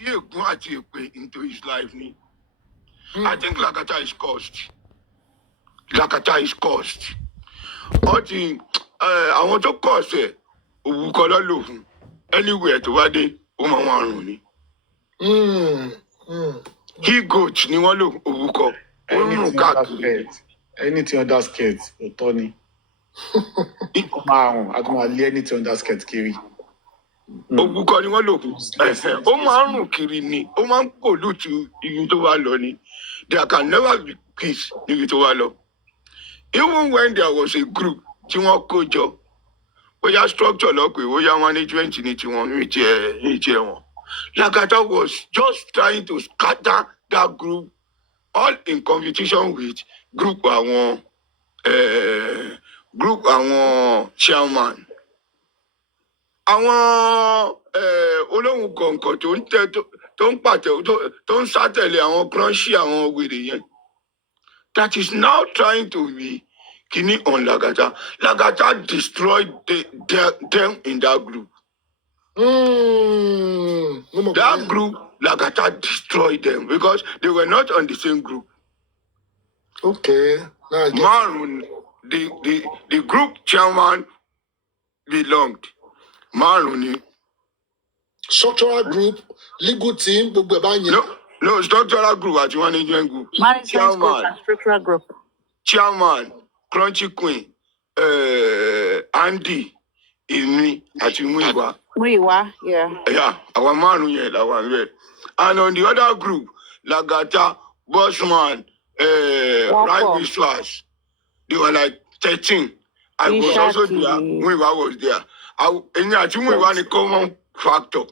into his life. I think Lagata is cost. Lagata is cost. I want to cost it. Anywhere to what they woman. He goats ni wọ́n lò òwúkọ. Anything under skirt, Tony. Anything under skirt kiri. Òwúkọ ni wọ́n lò. Ó máa ń rùn kiri ni. Ó máa ń pollute ibi tó wà lọ ni. There can never be peace níbi tó wà lọ. Even when there was a group tí wọ́n kó jọ, bóyá structure lọ pé bóyá management ni tiwọn ní ìjẹ wọn. Lagata was just trying to scatter that group, all in competition with group àwọn chairman. Àwọn olóhùn kọ̀ọ̀kan tó ń pàtẹ tó ń sátẹ̀lé àwọn crunchy àwọn wèrè yẹn. That is now trying to be kini on Lagata. Lagata destroyed them in that group. That group, Lagata destroyed them because they were not on the same group. Okay. Marun, the group chairman belonged. Maruni. Structural group, legal team, No, structural group, as you management group. Management group and structural group. Chairman, Crunchy Queen, Andy, Imi, àti Muiwa. Muiwa, yeah. Yeah, our man here, that one there. And on the other group, Lagata, Bossman, Right Viswas, they were like 13. I was also there. Muiwa was there. And àti Muiwa is a common factor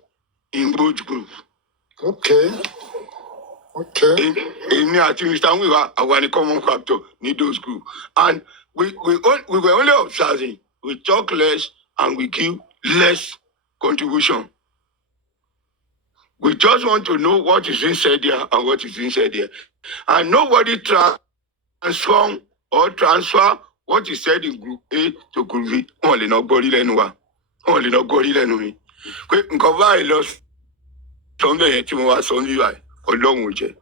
in both groups. Okay. In àti Mr. Muiwa, I was a common factor in those groups. And we were only observing. We talk less and we give less contribution. We just want to know what is inside there and what is inside there. And nobody transfer what is said in group A to group B. Only not body lenua. Only not body lenui. Nkoba lost something to was only along with it.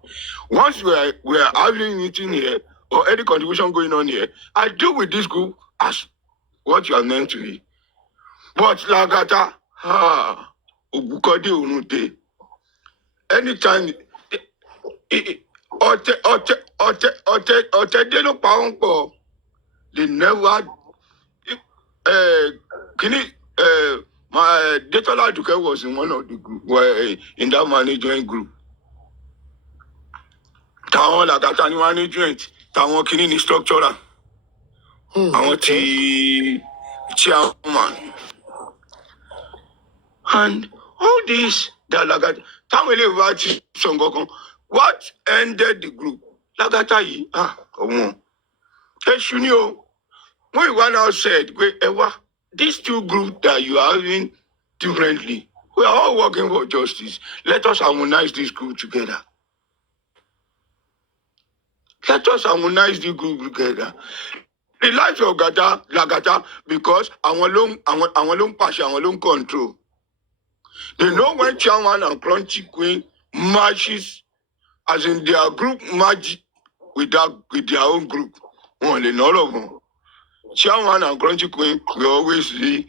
Once we are having meeting here or any contribution going on here, I deal with this group as what you are meant to be. But Lagata, Ogukode Onute. Anytime they never my Detola Duke was in one of the group in that management group. Tawon Lagata ni management, tawon kini ni structural. Àwọn ti chairman. And all this, that Lagata, what ended the group? Lagata yi, come on. Eshunio, when one now said, these two groups that you are having differently, we are all working for justice. Let us harmonize this group together. Let us harmonize this group together. The life of Lagata, because our long passion, our long control. They know when Chairman and Crunchy Queen matches, as in their group match with their own group. Only none of them. Chairman and Crunchy Queen will always be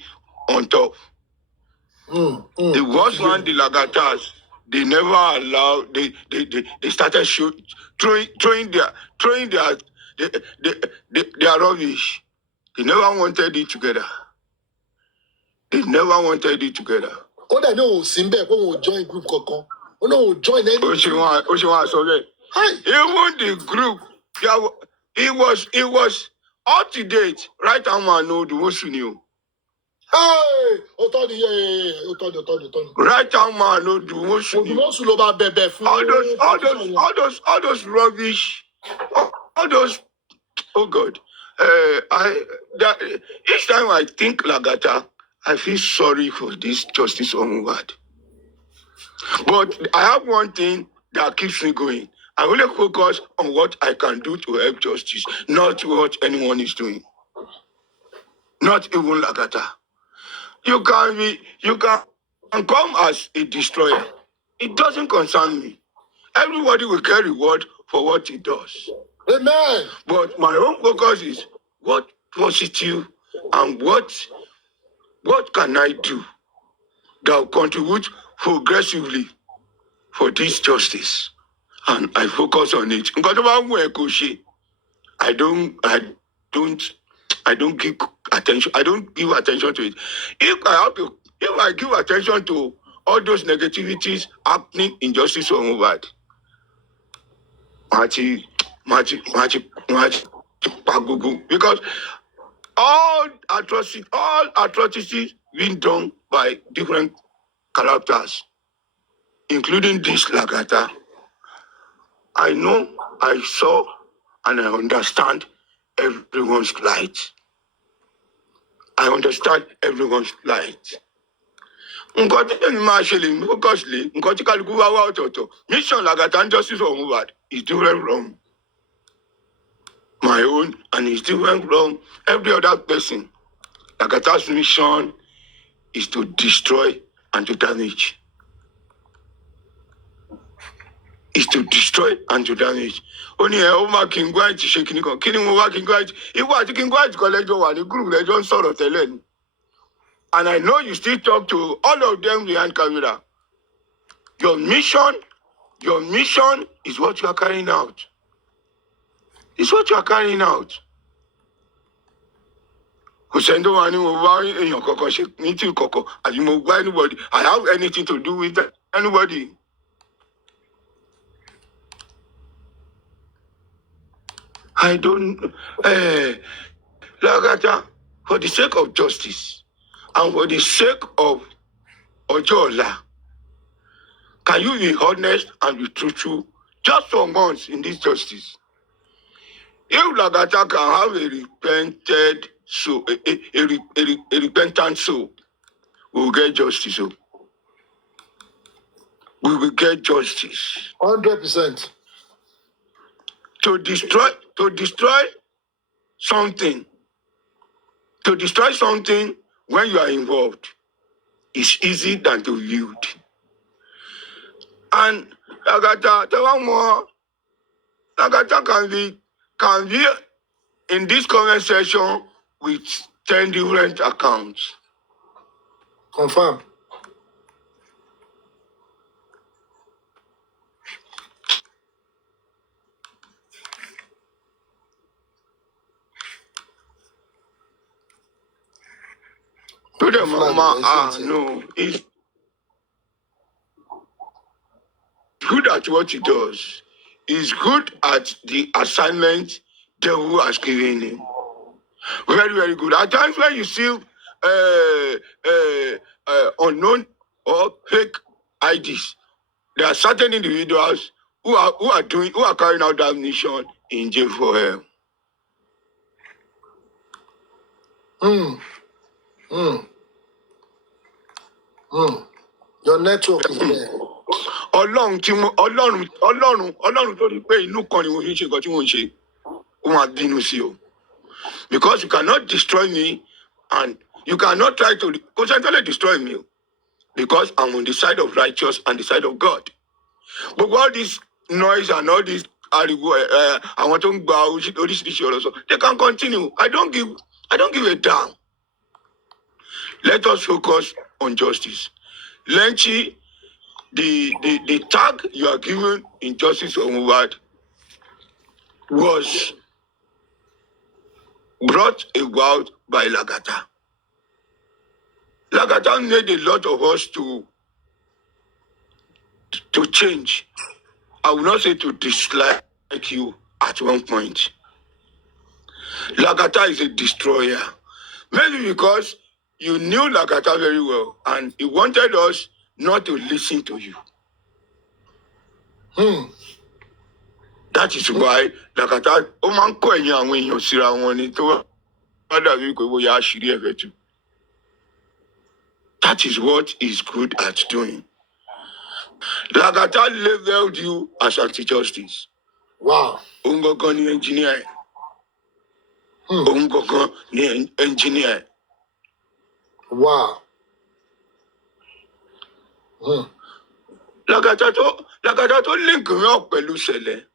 on top. The worst one, the Lagatas, they never allowed. They started throwing their rubbish. They never wanted it together. Oh, they know Simbe will join group Koko. Oh no, join any. Oshiwa sorry. Even the group, it was up to date. Right now, man, no, the most new. Hey, Otoni, Otoni. Right now, man, no, the most new. All those rubbish, all those. Oh God, each time I think Lagata, I feel sorry for this Justice Onward. But I have one thing that keeps me going. I only focus on what I can do to help justice, not what anyone is doing. Not even Lagata. You can come as a destroyer. It doesn't concern me. Everybody will get reward for what he does. Amen. But my own focus is what positive and what can I do that will contribute progressively for this justice. And I focus on it. I don't give attention. I don't give attention to it. If I give attention to all those negativities happening in justice or movement, because all atrocities being done by different characters, including this Lagata, I know, I saw, and I understand everyone's plight. I understand everyone's plight. Nǹkan tí èmi máa ṣe lè mú focus lé nǹkan tí kálukú wá wá ọ̀tọ̀ọ̀tọ̀ mission Lagata and justice for Mohbad is different from my own and is different from every other person. Lagata's mission is to destroy and to damage. Is to destroy and to damage. Only a King White shaking killing over King White. If what King White collect one group, they don't sort of tell. And I know you still talk to all of them behind camera. Your mission is what you are carrying out. It's what you are carrying out. Anybody. I have anything to do with that. Anybody. I don't Lagata, for the sake of justice and for the sake of Ojola, can you be honest and be truthful just for once in this justice? If Lagata can have a repented soul, a repentant soul, we will get justice. So. We will get justice. 100%. To destroy something, when you are involved is easy than to yield. And Lagata can be in this comment section with 10 different accounts. Confirm. To the mama, no, it's good at what he does. He's good at the assignment the devil has given him. Very, very good. At times when you see unknown or fake IDs, there are certain individuals who are carrying out that mission in jail for him. Your network is there. Ọlọ́run tó rí pé inú kan ni mo fi ń ṣe nǹkan tí mo ń ṣe, ó máa bínú sí o. Because you cannot destroy me and you cannot try to constantly destroy me because I'm on the side of righteous and the side of God. But all this noise and all this ariwo, I want to go they can continue. I don't give a damn. Let us focus on justice. Lenchi, the tag you are given in justice or Mohbad was brought about by Lagata. Lagata made a lot of us to change. I will not say to dislike you at one point. Lagata is a destroyer. Maybe because you knew Lagata very well and he wanted us not to listen to you. That is why Lagata, that is what he's good at doing. Lagata leveled you as anti-justice. Wow. Ungogon engineer. Ungogon engineer. Wow. Lagata tó link me up pẹ̀lú Sele.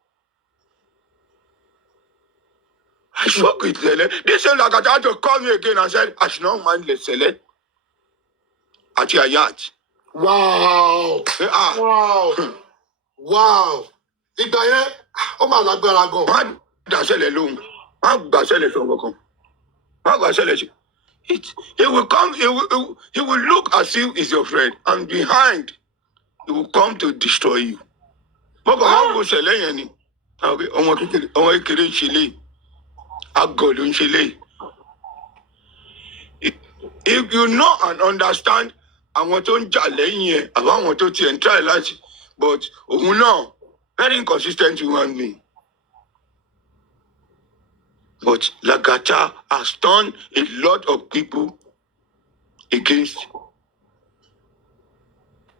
I spoke with Sele. This same Lagata had to call me again and said, I should not mind the Sele. At your yacht. Wow. Wow. Wow. Ìgbà yẹn, ó máa lágbára gan. Má dá Sele lóhùn. Má gbà Sele sọ kankan. Má gbà Sele ṣe. He will come, he will look as if he's your friend. And behind, he will come to destroy you. Bọ́kọ̀ máa wo Sele yẹn ni. Ọmọ kékeré ń ṣe léyìí. Àgọ̀ ló ń ṣe léyìí. If you know and understand àwọn tó ń jà lẹ́yìn ẹ̀ àbáwọn tó tiẹ̀ ń try láti but òun náà very inconsistent human being. But Lagata has turned a lot of people against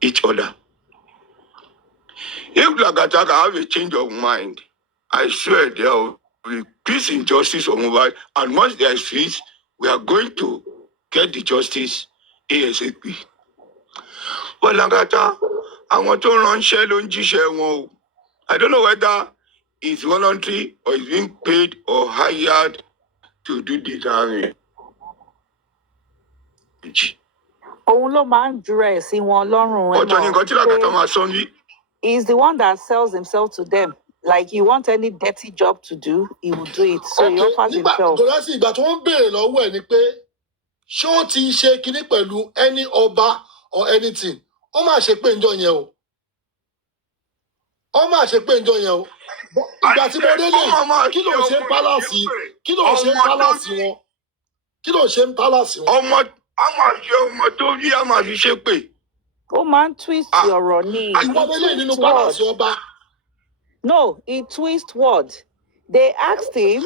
each other. If Lagata can have a change of mind, I swear there will be peace and justice on mobile. And once there is peace, we are going to get the justice ASAP. But Lagata, àwọn tó ránṣẹ́ ló ń jíṣẹ́ wọn o. I don't know whether it's voluntary or it's being paid or hired to do the damage. Òun ló máa ń jura ẹ̀ sí wọn lọ́rùn ẹ̀ Ọ̀tọ̀ ni nǹkan tí Lagata máa sọ ní. He's the one that sells himself to them. Like, you want any dirty job to do, he will do it. So he offers himself. Jossy, ìgbà tó ń béèrè lọ́wọ́ ẹ̀ ni pé ṣé ó ti ṣe kinní pẹ̀lú any ọba or anything? Ó máa ṣe pé ǹjọ́ yẹn o. Ó máa ṣe pé ǹjọ́ yẹn o. Ìgbà tí mo délé, kí ló ń ṣe ń pálásì? Kí ló ń ṣe ń pálásì wọn? Kí ló ń ṣe ń pálásì wọn? Ọmọ a máa ṣe ọmọ tó rí a máa fi ṣe pé. Ó máa ń twist ọ̀rọ̀ ni. Ìwọ lélẹ̀ nínú pálásì ọba. No, he twist word. They asked him,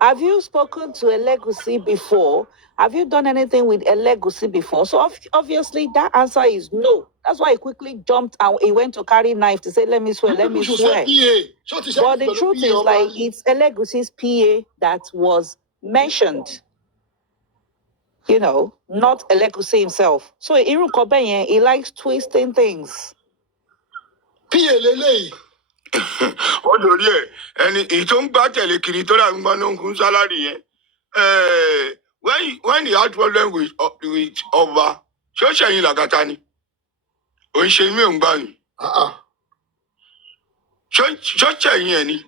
have you spoken to Elegushi before? Have you done anything with Elegushi before? So obviously that answer is no. That's why he quickly jumped and he went to carry knife to say, let me swear, let me swear. But the truth is like it's Elegushi's PA that was mentioned. You know, not Elegushi himself. So Irun Kobenye, he likes twisting things. PA lélẹ́yìí. Ó lórí ẹ̀ ẹni èyí tó ń gbá tẹ̀lé kiri tó dàbí gbọ́n ló ń kún sálárì yẹn. When he had problem with ọba, ṣé ó ṣẹ̀yìn Lagata ni? Ò ń ṣe mí ò ń gbà yín. Ṣé ó ṣẹ̀yìn ẹ̀ ni?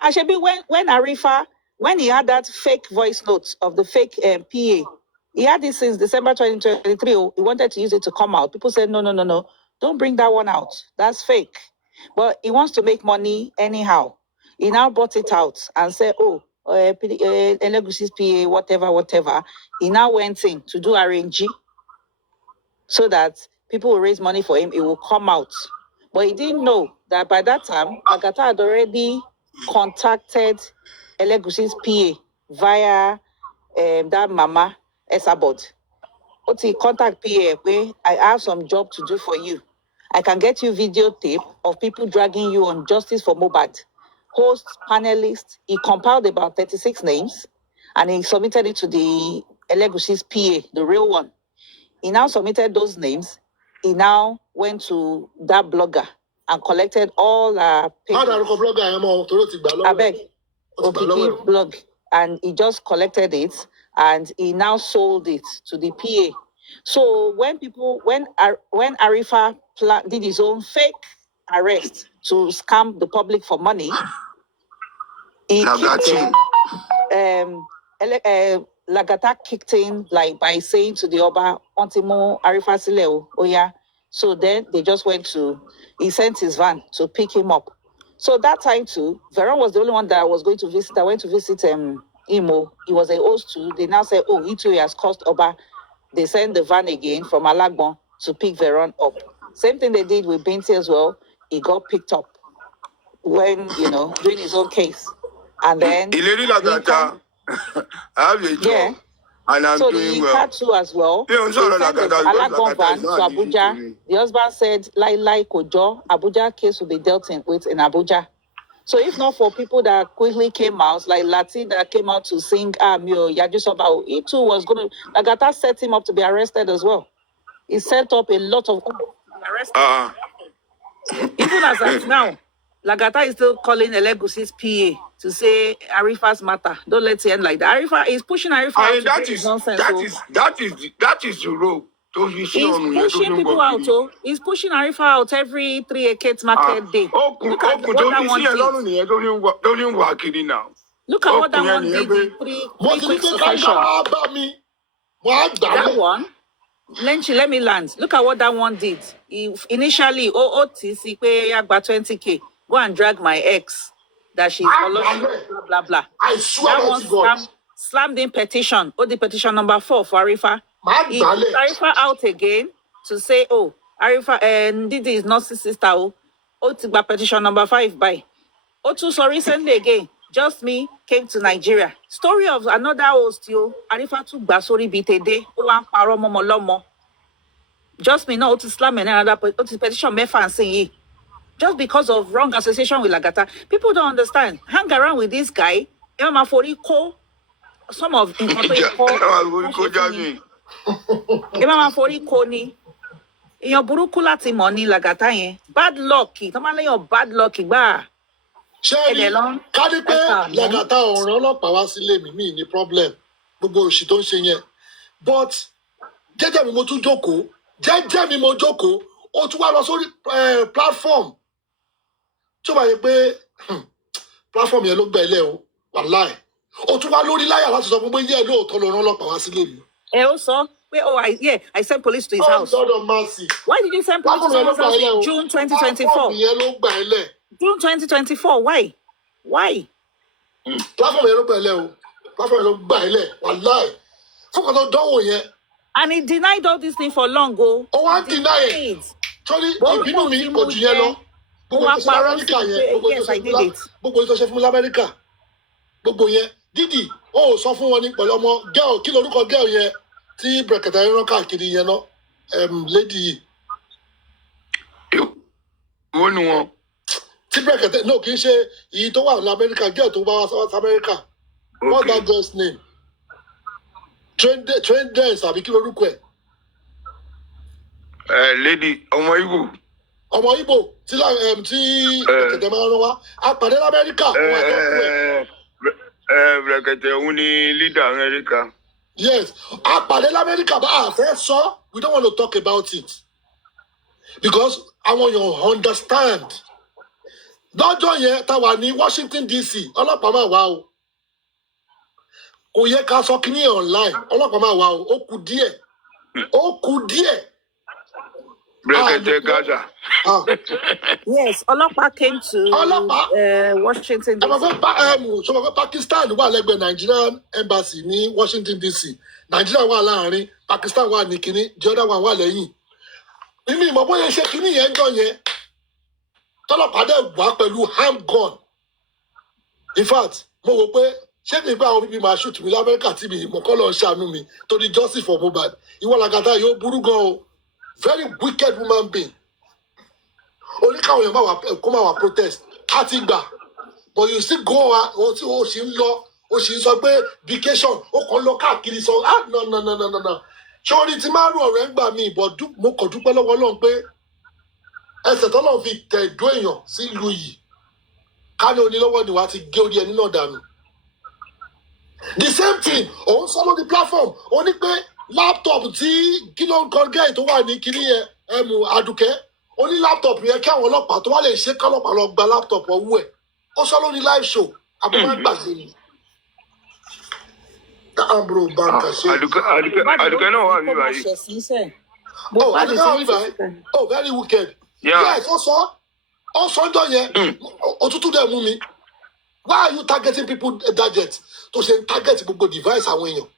Ashebi, when Arifa, when he had that fake voice note of the fake PA, he had this since December 2023. He wanted to use it to come out. People said, no. Don't bring that one out. That's fake. But he wants to make money anyhow. He now brought it out and said, Elegushi's PA, whatever. He now went in to do RNG so that people will raise money for him. It will come out. But he didn't know that by that time, Lagata had already contacted Elegushi's PA via that Mama Esabod. Oti contact PA, I have some job to do for you. I can get you videotape of people dragging you on justice for Mohbad. Hosts, panelists. He compiled about 36 names and he submitted it to the Elegushi's PA, the real one. He now submitted those names. He now went to that blogger and collected all papers. I beg. Okiki blog. And he just collected it and he now sold it to the PA. So when Arifa did his own fake arrest to scam the public for money, he kicked in. Lagata kicked in like by saying to the Oba, Ontimo Arifa Sileo, Oya. So then they just he sent his van to pick him up. So that time too, Veron was the only one that was going to visit. I went to visit Imo. He was a host too. They now said, he too has cost Oba. They sent the van again from Alagbon to pick Veron up. Same thing they did with Binti as well. He got picked up when, doing his own case. And then... Lagata, I have a job. Yeah. And I'm so doing well. So the as well. They sent the Alagbon van to Abuja. The husband said, Lai Kojo, Abuja case will be dealt with in Abuja. So if not for people that quickly came out, like Lati that came out to sing Yajusoba, he too was going to... Lagata set him up to be arrested as well. He set up a lot of... Even as of now, Lagata is still calling Elegusi's PA to say Arifa's matter. Don't let it end like that. Arifa is pushing Arifa out to that do his is nonsense. that is the role. He's pushing people out. Oh, he's pushing Arifa out every 3 Eket market day. Look at what that one did. Look at what that one did. Three quick succession. That one. Lenchi, let me land. Look at what that one did. He initially, OOTC, pay 20K. Go and drag my ex. That she's blah, blah, blah. I swear that one slammed in petition. The petition number 4 for Arifa. He put Arifa out again to say, Arifa and Didi is not his sister. Tigba petition number 5 by. So recently again, just me came to Nigeria. Story of another host, Arifa took Basori Bitede, one paro momolomo. Just me now to slam another petition me fancy. Just because of wrong association with Lagata. People don't understand. Hang around with this guy. Some of ni. Your buruku láti money Lagata yẹn. Bad luck. Tomale your bad luck ba. Sherry, kadipe Lagata ọ̀ràn ọlọ́pàá wá sílé mi ní problem. Gbogbo òṣì tó ń ṣe yẹn. But jẹ́jẹ́ mi mo tún jókòó. Jẹ́jẹ́ mi mo jókòó. Ó tún wá lọ sórí platform. Tó bá yẹ pé platform yẹn ló gbà ilé o. Wàláì. Ó tún wá lórí láyà láti sọ fún pé yẹ́ lóòótọ́ lọ rán ọlọ́pàá wá sílé mi. Ó sọ pé I sent police to his house. God of mercy. Why did you send police to someone's house in June 2024? Platform yẹn ló gbà ilé. June 2024. Why? Platform yẹn ló gbà ilé o. Platform yẹn ló gbà ilé. Wàláì. Fún kan tó dánwò yẹn. And he denied all this thing for long ago. Wá deny it. Sorry, ìbínú mi kò jù yẹn lọ. Gbogbo ìṣẹ́ Amẹ́ríkà yẹn. Yes, I did it. Gbogbo ìṣẹ́ fún mi l'Amẹ́ríkà. Gbogbo yẹn. Didi, ó sọ fún wọn ní pẹ̀lú ọmọ girl, kí lorúkọ girl yẹn tí Brekete rán káàkiri yẹn náà. Lady yìí. Wọ́n ní wọn. Tí Brekete, no, kì í ṣe èyí tó wà ní Amẹ́ríkà, girl tó bá wá South America. What's that girl's name? Train dance àbí kí lorúkọ ẹ̀? Lady ọmọ Igbo. Ọmọ Igbo tí Brekete máa rán wá. Àpàdé l'Amẹ́ríkà. Brekete òun ni leader America. Yes, àpàdé l'Amẹ́ríkà bá a fẹ́ sọ. We don't want to talk about it. Because I want you to understand. Lọ́jọ́ yẹn tá wà ní Washington DC, ọlọ́pàá máa wá o. Kò yẹ ká sọ kíní online, ọlọ́pàá máa wá o. Ó kù díẹ̀. Brekete Gaza. Yes, ọlọ́pàá came to Washington DC. Ṣọwọ́ Pakistan wà lẹ́gbẹ̀ẹ́ Nigerian Embassy ní Washington DC. Nigeria wà láàrin, Pakistan wà ní kíní, the other one wà lẹ́yìn. Mímí ìmọ̀ bóyá ṣe kíní yẹn jọ yẹn. Tọ́lọ́pàá dẹ̀ wá pẹ̀lú handgun. In fact, mo wò pé ṣé mi bá àwọn bíbí máa shoot mi l'Amẹ́ríkà tí mi ìmọ̀ kọ́ lọ ṣàánú mi torí Jossy for Mohbad. Ìwọ Lagata yóò burú gan o. Very wicked woman being. Only káwọn èèyàn máa wà protest. A ti gbà. But you still go o ṣì ń lọ. O ṣì ń sọ pé vacation. O kàn lọ káàkiri sọ. No. Ṣé orí ti máa rú ọ̀rẹ́ ń gbà mí? But mo kàn dúpẹ́ lọ́wọ́ Ọlọ́run pé ẹsẹ̀ tọ́lọ́run fi tẹ̀ ìdó èèyàn sí ìlú yìí. Ká ní onílọ́wọ́ ni wàá ti gé orí ẹni náà dànù. The same thing. Òun sọ lórí platform. Ó ní pé laptop tí kí ló ń kọ gẹ́ẹ̀ tó wà ní kíní yẹn Àdùkẹ́. Ó ní laptop yẹn kí àwọn ọlọ́pàá tó wá lè ṣe kọ́lọ́pàá lọ gba laptop ọwọ́ ẹ̀. Ó sọ lórí live show. Àbúrò gbàgbé ni. Àbúrò bàǹkà ṣe. Àdùkẹ́ náà wà ní báyìí. Àdùkẹ́ wà ní báyìí. Very wicked. Yes, ó sọ ọjọ́ yẹn. Òtútù dẹ̀ mú mi. Why are you targeting people target? To ṣe target gbogbo device àwọn èèyàn.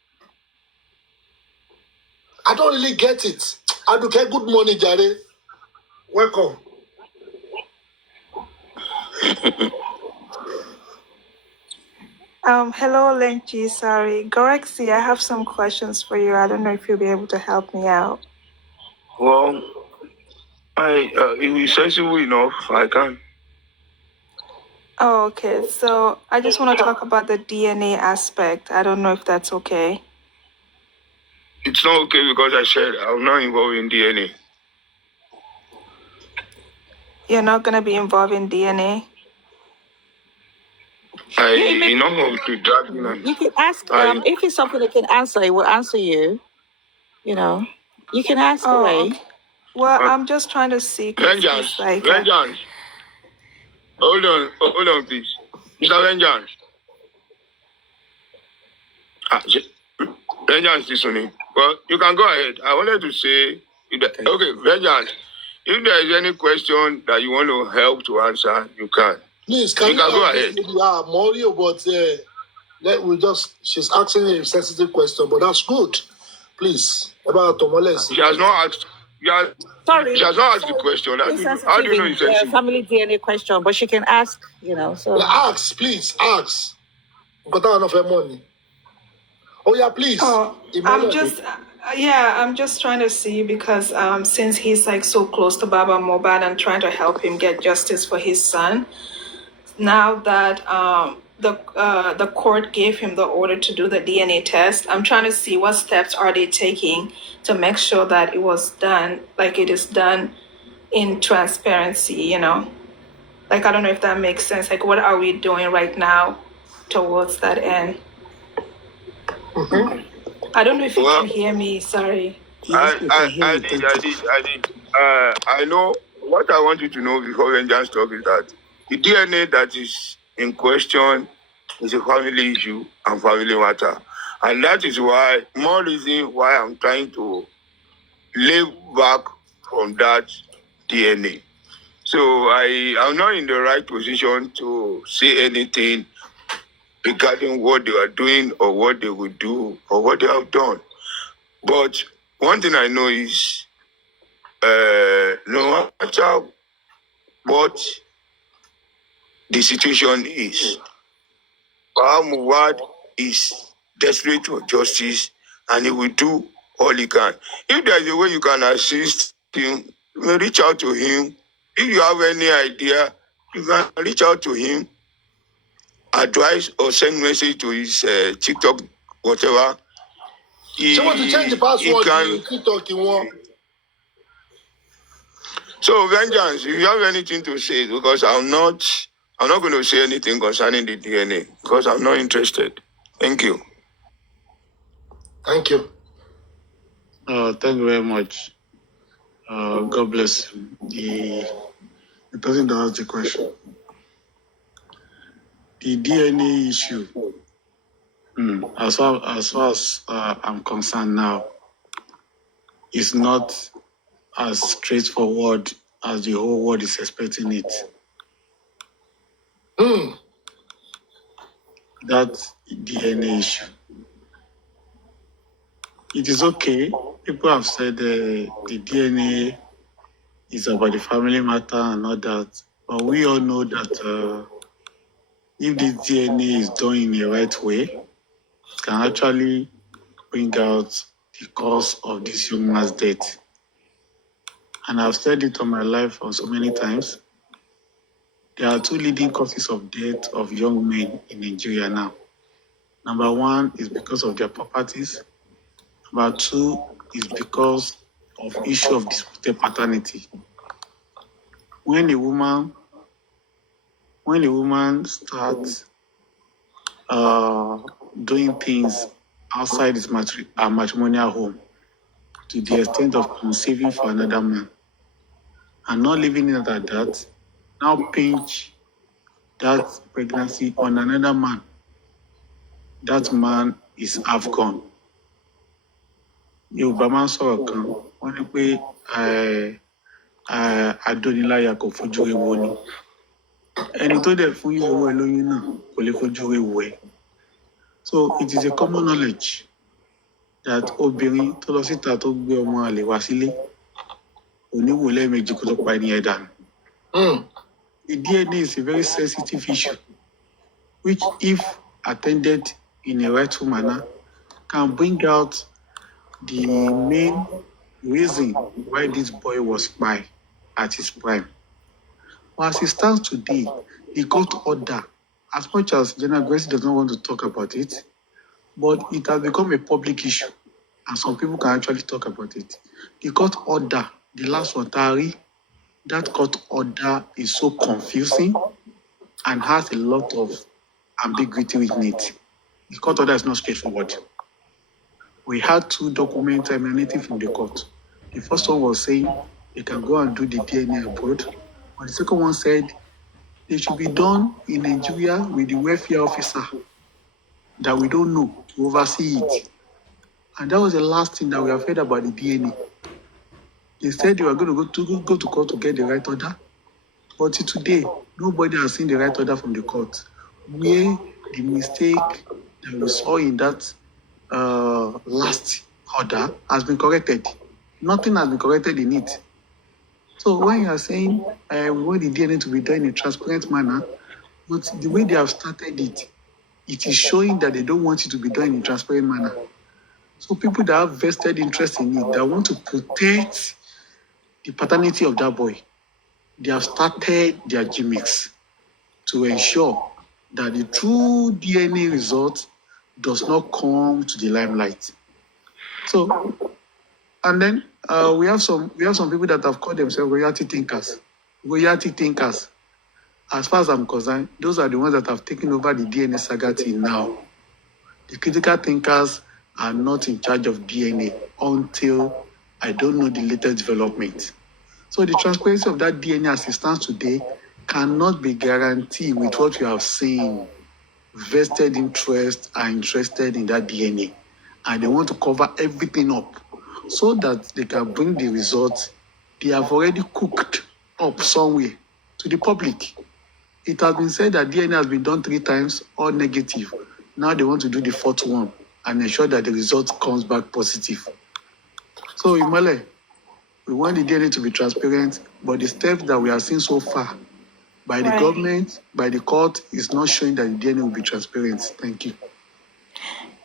I don't really get it. Àdùkẹ́, good morning, jare. Welcome. Hello, Lenchi. Sorry. Gorexy, I have some questions for you. I don't know if you'll be able to help me out. Well, if you're sensible enough, I can. Oh, okay. So I just want to talk about the DNA aspect. I don't know if that's okay. It's not okay because I said I'm not involved in DNA. You're not going to be involved in DNA? Enough of the dragging and You can ask I if it's something they can answer, it will answer you. You know, you can ask away. Okay. Well, I'm just trying to see because Vengeance, it's like vengeance. Hold on, please. Mr. Vengeance. Vengeance is on him. Well, you can go ahead. I wanted to say, okay, Vengeance. If there is any question that you want to help to answer, you can. Please, can You can go ahead. Yeah, Mario, but she's asking a sensitive question, but that's good. Please, about Tomales. She has not asked. Sorry. She has not asked the question. How do you know it's sensitive? Family DNA question, but she can ask, you know. So Yeah, ask, please, ask. We've got enough money. Oh yeah, please. Oh, I'm just trying to see because since he's like so close to Baba Mohbad and trying to help him get justice for his son, now that the court gave him the order to do the DNA test, I'm trying to see what steps are they taking to make sure that it was done, like it is done in transparency, you know? Like, I don't know if that makes sense. Like, what are we doing right now towards that end? I don't know if you can hear me. Sorry. I did. I know what I want you to know before Vengeance talk is that the DNA that is in question is a family issue and family matter. And that is why, more reason why I'm trying to lay back from that DNA. So I am not in the right position to say anything regarding what they are doing or what they will do or what they have done. But one thing I know is no matter what the situation is, Mohbad is desperate for justice and he will do all he can. If there is a way you can assist him, you may reach out to him. If you have any idea, you can reach out to him, advise or send message to his TikTok, whatever. So want to change the password? TikTok you want? So, Vengeance, if you have anything to say, because I'm not going to say anything concerning the DNA, because I'm not interested. Thank you. Thank you. Thank you very much. God bless him. The person that asked the question. The DNA issue, as far as I'm concerned now, is not as straightforward as the whole world is expecting it. That DNA issue. It is okay. People have said the DNA is about the family matter and all that. But we all know that if the DNA is done in the right way, it can actually bring out the cause of this young man's death. And I've said it on my life for so many times. There are two leading causes of death of young men in Nigeria now. Number one is because of their properties. Number two is because of issue of disputed paternity. When a woman starts doing things outside his matrimonial home to the extent of conceiving for another man and not leaving it at that, now pinch that pregnancy on another man, that man is half gone. Yorùbá máa ń sọ̀rọ̀ kan, wọ́n ní pé adóniláyà kò fojú ewo ni. Ẹni tó dẹ̀ fún ìyàwó ẹ̀ lóyún náà kò lè fojú ewo ẹ̀. So it is a common knowledge that obìnrin tó lọ síta tó gbé ọmọ àlè wá sílé oníwò lẹ́ẹ̀mejì kó tó pa ẹni ẹ̀ dànù. The DNA is a very sensitive issue, which, if attended in a rightful manner, can bring out the main reason why this boy was by at his prime. But as it stands today, the court order, as much as General Gracie does not want to talk about it, but it has become a public issue, and some people can actually talk about it. The court order, the last one, Tari, that court order is so confusing and has a lot of ambiguity within it. The court order is not straightforward. We had two documents emanating from the court. The first one was saying they can go and do the DNA abroad, but the second one said they should be done in Nigeria with the welfare officer that we don't know to oversee it. And that was the last thing that we have heard about the DNA. They said they were going to go to court to get the right order, but till today, nobody has seen the right order from the court, where the mistake that we saw in that last order has been corrected. Nothing has been corrected in it. So when you are saying we want the DNA to be done in a transparent manner, but the way they have started it, it is showing that they don't want it to be done in a transparent manner. So people that have vested interest in it, that want to protect the paternity of that boy, they have started their gimmicks to ensure that the true DNA result does not come to the limelight. So, and then we have some people that have called themselves royalty thinkers. Royalty thinkers. As far as I'm concerned, those are the ones that have taken over the DNA saga till now. The critical thinkers are not in charge of DNA until I don't know the latest development. So the transparency of that DNA as it stands today cannot be guaranteed with what you have seen. Vested interest are interested in that DNA, and they want to cover everything up so that they can bring the results they have already cooked up somewhere to the public. It has been said that DNA has been done 3 times, all negative. Now they want to do the 4th one and ensure that the result comes back positive. So, Imole, we want the DNA to be transparent, but the steps that we have seen so far by the government, by the court, is not showing that the DNA will be transparent. Thank you.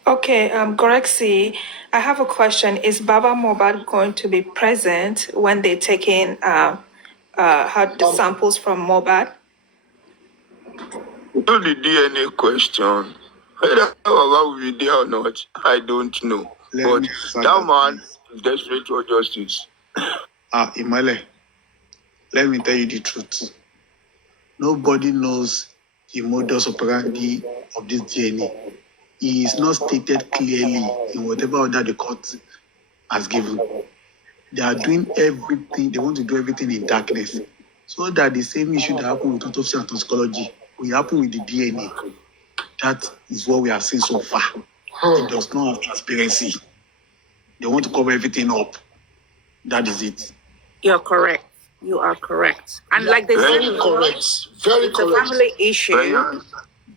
Okay, Gorexi, I have a question. Is Baba Mohbad going to be present when they take in the samples from Mohbad? To the DNA question, whether Baba will be there or not, I don't know. But that man is desperate for justice. Imale, let me tell you the truth. Nobody knows the modus operandi of this DNA. It is not stated clearly in whatever order the court has given. They are doing everything, they want to do everything in darkness, so that the same issue that happened with autopsy and toxicology will happen with the DNA. That is what we have seen so far. It does not have transparency. They want to cover everything up. That is it. You're correct. You are correct. And like they Very said, correct. Very it's a correct. family issue.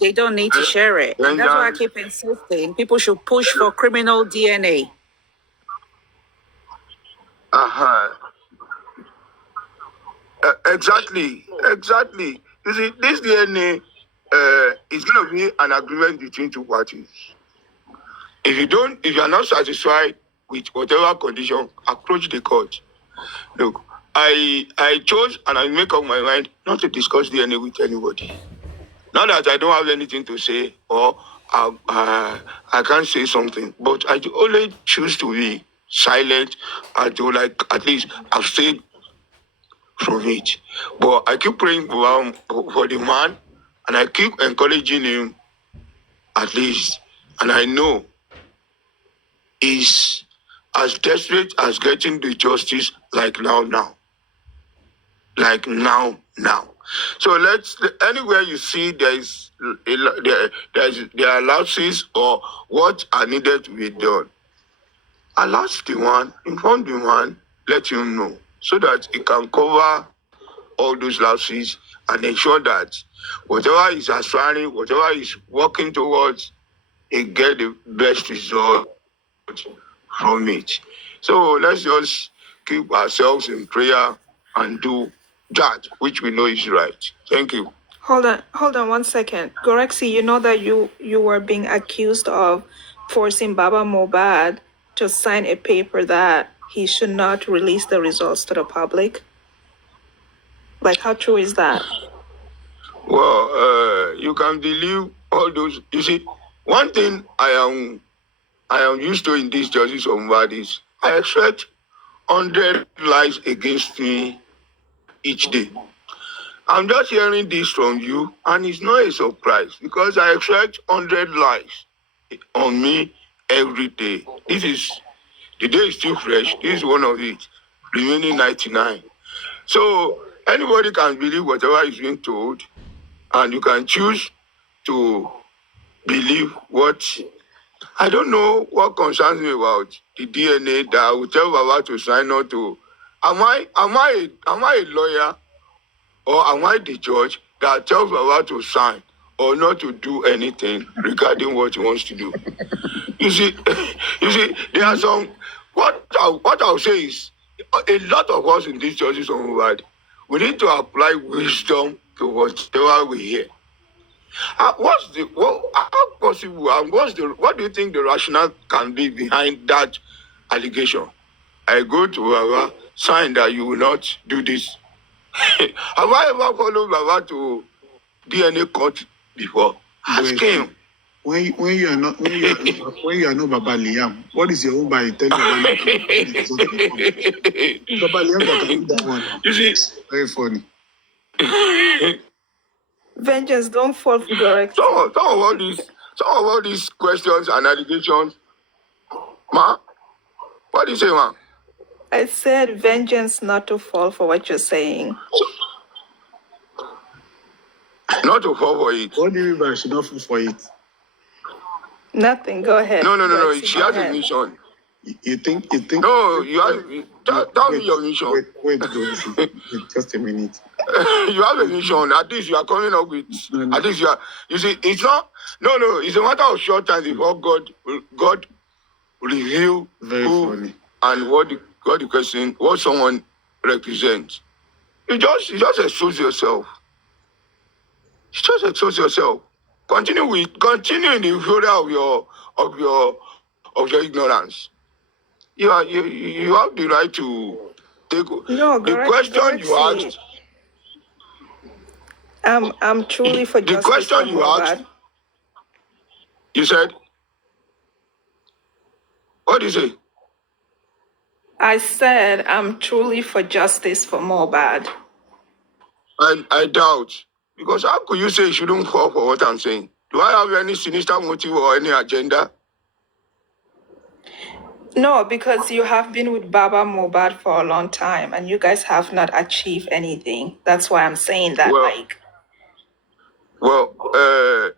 They don't need to share it. And that's why I keep insisting people should push for criminal DNA. Exactly. You see, this DNA is going to be an agreement between 2 parties. If you are not satisfied with whatever condition, approach the court. Look, I chose and I make up my mind not to discuss DNA with anybody. Not that I don't have anything to say or I can't say something, but I only choose to be silent and to at least abstain from it. But I keep praying for the man, and I keep encouraging him at least, and I know he's as desperate as getting the justice like now. So anywhere you see there are lapses or what are needed to be done, allow the one, inform the one, let him know so that he can cover all those lapses and ensure that whatever he's aspiring, whatever he's working towards, he get the best result from it. So let's just keep ourselves in prayer and do that which we know is right. Thank you. Hold on 1 second. Gorexi, you know that you were being accused of forcing Baba Mohbad to sign a paper that he should not release the results to the public? Like, how true is that? Well, you can believe all those. You see, one thing I am used to in this justice of Mohbad is I expect 100 lies against me each day. I'm just hearing this from you, and it's not a surprise because I expect 100 likes on me every day. The day is still fresh. This is one of it, remaining 99. So anybody can believe whatever is being told, and you can choose to believe what. I don't know what concerns me about the DNA that I will tell Baba to sign on to. Am I a lawyer, or am I the judge that tells Baba to sign or not to do anything regarding what he wants to do? You see, there are some. What I'll say is, a lot of us in these churches on Mubad, we need to apply wisdom to whatever we hear. How possible? What do you think the rationale can be behind that allegation? I go to Baba, sign that you will not do this. Have I ever followed Baba to DNA court before? Ask him. When you are not Baba Liam, what is your own by telling Baba Liam? Baba Liam that can do that one. You see, Very funny. Vengeance, don't fall for correct. Some of all these questions and allegations, ma, what do you say, ma? I said vengeance not to fall for what you're saying. Not to fall for it. What do you mean by I should not fall for it? Nothing. Go ahead. No. Jossy, She go has ahead. a mission. You think? No, you have. Tell me your mission. Wait, just a minute. You have a mission. At least you are coming up with. No. At least you are. You see, it's not. No. It's a matter of short time before God reveal Very who funny. and what the person, what someone represents. You just expose yourself. You just expose yourself. Continue in the failure of your ignorance. You have the right to take No, the question you asked. I'm truly for The justice question for you asked. Mohbad. You said, what did you say? I said I'm truly for justice for Mohbad. I doubt. Because how could you say you shouldn't fall for what I'm saying? Do I have any sinister motive or any agenda? No, because you have been with Baba Mohbad for a long time and you guys have not achieved anything. That's why I'm saying that. Well,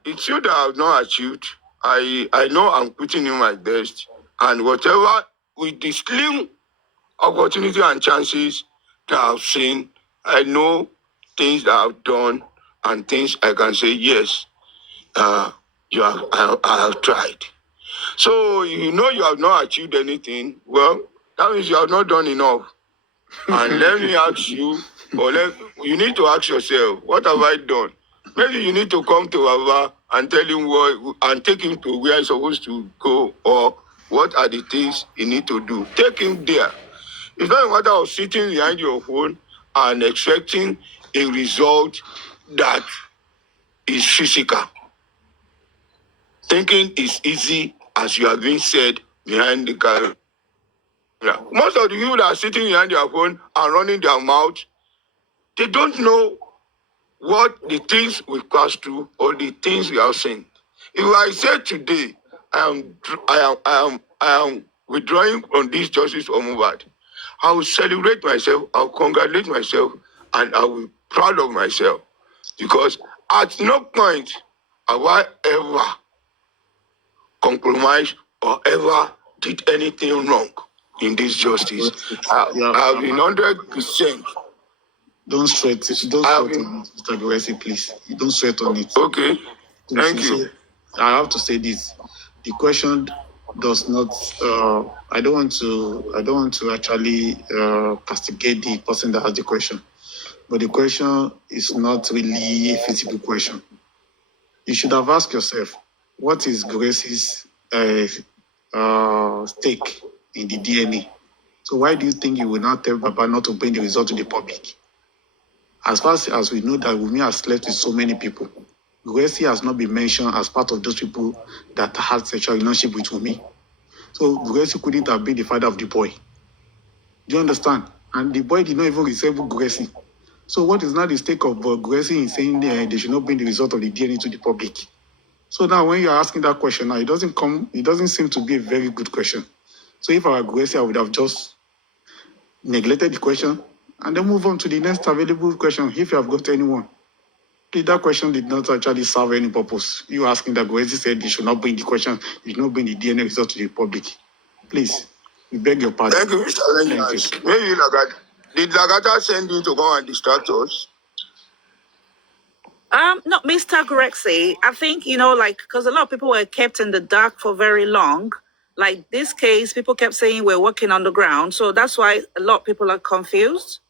it's you that I have not achieved. I know I'm putting in my best. And whatever, with the slim opportunity and chances that I've seen, I know things that I've done and things I can say, yes, I have tried. So you know you have not achieved anything. Well, that means you have not done enough. And let me ask you, you need to ask yourself, what have I done? Maybe you need to come to Baba and tell him and take him to where he's supposed to go, or what are the things he need to do. Take him there. It's not a matter of sitting behind your phone and expecting a result that is physical. Thinking is easy, as you have been said, behind the camera. Most of the people that are sitting behind their phone and running their mouth, they don't know what the things we pass through or the things we have seen. If I say today I am withdrawing from this justice for Mohbad, I will celebrate myself, I will congratulate myself, and I will be proud of myself. Because at no point have I ever compromised or ever did anything wrong in this justice. I have been 100%. Don't sweat on it, Mr. Jossy, please. Don't sweat on it. Okay. Thank you. I have to say this. The question does not. I don't want to actually castigate the person that has the question, but the question is not really a feasible question. You should have asked yourself, what is Grace's stake in the DNA? So why do you think you will not tell Baba not to bring the result to the public? As far as we know that Wunmi has slept with so many people, Jossy has not been mentioned as part of those people that had sexual relationship with Wunmi. So Jossy couldn't have been the father of the boy. Do you understand? And the boy did not even resemble Jossy. So what is now the stake of Gossy in saying they should not bring the result of the DNA to the public? So now when you are asking that question now, it doesn't seem to be a very good question. So if I were Gossy, I would have just neglected the question and then move on to the next available question if you have got anyone. That question did not actually serve any purpose. You asking that Gossy said they should not bring the question, they should not bring the DNA result to the public. Please, we beg your pardon. Thank you, Mr. Lenchi. Maybe did Lagata send you to go and distract us? No, Mr. Grexy, I think, because a lot of people were kept in the dark for very long. Like this case, people kept saying we're working on the ground. So that's why a lot of people are confused.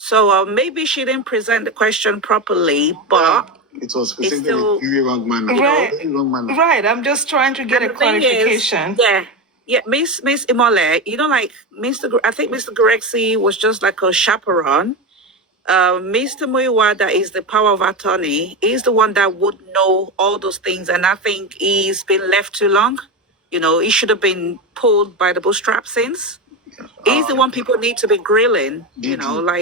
So maybe she didn't present the question properly, but it was presented still, in a wrong manner. Right. I'm just trying to get a clarification. Yeah, Miss Imole, I think Mr. Grexy was just like a chaperone. Mr. Muiwada is the power of attorney. He's the one that would know all those things, and I think he's been left too long. He should have been pulled by the bootstraps since. He's the one people need to be grilling,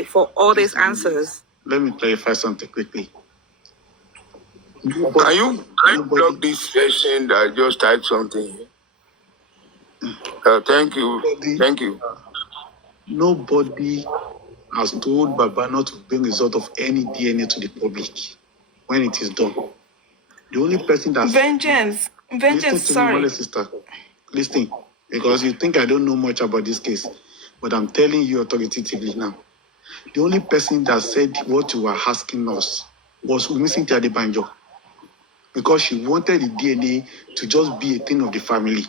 for all these answers. Let me clarify something quickly. Can you block this person that just typed something? Thank you. Nobody has told Baba not to bring result of any DNA to the public when it is done. The only person that's Vengeance, sorry. Me, sister. Listen, because you think I don't know much about this case, but I'm telling you authoritatively now. The only person that said what you were asking us was Umisi Adebanjo, because she wanted the DNA to just be a thing of the family.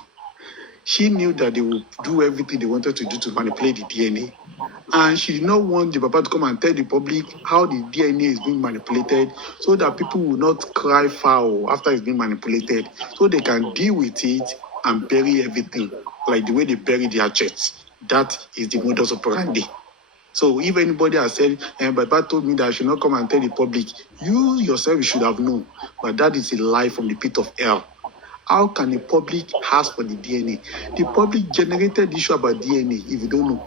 She knew that they would do everything they wanted to do to manipulate the DNA. And she did not want the Papa to come and tell the public how the DNA is being manipulated so that people will not cry foul after it's being manipulated, so they can deal with it and bury everything like the way they bury their church. That is the modus operandi. So if anybody has said, Baba told me that I should not come and tell the public, you yourself should have known. But that is a lie from the pit of hell. How can the public ask for the DNA? The public generated the issue about DNA, if you don't know.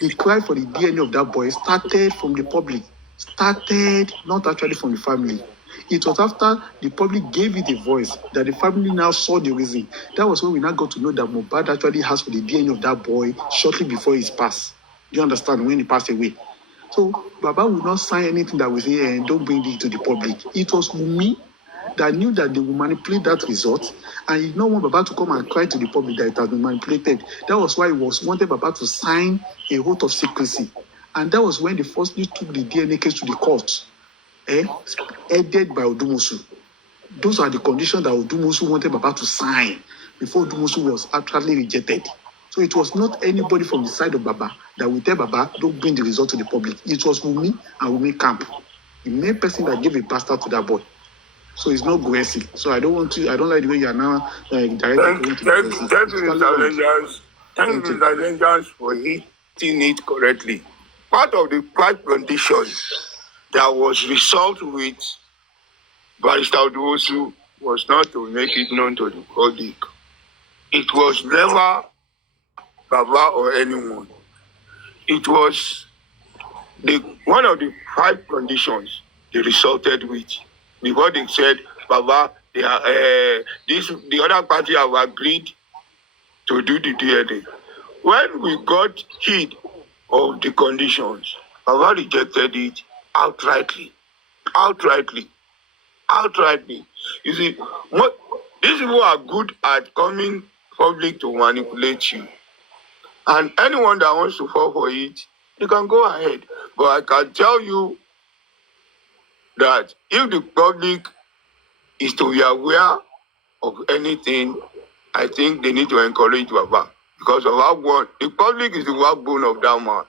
The cry for the DNA of that boy started from the public. Started not actually from the family. It was after the public gave it a voice that the family now saw the reason. That was when we now got to know that Mohbad actually asked for the DNA of that boy shortly before his pass. Do you understand? When he passed away. So Baba would not sign anything that would say, don't bring it to the public. It was me that knew that they would manipulate that result, and he did not want Baba to come and cry to the public that it has been manipulated. That was why he wanted Baba to sign a oath of secrecy. And that was when they firstly took the DNA case to the court, headed by Odumusu. Those are the conditions that Odumusu wanted Baba to sign before Odumusu was actually rejected. So it was not anybody from the side of Baba that would tell Baba, don't bring the result to the public. It was Wumi and Wumi Camp, the main person that gave a bastard to that boy. So it's not Gossy. So I don't like the way you are now directing. Thank you, Mr. Vengeance, for hitting it correctly. Part of the 5 conditions that was resolved with Barrister Oduwosu was not to make it known to the public. It was never Baba or anyone. It was one of the 5 conditions they resulted with. Before they said, Baba, the other party have agreed to do the DNA. When we got hit of the conditions, Baba rejected it outrightly. You see, these people are good at coming public to manipulate you. And anyone that wants to fall for it, you can go ahead. But I can tell you that if the public is to be aware of anything, I think they need to encourage Baba. Because of how the public is the backbone of that man.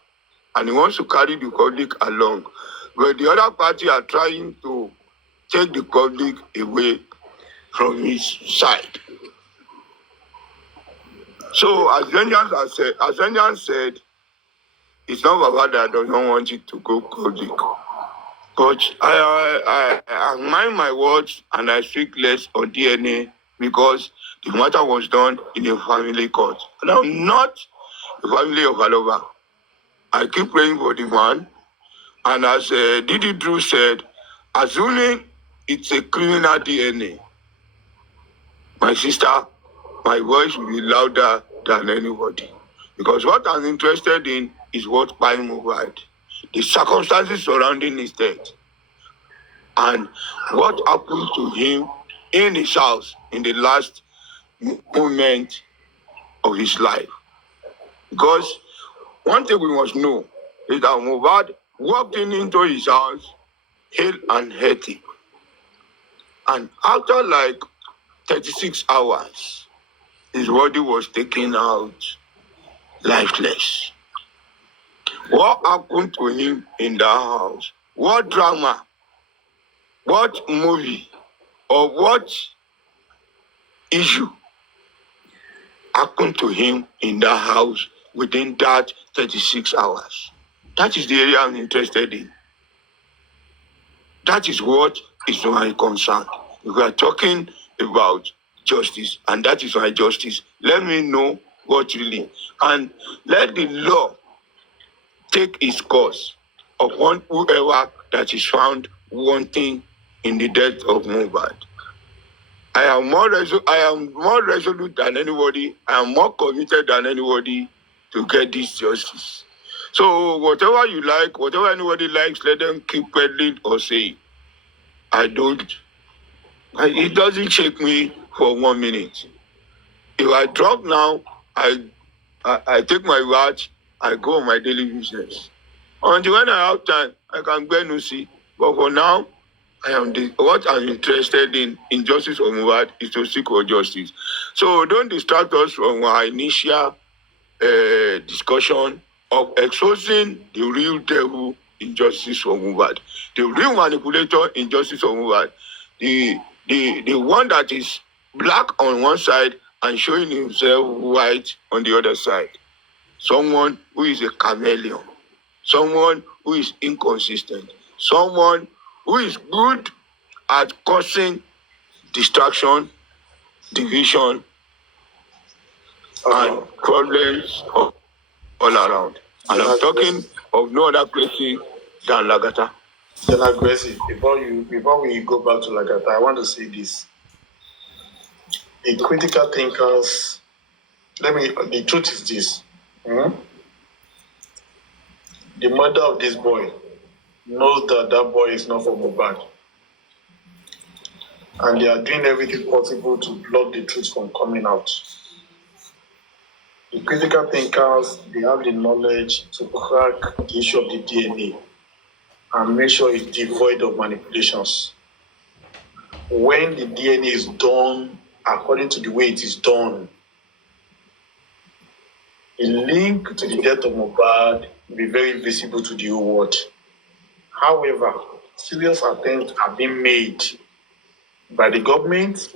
And he wants to carry the public along. But the other party are trying to take the public away from his side. So as Vengeance said, it's not Baba that does not want it to go public. But I mind my words and I speak less on DNA because the matter was done in a family court. And I'm not the family of aloba. I keep praying for the man, And as Didi Drew said, assuming it's a criminal DNA, my sister, my voice will be louder than anybody. Because what I'm interested in is what Pai Mohbad, the circumstances surrounding his death, and what happened to him in his house in the last moment of his life. Because one thing we must know is that Mohbad walked into his house hale and healthy. And after like 36 hours, his body was taken out lifeless. What happened to him in that house? What drama, what movie, or what issue happened to him in that house within that 36 hours? That is the area I'm interested in. That is what is my concern. We are talking about justice, and that is my justice. Let me know what really, and let the law take its course upon whoever that is found wanting in the death of Mohbad. I am more resolute than anybody. I am more committed than anybody to get this justice. So whatever you like, whatever anybody likes, let them keep peddling or saying. It doesn't shake me for 1 minute. If I drop now, I take my watch, I go on my daily business. Until when I have time, I can go and see. But for now, what I'm interested in justice for Mohbad is to seek for justice. So don't distract us from our initial discussion of exposing the real devil in justice for Mohbad, the real manipulator in justice for Mohbad, the one that is black on one side and showing himself white on the other side. Someone who is a chameleon, someone who is inconsistent, someone who is good at causing distraction, division, and problems all around. And I'm talking of no other place than Lagata. General Gracie, before we go back to Lagata, I want to say this. The critical thinkers, the truth is this. The mother of this boy knows that boy is not for Mohbad. And they are doing everything possible to block the truth from coming out. The critical thinkers, they have the knowledge to crack the issue of the DNA and make sure it's devoid of manipulations. When the DNA is done according to the way it is done, the link to the death of Mohbad will be very visible to the whole world. However, serious attempts are being made by the government,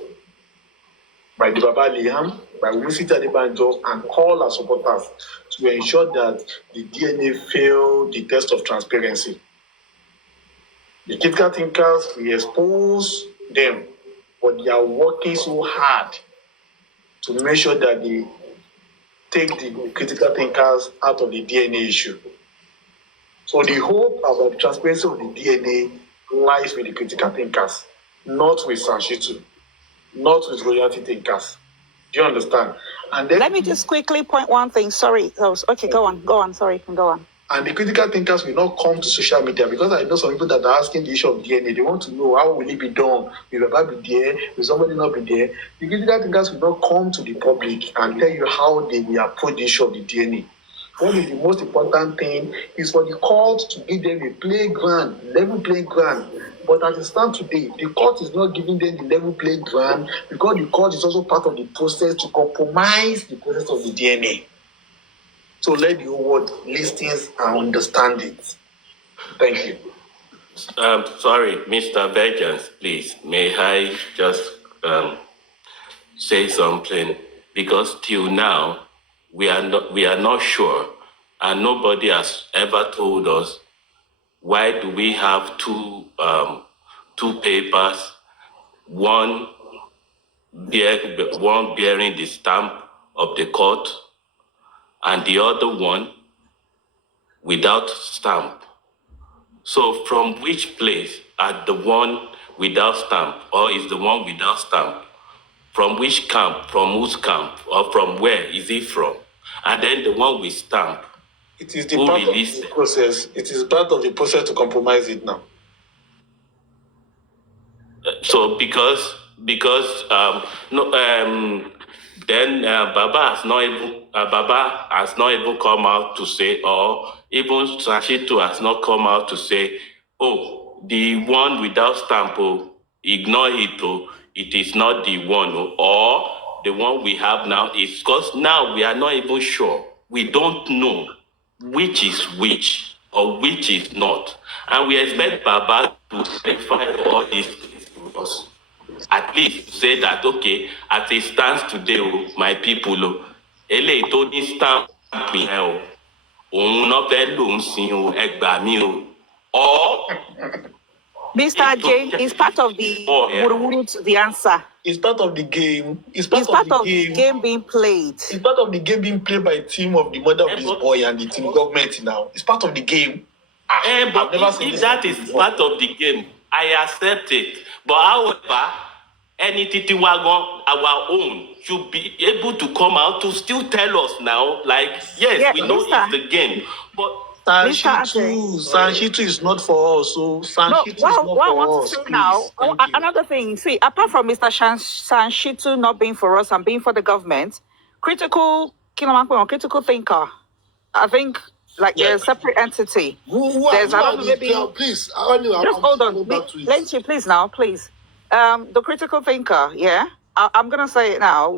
by the Baba Liam, by Wisi Adebanjo, and all our supporters to ensure that the DNA fail the test of transparency. The critical thinkers, we expose them, but they are working so hard to make sure that they take the critical thinkers out of the DNA issue. So the hope about the transparency of the DNA lies with the critical thinkers, not with Sanshitu, not with royalty thinkers. Do you understand? And then Let me just quickly point one thing. Sorry. Okay, go on. Sorry, go on. And the critical thinkers will not come to social media, because I know some people that are asking the issue of DNA. They want to know, how will it be done? Will Baba be there? Will somebody not be there? The critical thinkers will not come to the public and tell you how they will approach the issue of the DNA. What is the most important thing is for the court to give them a playground, level playground. But as it stands today, the court is not giving them the level playground, because the court is also part of the process to compromise the process of the DNA. So let the whole world listen and understand it. Thank you. Sorry, Mr. Vengeance, please. May I just say something? Because till now, we are not sure, and nobody has ever told us why do we have two papers, one bearing the stamp of the court, and the other one without stamp. So from which place are the one without stamp, or is the one without stamp? From which camp, from whose camp, or from where is it from? And then the one with stamp, It is the who part of released the it? process. It is part of the process to compromise it now. So because no then Baba has not even come out to say, or even Sashitu has not come out to say, oh, the one without stamp, oh, ignore it, oh, it is not the one, oh, or the one we have now is, because now we are not even sure. We don't know which is which or which is not. And we expect Baba to clarify all these things to us. At least say that, okay, as it stands today, oh, my people, oh, eléyìí tó ní stamp yẹn o, òun náà fẹ́ lòún sin o, ẹ gbà mí o. Or Mr. J is part of the Wuruwuru to the answer. It's part of the game. It's part of the game being played. It's part of the game being played by a team of the mother of this boy and the team government now. It's part of the game. But if that is part of the game, I accept it. But however, any Titi Wagon, our own, should be able to come out to still tell us now, like, yes, Yeah, we know Mr. it's the game. But Sanshitu is not for us. So Sanshitu is not what I for want us. to say Please. now, Thank you. another thing, see, apart from Mr. Sanshitu not being for us and being for the government, critical thinker, I think, like they're a separate entity. Please, just hold on. Lenchi, please now, please. The critical thinker, yeah. I'm gonna say it now.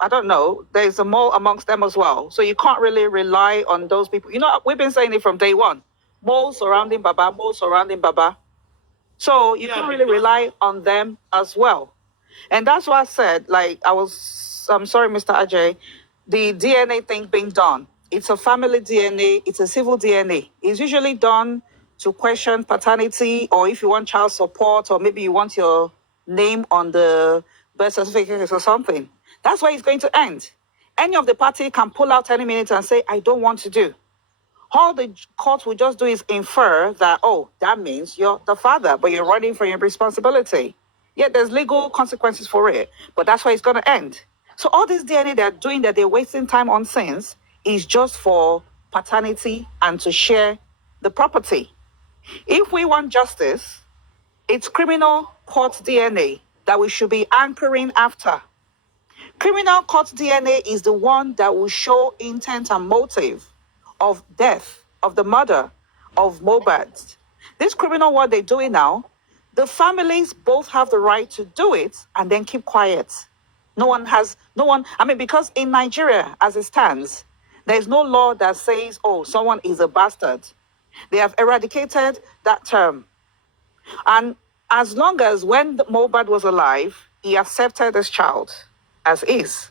I don't know. There's a mole amongst them as well, so you can't really rely on those people. You know, we've been saying it from day one. Mole surrounding Baba. So you can't really rely on them as well. And that's why I said, I'm sorry, Mr. Ajay, the DNA thing being done. It's a family DNA, it's a civil DNA. It's usually done to question paternity, or if you want child support, or maybe you want your name on the birth certificate or something. That's where it's going to end. Any of the party can pull out any minute and say, I don't want to do. All the court will just do is infer that, oh, that means you're the father, but you're running for your responsibility. Yet there's legal consequences for it, but that's where it's going to end. So all this DNA they're doing that they're wasting time on since is just for paternity and to share the property. If we want justice, it's criminal court DNA that we should be anchoring after. Criminal court DNA is the one that will show intent and motive of death, of the murder of Mohbad. This criminal, what they're doing now, the families both have the right to do it and then keep quiet. Because in Nigeria, as it stands, there is no law that says, oh, someone is a bastard. They have eradicated that term. And as long as when Mohbad was alive, he accepted this child as is.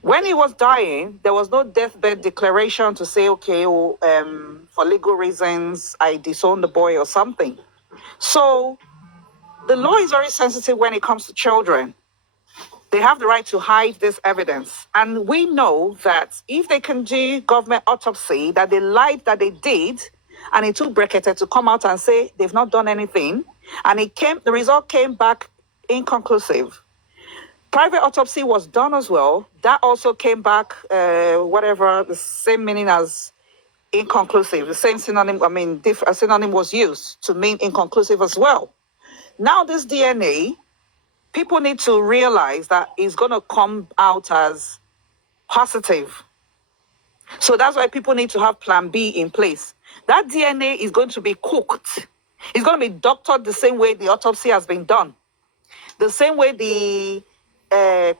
When he was dying, there was no deathbed declaration to say, okay, for legal reasons, I disown the boy or something. So the law is very sensitive when it comes to children. They have the right to hide this evidence. And we know that if they can do government autopsy, that they lied that they did, and it took Brekete to come out and say they've not done anything, and the result came back inconclusive. Private autopsy was done as well. That also came back, the same meaning as inconclusive. The same synonym, a synonym was used to mean inconclusive as well. Now this DNA, people need to realize that it's going to come out as positive. So that's why people need to have plan B in place. That DNA is going to be cooked. It's going to be doctored the same way the autopsy has been done. The same way the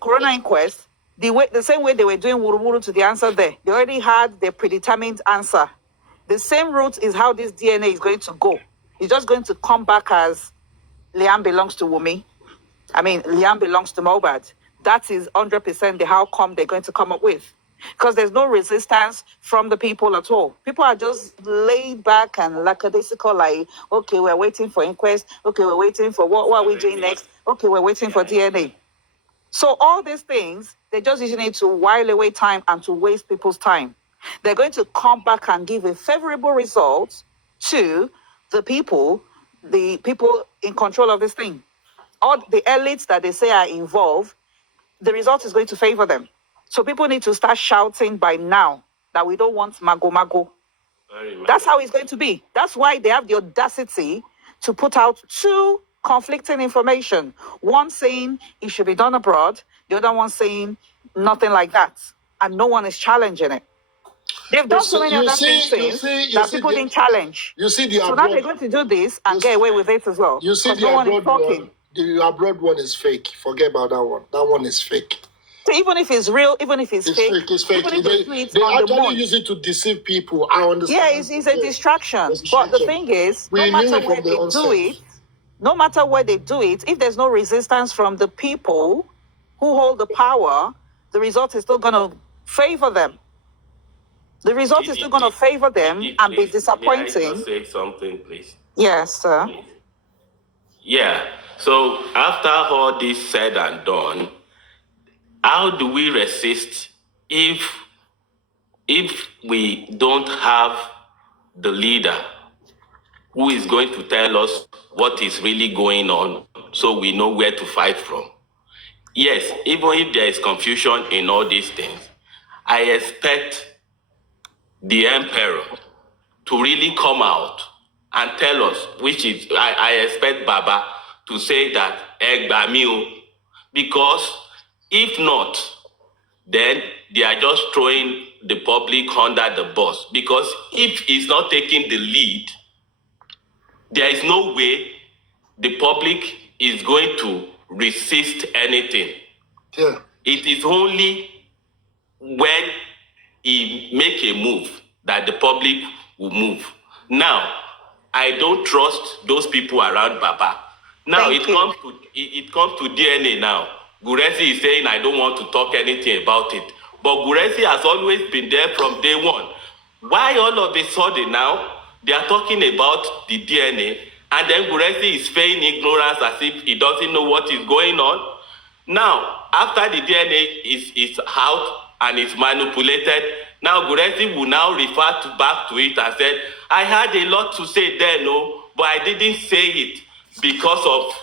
coroner inquest, the same way they were doing Wuruwuru to the answer there. They already had the predetermined answer. The same route is how this DNA is going to go. It's just going to come back as Liam belongs to Wumi. Liam belongs to Mohbad. That is 100% the outcome they're going to come up with. Because there's no resistance from the people at all. People are just laid back and lackadaisical, like, okay, we're waiting for inquest. Okay, we're waiting for what are we doing next? Okay, we're waiting for DNA. So all these things, they just usually need to while away time and to waste people's time. They're going to come back and give a favorable result to the people in control of this thing. All the elites that they say are involved, the result is going to favor them. So people need to start shouting by now that we don't want mago. That's how it's going to be. That's why they have the audacity to put out two conflicting information. One saying it should be done abroad, the other one saying nothing like that. And no one is challenging it. They've done so many other things that people didn't challenge. You see the so abroad, now they're going to do this and get away with it as well. You see the no one is abroad talking. one. The abroad one is fake. Forget about that one. That one is fake. So even if it's real, even if it's fake, it's fake. Even if They actually use it to deceive people. I understand. Yeah, it's a distraction. But the thing is, no matter where they do it, no matter where they do it, if there's no resistance from the people who hold the power, the result is still going to favor them. The result is still going to favor them and be disappointing. May I just say something, please? Yes, sir. Please. Yeah. So after all this said and done, how do we resist if we don't have the leader who is going to tell us what is really going on so we know where to fight from? Yes, even if there is confusion in all these things, I expect the emperor to really come out and tell us, which is, I expect Baba to say that, because if not, then they are just throwing the public under the bus. Because if he's not taking the lead, there is no way the public is going to resist anything. Yeah. It is only when he make a move that the public will move. Now, I don't trust those people around Baba. Now it comes to DNA now. Guresi is saying, I don't want to talk anything about it. But Guresi has always been there from day one. Why all of a sudden now, they are talking about the DNA, and then Guresi is feigning ignorance as if he doesn't know what is going on? Now, after the DNA is out and is manipulated, now Guresi will now refer back to it and said, I had a lot to say then, no, but I didn't say it because of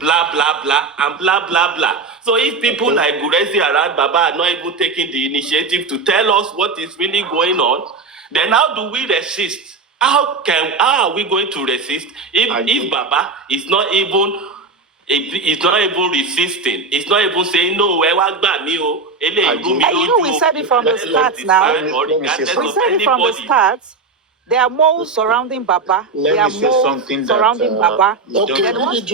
blah, blah, blah, and blah, blah, blah. So if people like Guresi around Baba are not even taking the initiative to tell us what is really going on, then how do we resist? How are we going to resist if Baba is not even resisting? It's not even saying, no, we said it from the start now. We said it from the start. There are moles surrounding Baba. There are moles surrounding Baba. Okay, let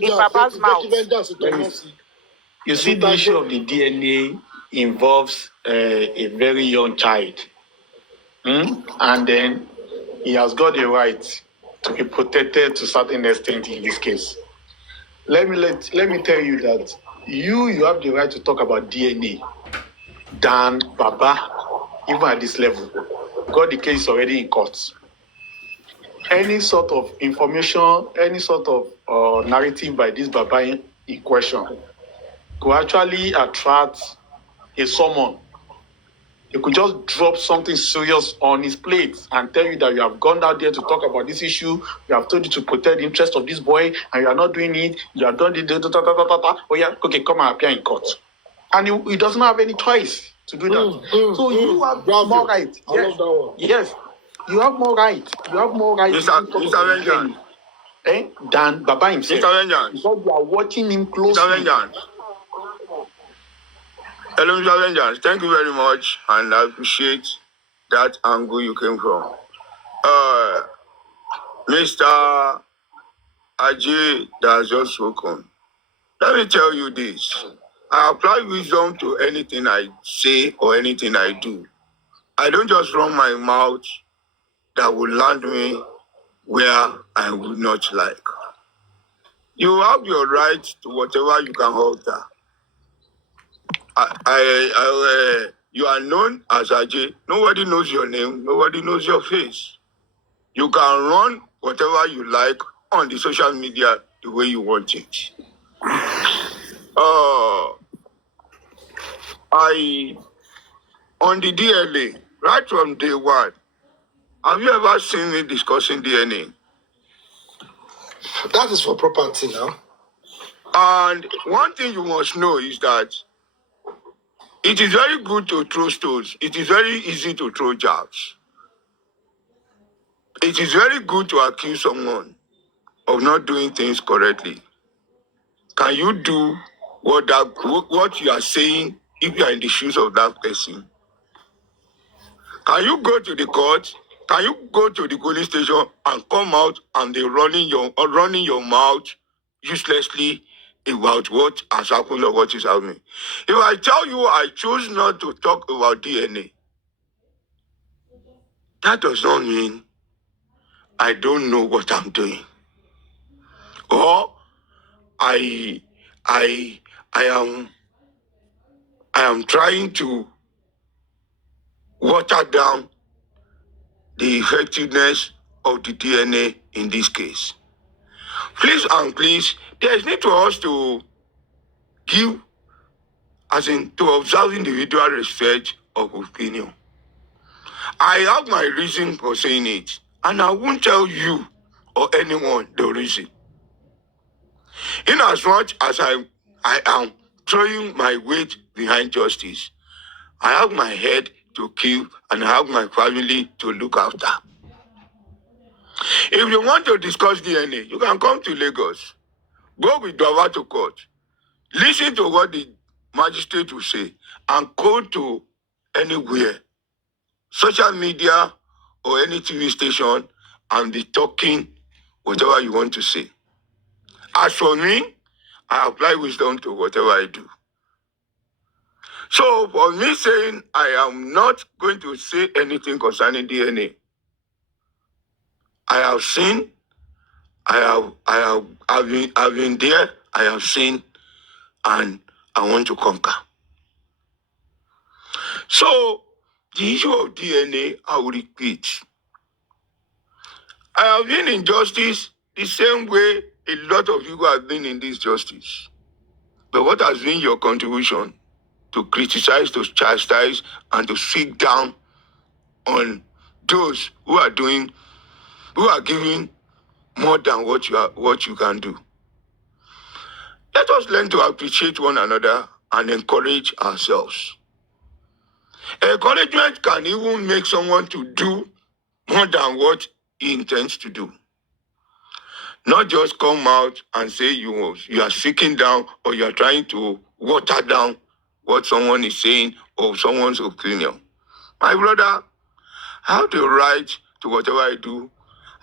in Baba's mouth. You see, the issue of the DNA involves a very young child. And then he has got a right to be protected to a certain extent in this case. Let me tell you that you have the right to talk about DNA than Baba, even at this level. Got the case already in court. Any sort of information, any sort of narrative by this Baba in question could actually attract a summon. You could just drop something serious on his plate and tell you that you have gone out there to talk about this issue. You have told you to protect the interest of this boy, and you are not doing it. You have done it. Oh yeah, okay, come and appear in court. And he doesn't have any choice to do that. So you have more right. Yes, you have more right. You have more right than Baba himself. Because you are watching him closely. Hello, Mr. Vengeance. Thank you very much, and I appreciate that angle you came from. Mr. Ajay that has just spoken. Let me tell you this. I apply wisdom to anything I say or anything I do. I don't just run my mouth that will land me where I would not like. You have your right to whatever you can alter. You are known as Ajay. Nobody knows your name. Nobody knows your face. You can run whatever you like on the social media the way you want it. On the DLA, right from day one, Have you ever seen me discussing DNA? That is for property now. And one thing you must know is that it is very good to throw stones. It is very easy to throw jabs. It is very good to accuse someone of not doing things correctly. Can you do what you are saying if you are in the shoes of that person? Can you go to the court? Can you go to the police station and come out and they running your mouth uselessly about what has happened or what is happening? If I tell you I choose not to talk about DNA, that does not mean I don't know what I'm doing. Or I am trying to water down the effectiveness of the DNA in this case. Please and please, there is need for us to give, as in to observe individual respect of opinion. I have my reason for saying it, and I won't tell you or anyone the reason. In as much as I am throwing my weight behind justice, I have my head to keep and I have my family to look after. If you want to discuss DNA, you can come to Lagos. Go with Dova to court. Listen to what the magistrate will say and go to anywhere, social media or any TV station, and be talking whatever you want to say. As for me, I apply wisdom to whatever I do. So for me saying I am not going to say anything concerning DNA, I have seen, I've been there, I have seen, and I want to conquer. So the issue of DNA, I will repeat. I have been in justice the same way a lot of people have been in this justice. But what has been your contribution to criticize, to chastise, and to speak down on those who are giving more than what you can do? Let us learn to appreciate one another and encourage ourselves. Encouragement can even make someone to do more than what he intends to do. Not just come out and say you are seeking down or you are trying to water down what someone is saying or someone's opinion. My brother, I have the right to whatever I do.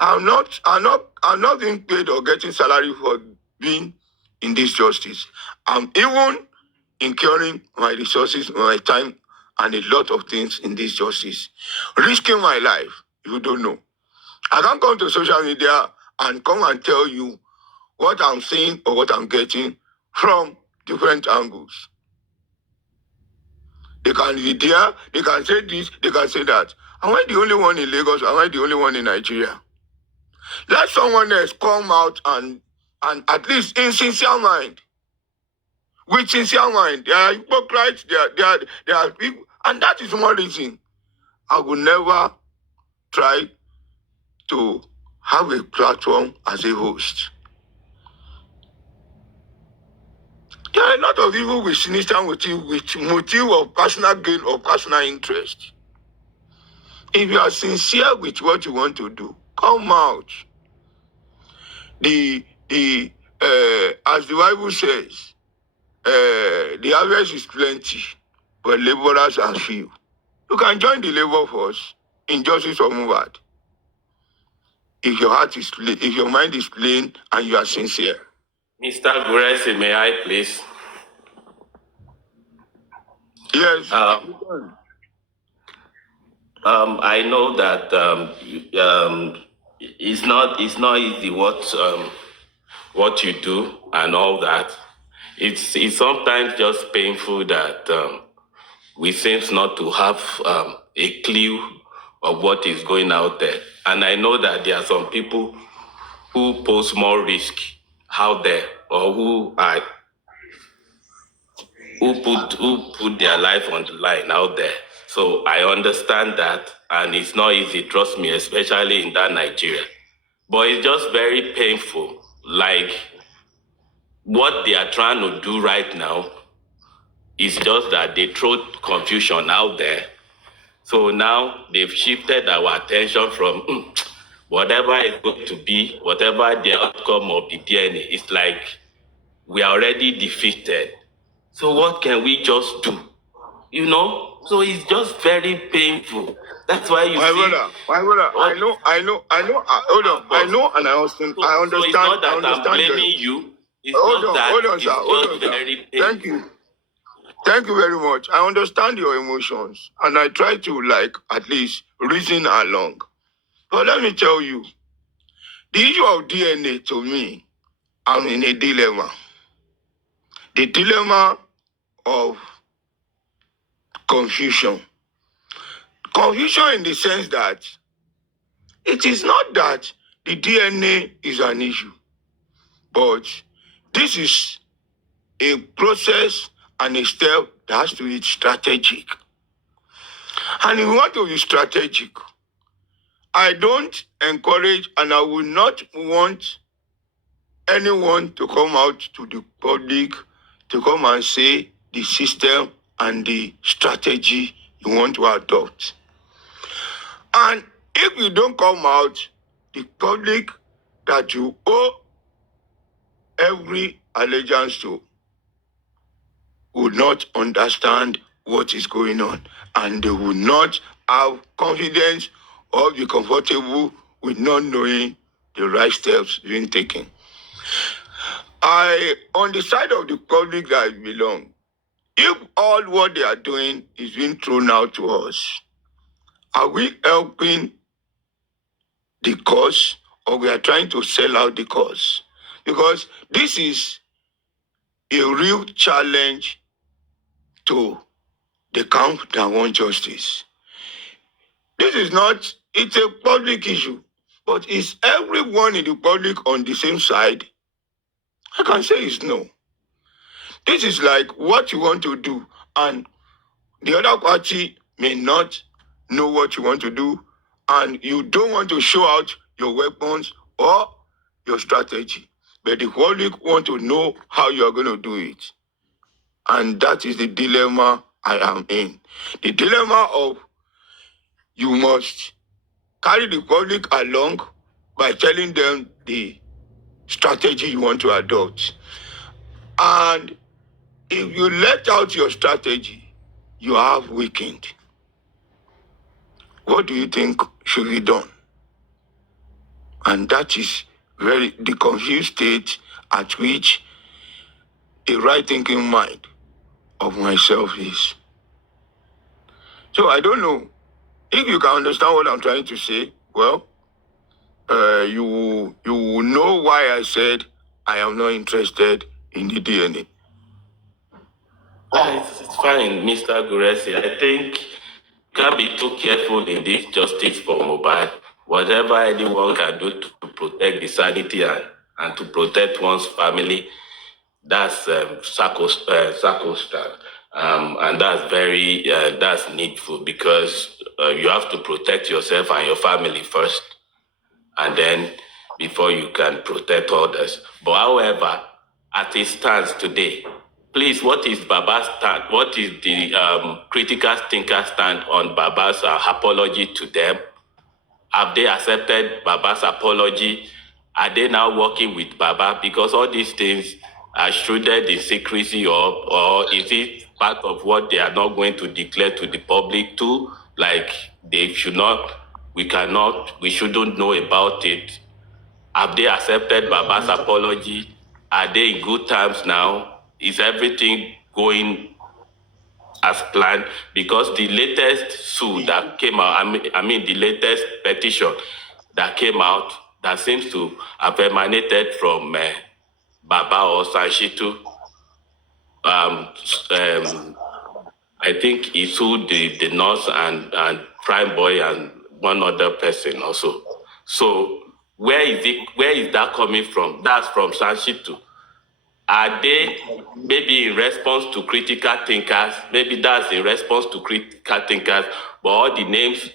I'm not being paid or getting salary for being in this justice. I'm even incurring my resources, my time, and a lot of things in this justice. Risking my life, you don't know. I can't come to social media and come and tell you what I'm seeing or what I'm getting from different angles. They can be there, they can say this, they can say that. Am I the only one in Lagos? Am I the only one in Nigeria? Let someone else come out and at least in sincere mind, with sincere mind, they are hypocrites, they are people, and that is one reason I will never try to have a platform as a host. There are a lot of people with sinister motive, with motive of personal gain or personal interest. If you are sincere with what you want to do, come out. As the Bible says, the harvest is plenty, but laborers are few. You can join the labor force in justice or movement. If your mind is clean and you are sincere. Mr. Guresi, may I please? Yes. I know that it's not easy what you do and all that. It's sometimes just painful that we seem not to have a clue of what is going out there. And I know that there are some people who pose more risk out there, or who put their life on the line out there. So I understand that, and it's not easy, trust me, especially in that Nigeria. But it's just very painful. Like, what they are trying to do right now is just that they throw confusion out there. So now they've shifted our attention from whatever is going to be, whatever the outcome of the DNA, it's like we are already defeated. So what can we just do? You know? So it's just very painful. That's why you My see. brother, I know, hold on, I know, and I understand, So it's not that I understand. I'm blaming you. It's Hold just that on, it's sir, hold on, just very sir. painful. Thank you very much. I understand your emotions, and I try to, like, at least reason along. But let me tell you, the issue of DNA, to me, I'm in a dilemma. The dilemma of confusion. Confusion in the sense that it is not that the DNA is an issue, but this is a process and a step that has to be strategic. And if you want to be strategic, I don't encourage and I will not want anyone to come out to the public to come and say the system and the strategy you want to adopt. And if you don't come out, the public that you owe every allegiance to will not understand what is going on, and they will not have confidence or be comfortable with not knowing the right steps being taken. On the side of the public that I belong, if all what they are doing is being thrown out to us, are we helping the cause, or we are trying to sell out the cause? Because this is a real challenge to the camp that want justice. This is not, it's a public issue, but is everyone in the public on the same side? I can say it's no. This is like what you want to do, and the other party may not know what you want to do, and you don't want to show out your weapons or your strategy, but the public want to know how you are going to do it. And that is the dilemma I am in. The dilemma of you must carry the public along by telling them the strategy you want to adopt. And if you let out your strategy, you have weakened. What do you think should be done? And that is the confused state at which a right thinking mind of myself is. So I don't know. If you can understand what I'm trying to say, well, you will know why I said I am not interested in the DNA. It's fine, Mr. Guresi. I think you can't be too careful in this justice for mobile. Whatever anyone can do to protect the sanity and to protect one's family, that's circumstance. And that's very, that's needful, because you have to protect yourself and your family first, and then before you can protect others. But however, as it stands today, please, what is Baba's stand? What is the critical thinker stand on Baba's apology to them? Have they accepted Baba's apology? Are they now working with Baba? Because all these things are shrouded in secrecy, or is it part of what they are not going to declare to the public too? Like, they should not, we shouldn't know about it. Have they accepted Baba's apology? Are they in good terms now? Is everything going as planned? Because the latest suit that came out, I mean the latest petition that came out, that seems to have emanated from Baba or Sanshitu. I think he sued the nurse and Prime Boy and one other person also. So where is that coming from? That's from Sanshitu. Are they maybe in response to critical thinkers? Maybe that's in response to critical thinkers, but all the names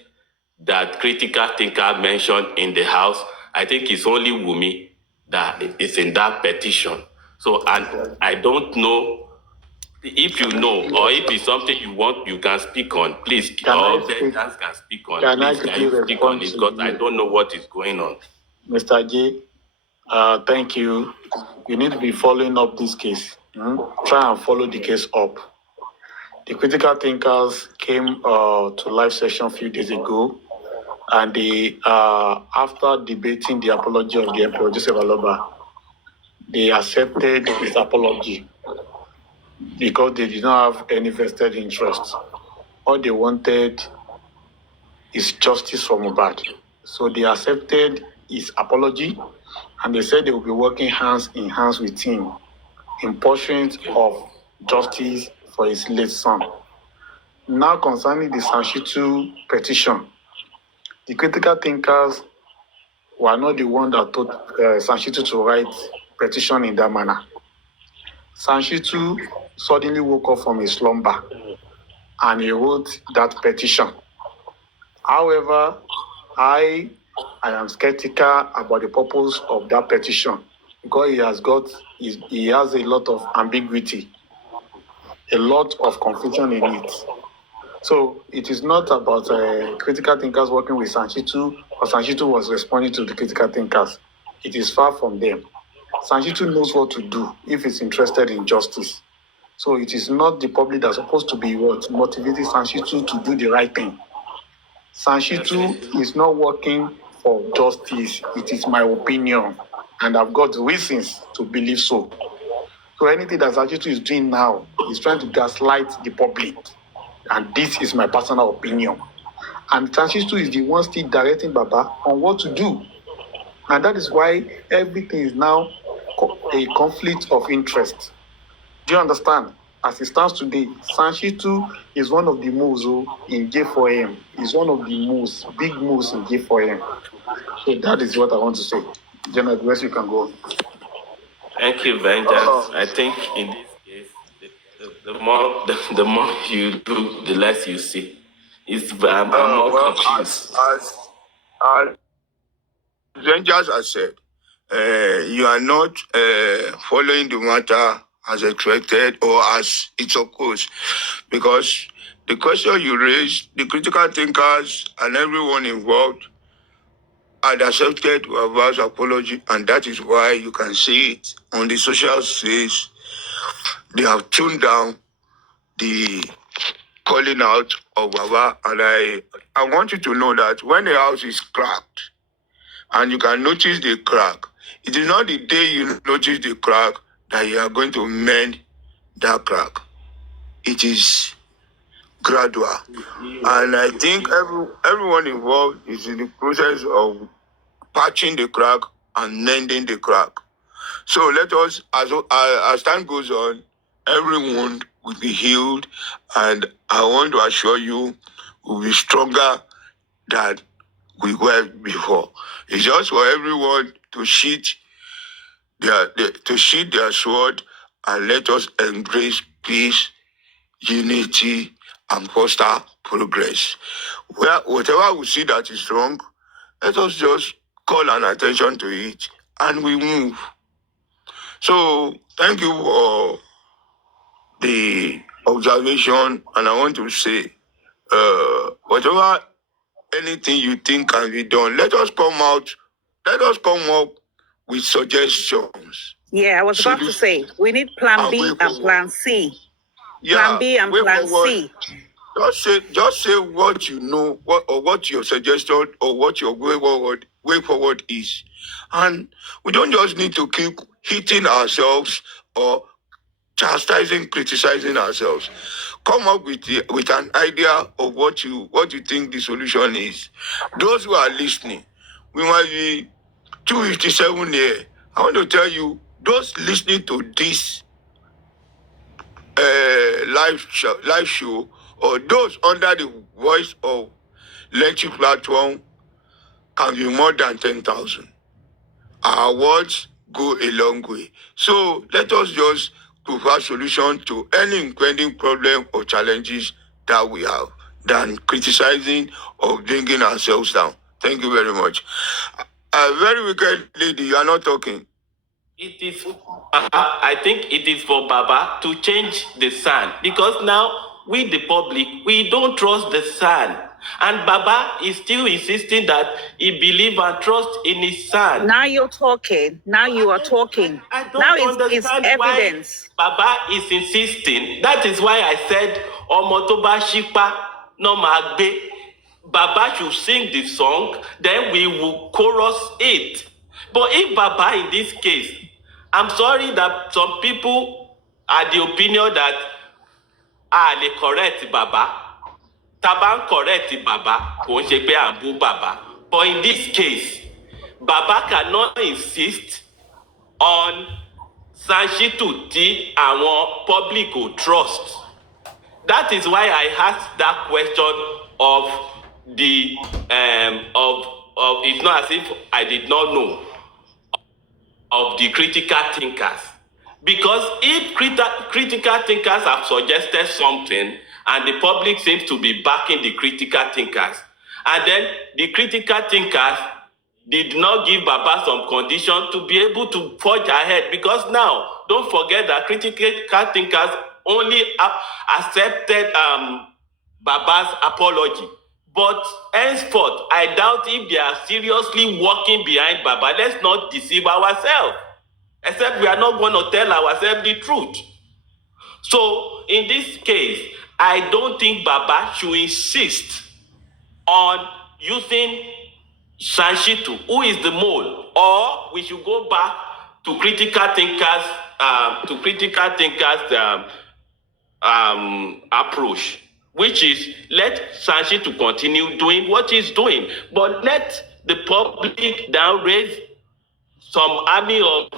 that critical thinker mentioned in the House. I think it's only Wumi that is in that petition. So, and I don't know if you know, or if it's something you want, you can speak on, please. Or Vengeance can speak on. Can I Please, can quickly you speak on respond it? to Because I you? don't know what is going on. Mr. J, thank you. You need to be following up this case. Try and follow the case up. The critical thinkers came to live session a few days ago, and they, after debating the apology of the Emperor Joseph Aloba, they accepted his apology because they did not have any vested interest. All they wanted is justice for Mohbad. So they accepted his apology, and they said they will be working hands in hands with him in pursuit of justice for his late son. Now, concerning the Sanshitu petition, the critical thinkers were not the one that told Sanshitu to write petition in that manner. Sanshitu suddenly woke up from his slumber and he wrote that petition. However, I am skeptical about the purpose of that petition because he has a lot of ambiguity, a lot of confusion in it. So it is not about critical thinkers working with Sanshitu, or Sanshitu was responding to the critical thinkers. It is far from them. Sanshitu knows what to do if he's interested in justice. So it is not the public that's supposed to be motivating Sanshitu to do the right thing. Sanshitu is not working for justice. It is my opinion, and I've got reasons to believe so. So anything that Sanshitu is doing now is trying to gaslight the public. And this is my personal opinion. And Sanshitu is the one still directing Baba on what to do. And that is why everything is now a conflict of interest. Do you understand? As it stands today, Sanshitu is one of the moves in J4M. He's one of the moves, big moves in J4M. So that is what I want to say. General, the rest you can go. Thank you, Vengeance. I think in this case, the more you do, the less you see. I'm more confused. As Rangers has said, you are not following the matter as expected or as it occurs, because the question you raised, the critical thinkers and everyone involved had accepted Baba's apology, and that is why you can see it on the social space. They have tuned down the calling out of Baba, and I want you to know that when the house is cracked, and you can notice the crack, it is not the day you notice the crack that you are going to mend that crack. It is gradual. And I think everyone involved is in the process of patching the crack and mending the crack. So let us, as time goes on, every wound will be healed, and I want to assure you, we'll be stronger than we were before. It's just for everyone to sheath their sword and let us embrace peace, unity, and foster progress. Whatever we see that is wrong, let us just call an attention to it and we move. So thank you for the observation, and I want to say, whatever anything you think can be done, let us come up with suggestions. Yeah, I was about to say we need plan B and plan C. Plan B and plan C. Just say what you know, what your suggestion or what your way forward is. And we don't just need to keep hitting ourselves or chastising, criticizing ourselves. Come up with an idea of what you think the solution is. Those who are listening, we might be 257 here. I want to tell you, those listening to this live show, or those under the voice of lenchi platform can be more than 10,000. Our words go a long way. So let us just provide solution to any impending problem or challenges that we have. than criticizing or bringing ourselves down. Thank you very much. A very wicked lady, you are not talking. It is, I think it is for Baba to change the son, because now we, the public, we don't trust the son. And Baba is still insisting that he believe and trust in his son. Now you're talking. Now you are talking. I don't now it's understand evidence. why Baba is insisting. That is why I said, Omotoba Shipa no Magbe. Baba should sing the song, then we will chorus it. But if Baba in this case, I'm sorry that some people are the opinion that they correct Baba. Taban correct Baba, Baba. But in this case, Baba cannot insist on Sanshitu tí àwọn public will trust. That is why I asked that question of the it's not as if I did not know of the critical thinkers. Because if critical thinkers have suggested something and the public seems to be backing the critical thinkers, and then the critical thinkers did not give Baba some condition to be able to forge ahead, because now, don't forget that critical thinkers only accepted Baba's apology. But henceforth, I doubt if they are seriously working behind Baba. Let's not deceive ourselves. Except we are not going to tell ourselves the truth. So, in this case, I don't think Baba should insist on using Sanshitu, who is the mole, or we should go back to critical thinkers, approach, which is let Sanshitu continue doing what he's doing, but let the public now raise some army of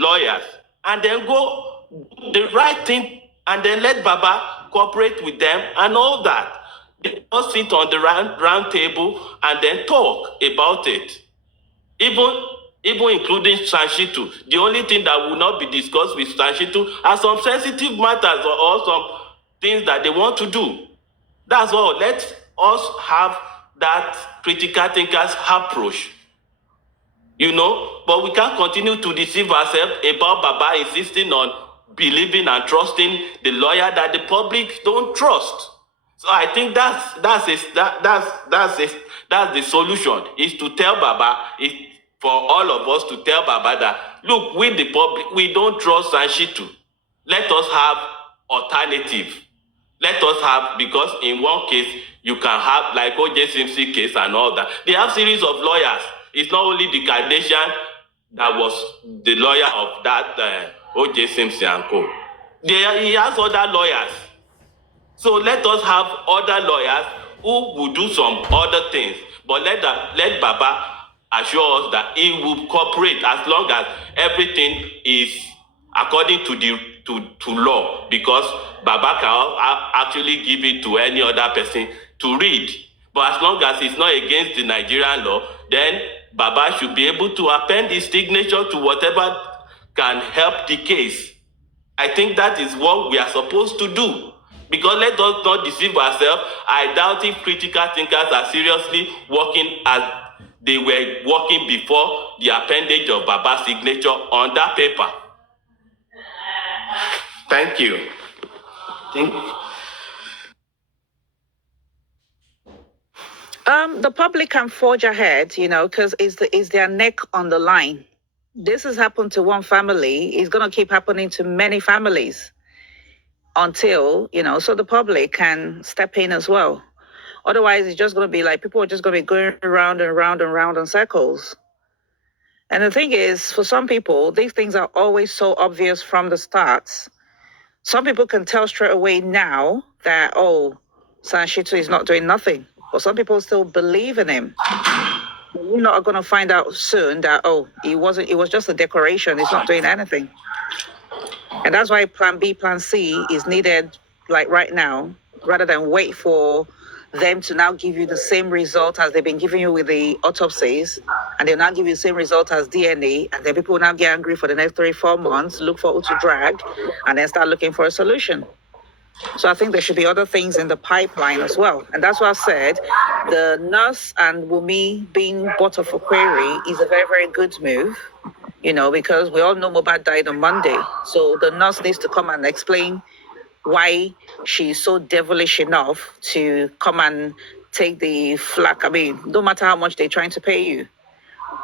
lawyers and then go do the right thing, and then let Baba cooperate with them and all that. They all sit on the round table and then talk about it. Even including Sanshitu. The only thing that will not be discussed with Sanshitu are some sensitive matters or some things that they want to do. That's all. Let us have that critical thinkers approach. But we can't continue to deceive ourselves about Baba insisting on believing and trusting the lawyer that the public don't trust. So I think that's the solution, is to tell Baba, is for all of us to tell Baba that, look, we the public, we don't trust Sanshitu. Let us have alternative. Let us have, because in one case, you can have, like O.J. Simpson case and all that. They have series of lawyers. It's not only the Kardashian that was the lawyer of that O.J. Simpson and co. He has other lawyers. So let us have other lawyers who will do some other things. But let Baba assure us that he will cooperate as long as everything is according to law. Because Baba can actually give it to any other person to read. But as long as it's not against the Nigerian law, then Baba should be able to append his signature to whatever can help the case. I think that is what we are supposed to do. Because let us not deceive ourselves. I doubt if critical thinkers are seriously working as they were working before the appendage of Baba's signature on that paper. Thank you. The public can forge ahead, because it's their neck on the line. This has happened to one family. It's going to keep happening to many families until, so the public can step in as well. Otherwise, it's just going to be like people are just going to be going around and round and round in circles. And the thing is, for some people, these things are always so obvious from the start. Some people can tell straight away now that, Sanshitu is not doing nothing. But some people still believe in him. You're not going to find out soon that, it was just a decoration. It's not doing anything. And that's why plan B, plan C is needed, like right now, rather than wait for them to now give you the same result as they've been giving you with the autopsies, and they'll now give you the same result as DNA, and then people will now get angry for the next 3-4 months, look for who to drag, and then start looking for a solution. So I think there should be other things in the pipeline as well. And that's why I said the nurse and Wumi being brought up for query is a very, very good move, because we all know Mohbad died on Monday. So the nurse needs to come and explain why she's so devilish enough to come and take the flak. I mean, no matter how much they're trying to pay you.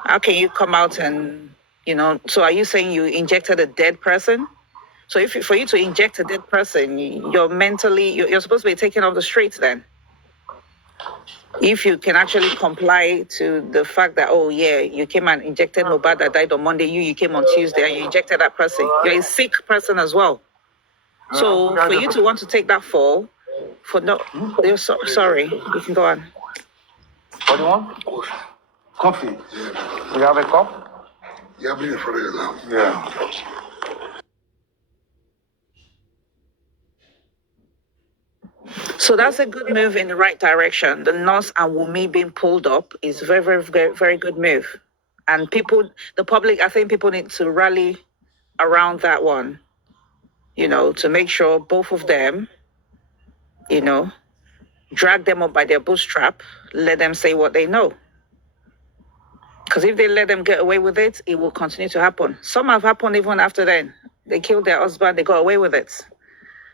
How can you come out and, so are you saying you injected a dead person? So for you to inject a dead person, you're supposed to be taken off the streets then. If you can actually comply to the fact that, oh yeah, you came and injected Mohbad that died on Monday, you came on Tuesday and you injected that person. You're a sick person as well. So for you to want to take that fall, sorry, you can go on. What do you want? Coffee. Do you have a cup? Yeah, bring it for you now. Yeah. So that's a good move in the right direction. The nurse and Wumi being pulled up is very, very, very, very good move. And the public, I think people need to rally around that one, to make sure both of them, drag them up by their bootstrap, let them say what they know. Because if they let them get away with it, it will continue to happen. Some have happened even after then. They killed their husband, they got away with it.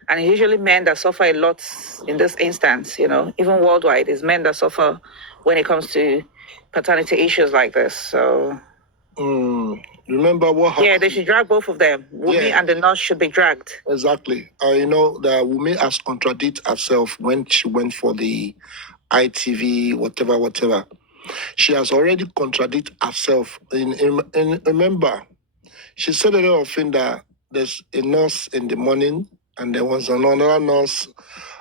And it's usually men that suffer a lot in this instance, even worldwide, it's men that suffer when it comes to paternity issues like this. So, remember what happened? Yeah, they should drag both of them. Wumi and the nurse should be dragged. Exactly. That Wumi has contradicted herself when she went for the ITV, whatever. She has already contradicted herself. Remember, she said a lot of things that there's a nurse in the morning, and there was another nurse,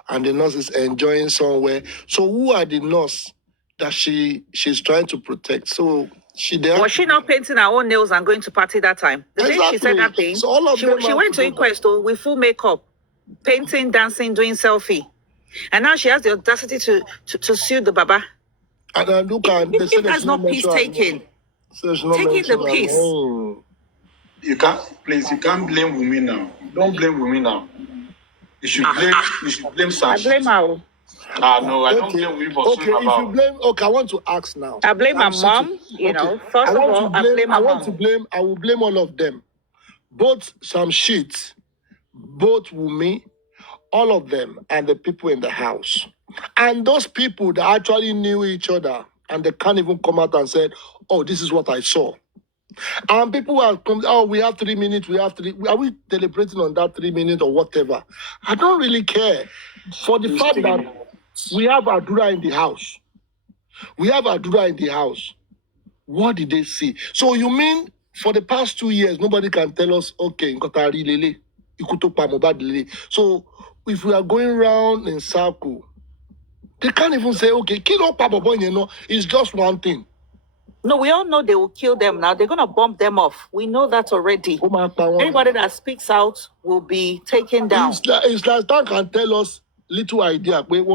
and the nurse is enjoying somewhere. So who are the nurse that she's trying to protect? So was she not painting her own nails and going to party that time? The day she said that thing, so she went to inquest with full makeup, painting, dancing, doing selfie. And now she has the audacity to sue the Baba. And look at if that's not peace taking. Taking the peace. You can't blame women now. Don't blame women now. You should blame Sashi. I blame her. No, I don't blame women for if you blame, I want to ask now. I blame my mom, First of all, I blame my mom. I will blame all of them. Both some shit, both Wumi, all of them, and the people in the house. And those people that actually knew each other, and they can't even come out and say, oh, this is what I saw. And people are come, oh, we have 3 minutes, are we deliberating on that 3 minutes or whatever? I don't really care. For the fact that we have Adura in the house. What did they see? So you mean for the past 2 years, nobody can tell us, okay, so if we are going around in circle, they can't even say, okay, kill up Papa Boy, it's just one thing. No, we all know they will kill them now. They're going to bomb them off. We know that already. Anybody that speaks out will be taken down. It's like that can tell us little idea. No,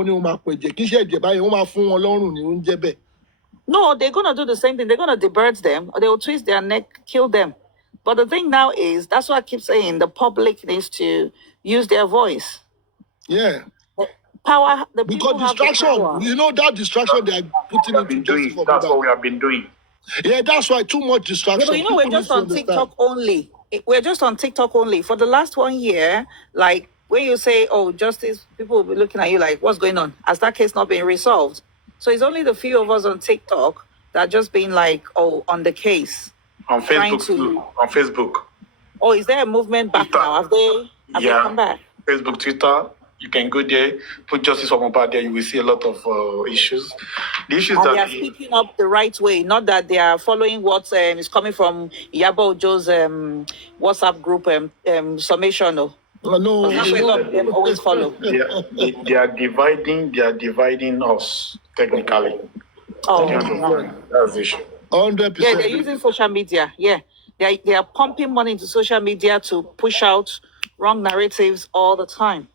they're going to do the same thing. They're going to debird them, or they will twist their neck, kill them. But the thing now is, that's why I keep saying, the public needs to use their voice. Yeah. Power, because distraction, that distraction they are putting into justice for that's what we have been doing. Yeah, that's why too much distraction. Yeah, but we're just on TikTok only. We're just on TikTok only. For the last 1 year, like when you say, oh, justice, people will be looking at you like, what's going on? Has that case not been resolved? So it's only the few of us on TikTok that are just being like, oh, on the case. On Facebook too. On Facebook. Oh, is there a movement back Twitter. now? Have they come back? Facebook, Twitter. You can go there, put Justice for Mohbad there, you will see a lot of issues. The issues and that they are speaking up the right way, not that they are following what is coming from Iyabo Ojo's WhatsApp group summation. No. That's what a lot of them always follow. They are dividing us technically. Oh, that's the issue. 100%. Yeah, they're using social media. Yeah, they are pumping money into social media to push out wrong narratives all the time.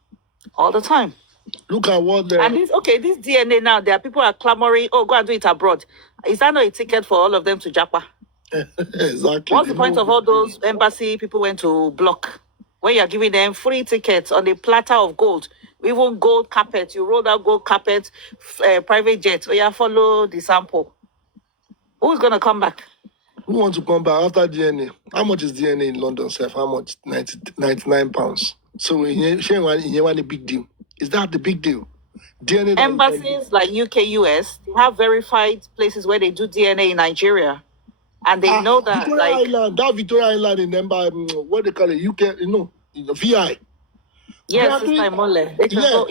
Look at what they're... And this DNA now, there are people are clamoring, oh, go and do it abroad. Is that not a ticket for all of them to Japa? Exactly. What's the point of all those embassy people went to block? when you're giving them free tickets on a platter of gold, even gold carpet. You roll out gold carpet, private jet. Oh, yeah, follow the sample. Who's going to come back? Who wants to come back after DNA? How much is DNA in London, sir? How much? 99 pounds. So, a big deal. Is that the big deal? DNA. Embassies like UK, US, they have verified places where they do DNA in Nigeria. And they know that, Victoria Island, that Victoria Island in what they call it, UK, VI. Yes, Sister Imole. They can go,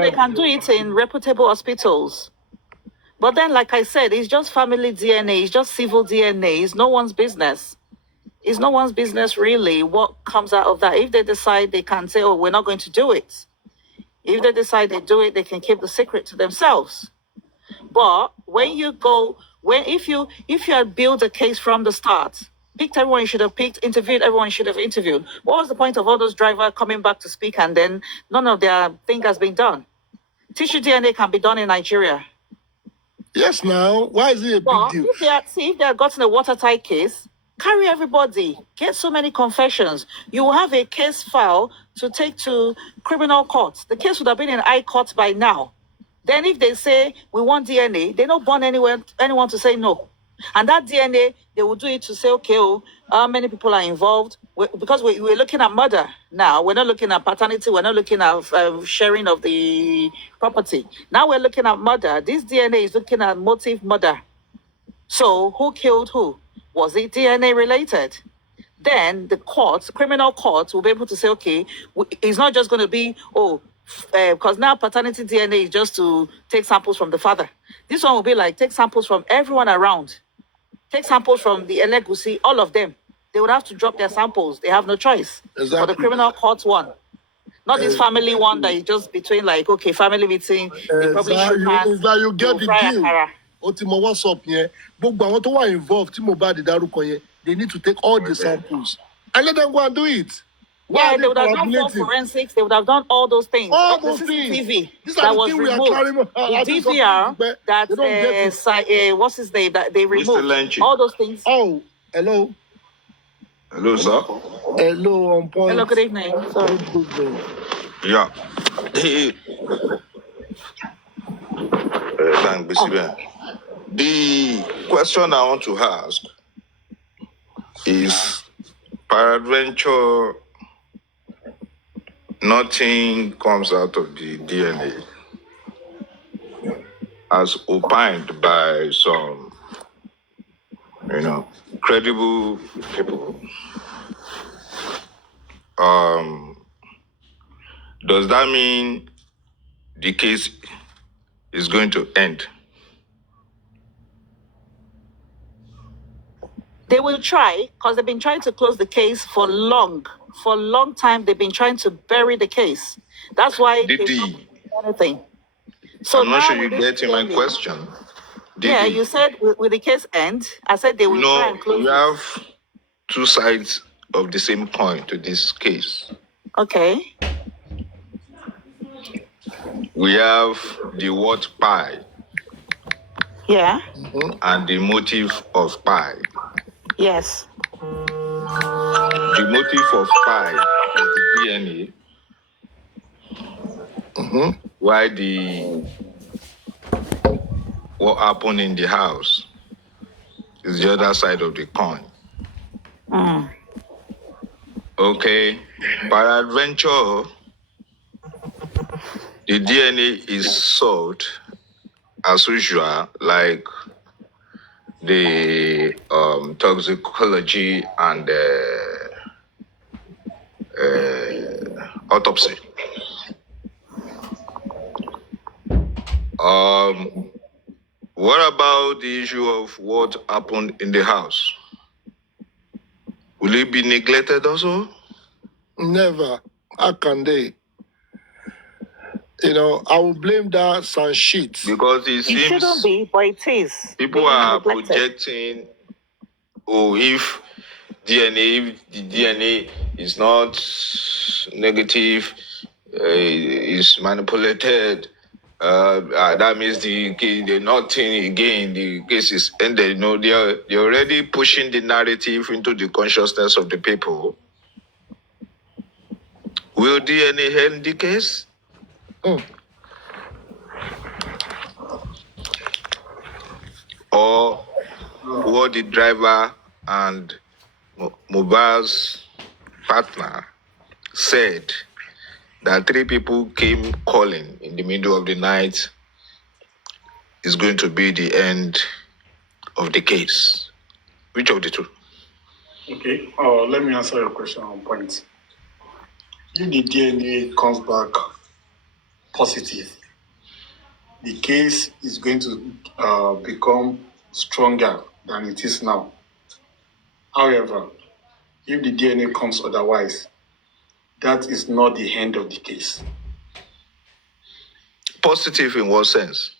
They can do it in reputable hospitals. But then, like I said, it's just family DNA, it's just civil DNA. It's no one's business. It's no one's business, really, what comes out of that. If they decide, they can say, oh, we're not going to do it. If they decide they do it, they can keep the secret to themselves. But when you go, if you had built a case from the start, picked everyone you should have picked, interviewed everyone you should have interviewed, what was the point of all those drivers coming back to speak and then none of their thing has been done? Tissue DNA can be done in Nigeria. Yes, now. Why is it a big deal? If they had gotten a watertight case, carry everybody. Get so many confessions. You will have a case file to take to criminal court. The case would have been in high court by now. Then if they say, we want DNA, they don't want anyone to say no. And that DNA, they will do it to say, okay, how many people are involved? Because we're looking at murder now. We're not looking at paternity. We're not looking at sharing of the property. Now we're looking at murder. This DNA is looking at motive murder. So who killed who? Was it DNA related? Then the courts, criminal courts, will be able to say, okay, it's not just going to be, because now paternity DNA is just to take samples from the father. This one will be like, take samples from everyone around. Take samples from the Elegusi, all of them. They would have to drop their samples. They have no choice. Exactly. For the criminal court one. Not this family one that is just between like, okay, family meeting. They probably should have. It's like you get the deal. Otimo, what's up here? But want to involved, they need to take all the samples and let them go and do it. Yeah, they would have done forensics. They would have done all those things. All the those CCTV things. that was removed. The DVR that what's his name that they removed. Lenchi. All those things. Oh, hello. Hello, sir. Hello, on point. Hello, good evening. Sorry. Good evening. Yeah. The question I want to ask is, peradventure, nothing comes out of the DNA as opined by some, credible people. Does that mean the case is going to end? They will try, because they've been trying to close the case for a long time. They've been trying to bury the case. That's why they've not done anything. So I'm not sure you get my question. You said will the case end? I said they will try and close it. We have two sides of the same coin to this case. Okay. We have the word pie. Yeah. And the motive of pie. Yes. The motive of pie is the DNA. Why what happened in the house is the other side of the coin. Okay. Peradventure, the DNA is sold as usual, like the toxicology and autopsy. What about the issue of what happened in the house? Will it be neglected also? Never. How can they? I will blame that some shit. Because it seems shouldn't be, but it is. People are projecting, if the DNA is not negative, is manipulated, That means the nothing again. The case is ended. You know, they're already pushing the narrative into the consciousness of the people. Will DNA end the case? Or what the driver and Mohbad's partner said that 3 people came calling in the middle of the night is going to be the end of the case. Which of the two? Okay, let me answer your question on point. If the DNA comes back positive, the case is going to become stronger than it is now. However, if the DNA comes otherwise, that is not the end of the case. Positive in what sense?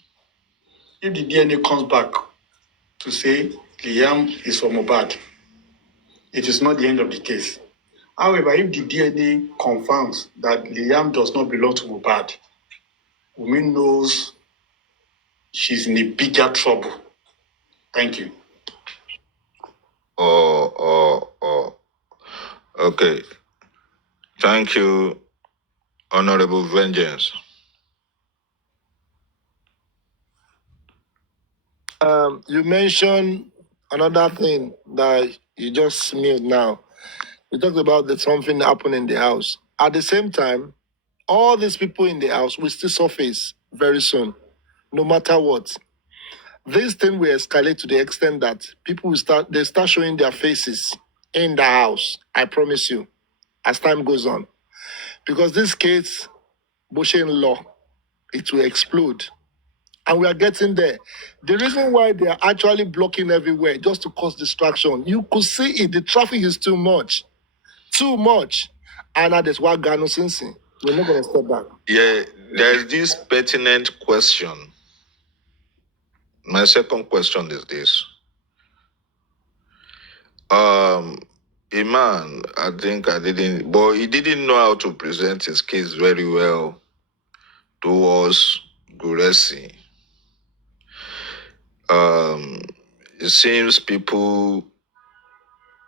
If the DNA comes back to say Liam is from Mohbad, it is not the end of the case. However, if the DNA confirms that Liam does not belong to Mohbad, Wunmi knows she's in a bigger trouble. Thank you. Okay. Thank you, Honorable Vengeance. You mentioned another thing that you just smelled now. You talked about that something happened in the house. At the same time, all these people in the house will still surface very soon, no matter what. This thing will escalate to the extent that people will start showing their faces in the house. I promise you, as time goes on. Because this case, Boshen law, it will explode. And we are getting there. The reason why they are actually blocking everywhere, just to cause distraction, you could see it. The traffic is too much. Too much. And that is why Gano Sinsin. We're not going to step back. Yeah, there's this pertinent question. My second question is this. A man, but he didn't know how to present his case very well towards Guresi. It seems people,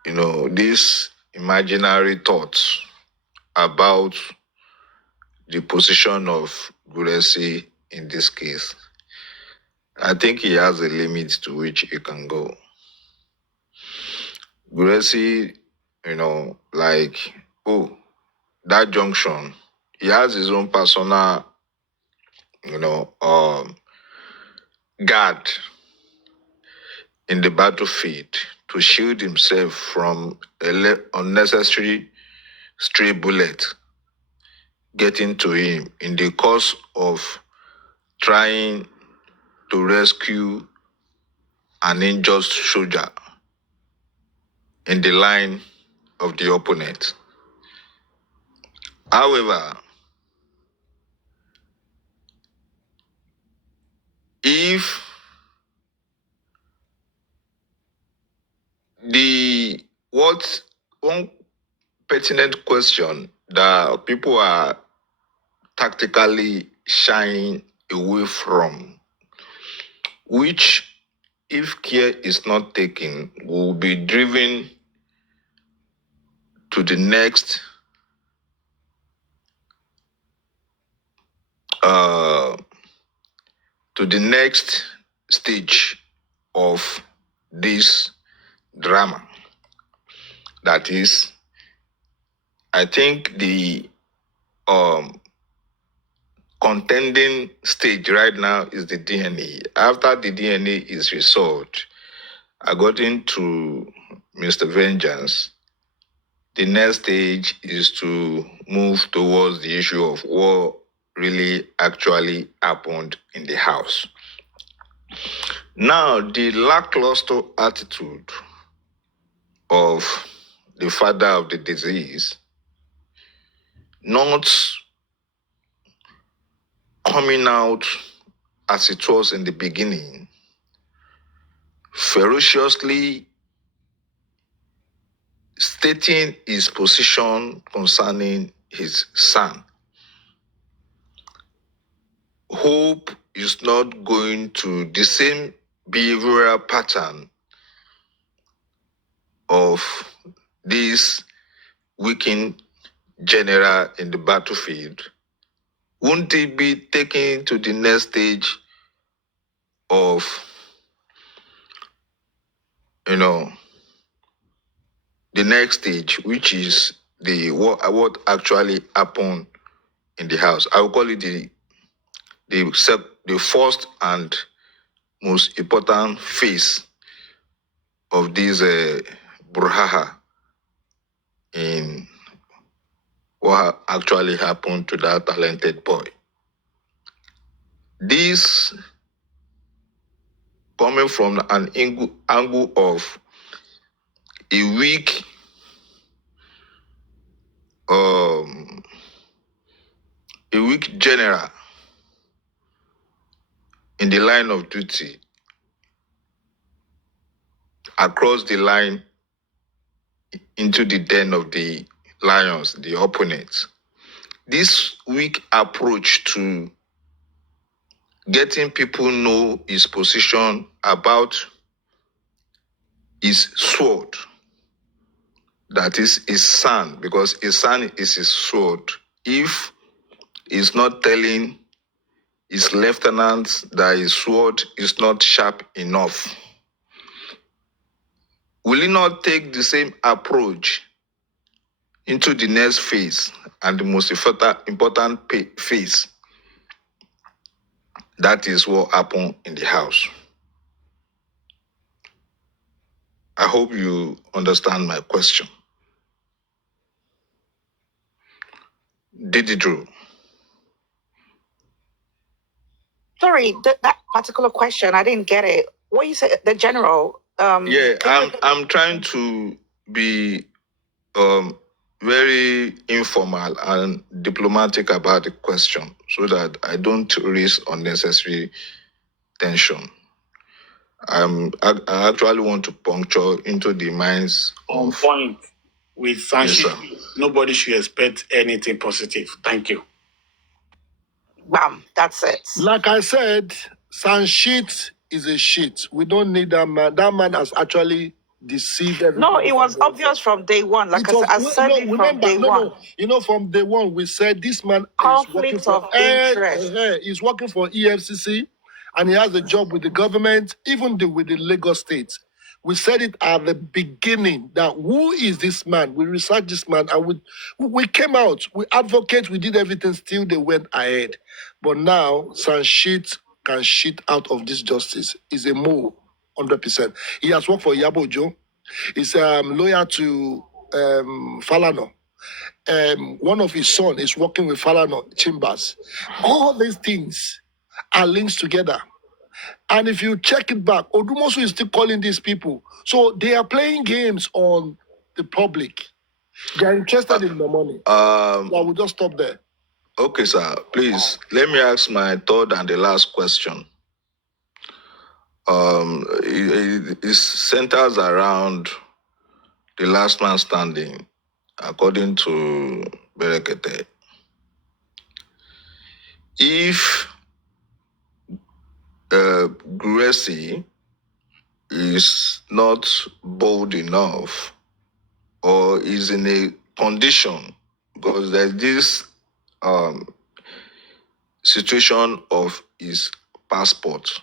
these imaginary thoughts about the position of Guresi in this case. I think he has a limit to which he can go. Guresi, that junction, he has his own personal, guard in the battlefield to shield himself from unnecessary stray bullet getting to him in the course of trying to rescue an injured soldier in the line of the opponent. However, if one pertinent question that people are tactically shying away from, which, if care is not taken, will be driven to the next stage of this drama. That is, I think the contending stage right now is the DNA. After the DNA is resolved, according to Mr. Vengeance, the next stage is to move towards the issue of what really actually happened in the house. Now, the lackluster attitude of the father of the disease not coming out as it was in the beginning, ferociously stating his position concerning his son, hope is not going to the same behavioral pattern of this weakened general in the battlefield, won't it be taken to the next stage of, the next stage, which is what actually happened in the house? I will call it the first and most important phase of this brouhaha in what actually happened to that talented boy. This coming from an angle of a weak general in the line of duty across the line into the den of the lions, the opponents. This weak approach to getting people know his position about his sword, that is his son, because his son is his sword. If he's not telling his lieutenants that his sword is not sharp enough, will he not take the same approach into the next phase and the most important phase? That is what happened in the house. I hope you understand my question. Did it Drew? Sorry, that particular question, I didn't get it. What you said, the general. Yeah, I'm trying to be very informal and diplomatic about the question so that I don't raise unnecessary tension. I actually want to puncture into the minds On of point with Sanshi, Yes, nobody should expect anything positive. Thank you. Bam, that's it. Like I said, Sanshit is a shit. We don't need that man. That man has actually deceived everybody. No, it was obvious from day one. Like I said it from day one. From day one, we said this man Conflict is working of interest. he's working for EFCC, and he has a job with the government, even with the Lagos State. We said it at the beginning that who is this man? We researched this man, and we came out, we advocate, we did everything. Still, they went ahead. But now, Sanshit can shit out of this justice. He's a mole, 100%. He has worked for Yabo Joe. He's lawyer to Falano. One of his sons is working with Falano Chambers. All these things are linked together. And if you check it back, Odumosu is still calling these people. So they are playing games on the public. They are interested in the money. So I will just stop there. Okay, sir. Please, let me ask my third and the last question. It centers around the last man standing, according to Berekete. If Gracie is not bold enough or is in a condition, because there's this situation of his passport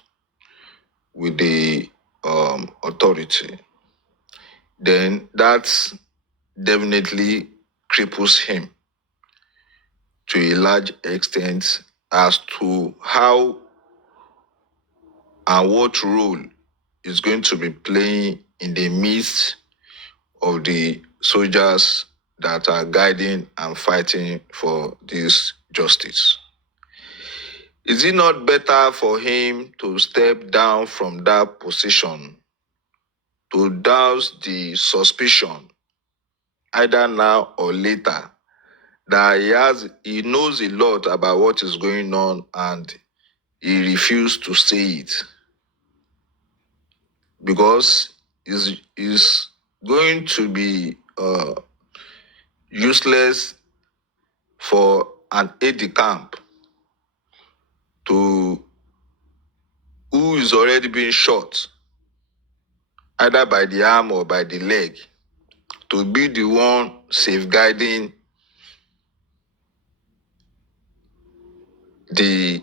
with the authority, then that definitely cripples him to a large extent as to how and what role is going to be playing in the midst of the soldiers that are guiding and fighting for this justice. Is it not better for him to step down from that position to douse the suspicion, either now or later, that he knows a lot about what is going on and he refused to say it? Because it's going to be useless for an aide-de-camp to who is already being shot, either by the arm or by the leg, to be the one safeguarding the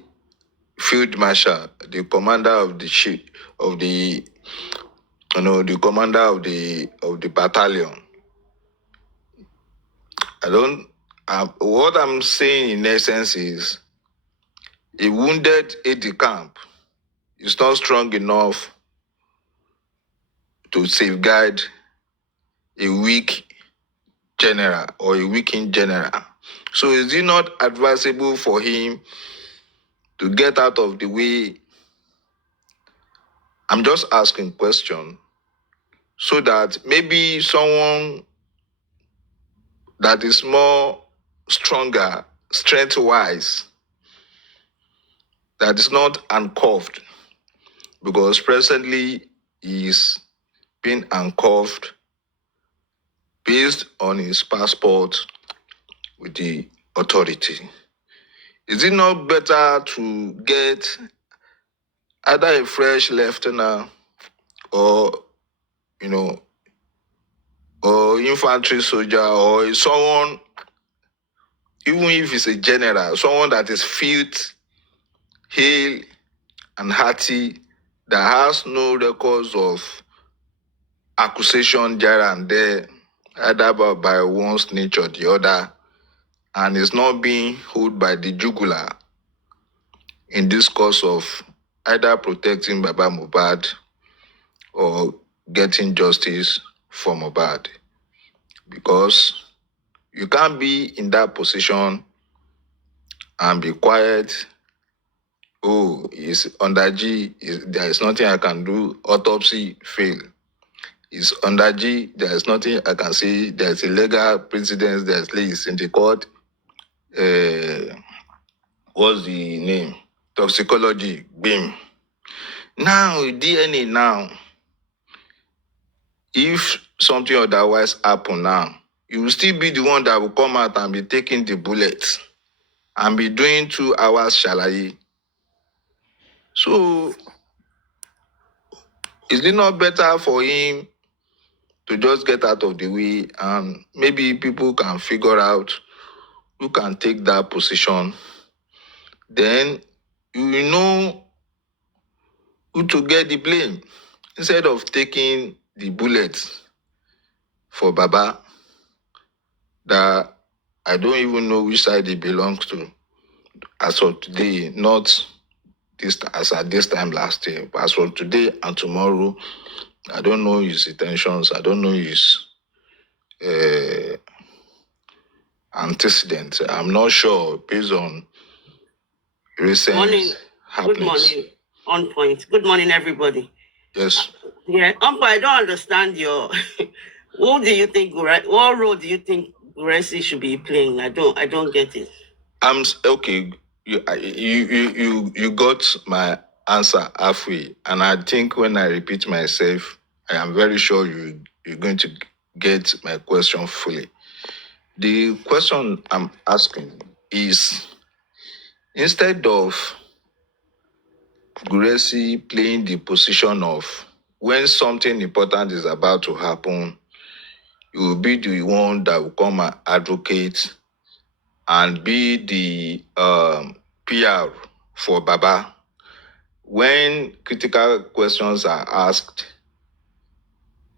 field marshal, the commander of the the commander of the battalion. What I'm saying in essence is a wounded aide-de-camp is not strong enough to safeguard a weak general or a weakened general. So is it not advisable for him to get out of the way? I'm just asking question so that maybe someone that is more stronger, strength-wise, that is not handcuffed, because presently he is being handcuffed based on his passport with the authority. Is it not better to get either a fresh lieutenant or, or infantry soldier or someone, even if it's a general, someone that is fit, hale, and hearty, that has no records of accusation there and there, either by one snitch or the other, and is not being held by the jugular in this course of either protecting Baba Mohbad or getting justice for Mohbad. Because you can't be in that position and be quiet. Oh, it's under G, there is nothing I can do, autopsy fail. It's under G, there is nothing I can say, there's a legal precedence, there's in the court. What's the name? Toxicology, BIM. Now, DNA now, if something otherwise happen now, you will still be the one that will come out and be taking the bullets and be doing 2 hours shalaye. So, is it not better for him to just get out of the way and maybe people can figure out who can take that position? Then you will know who to get the blame instead of taking the bullets for Baba that I don't even know which side he belongs to as of today, not this as at this time last year, but as of today and tomorrow, I don't know his intentions, I don't know his antecedents. I'm not sure based on recent Morning. happenings. Good morning. On point. Good morning, everybody. Yes. Yeah, Uncle, I don't understand your. What do you think? What role do you think Guresi should be playing? I don't get it. Okay. You got my answer halfway, and I think when I repeat myself, I am very sure you're going to get my question fully. The question I'm asking is, instead of Guresi playing the position of when something important is about to happen, you will be the one that will come and advocate and be the PR for Baba. When critical questions are asked,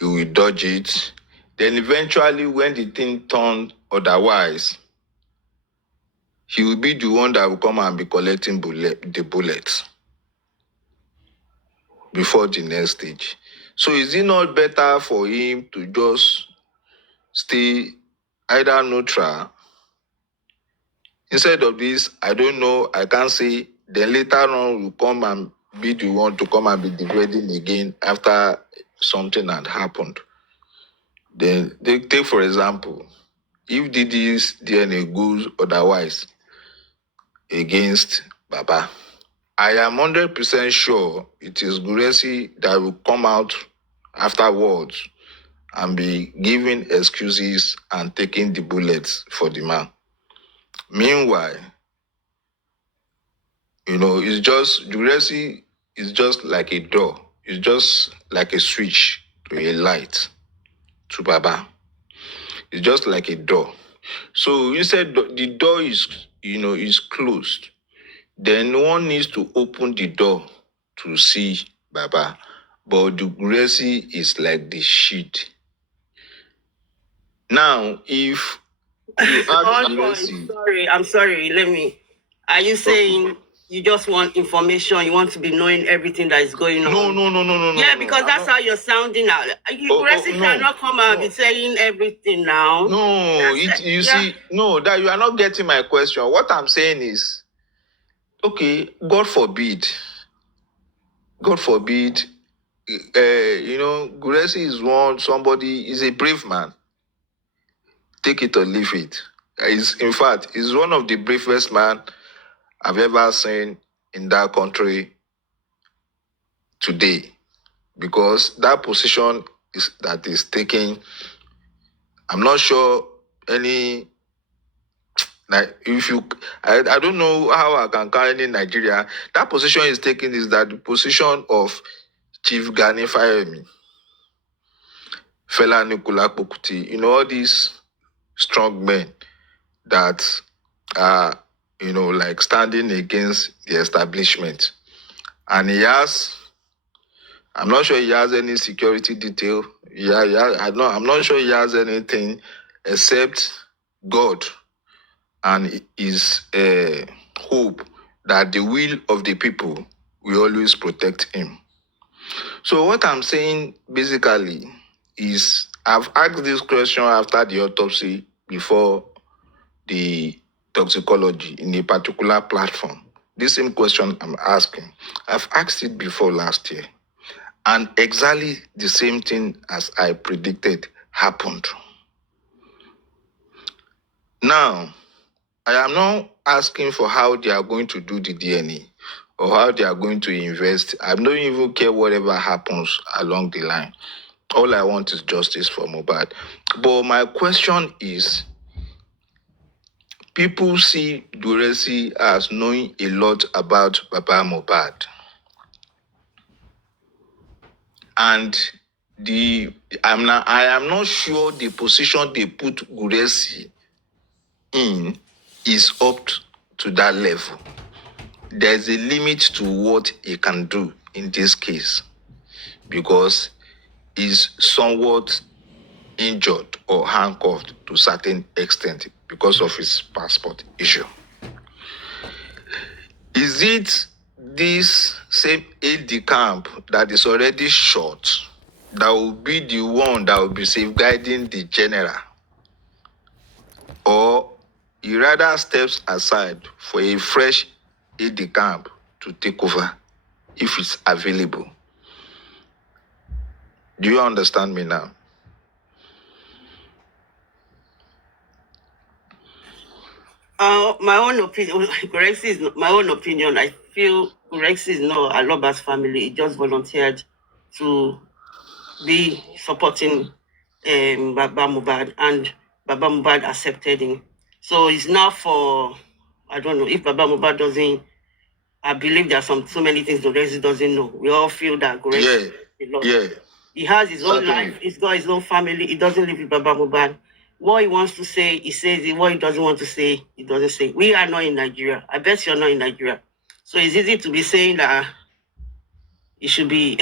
you will dodge it. Then eventually, when the thing turned otherwise, he will be the one that will come and be collecting the bullets before the next stage. So is it not better for him to just stay either neutral? Instead of this, I don't know, I can't say, then later on will come and be the one to come and be degrading again after something had happened. Then they take, for example, if Didi's DNA goes otherwise against Baba, I am 100% sure it is Guresi that will come out afterwards and be giving excuses and taking the bullets for the man. Meanwhile, It's just Juresi is just like a door. It's just like a switch to a light to Baba. It's just like a door. So you said the door is closed. Then one needs to open the door to see Baba. But the Juresi is like the sheet. Now, if you ask On point. Juresi, I'm sorry. Are you saying you just want information? You want to be knowing everything that is going on? No. Yeah, because that's how you're sounding now. Juresi cannot come out and be saying everything now. No, see, no, that you are not getting my question. What I'm saying is, okay, God forbid, Juresi is a brave man. Take it or leave it. In fact, he's one of the bravest man I've ever seen in that country today. Because that position that is taking, I'm not sure I don't know how I can count any Nigeria. That position is taking is that the position of Chief Gani Fayemi, Fela Nicola Pokuti, all these strong men that are, like standing against the establishment. And I'm not sure he has any security detail. I'm not sure he has anything except God and his hope that the will of the people will always protect him. So what I'm saying basically is I've asked this question after the autopsy before the toxicology in a particular platform. This same question I'm asking, I've asked it before last year. And exactly the same thing as I predicted happened. Now, I am not asking for how they are going to do the DNA or how they are going to invest. I don't even care whatever happens along the line. All I want is justice for Mohbad. But my question is, people see Juresi as knowing a lot about Baba Mohbad. And I am not sure the position they put Juresi in is up to that level. There's a limit to what he can do in this case because he's somewhat injured or handcuffed to a certain extent because of his passport issue. Is it this same aide-de-camp that is already shot that will be the one that will be safeguarding the general? Or he rather steps aside for a fresh aide-de-camp to take over if it's available? Do you understand me now? My own opinion, my own opinion. I feel Rex is not Aloba's family. He just volunteered to be supporting Baba Mohbad, and Baba Mohbad accepted him. So it's now for, I don't know, if Baba Mohbad doesn't, I believe there are so many things the Rex doesn't know. We all feel that Rex is a lot. Yeah. He has his own life. He's got his own family. He doesn't live with Baba Mohbad. What he wants to say, he says it. What he doesn't want to say, he doesn't say. We are not in Nigeria. I bet you're not in Nigeria. So it's easy to be saying that he should be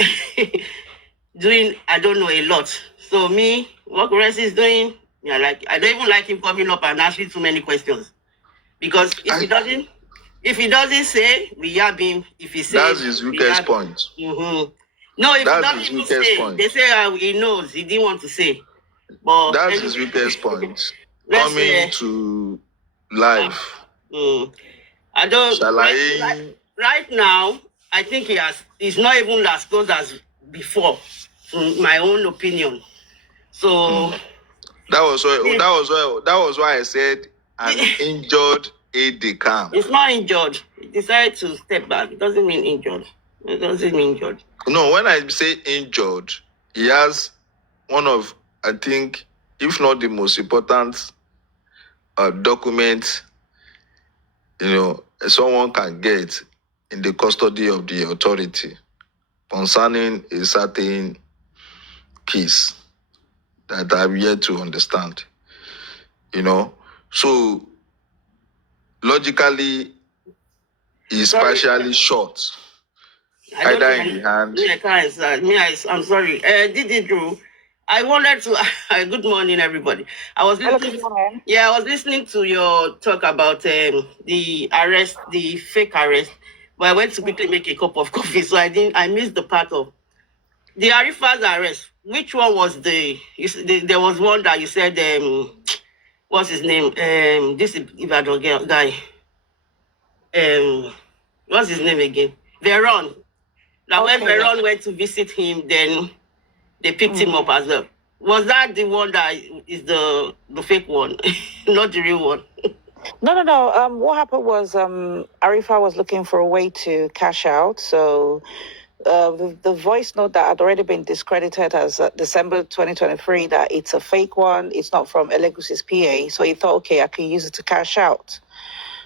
doing, I don't know, a lot. So me, what Rex is doing, I don't even like him coming up and asking too many questions. Because if he doesn't say, we yab him. If he says, that's his weakest point. Mm-hmm. No, if that's he doesn't even say, they say he knows, he didn't want to say. But that's his weakest point. Coming to life. I don't. Right now, I think he's not even as close as before, in my own opinion. So that was why I said an injured aide-de-camp. It's not injured. He decided to step back. It doesn't mean injured. It doesn't mean injured. No, when I say injured, he has one of, I think, if not the most important document, someone can get in the custody of the authority concerning a certain case that I'm yet to understand. So logically, is partially short, I don't either think in the hand. I can't answer. I'm sorry. Did Drew? I wanted to. Good morning, everybody. I was Hello, listening. good morning. Yeah, I was listening to your talk about the arrest, the fake arrest. But I went to quickly make a cup of coffee, so I missed the part of the Arifa's arrest. Which one was there was one that you said what's his name? This Ibadan guy. What's his name again? Veron. Now when Veron went to visit him, then they picked him up as well. Was that the one that is the fake one, not the real one? No. What happened was Arifa was looking for a way to cash out. So the voice note that had already been discredited as December 2023, that it's a fake one, it's not from Elegusi's PA. So he thought, okay, I can use it to cash out.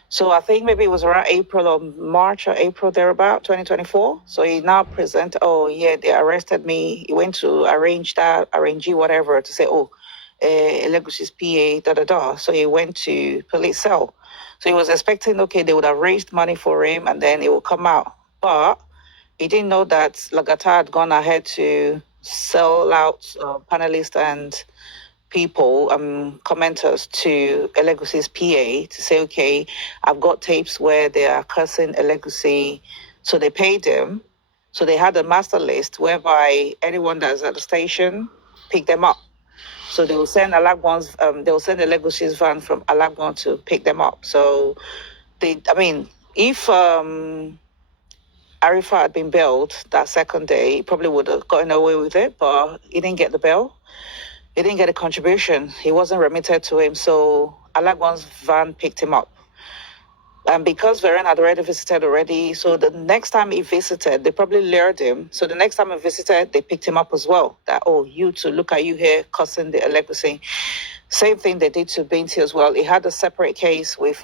So I think maybe it was around April or March or April thereabout, 2024. So he now present, oh yeah, they arrested me. He went to arrange whatever to say, oh, Legusi's PA, . So he went to police cell. So he was expecting, okay, they would have raised money for him and then it would come out. But he didn't know that Lagata had gone ahead to sell out panelists and people, commenters to Elegusi's PA to say, okay, I've got tapes where they are cursing Elegusi. So they paid him. So they had a master list whereby anyone that's at the station pick them up. So they will send Elegusi's van from Alagbon to pick them up. So if Arifa had been bailed that second day, he probably would have gotten away with it, but he didn't get the bail. He didn't get a contribution. He wasn't remitted to him. So Alagbon's van picked him up. And because Varen had already visited already, so the next time he visited, they probably lured him. So the next time he visited, they picked him up as well. That, oh, you too, look at you here cussing the Elegusi. Same thing they did to Binti as well. He had a separate case with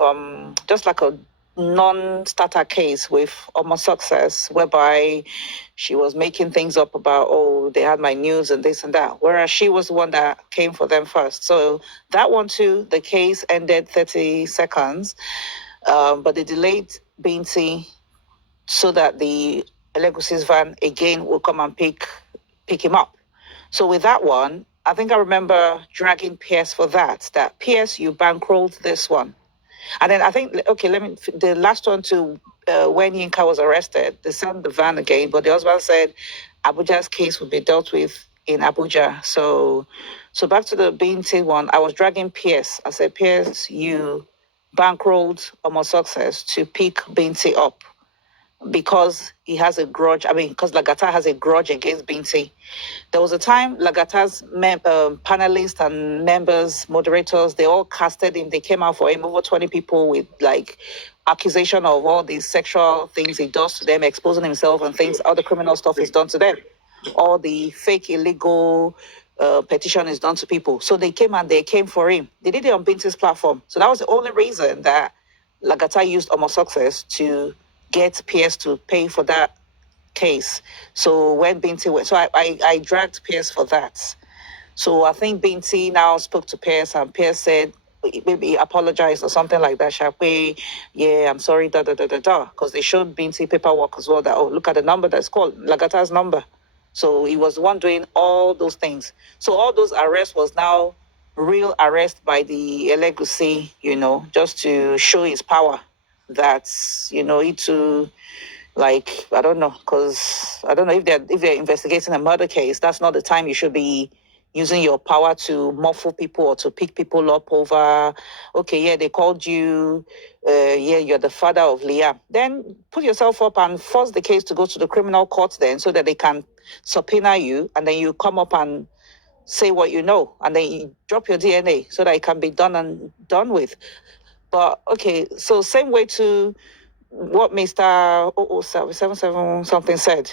just like a non-starter case with almost success, whereby she was making things up about, oh, they had my news and this and that, whereas she was the one that came for them first. So that one too, the case ended 30 seconds, but they delayed Binti so that the Elegusi's van again will come and pick him up. So with that one, I think I remember dragging PS for that PS, you bankrolled this one. And then I think, okay, the last one to when Yinka was arrested, they sent the van again, but the husband said Abuja's case would be dealt with in Abuja. So back to the Binti one, I was dragging PS. I said, PS, you bankrolled almost success to pick Binti up because he has a grudge. Because Lagata has a grudge against Binti. There was a time Lagata's panelists and members, moderators, they all casted him. They came out for him, over 20 people with accusation of all these sexual things he does to them, exposing himself and things, all the criminal stuff is done to them. All the fake illegal petition is done to people. So they came for him. They did it on Binti's platform. So that was the only reason that Lagata used Omo Success to get PS to pay for that case. So when Binti went, so I dragged Pierce for that. So I think Binti now spoke to Pierce and Pierce said, maybe apologized or something like that. Shakwe, yeah, I'm sorry, because they showed Binti paperwork as well that, oh, look at the number that's called, Lagata's number. So he was the one doing all those things. So all those arrests was now real arrest by the Elegusi, just to show his power that, he to, I don't know, because I don't know if they're investigating a murder case, that's not the time you should be using your power to muffle people or to pick people up over, okay, yeah, they called you, you're the father of Liam. Then put yourself up and force the case to go to the criminal court then so that they can subpoena you and then you come up and say what you know and then you drop your DNA so that it can be done with. But, okay, so same way to what Mr. 007 something said.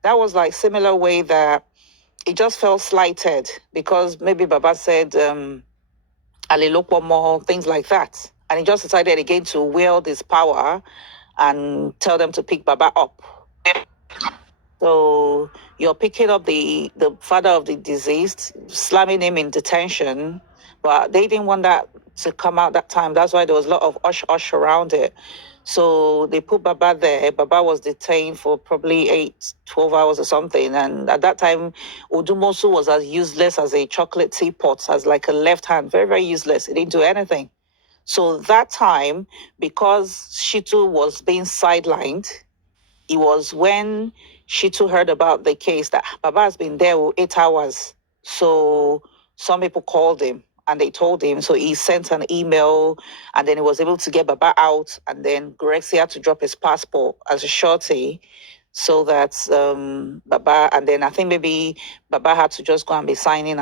That was similar way that it just felt slighted because maybe Baba said Alilopo more, things like that. And he just decided again to wield his power and tell them to pick Baba up. So you're picking up the father of the deceased, slamming him in detention, but they didn't want that to come out that time. That's why there was a lot of ush around it. So they put Baba there. Baba was detained for probably 12 hours or something. And at that time, Odumosu was as useless as a chocolate teapot, as like a left hand, very, very useless. It didn't do anything. So that time, because Shitu was being sidelined, it was when Shitu heard about the case that Baba has been there 8 hours. So some people called him and they told him. So he sent an email and then he was able to get Baba out. And then Grexy had to drop his passport as a shorty so that Baba, and then I think maybe Baba had to just go and be signing.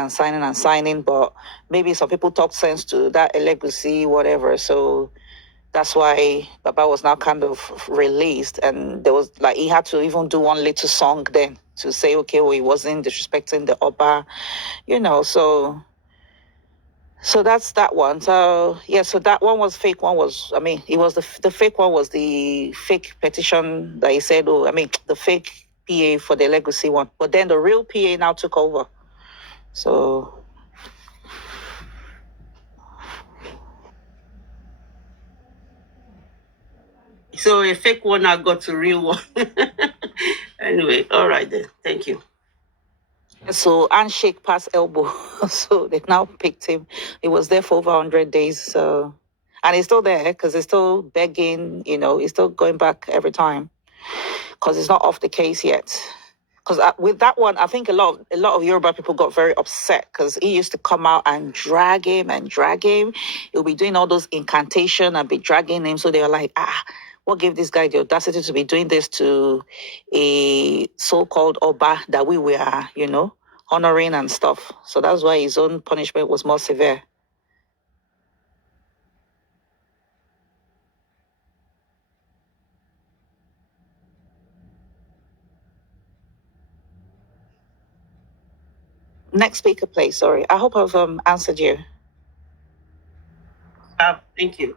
But maybe some people talked sense to that Elegusi, whatever. So that's why Baba was now kind of released. And there was like, he had to even do one little song then to say, okay, well, he wasn't disrespecting the Oba, so that's that one. So, yeah, so that one was fake. One was, it was the fake one was the fake petition that he said, the fake PA for the legacy one. But then the real PA now took over. So, So a fake one now got to real one. Anyway, all right then. Thank you. So handshake past elbow. So they now picked him. He was there for over 100 days. So, and he's still there because he's still begging, he's still going back every time because it's not off the case yet. Because with that one, I think a lot of Yoruba people got very upset because he used to come out and drag him. He'll be doing all those incantation and be dragging him. So they were like, what gave this guy the audacity to be doing this to a so-called Oba that we were, honoring and stuff. So that's why his own punishment was more severe. Next speaker, please. Sorry. I hope I've answered you. Thank you.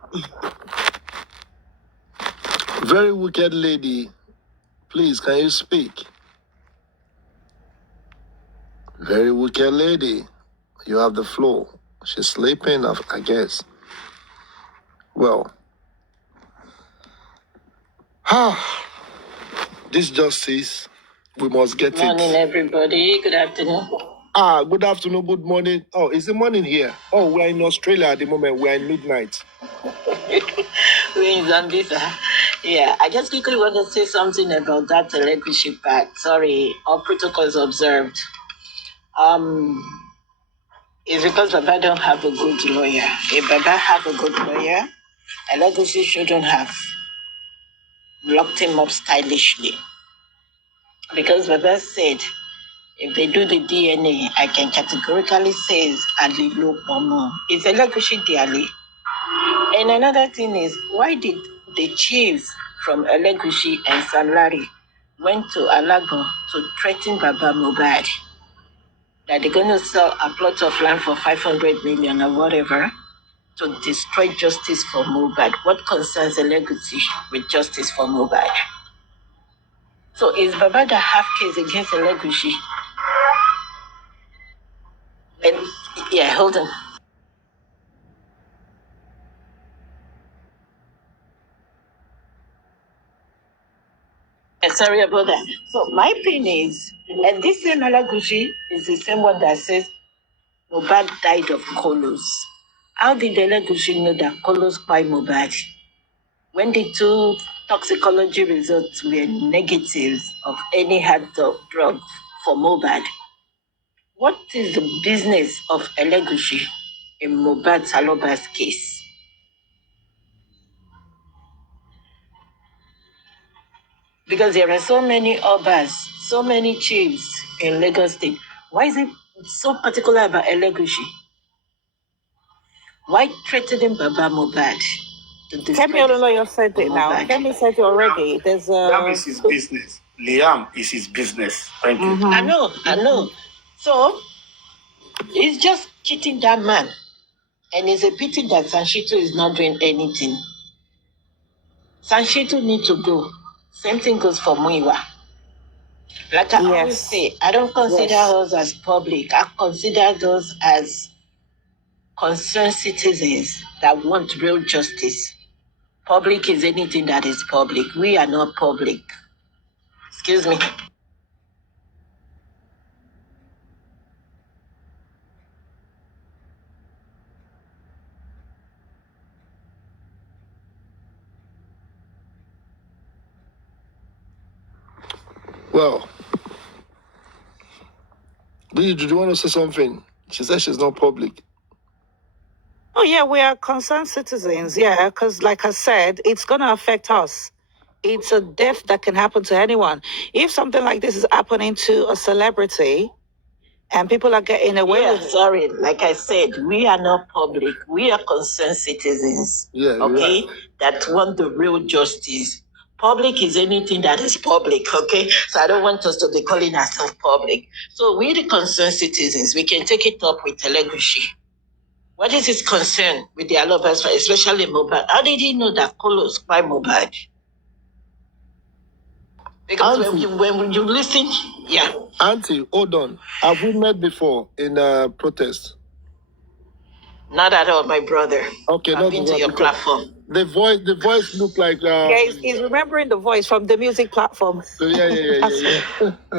Very wicked lady. Please, can you speak? Very wicked lady. You have the floor. She's sleeping, I guess. Well. This justice, we must get Good morning, everybody. Good afternoon. Good afternoon, good morning. Oh, is the morning here? Oh, we're in Australia at the moment. We're in midnight. We're in Zambia. Yeah, I just quickly want to say something about that electricity part. Sorry, all protocols observed. It's because Baba don't have a good lawyer. If Baba have a good lawyer, electricity shouldn't have locked him up stylishly. Because Baba said, if they do the DNA, I can categorically say it's Alilu Pomo. It's electricity Ali. And another thing is, why did the chiefs from Elegushi and Salari went to Alago to threaten Baba Mubad that they're going to sell a plot of land for 500 million or whatever to destroy justice for Mubad? What concerns Elegushi with justice for Mubad? So is Baba that have case against Elegushi? And yeah, hold on. Sorry about that. So my pain is, and this same Alagushi is the same one that says Mubad died of Kolos. How did Alagushi know that Kolos by Mubad? When the two toxicology results were negatives of any hard drug for Mubad, what is the business of Alagushi in Mubad Saloba's case? Because there are so many Obas, so many chiefs in Lagos State. Why is it so particular about Elegushi? Why threatening Baba Mubad? Kemi Ololoyo said it now. Kemi said it already. There's That is his business. Liam is his business. Thank you. I know. So, he's just cheating that man. And it's a pity that Sanshito is not doing anything. Sanshitu need to go. Same thing goes for Muiwa. Like I always say, I don't consider us as public. I consider those as concerned citizens that want real justice. Public is anything that is public. We are not public. Excuse me. Well, do you want to say something? She said she's not public. Oh, yeah, we are concerned citizens. Yeah, because like I said, it's going to affect us. It's a death that can happen to anyone. If something like this is happening to a celebrity and people are getting away with it. Sorry, like I said, we are not public. We are concerned citizens. Okay? That want the real justice. Public is anything that is public, okay? So I don't want us to be calling ourselves public. So we the concerned citizens, we can take it up with Telegushi. What is his concern with the alobas, especially Mobad? How did he know that Kolos by Mobad? Because when you listen, Auntie, hold on. Have we met before in a protest? Not at all, my brother. Okay, I've been to your platform. The voice looked like. He's remembering the voice from the music platform. Yeah.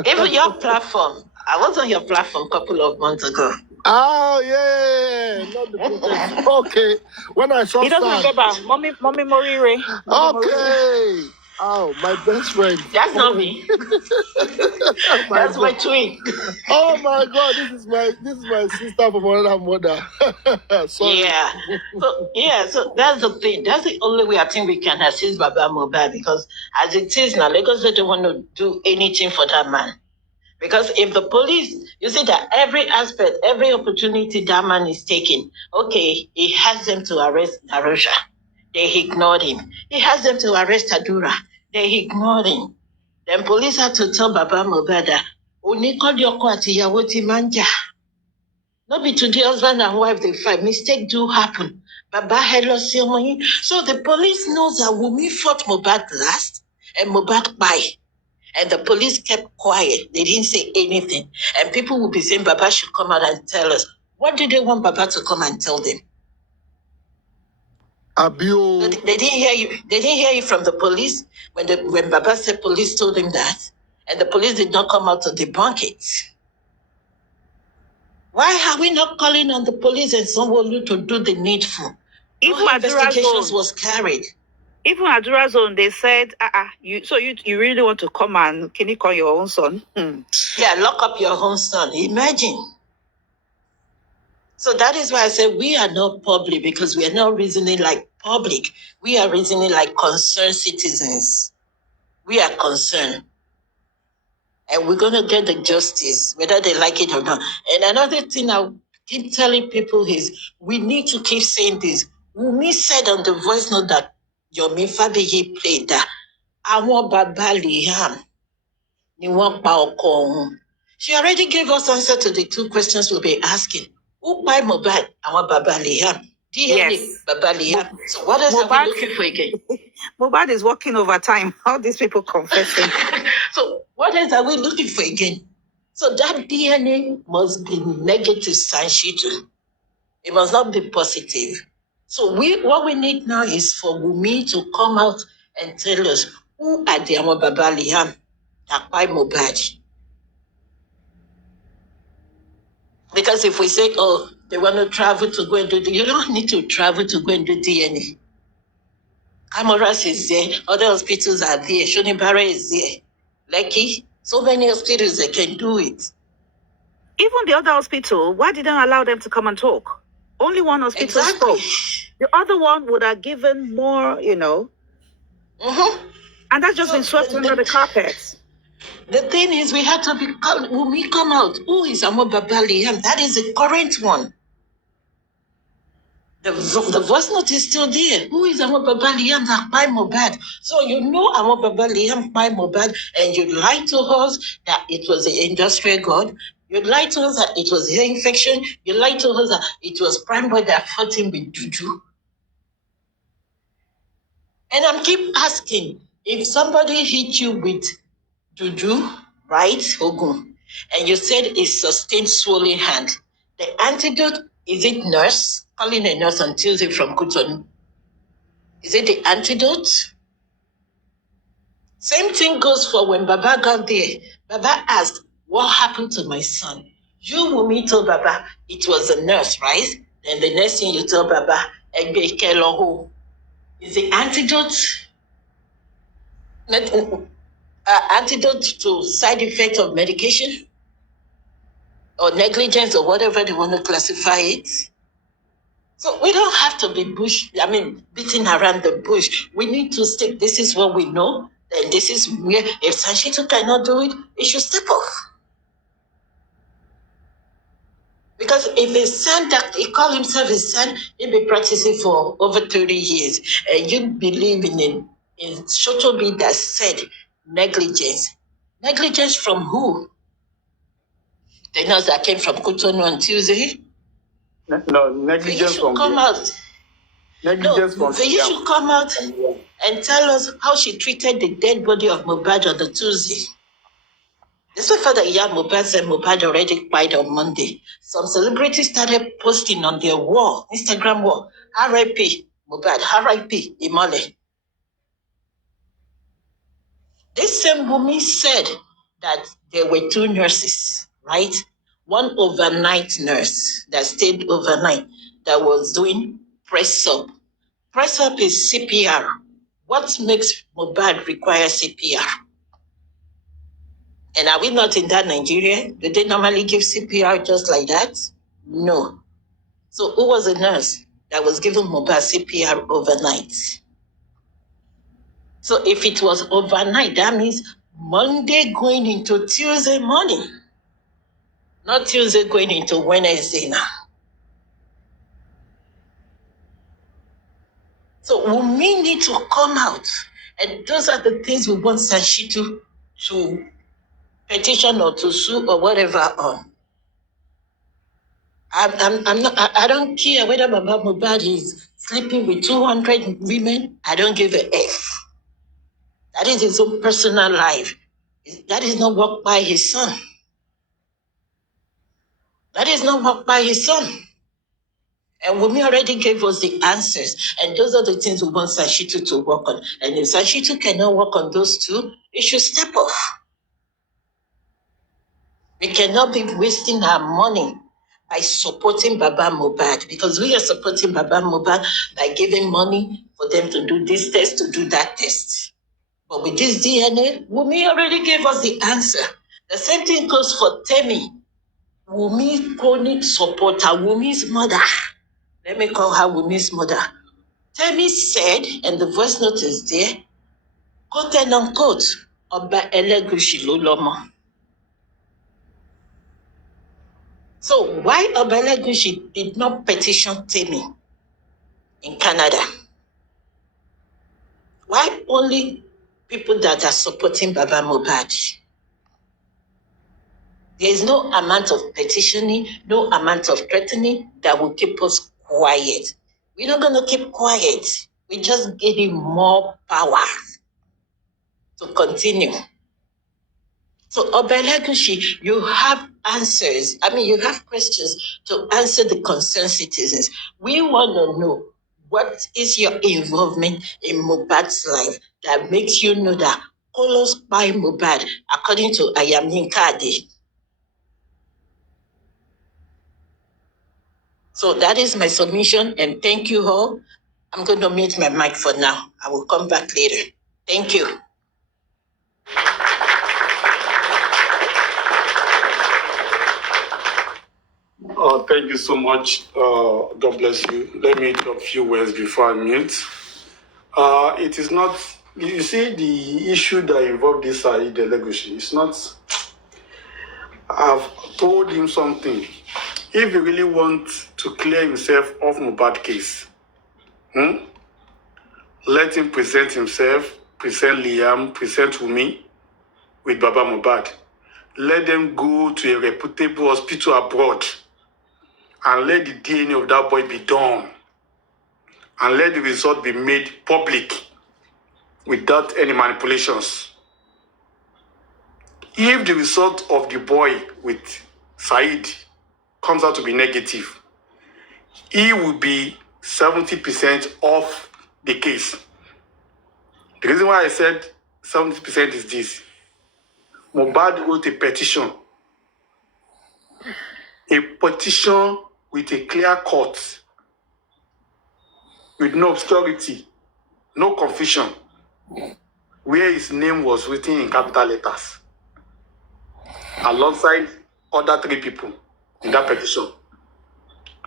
Even your platform. I was on your platform a couple of months ago. Oh yeah, not the protest. Okay, when I saw. He doesn't remember. Mommy Morire. Okay. Oh, my best friend. That's not me. That's my twin. Oh my God, this is my sister from another mother. Sorry. So that's the thing. That's the only way I think we can assist Baba Mohbad, because as it is now, Lagos don't want to do anything for that man. Because if the police, you see that every aspect, every opportunity that man is taking, okay, he has them to arrest Darusha. They ignored him. He has them to arrest Adura. They ignored him. Then police had to tell Baba Mohbad that not be today husband and wife they fight. Mistake do happen. Baba hello money. So the police knows that Wunmi fought Mohbad last and Mohbad buy. And the police kept quiet. They didn't say anything. And people will be saying Baba should come out and tell us. What do they want Baba to come and tell them? Abio. They didn't hear you. They didn't hear you from the police when Baba said police told him that, and the police did not come out to debunk it. Why are we not calling on the police and someone to do the needful? Even investigations was carried. Even at Adura Zone, they said, you really want to come and can you call your own son? Yeah, lock up your own son. Imagine. So that is why I said we are not public, because we are not reasoning like public. We are reasoning like concerned citizens. We are concerned. And we're going to get the justice, whether they like it or not. And another thing I keep telling people is we need to keep saying this. Wunmi said on the voice note that Yomi Fabiyi played that Àwọn Baba Liam ni wọ́n pa ọkọ òun. She already gave us answer to the two questions we'll be asking. Who by Mohbad? Àwọn Baba Liam. DNA, Baba Liam. So what else are we looking for again? Mohbad is working overtime. All these people confessing. So what else are we looking for again? So that DNA must be negative, Sanshitu. It must not be positive. So what we need now is for Wunmi to come out and tell us who are the Àwọn Baba Liam that by Mohbad. Because if we say, oh, they want to travel to go and do you don't need to travel to go and do DNA. Cameras is there, other hospitals are there, Shonibara is there. Lekki, so many hospitals that can do it. Even the other hospital, why didn't allow them to come and talk? Only one hospital spoke. The other one would have given more, Mm-hmm. And that's just been swept under the carpet. The thing is, we had to be called. When we come out, who is Àwọn Baba Liam? That is the current one. The voice note is still there. Who is Àwọn Baba Liam that by Mohbad? So Àwọn Baba Liam by Mohbad, and you lied to us that it was the industrial god. You lied to us that it was hair infection. You lied to us that it was Prime Boy that fought him with juju. And I'm keep asking, if somebody hit you with juju, right, Ogun, and you said it's sustained swollen hand, the antidote, is it nurse? Calling a nurse on Tuesday from Cotonou. Is it the antidote? Same thing goes for when Baba got there. Baba asked, what happened to my son? You, Wumi, told Baba it was a nurse, right? Then the next thing you told Baba, Egbe Keloho. Is the antidote antidote to side effects of medication or negligence or whatever they want to classify it? So we don't have to be beating around the bush. We need to stick. This is what we know. Then this is where, if Sanshito cannot do it, it should step off. Because if a son that he call himself a son, he been practicing for over 30 years, and you believe in Shotobi that said negligence. Negligence from who? The nurse that came from Cotonou on Tuesday? No, negligence from come out. Negligence from You should come out and tell us how she treated the dead body of Mohbad on the Tuesday. Despite the fact that Mohbad said Mohbad already died on Monday, some celebrities started posting on their wall, Instagram wall, R.I.P. Mohbad, R.I.P. Imole. This same woman said that there were two nurses, right? One overnight nurse that stayed overnight that was doing press up. Press up is CPR. What makes Mohbad require CPR? And are we not in that Nigeria? Do they normally give CPR just like that? No. So who was a nurse that was giving Mohbad CPR overnight? So if it was overnight, that means Monday going into Tuesday morning, not Tuesday going into Wednesday now. So we need to come out, and those are the things we want Sanshito to petition or to sue or whatever on. I don't care whether Baba Mohbad is sleeping with 200 women. I don't give a F. That is his own personal life. That is not work by his son. That is not work by his son. And Wumi already gave us the answers. And those are the things we want Sanshito to work on. And if Sanshito cannot work on those two, it should step off. We cannot be wasting our money by supporting Baba Mohbad, because we are supporting Baba Mohbad by giving money for them to do this test, to do that test. But with this DNA, Wumi already gave us the answer. The same thing goes for Temi. Wumi chronic supporter, Wumi's mother. Let me call her Wumi's mother. Temi said, and the voice note is there, quote and unquote, Oba Elegushi Lolomo. So why Oba Elegushi did not petition Temi in Canada? Why only people that are supporting Baba Mohbad? There is no amount of petitioning, no amount of threatening that will keep us quiet. We're not going to keep quiet. We're just getting more power to continue. So, Oba Elegushi, you have answers. You have questions to answer the concerned citizens. We want to know, what is your involvement in Mohbad's life that makes you know that Kolos by Mohbad, according to Ayamin Kadi? So that is my submission, and thank you all. I'm going to mute my mic for now. I will come back later. Thank you. Thank you so much. God bless you. Let me do a few words before I mute. It is not, you see, the issue that involved this Said Elegushi. It's not, I've told him something. If he really wants to clear himself off Mohbad case, let him present himself, present Liam, present Wumi with Baba Mohbad. Let them go to a reputable hospital abroad and let the DNA of that boy be done. And let the result be made public. without any manipulations. If the result of the boy with Said comes out to be negative, he will be 70% off the case. The reason why I said 70% is this. Mohbad wrote a petition with a clear cut, with no obscurity, no confusion, where his name was written in capital letters, alongside other 3 people in that petition.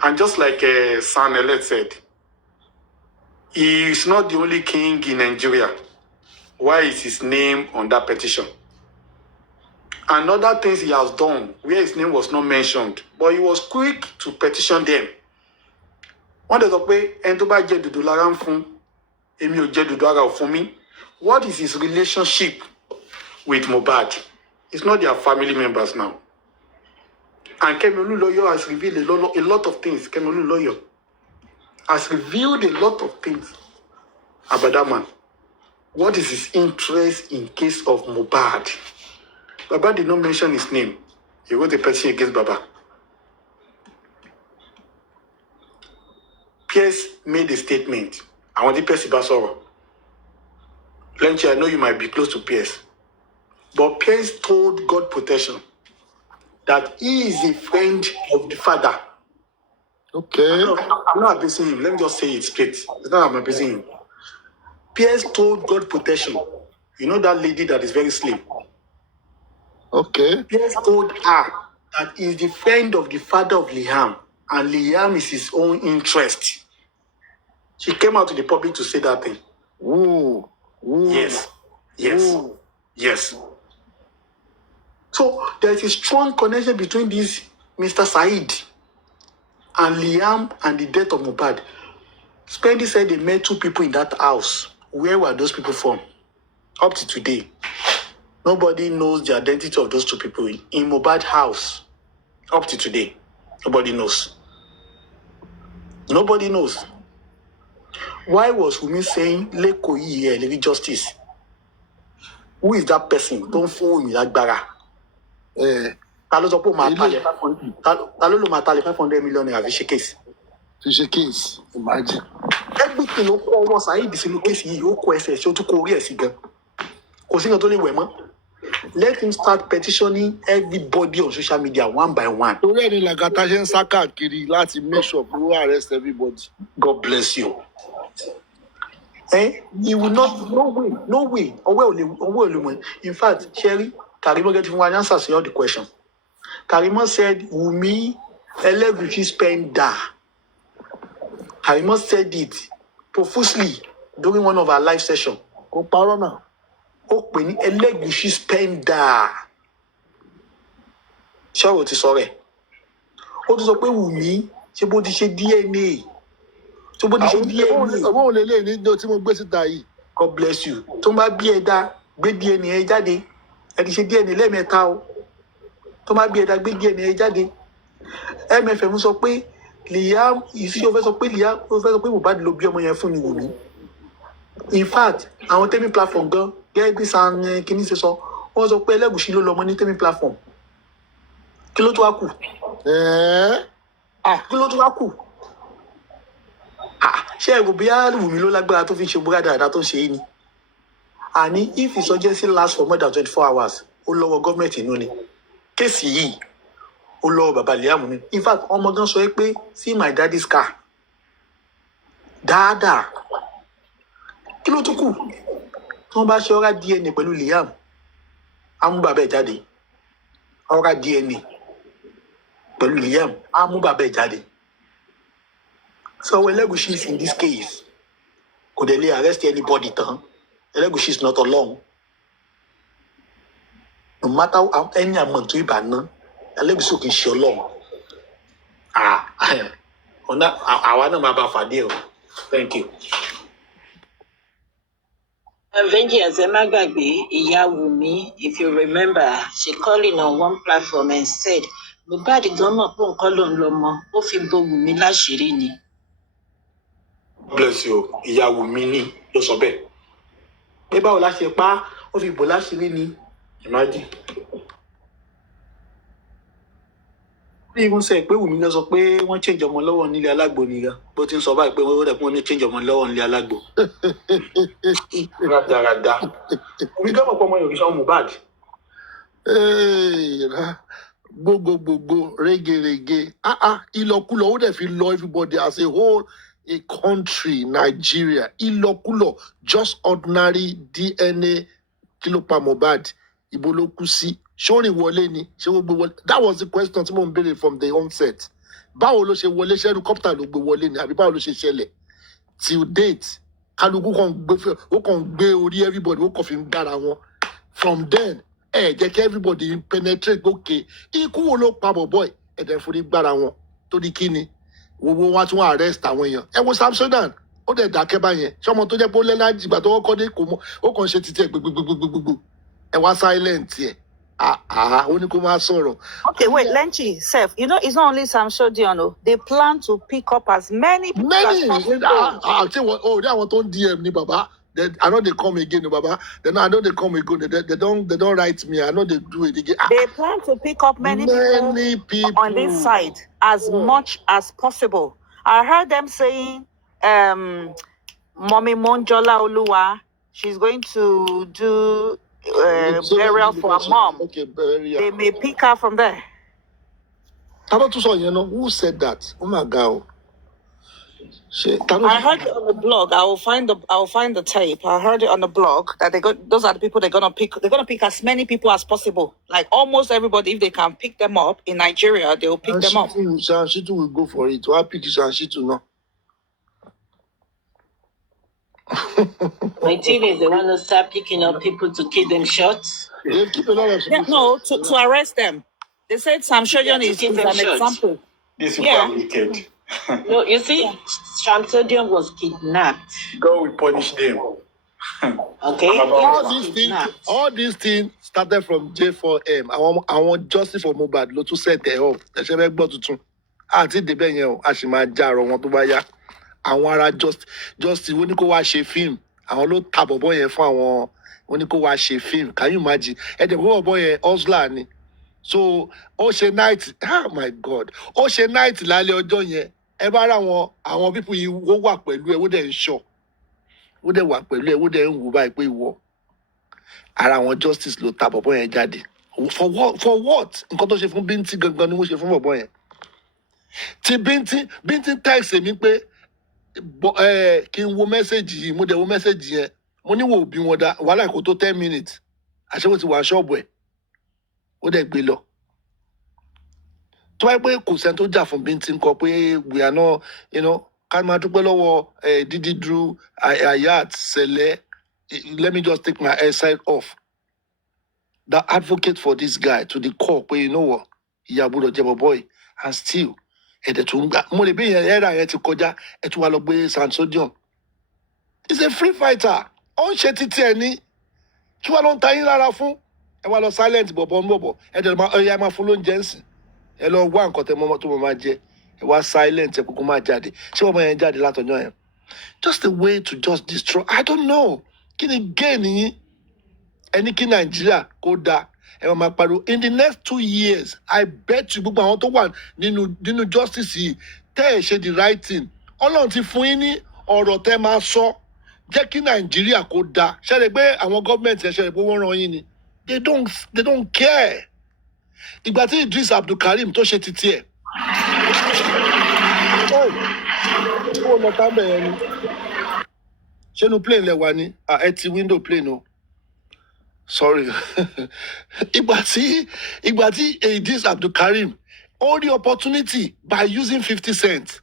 And just like Sanelet said, he is not the only king in Nigeria. Why is his name on that petition? And other things he has done where his name was not mentioned, but he was quick to petition them. One day, what is his relationship with Mohbad? It's not their family members now. And Kemolu Lawyer has revealed a lot of things. Kemolu Lawyer has revealed a lot of things about that man. What is his interest in case of Mohbad? Baba did not mention his name. He wrote a petition against Baba. Pierce made a statement. I want the Pierce Ibasoro. Lenchi, I know you might be close to Pierce. But Pierce told God Protection that he is a friend of the father. Okay. I'm not abusing him. Let me just say it straight. It's not I'm abusing him. Pierce told God Protection. You know that lady that is very slim? Okay. Pierce told her that he is the friend of the father of Liam, and Liam is his own interest. She came out to the public to say that thing. Ooh. Ooh. Yes. Yes. Ooh. Yes. So there is a strong connection between this Mr. Said and Liam and the death of Mohbad. Spendy said they met 2 people in that house. Where were those people from? Up to today, nobody knows the identity of those 2 people in Mohbad's house. Up to today, nobody knows. Nobody knows. Why was Wumi saying, Leko here, Lady Justice? Who is that person? Don't fool me, that bara. Talo sọ pé ó máa talẹ̀ 500. Talo ló máa talẹ̀ 500 million naira fi ṣe case. Fi ṣe case, imagine. Everything ló kó ọwọ́ Saheed sínú case yìí, ó kó ẹsẹ̀ sí, ó tún kó orí ẹ̀ sí gan. Kò sí nǹkan tó lè wẹ̀ mọ́. Let him start petitioning everybody on social media one by one. Torí ẹni làgàtà ṣe ń sá káàkiri láti make sure pé ó arrest everybody. God bless you. He will not, no way. In fact, Sherry, Karimo get one answer to all the question. Karimo said, Wumi, Elegushi spender. Karimo said it profusely during one of our live sessions. Kò parọ́ náà. Ó pè ní Elegushi spender. Ṣé o ti sọ rẹ̀? Ó tún sọ pé Wumi ṣe bó ti ṣe DNA. Ṣé bó ti ṣe DNA? Àwọn olè lè ní tí mo gbé síta yìí. God bless you. Tó bá bí ẹ̀dá gbé DNA ẹ jáde. Ẹ ti ṣe DNA lẹ́ẹ̀mẹ́ta o. Tó bá bí ẹ̀dá gbé DNA ẹ jáde. MFM sọ pé Liam ìṣí ó fẹ́ sọ pé Liam ó fẹ́ sọ pé Mohbad ló bí ọmọ yẹn fún ni Wumi. In fact, àwọn Temi platform gan gẹ́gẹ́ bí san kìíní ṣe sọ, wọ́n sọ pé Elegushi ló lọ́mọ ní Temi platform. Kí ló tó wá kù? Kí ló tó wá kù? Ṣé ẹ̀rù bí Wumi ló lágbára tó fi ṣe búrádà àdá tó ṣe é ni? Àní if insurgency lasts for more than 24 hours, ó lọ́wọ́ gọ́ọ̀mẹ̀ntì inú ni. Kéèsì yìí, ó lọ́wọ́ bàbá Liam ni. In fact, ọmọ gan sọ pé see my daddy's car. Dáadáa. Kí ló tún kù? Tí wọ́n bá ṣe ọ̀rá DNA pẹ̀lú Liam, á mú bàbá ẹ̀ jáde. Ọ̀rá DNA pẹ̀lú Liam, á mú bàbá ẹ̀ jáde. So Elegushi is in this case. Kò dẹ̀ lè arrest anybody tán. Elegushi is not alone. No matter how any amount tó ibà ná, Elegushi kì í ṣe Ọlọ́run. Àwa náà máa bá fàdé o. Thank you. Avengers Emma Gbagbe, Ìyá Wumi, if you remember, she called in on one platform and said, Mohbad gan mọ̀ pé nǹkan ló ń lọ mọ́, ó fi bo Wumi láṣìírí ni. Bless you. Ìyá Wumi ni ló sọ bẹ́ẹ̀. pé báwo la ṣe pa ó fi bò láṣìírí ni imagine. Even say pé Wùmí lọ sọ pé wọ́n change ọmọ lọ́wọ́ nílé alágbo nìyà bó ti ń sọ báyìí pé wọ́n rẹ̀ pé wọ́n ní change ọmọ lọ́wọ́ nílé alágbo. Rádaràda. Omi gbọ́dọ̀ pọ̀ ọmọ Yorùbá Mohbad. Gbogbo rege. Ìlọkulọ̀ ó dẹ̀ fi lọ everybody as a whole a country Nigeria. Ìlọkulọ̀ just ordinary DNA kí ló pa Mohbad ibo ló kú sí. Ṣórin wọlé ni ṣé wọ́n gbé wọlé. That was the question tí mo ń béèrè from the onset. Báwo ló ṣe wọlé ṣé helicopter ló gbé wọlé ni àbí báwo ló ṣe ṣẹlẹ̀ till date kálukú kan gbé orí everybody ó kàn fi ń gbára wọn from then jẹ́ kí everybody penetrate gòkè ikú wo ló pa bọ̀bọ̀ ẹ̀dẹ̀ fún ní gbára wọn torí kí ni wo wá tún arrest àwọn èèyàn ẹ wo Samsonan ó dẹ̀ dákẹ́ báyẹn ṣé ọmọ tó jẹ́ pé ó lẹ́la jìgbà tó kọ́kọ́ dé kò mọ́ ó kàn ṣe títí ẹ̀ gbogbogbò ẹ wá silent ẹ̀ ó ní kó máa sọ̀rọ̀. Okay, wait, Lenchi, Seth, you know, it's not only Sam Shodiano. They plan to pick up as many people as possible. I'll tell you what, they want to DM me, Baba. I know they come again, Baba. Then I know they come again. They don't write me. I know they do it again. They plan to pick up many people on this side as much as possible. I heard them saying, Mommy Monjola Oluwa, she's going to do burial for her mom. Okay, burial. They may pick her from there. How about who said that? Oh my God. I heard it on the blog. I will find the tape. I heard it on the blog that those are the people they're gonna pick. They're gonna pick as many people as possible. Like almost everybody, if they can pick them up in Nigeria, they will pick them up. Shanshitu will go for it. Why pick Shanshitu now? My team is the one who start picking up people to keep them short. They keep a lot of no, to arrest them. They said Sam Shodian is an example. This is wicked. No, you see, Shamsodium was kidnapped. God will punish them. Okay? All these things started from J4M. I want justice for Mohbad. Lo tún set it up. Ẹ ṣe fẹ́ gbọ́ tuntun. Àti débẹ̀ yẹn o, a sì máa já ọ̀rọ̀ wọn tó bá yá. Àwọn ará justice wọ́n ní kó wá ṣe fíìmù. Àwọn ló ta bọ̀bọ̀ yẹn fún àwọn wọ́n ní kó wá ṣe fíìmù. Can you imagine? Ẹ dẹ̀ bọ́ bọ̀bọ̀ yẹn hustler ni. So ó ṣe night, oh my God, ó ṣe night lálẹ́ ọjọ́ yẹn. Ẹ bá ra àwọn people yìí wọ́n wà pẹ̀lú ẹ̀ wọ́n dẹ̀ ń ṣọ́. Wọ́n dẹ̀ wà pẹ̀lú ẹ̀ wọ́n dẹ̀ ń wò báyìí pé ìwọ. Ara àwọn justice ló ta bọ̀bọ̀ yẹn jáde. For what? Nǹkan tó ṣe fún Bíntín gangan ni wọ́n ṣe fún bọ̀bọ̀ yẹn. Tí Bíntín text mi pé kí n wo mẹ́sẹ̀gì yìí, mo dẹ̀ wo mẹ́sẹ̀gì yẹn. Mo ní wò bí wọn dá wàhálà kò tó 10 minutes. Àṣẹ́wó ti wà ṣọ́ọ̀bù ẹ̀. Ó dẹ̀ gbé lọ. Tó wáyé pé kò sẹ́ni tó jà fún Bíntín kọ pé we are not, ká máa dúpẹ́ lọ́wọ́ Didi Drew, Ayat, Sele. Let me just take my side off. That advocate for this guy to the core pé you know what, ìyá gbọ́dọ̀ jẹ́ bọ̀bọ̀ yìí and still ẹ̀dẹ̀ tó ń gbà. Mo lè bí ẹ̀rà yẹn ti kọjá ẹ̀ tún wá lọ gbé Samsodium. He's a free fighter. Ó ń ṣe títí ẹ̀ ní. Kí wàá ló ń ta yín lára fún? Ẹ wá lọ silent bọ̀bọ̀ ń bọ̀bọ̀. Ẹ máa fún lóúnjẹ ń sìn. Ẹ lọ wá nǹkan tẹ mọ́mọ́ tó mọ́ máa jẹ. Ẹ wá silent ẹ kúkú máa jáde. Ṣé ọmọ yẹn jáde látọjọ́ yẹn? Just a way to just destroy. I don't know. Kí ni gain yín? Ẹni kí Nàìjíríà kó dáa. Ẹ máa pariwo. In the next 2 years, I bet you gbogbo àwọn tó wà nínú justice yìí tẹ́ ẹ̀ ṣe the right thing. Ọlọ́run ti fún yín ní ọ̀rọ̀ tẹ́ máa sọ. Jẹ́ kí Nàìjíríà kó dáa. Ṣẹlẹ̀ pé àwọn gọ́ọ̀mẹ̀ntì ẹ̀ ṣẹlẹ̀ pé wọ́n ràn yín ni. They don't care. Ìgbà tí Idris Abdulkarim tó ṣe títí ẹ̀. Ó lọ ká bẹ̀rẹ̀ ni. Ṣé inú plane lẹ wà ní? Ẹ ti window plane o. Sorry. Ìgbà tí Idris Abdulkarim ó rí opportunity by using 50 cents.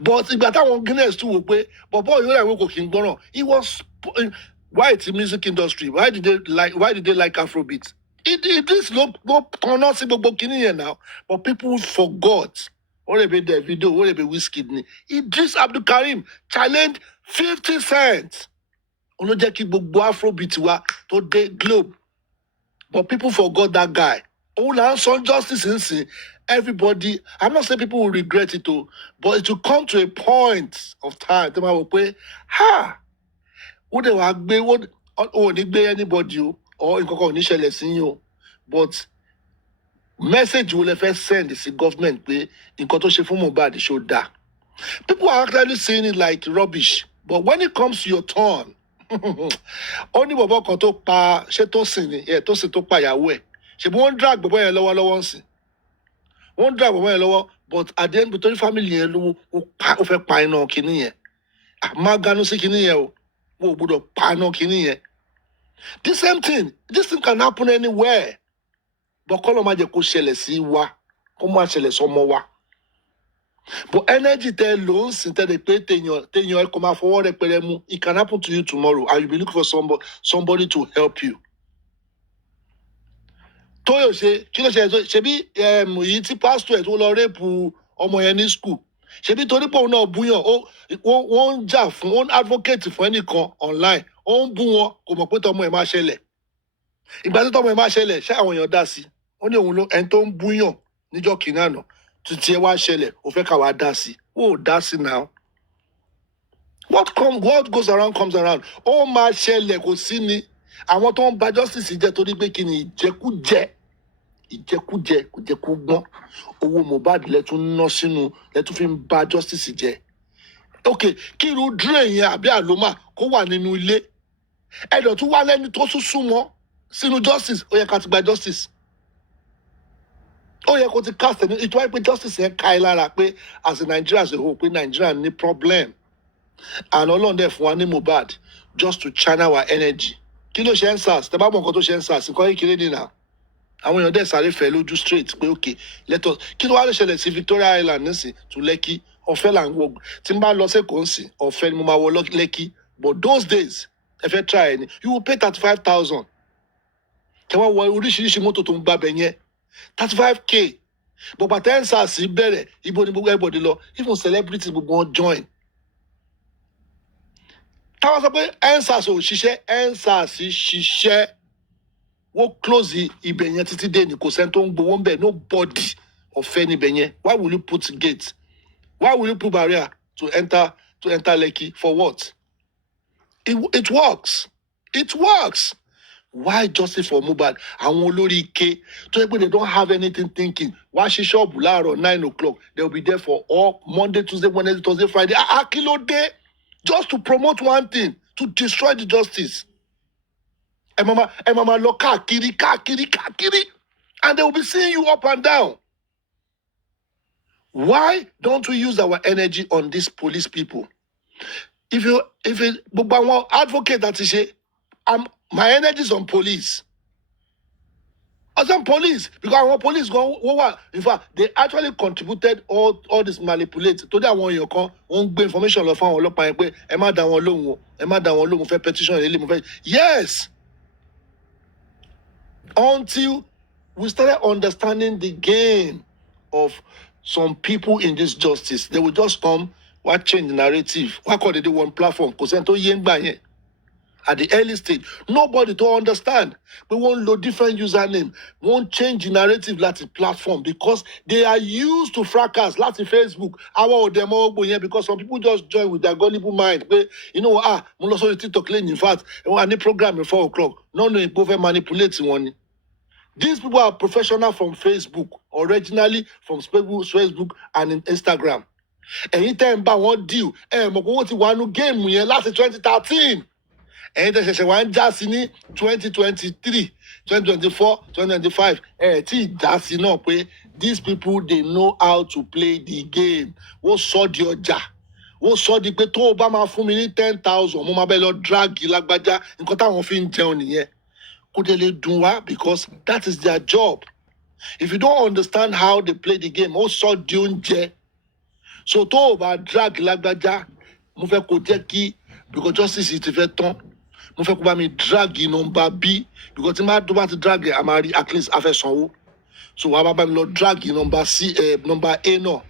But ìgbà táwọn Guinness tún wò pé bọ̀bọ̀ yóò rà ìwé kò kí n gbọ́ràn. He was white music industry. Why did they like Afrobeat? Idris ló kọ́nà sí gbogbo kìíní yẹn now. But people forgot. Ó lè be Davido, ó lè be Wizkid ni. Idris Abdulkarim challenged 50 cents. Ó ló jẹ́ kí gbogbo Afrobeat wa tó dé globe. But people forgot that guy. Ó là ń sọ justice nsìn. Everybody, I'm not saying people will regret it o, but it will come to a point of time tó máa wò pé ó dẹ̀ wá gbé ò ní gbé anybody o or nǹkan kan ò ní ṣẹlẹ̀ sí yín o but message wo lẹ fẹ́ send sí government pé nǹkan tó ṣe fún Mohbad ṣó dáa. People are actually saying it like rubbish but when it comes to your turn ó ní bọ̀bọ̀ kan tó pa ṣé tó sìn ni tó sìn tó pa ìyàwó ẹ̀ ṣèbí wọ́n ń drag bọ̀bọ̀ yẹn lọ́wọ́lọ́wọ́ ń sìn wọ́n ń drag bọ̀bọ̀ yẹn lọ́wọ́ but at the end torí family yẹn lówó ó fẹ́ pa iná kinní yẹn má ganu sí kinní yẹn o wọ́n ò gbọ́dọ̀ pa iná kinní yẹn. This thing can happen anywhere but kọ́ ló máa jẹ́ kó ṣẹlẹ̀ sí wa kó má ṣẹlẹ̀ sọmọ wa. But energy tell loans instead they pay tenure come out for it can happen to you tomorrow and you'll be looking for somebody to help you. Toyo say, kilo say shebi yi ti pastor tó lọ rape ọmọ yẹn ní school. Shebi torí pé òun náà búyàn ó ń jà fún ó ń advocate fún ẹnìkan online ó ń bú wọn kò mọ̀ pé tọmọ ẹ̀ máa ṣẹlẹ̀. Ìgbà tí tọmọ ẹ̀ máa ṣẹlẹ̀ ṣé àwọn èèyàn dá sí ó ní òun ló ẹni tó ń búyàn níjọ́ kìíní àná títí ẹ wá ṣẹlẹ̀ ó fẹ́ ká wá dá sí ó dá sí now. What goes around comes around. Ó máa ṣẹlẹ̀ kò sí ni àwọn tó ń ba justice jẹ́ torí pé kí ni ìjẹkújẹ kò jẹ́ kó gbọ́n owó Mohbad lẹ́tún ná sínú lẹ́tún fi ń ba justice jẹ́. Ok kí irú drain yẹn àbí àlómà kó wà nínú ilé ẹ̀dọ̀ tún wá lẹ́ni tó súnmọ́ sínú justice ó yẹ ká ti gba justice. Ó yẹ kó ti cast ẹni ìtura pé justice yẹn ká ẹ lára pé as a Nigeria as a whole pé Nigeria ní problem and Ọlọ́run dẹ̀ fún wa ní Mohbad just to channel our energy. Kí ló ṣe ń sars tẹ bá mọ nǹkan tó ṣe ń sars nǹkan kékeré nìyà àwọn èèyàn dẹ̀ sáré fẹ́ lójú straight pé ok let us kí ló wá lè ṣẹlẹ̀ sí Victoria Island nísìn to Lekki ọ̀fẹ́ là ń wọ tí n bá lọ sẹ́kọ̀ọ́ nsìn ọ̀fẹ́ ni mo máa wọ Lekki but those days ẹ fẹ́ try ẹni you will pay 35,000 kẹ wá wọ oríṣiríṣi mọ́tò tó ń gbàbẹ̀ yẹn 35K but bàtà ensars bẹ̀rẹ̀ ibo ni gbogbo everybody lọ even celebrities gbogbo wọn join. Táwọn sọ pé ensars ò ṣiṣẹ́ ensars ṣiṣẹ́ wọ́n close ibẹ̀ yẹn títí dé ní kò sẹ́ni tó ń gbowó ń bẹ̀ nobody ọ̀fẹ́ níbẹ̀ yẹn why will you put gate why will you put barrier to enter Lekki for what? It works. Why justice for Mohbad? Àwọn olórí ike tó yẹ pé they don't have anything thinking. Wá ṣí ṣọ́ọ̀bù láàárọ̀ 9 o'clock. They will be there for all Monday, Tuesday, Wednesday, Thursday, Friday. Kí ló dé? Just to promote one thing, to destroy the justice. Ẹ máa lọ káàkiri, and they will be seeing you up and down. Why don't we use our energy on these police people? If gbogbo àwọn advocate that is say, my energy is on police. As on police, because our police go over. In fact, they actually contributed all this manipulate. Today, àwọn èèyàn kan wọ́n gbé information lọ fún àwọn ọlọ́pàá yẹn pé ẹ má dá wọn lóhùn o, ẹ má dá wọn lóhùn fẹ́ petition ilé mo fẹ́. Yes. Until we started understanding the game of some people in this justice, they will just come, why change the narrative? Why call it one platform? Because at the early stage, nobody to understand. We won't load different username, won't change the narrative like the platform because they are used to fracas like Facebook. Our demo because some people just join with their gullible mind. But you know, I'm also TikTok lane. In fact, I need program at 4 o'clock. No, both manipulate one. These people are professional from Facebook, originally from Facebook and Instagram. Anytime by one deal, one game last 2013. And there's one Jossy 2023, 2024, 2025. Jossy no pé these people they know how to play the game. Wọ́n sọ di ọjà. Wọ́n sọ di pé tó o bá máa fún mi ní 10,000, mo máa bẹ lọ drag lágbájá. Nǹkan táwọn fi ń jẹun nìyẹn. Kò dé lè dùn wá because that is their job. If you don't understand how they play the game, ó sọ di oúnjẹ. So tó o bá drag lágbájá, mo fẹ́ kó jẹ́ kí because justice ti fẹ́ tán. Mo fẹ́ kó bá mi drag number B because tí máa tó bá ti drag a máa rí at least a fẹ́ sanwó. So wàá bá mi lọ drag number C number A náà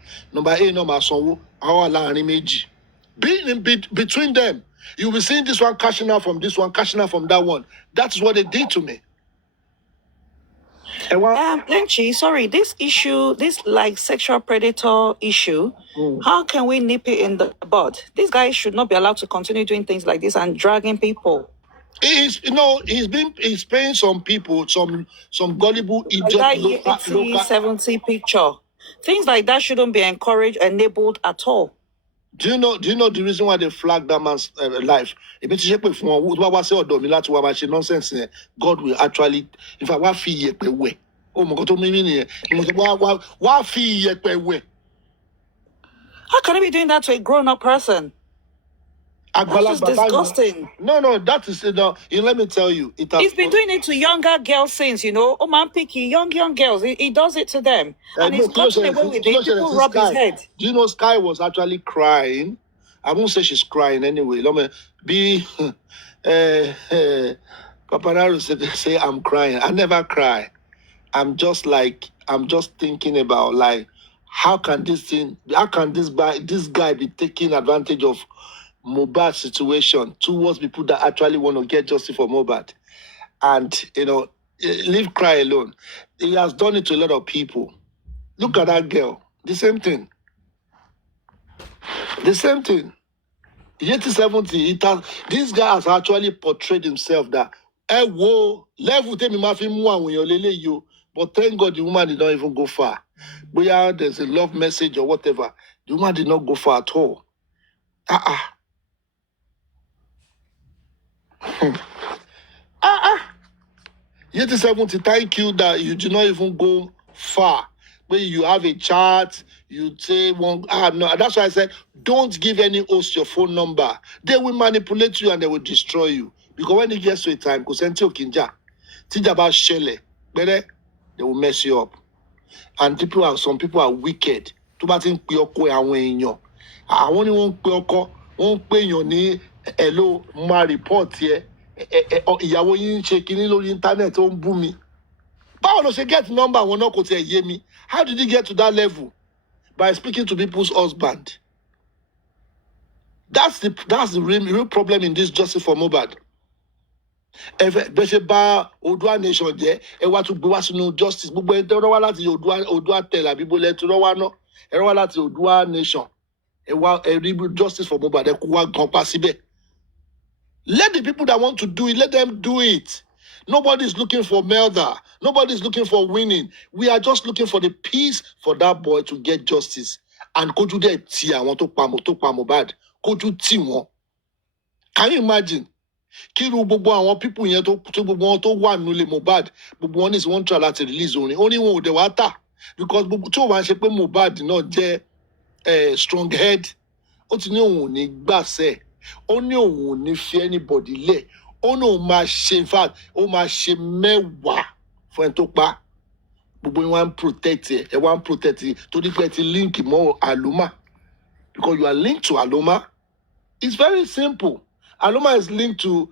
máa sanwó àwọn láàrin méjì. Being in between them, you'll be seeing this one cashing out from this one, cashing out from that one. That's what they did to me. Lenchi, sorry, this issue, this like sexual predator issue, how can we nip it in the bud? These guys should not be allowed to continue doing things like this and dragging people. He's paying some people, some gullible Like idiot that local. unity 70 picture. Things like that shouldn't be encouraged, enabled at all. Do you know the reason why they flagged that man's life? Èmi ti ṣe pé fún wọn wá sí ọ̀dọ̀ mi láti wá máa ṣe nonsense yẹn. God will actually, if I wá fi iyẹ̀pẹ̀ wẹ̀, ó mọ̀ nǹkan tó mímí nìyẹn. Mo sọ wá fi iyẹ̀pẹ̀ wẹ̀. How can he be doing that to a grown-up person? That's just disgusting. No, that is let me tell you, it has. He's been doing it to younger girls since, Oh man, picky young girls. He does it to them, and he's gotten away with it. People rub his head. Do you know Sky was actually crying? I won't say she's crying anyway. Let me be. Paparazzi say I'm crying. I never cry. I'm just thinking about like how can this guy be taking advantage of Mohbad's situation towards people that actually want to get justice for Mohbad, and leave cry alone. He has done it to a lot of people. Look at that girl. The same thing. Yet 70. This guy has actually portrayed himself that level tell me but thank God the woman did not even go far. Whether there's a love message or whatever, the woman did not go far at all. Yet 70, thank you that you do not even go far. When you have a chat, you say no. That's why I said don't give any host your phone number. They will manipulate you and they will destroy you. Because when it gets to a time, because they will mess you up. And some people are wicked. To bá ti ń pe ọkọ àwọn èèyàn. Àwọn ni wọ́n ń pe ọkọ, wọ́n ń pe èèyàn ní hello, máa report yẹ. Ìyàwó yín ń ṣe kinní lórí internet ó ń bú mi. Báwo ló ṣe get number àwọn náà kò tiẹ̀ yé mi? How did he get to that level? By speaking to people's husband. That's the real problem in this justice for Mohbad. Bẹ́ẹ̀ ṣe bá Oòduà nation jẹ́, ẹ wá tún gbé wá sínú justice. Gbogbo ẹ tẹ́ wá láti Oòduà tẹ̀lé àbí bó lẹ́ tún rọ́ wá náà. Ẹ rọ́ wá láti Oòduà nation. Ẹ rí justice for Mohbad, ẹ kó wá gan pa síbẹ̀. Let the people that want to do it, let them do it. Nobody is looking for murder. Nobody is looking for winning. We are just looking for the peace for that boy to get justice. And kojú dẹ̀ tí àwọn tó pa Mohbad, kojú tì wọ́n. Can you imagine? Kíru gbogbo àwọn people yẹn tó gbogbo wọn tó wà nílé Mohbad, gbogbo wọn ní sí wọ́n try láti release orin. Ó ní wọn ò dẹ̀ wá tà. Because gbogbo tí ó wá ń ṣe pé Mohbad náà jẹ́ strong head. Ó ti ní òun ò ní gbàṣẹ. Ó ní òun ò ní fi anybody lẹ̀. Ó ní òun máa ṣe, in fact, ó máa ṣe mẹ́wàá fún ẹni tó pa. Gbogbo yín wá ń protect ẹ wá ń protect ẹ torí pé ẹ ti link mọ́ Aloma. Because you are linked to Aloma. It's very simple. Aloma is linked to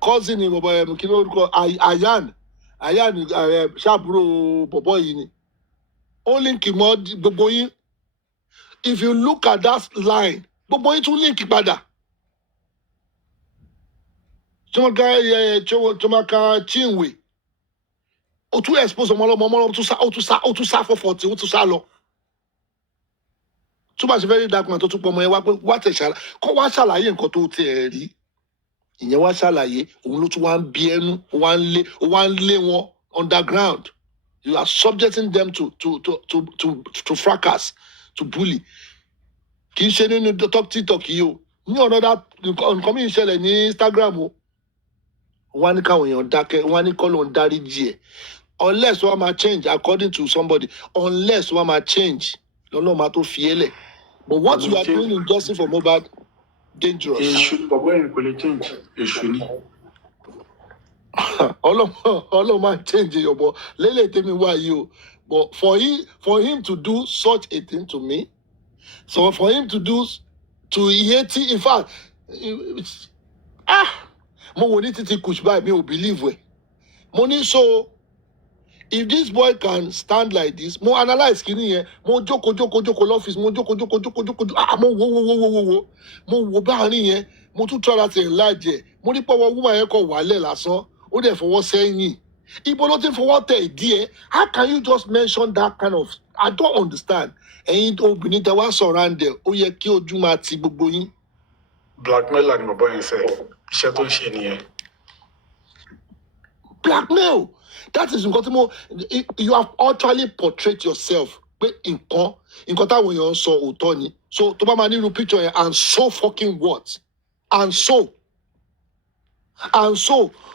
cousin kí ló kọ Ayan ṣàbúrò bọ̀bọ̀ yìí ni. Ó link mọ́ gbogbo yín. If you look at that line, gbogbo yín tún link padà. Chomaka Chinwe. Ó tún expose ọmọ ó tún sá for 40, ó tún sá lọ. Tó bá ṣe very dark man tó tún pọ̀ ọmọ yẹn wá pé wá tẹ̀ ṣàlàyé. Kọ́ wá ṣàlàyé nǹkan tó tẹ̀ rí. Ìyẹn wá ṣàlàyé, òun ló tún wá ń bí ẹnu, ó wá ń lé wọn underground. You are subjecting them to fracas, to bully. Kì í ṣe nínú TikTok yìí o. Ní ọ̀nà nǹkan mi ń ṣẹlẹ̀ ní Instagram o. Wọ́n á ní káwọn èèyàn dákẹ́, wọ́n á ní kọ́ ló ń dáríjì ẹ̀. Unless wọ́n máa change according to somebody. Unless wọ́n máa change, lọ́nà máa tó fi ẹlẹ̀. But what you are doing in justice for Mohbad, dangerous. Èṣù bàbá yẹn kò lè change. Èṣù ni. Ọlọ́run máa change èèyàn bọ̀ lélẹ̀ tèmi wá yìí o. But for him to do such a thing to me, so for him to do to Yeti, in fact, mo wò ní títí kùsù báyìí mi ò believe ẹ̀. Mo ní so if this boy can stand like this, mo analyse kìíní yẹn, mo jókòó lọ́fíìsì, mo jókòó. Mo wò báàrin yẹn, mo tún try láti enlarge ẹ̀. Mo ní pọ̀wọ́ woman yẹn kọ̀ wálẹ̀ lásán, ó dẹ̀ fọwọ́ sẹ́yìn. Ibo ló ti fọwọ́ tẹ̀ ìdí ẹ̀? How can you just mention that kind of? I don't understand. Ẹ̀yin obìnrin tẹ wá surround ẹ̀, ó yẹ kí ojú máa ti gbogbo yín. Blackmailer ni bàbá yẹn sẹ́. iṣẹ́ tó ń ṣe nìyẹn. Blackmail. That is nǹkan tí mo you have actually portrayed yourself pé nǹkan táwọn èèyàn ń sọ òótọ́ ni. So tó bá máa nílùú picture yẹn and so fucking what? And so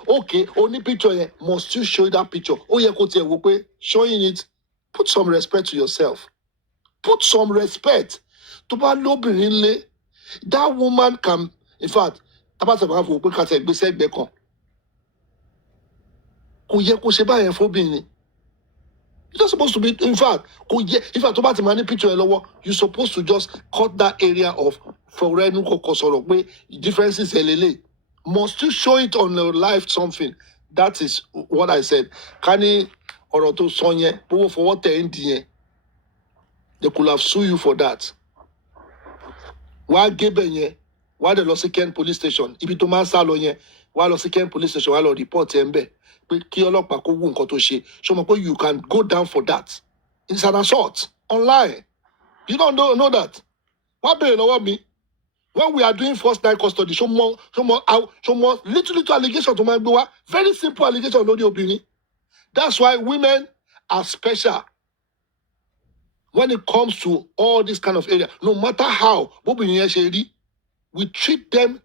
okay only picture yẹn must you show that picture? Ó yẹ kó tiẹ̀ wò pé showing it put some respect to yourself. Put some respect. Tó bá lóbìnrin lé that woman can in fact tábàtà máa fò pé kàtà ìgbésẹ̀ ẹgbẹ́ kan. Kò yẹ kó ṣe báyẹn fóbìnrin. You're not supposed to be, in fact, tó bá ti máa ní picture ẹ lọ́wọ́, you're supposed to just cut that area off for ẹnu kọ̀kọ̀ sọ̀rọ̀ pé differences ẹ lélẹ̀. Must you show it on your life something? That is what I said. Ká ní ọ̀rọ̀ tó sọ yẹn, owó fọwọ́ tẹ̀ ń di yẹn. They could have sued you for that. Wàá gébẹ̀ yẹn, wàá dẹ̀ lọ sí Kent police station. Ibi tó máa ń sá lọ yẹn, wàá lọ sí Kent police station, wàá lọ report ẹ̀ ń bẹ̀. Pé kí ọlọ́pàá kó wú nǹkan tó ṣe. Ṣé o mọ̀ pé you can go down for that? It's an assault online. You don't know that. Wàá bèrè lọ́wọ́ mi. When we are doing first night custody, ṣó mọ̀ little allegation tó máa ń gbé wá. Very simple allegation lórí obìnrin. That's why women are special. When it comes to all this kind of area, no matter how, bóbìnrin yẹn ṣe rí, we treat them,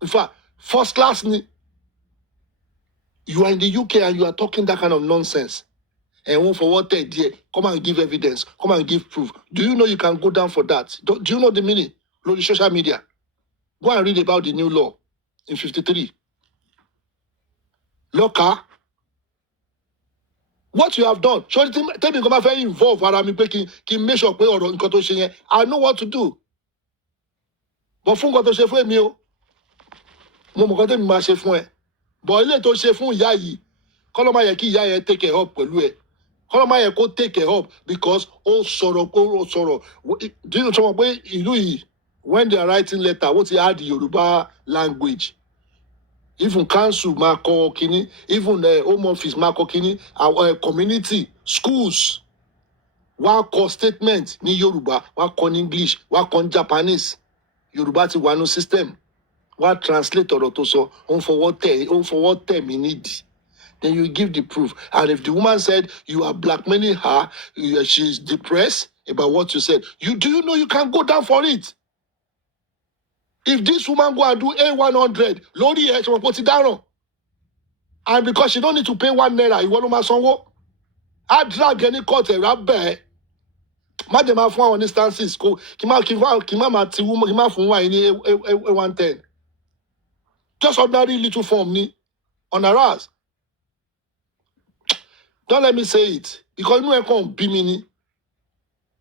in fact, first class ni. You are in the UK and you are talking that kind of nonsense. And won't for what they did, come and give evidence, come and give proof. Do you know you can go down for that? Do you know the meaning? Look the social media. Go and read about the new law in 53. Loka, what you have done, tell me come and very involved ara mi pé kí make sure pé ọ̀rọ̀ nǹkan tó ṣe yẹn. I know what to do. But fún nǹkan tó ṣe fún èmi o, mo mọ̀ nǹkan tẹ́mi máa ṣe fún ẹ. But ilé tó ṣe fún ìyá yìí, kọ́lọ́ máa yẹ kí ìyá yẹn take it up pẹ̀lú ẹ. Kọ́lọ́ máa yẹ kó take it up because ó sọ̀rọ̀. Do you know pé ìlú yìí, when they are writing letter, wọ́n ti add Yorùbá language. Even council máa kọ kíní, even home office máa kọ kíní, our community, schools, wọ́n á kọ statement ní Yorùbá, wọ́n á kọ ní English, wọ́n á kọ ní Japanese. Yorùbá ti wà ní system. Wọ́n á translate ọ̀rọ̀ tó sọ, ó ń fọwọ́ tẹ̀ mí nídìí. Then you give the proof. And if the woman said you are blackmailing her, she's depressed about what you said, do you know you can go down for it? If this woman go and do A100, lórí ẹ̀ ṣe wọ́n pọ̀ ti dáràn. And because she don't need to pay 1 naira, ìwọ ló máa sanwó. Á drag any court ẹ̀rá bẹ́ẹ̀. Má dẹ̀ máa fún àwọn instances kí má máa ti wú kí má fún wa ní A110. Just ordinary little form ni on harass. Don't let me say it because inú ẹ̀ kàn bí mi ni.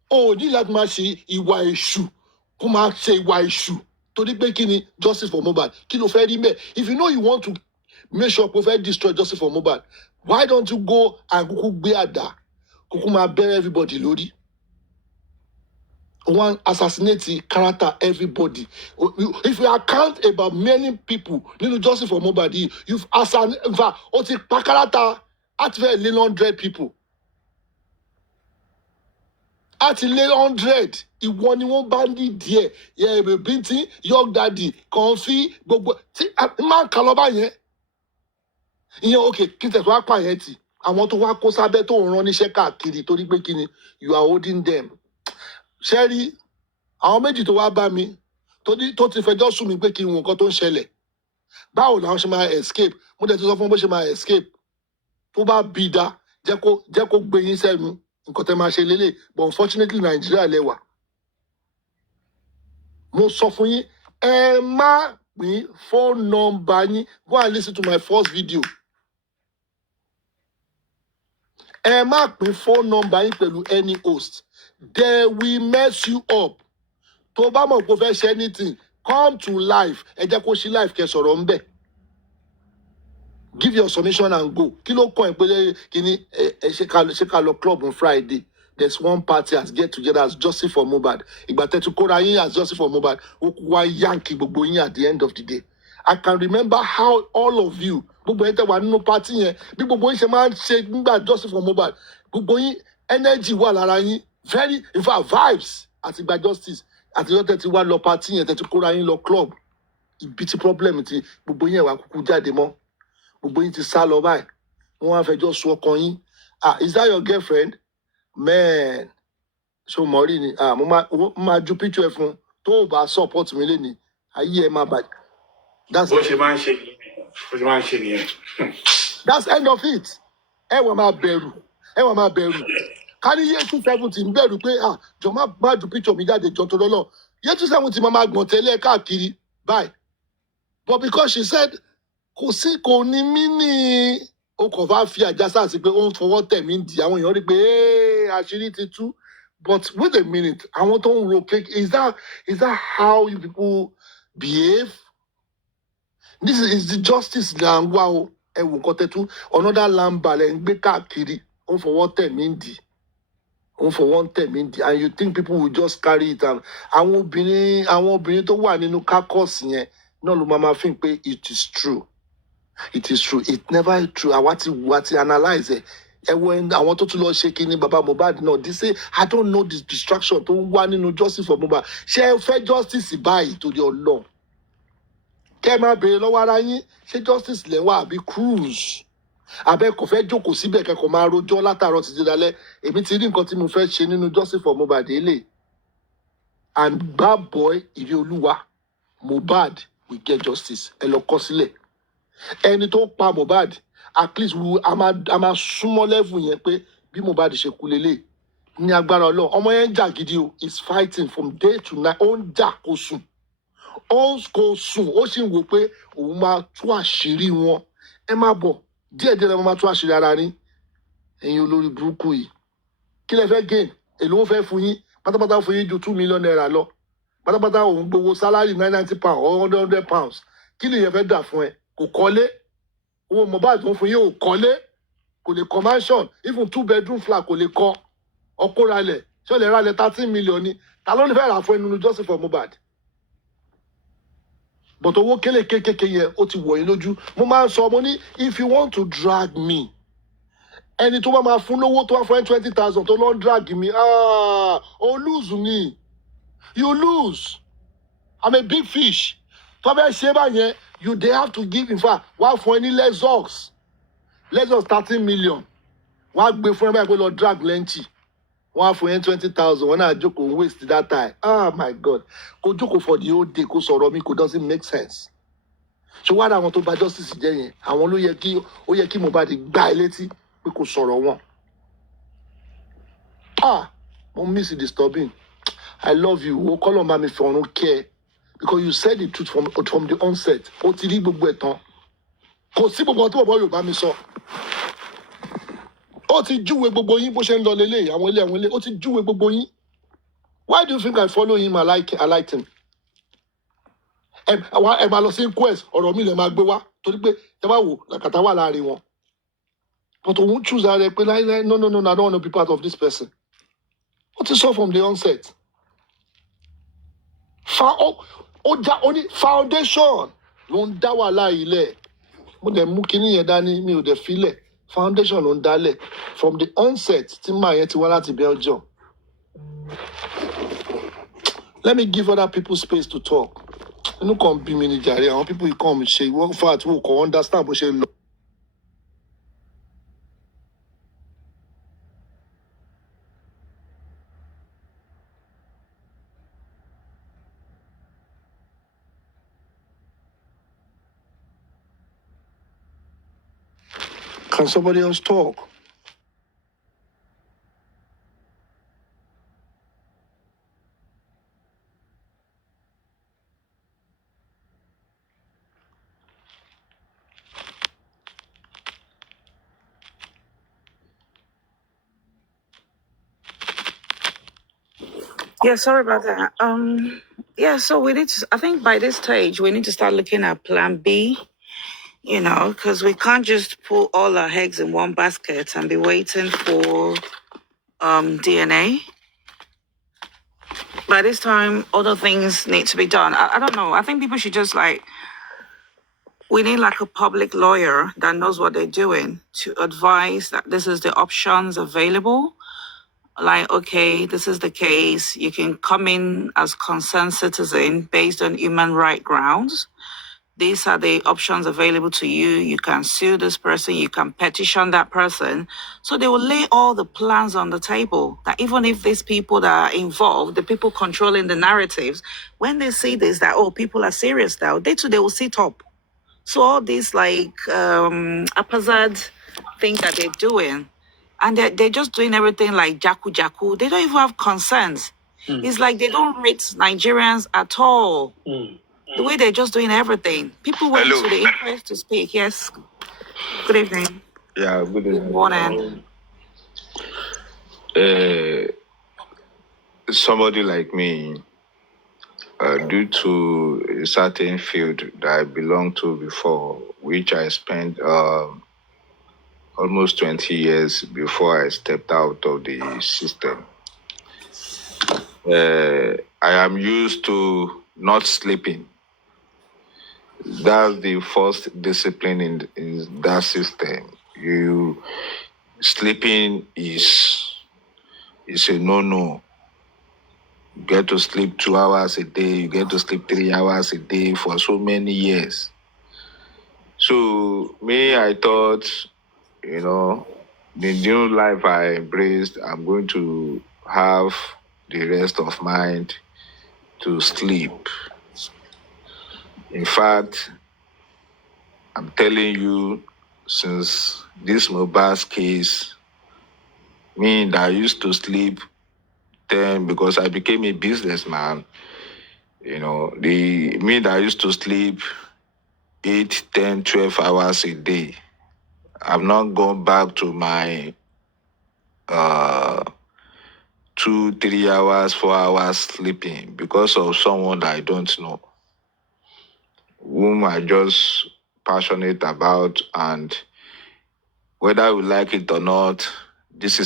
O ò ní láti máa ṣe ìwà èṣù kó máa ṣe ìwà èṣù torí pé kí ni justice for Mohbad kí ló fẹ́ rí mẹ́. If you know you want to make sure kó fẹ́ destroy justice for Mohbad, why don't you go and kúkú gbé àdá kúkú máa bẹ́rẹ̀ everybody lórí? One assassinate character everybody. If you account about many people, justice for Mohbad, you've assassinated, in fact, ó ti pa character at very 100 people. At 100, ìwọ ni wọ́n bá ní díẹ̀, yeah, Binti, Young Daddy, Comfy, gbogbo, máa kà lọ báyẹn. Ìyẹn okay, kí tẹ̀sán wá pààyàn tì. Àwọn tó wá kó sábẹ́ tó ń rán níṣẹ́ káàkiri torí pé kí ni, you are holding them. Ṣẹ́rí, àwọn méjì tó wá bá mi, tó ti fẹjọ́ sùn mí pé kí n wo nǹkan tó ń ṣẹlẹ̀. Báwo làwọn ṣe máa escape? Mo dẹ̀ ti sọ fún bó ṣe máa escape. Tó bá bí dá, jẹ́ kó gbé yín sẹ́nu. Nǹkan tẹ́ máa ṣe lélẹ̀. But unfortunately, Nigeria lẹ́wà. Mo sọ fún yín, ẹ má pín phone number yín. Go and listen to my first video. Ẹ má pín phone number yín pẹ̀lú any host. They will mess you up. Tó bá mọ̀ pé o fẹ́ ṣe anything, come to life. Ẹ jẹ́ kó ṣí life kẹ́ sọ̀rọ̀ ń bẹ̀. Give your submission and go. Kí ló kọ́ ẹ̀ pé kí ni ṣe ká lọ club on Friday. There's one party as get together as Jossy for Mohbad. Ìgbà tẹ́tù kóra yín as Jossy for Mohbad. Ó kú wá yankee gbogbo yín at the end of the day. I can remember how all of you, gbogbo yín tẹ́ wà nínú party yẹn, bí gbogbo yín ṣe máa ń ṣe nígbà Jossy for Mohbad. Gbogbo yín energy wà lára yín. Very, in fact, vibes àti gba justice. Àti yọ́ tẹ́tù wá lọ party yẹn, tẹ́tù kóra yín lọ club. ibi tí problem ti gbogbo yín wá kúkú jáde mọ́ gbogbo yín ti sá lọ báyìí wọ́n á fẹjọ́ sùn ọkàn yín is that your girlfriend man ṣó mọ̀ rí ni mo máa ju picture ẹ fún tó o bá support mi lénìí ayé ẹ máa bàjẹ́. bó ṣe máa ń ṣe nìyẹn. That's end of it. Ẹ wà máa bẹ̀rù. Ká ní year 270 ń bẹ̀rù pé jọ má ju picture mi jáde jọ tó lọ́lọ́. Year 270 máa gbọ̀n tẹ́lẹ̀ káàkiri báyìí. But because she said kò ní mí ní o kò bá fi àjàsà sí pé ó ń fọwọ́ tẹ̀ mí di àwọn èèyàn rí pé àṣírí ti tú. But wait a minute, àwọn tó ń ro cake, is that how you people behave? This is the justice là ń wá o. Ẹ wò nǹkan tẹ́tú another lamba lẹ̀ ń gbé káàkiri ó ń fọwọ́ tẹ̀ mí dì and you think people will just carry it and àwọn obìnrin tó wà nínú kákọ́ọ̀sì yẹn náà ló máa fi pé it is true it never true àwa ti analyse ẹ wo àwọn tó tún lọ ṣe kí ni baba Mohbad náà they say I don't know the distraction tó ń wá nínú justice for Mohbad ṣé ẹ fẹ́ justice báyìí torí Ọlọ́run kẹ́ máa béèrè lọ́wọ́ ara yín ṣé justice lẹ́wà àbí cruise abẹ́ kò fẹ́ jókòó síbẹ̀ kẹ́kọ̀ọ́ máa rojọ́ látàárọ̀ títí dalẹ́ èmi ti rí nǹkan tí mo fẹ́ ṣe nínú justice for Mohbad ilé and bad boy ìrí olúwa Mohbad will get justice ẹ lọ kọ sílẹ̀ ẹni tó pa Mohbad at least a máa súnmọ́ level yẹn pé bí Mohbad ṣe kú lélẹ̀ ní agbára Ọlọ́run ọmọ yẹn ń jà gidi o is fighting from day to night ó ń jà kó sùn ó sì ń wò pé òun máa tú àṣírí wọn ẹ má bọ̀ díẹ̀díẹ̀ lẹ́wọ̀n máa tú àṣírí ara ní ẹ̀yin olórí burúkú yìí kí lẹ fẹ́ gain èlò ó fẹ́ fún yín pátápátá fún yín ju 2 million naira lọ pátápátá òun gbowó sálárì 90 pounds or 100 pounds kí lè yẹn fẹ́ dà fún ẹ kò kọ́lé owó Mohbad tó ń fún yín ò kọ́lé kò lè kọ́ mansion even 2 bedroom flat kò lè kọ́ ọkọ ralẹ̀ ṣé ó lè ralẹ̀ 13 million ni ta ló ní fẹ́ rà fún ẹ nínú justice for Mohbad but owó kélékèké yẹn ó ti wọ̀ yín lójú mo máa ń sọ mo ní if you want to drag me ẹni tó bá máa fún lówó tó wá fún ẹ 20,000 tó lọ ń drag me ó lose ni you lose I'm a big fish tó bẹ́ẹ̀ ṣe báyẹn you dey have to give in fact wá fún ẹ ní Lexus 13 million wá gbé fún ẹ báyìí pé lọ drag lenchi wọ́n á fún yẹn 20,000 wọ́n náà jókòó waste that time my God kò jókòó for the whole day kò sọ̀rọ̀ mi kò doesn't make sense ṣé wàá rà àwọn tó bà justice jẹ́ yẹn àwọn ló yẹ kí Mohbad gbá ẹ létí pé kò sọ̀rọ̀ wọn mo miss disturbing I love you o kọ́lọ̀ máa mi fi ọ̀run kẹ́ ẹ because you said the truth from the onset o ti rí gbogbo ẹ̀ tán kò sí gbogbo ọtí bọ̀bọ̀ Yorùbá mi sọ. Ó ti júwe gbogbo yín bó ṣe ń lọ lélẹ̀ àwọn ilé ó ti júwe gbogbo yín. Why do you think I follow him? I like him. Ẹ máa lọ sí inquest ọ̀rọ̀ mi lè máa gbé wá torí pé ẹ bá wò làkàtà wà láàrin wọn. But òun choose ara ẹ pé láíláí no I don't want to be part of this person. Ó ti sọ from the onset. Ó ní foundation ló ń dá wàhálà ilẹ̀. Mo dẹ̀ mú kinní yẹn dání mi ò dẹ̀ filẹ̀. Foundation ló ń dálẹ̀ from the onset tí màá yẹn ti wá láti Belgium. Let me give other people space to talk. Inú kan bí mi ní jàre àwọn people yìí kàn mí ṣe ìwọ́n fún àti wò kàn understand bó ṣe ń lọ. Can somebody else talk? Yeah, sorry about that. So we need to, I think by this stage, we need to start looking at plan B, because we can't just put all our eggs in one basket and be waiting for DNA. By this time, other things need to be done. I don't know. I think people should just we need a public lawyer that knows what they're doing to advise that this is the options available. like, okay, this is the case. You can come in as concerned citizen based on human right grounds. These are the options available to you. You can sue this person, you can petition that person. So they will lay all the plans on the table that even if these people that are involved, the people controlling the narratives, when they see this, that, oh, people are serious now, they too, they will sit up. So all these like haphazard things that they're doing, and they're just doing everything like jaku jaku. They don't even have concerns. It's like they don't rate Nigerians at all. The way they're just doing everything. People went Hello. to the inquest to speak. Yes. Good evening. Yeah, good Good evening. morning. Somebody like me, due to a certain field that I belonged to before, which I spent almost 20 years before I stepped out of the system. I am used to not sleeping. That's the first discipline in that system. Sleeping is a no-no. You get to sleep 2 hours a day, you get to sleep 3 hours a day for so many years. So me, I thought, the new life I embraced, I'm going to have the rest of mind to sleep. In fact, I'm telling you, since this Mohbad's case, me that I used to sleep 10 because I became a businessman, me that I used to sleep 8, 10, 12 hours a day. I've not gone back to my 2, 3 hours, 4 hours sleeping because of someone that I don't know, whom I just passionate about, and whether we like it or not, this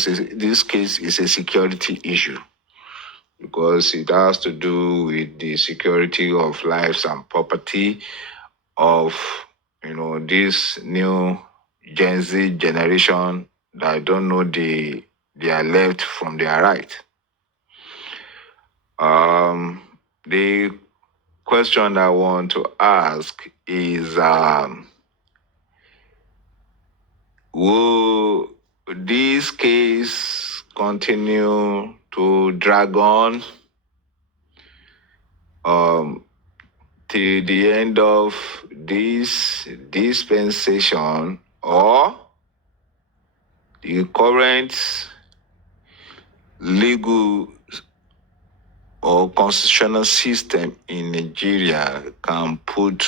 case is a security issue because it has to do with the security of lives and property of this new Gen Z generation that don't know their left from their right. The question I want to ask is, will this case continue to drag on till the end of this dispensation, or the current legal or constitutional system in Nigeria can put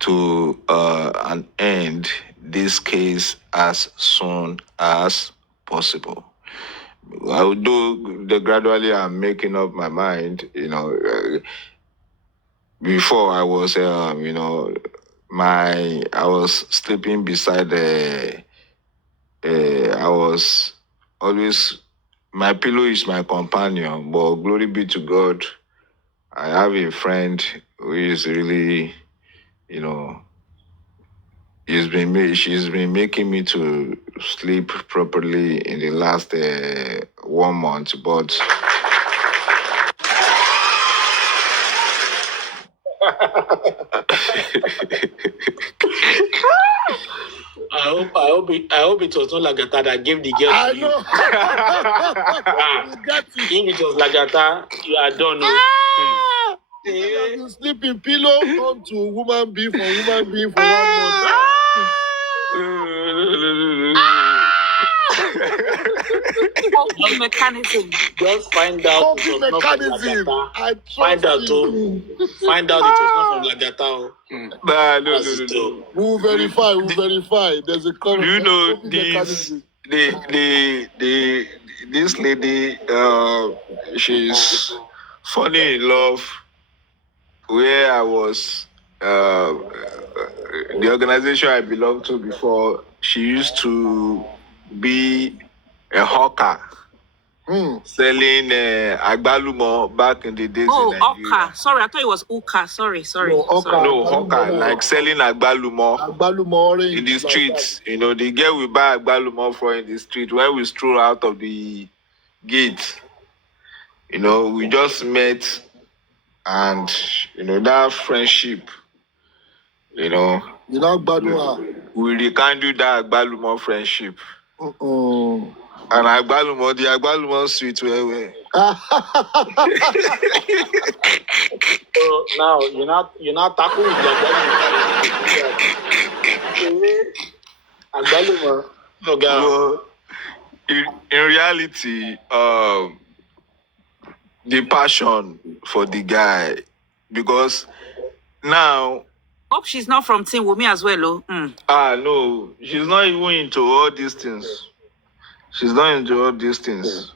to an end this case as soon as possible? Although gradually I'm making up my mind, before I was, I was sleeping beside I was always, my pillow is my companion, but glory be to God, I have a friend who is really, she's been making me to sleep properly in the last 1 month, but I hope it was not Lagata that gave the girl I to know. you. You got it. If it was Lagata, you are done. You have been sleeping pillow, turn to woman being for woman being for 1 month. Coping mechanism. Just find out it Coping was not from mechanism. Lagata. I Find out trust you. find out it was not from Lagata. no. We'll verify. There's a Do you know coping this? mechanism. This lady, she's funny in love. Where I was, the organization I belonged to before, she used to be a hawker. selling agbalumo back in the days Oh, in Nigeria. Oka. Sorry, I thought it was Uka. Sorry. No, Oka. Sorry. No, hawker, like selling agbalumo Agbalumo orange. in the like that. streets. You know, the girl we buy agbalumo for in the street. When we stroll out of the gate, you know, we just met, and you know that friendship. You know, You know Agbalumo. we rekindle that agbalumo friendship. Mm-mm. And the agbalumo sweet well. So now you're not tackling with Agbalumo. Okay. Well, in reality, the passion for the guy, because now, Hope she's not from Team Wumi as well, oh. no, she's not even into all these things. She's not into all these things.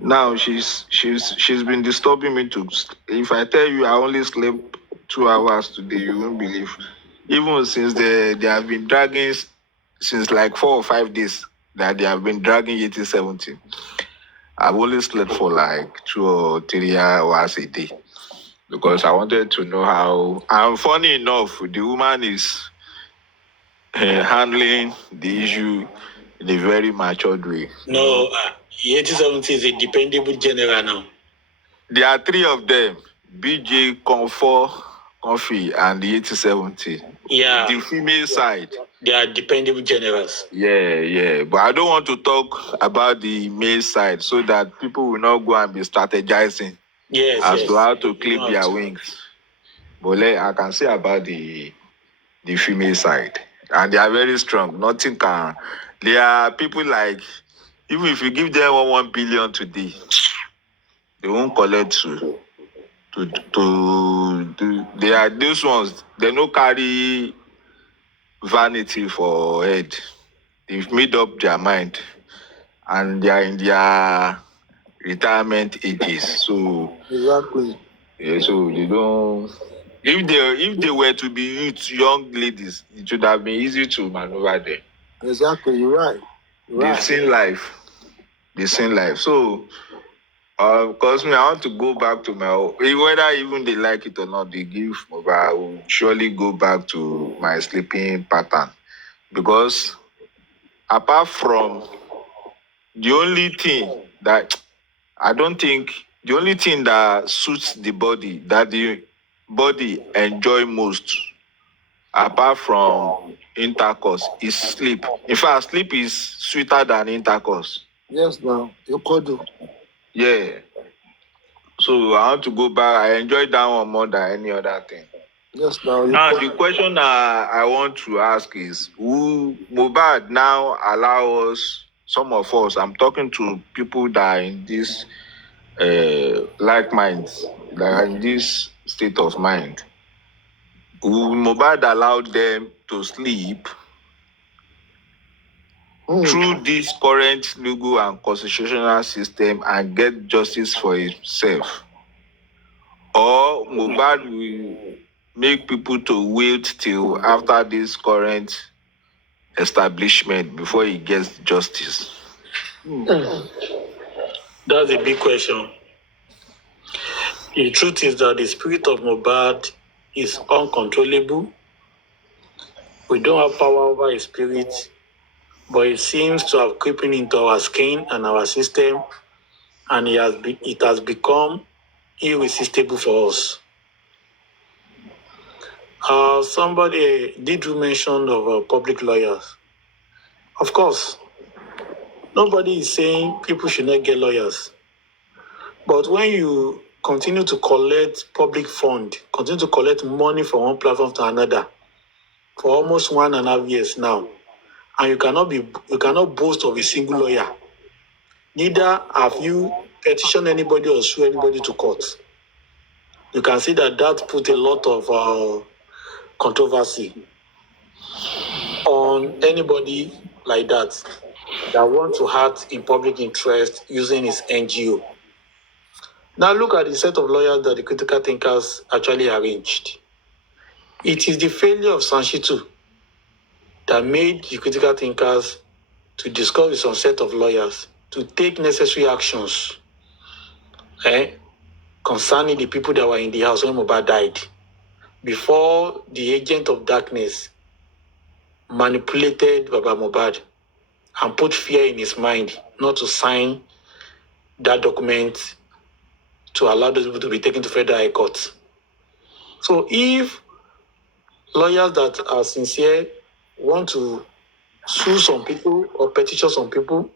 Now she's been disturbing me to. If I tell you I only slept 2 hours today, you won't believe. Even since they have been dragging since like 4 or 5 days that they have been dragging 80-70. I've only slept for like 2 or 3 hours a day because I wanted to know how. And funny enough, the woman is handling the issue in a very matured way. No, 80-70 is a dependable general now. There are 3 of them: BJ, Comfort, Comfy, and the 80-70. Yeah. The female side. They are dependable generals. Yeah. But I don't want to talk about the male side so that people will not go and be strategizing as to how to clip their wings. But I can say about the female side. And they are very strong. Nothing can. There are people like, even if you give them 1 billion today, they won't collect to they are those ones, they no carry vanity for head. They've made up their mind and they are in their retirement ages. So exactly. Yeah, so they don't. If they were to be young ladies, it would have been easy to maneuver them. Exactly, you're right. They've seen life. So, because I want to go back to whether even they like it or not, they give over. I will surely go back to my sleeping pattern because apart from the only thing that suits the body, that the body enjoy most, apart from intercourse, is sleep. In fact, sleep is sweeter than intercourse. Yes, now you could do. Yeah. So I want to go back. I enjoy that one more than any other thing. Yes, now. Now the question I want to ask is: will Mohbad now allow us, some of us? I'm talking to people that are in this like minds, that are in this state of mind. Will Mohbad allow them to sleep through this current legal and constitutional system and get justice for himself? Or Mohbad will make people to wait till after this current establishment before he gets justice? That's a big question. The truth is that the spirit of Mohbad is uncontrollable. We don't have power over his spirit, but it seems to have creeping into our skin and our system, and it has become irresistible for us. Somebody did mention of public lawyers. Of course, nobody is saying people should not get lawyers. But when you continue to collect public fund, continue to collect money from one platform to another for almost 1.5 years now, and you cannot boast of a single lawyer. Neither have you petitioned anybody or sued anybody to court. You can see that put a lot of controversy on anybody like that want to act in public interest using his NGO. Now look at the set of lawyers that the critical thinkers actually arranged. It is the failure of Sanshitu that made the critical thinkers to discuss with some set of lawyers to take necessary actions concerning the people that were in the house when Mohbad died, before the agent of darkness manipulated Baba Mohbad and put fear in his mind not to sign that document to allow those people to be taken to Federal High Court. So if lawyers that are sincere want to sue some people or petition some people,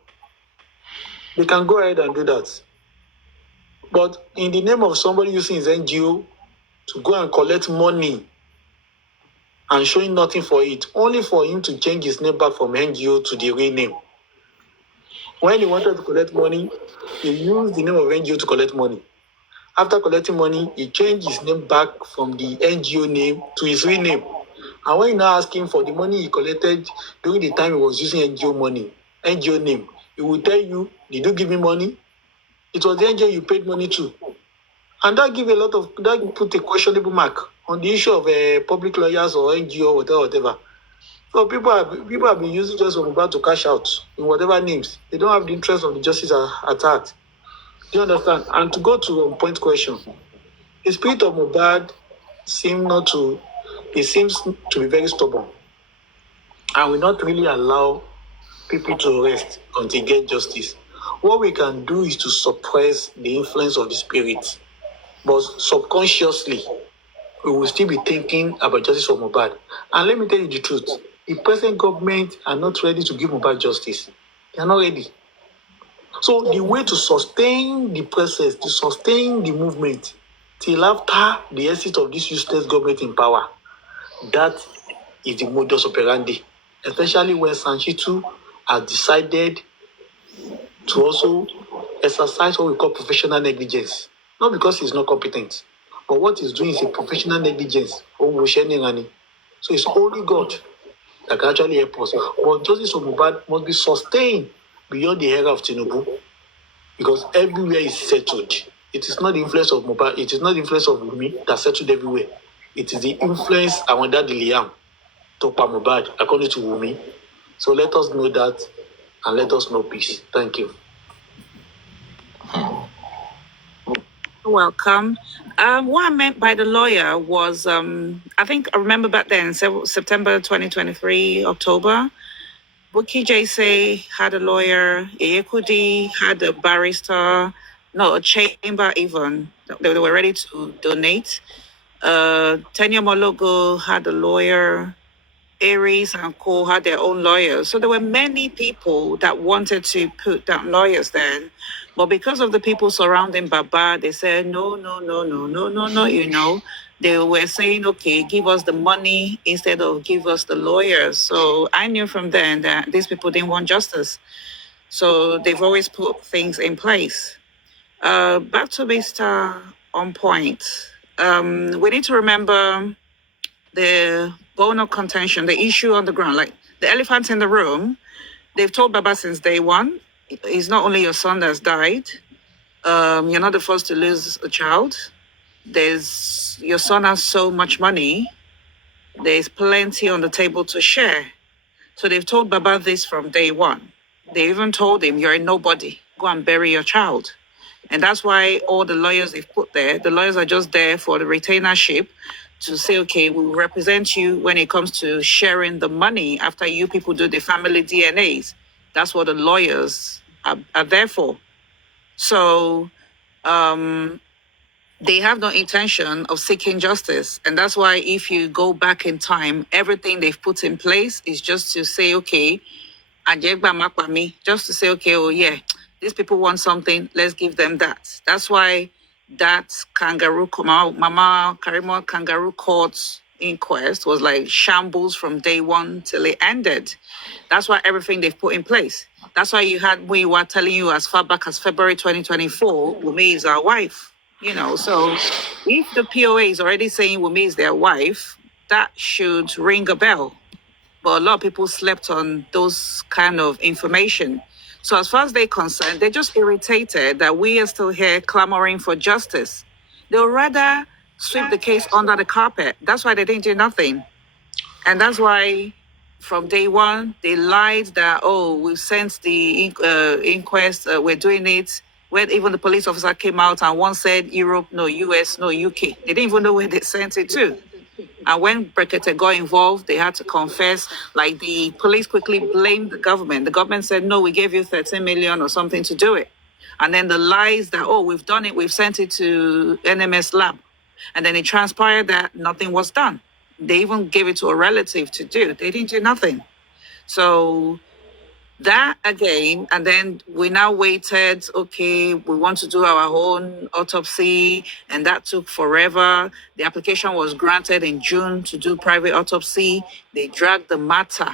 they can go ahead and do that. But in the name of somebody using his NGO to go and collect money and showing nothing for it, only for him to change his name back from NGO to the real name. When he wanted to collect money, he used the name of NGO to collect money. After collecting money, he changed his name back from the NGO name to his real name. And when you now ask him for the money he collected during the time he was using NGO name, he will tell you, did you give me money? It was the NGO you paid money to. And that put a questionable mark on the issue of public lawyers or NGO, whatever. So people have been using just Mohbad to cash out in whatever names. They don't have the interest of the justice at heart. Do you understand? And to go to a point question, the spirit of Mohbad seems to be very stubborn and will not really allow people to rest until get justice. What we can do is to suppress the influence of the spirit, but subconsciously, we will still be thinking about justice for Mohbad. And let me tell you the truth, the present government are not ready to give Mohbad justice. They are not ready. So the way to sustain the process, to sustain the movement, till after the exit of this useless government in power, that is the modus operandi. Especially when Sanchitu has decided to also exercise what we call professional negligence. Not because he's not competent, but what he's doing is a professional negligence. So it's only God that can actually help us. But justice for Mohbad must be sustained beyond the era of Tinubu, because everywhere is settled. It is not the influence of Mohbad, it is not the influence of Wunmi that settled everywhere. It is the influence around that Liam to Mohbad, according to Wunmi. So let us know that and let us know peace. Thank you. Welcome. What I meant by the lawyer was, I remember back then, September 2023, October, Buki Jesse had a lawyer, Eyekudi had a barrister, a chamber even. They were ready to donate. Tenya Mologo had a lawyer. Aries and Co had their own lawyers. So there were many people that wanted to put down lawyers then. But because of the people surrounding Baba, they said, no. They were saying, okay, give us the money instead of give us the lawyers. So I knew from then that these people didn't want justice. So they've always put things in place. Back to Mr. On Point. We need to remember the bone of contention, the issue on the ground, like the elephant in the room. They've told Baba since day one, it's not only your son that's died. You're not the first to lose a child. Your son has so much money. There's plenty on the table to share. So they've told Baba this from day one. They even told him, you're a nobody. Go and bury your child. And that's why all the lawyers they've put there, the lawyers are just there for the retainership to say, okay, we'll represent you when it comes to sharing the money after you people do the family DNAs. That's what the lawyers are there for. So they have no intention of seeking justice. And that's why if you go back in time, everything they've put in place is just to say, okay, just to say, okay, oh yeah, these people want something, let's give them that. That's why that Mama Karimo kangaroo court inquest was like shambles from day one till it ended. That's why everything they've put in place. That's why we were telling you as far back as February 2024, Wunmi is our wife. So if the POA is already saying Wunmi is their wife, that should ring a bell. But a lot of people slept on those kind of information. So as far as they're concerned, they're just irritated that we are still here clamoring for justice. They'll rather sweep the case under the carpet. That's why they didn't do nothing. And that's why from day one. They lied that, oh, we've sent the inquest, we're doing it. When even the police officer came out and one said Europe, no US, no UK. They didn't even know where they sent it to. And when Brekete got involved, they had to confess. Like the police quickly blamed the government. The government said, no, we gave you 13 million or something to do it. And then the lies that, oh, we've done it, we've sent it to NMS lab. And then it transpired that nothing was done. They even gave it to a relative to do. They didn't do nothing. So that again, and then we now waited, okay, we want to do our own autopsy, and that took forever. The application was granted in June to do private autopsy. They dragged the matter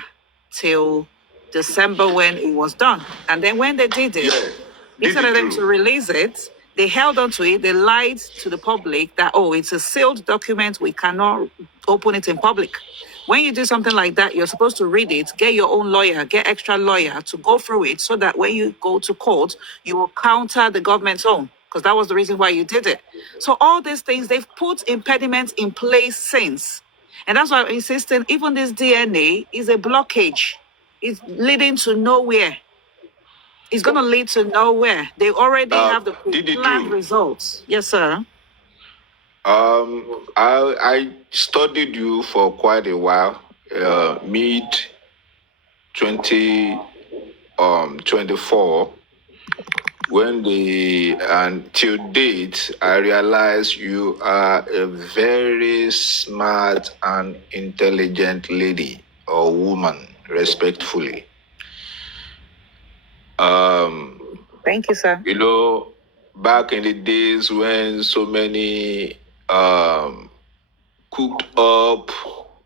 till December when it was done. And then when they did it, instead of them to release it, they held on to it. They lied to the public that, oh, it's a sealed document. We cannot open it in public. When you do something like that, you're supposed to read it, get your own lawyer, get extra lawyer to go through it so that when you go to court, you will counter the government's own, because that was the reason why you did it. So all these things, they've put impediments in place since. And that's why I'm insisting, even this DNA is a blockage. It's leading to nowhere. It's going to lead to nowhere. They already have the planned results. Yes, sir. I studied you for quite a while, mid 2024, and till date, I realized you are a very smart and intelligent lady or woman, respectfully. Thank you, sir. You know, back in the days when so many cooked up,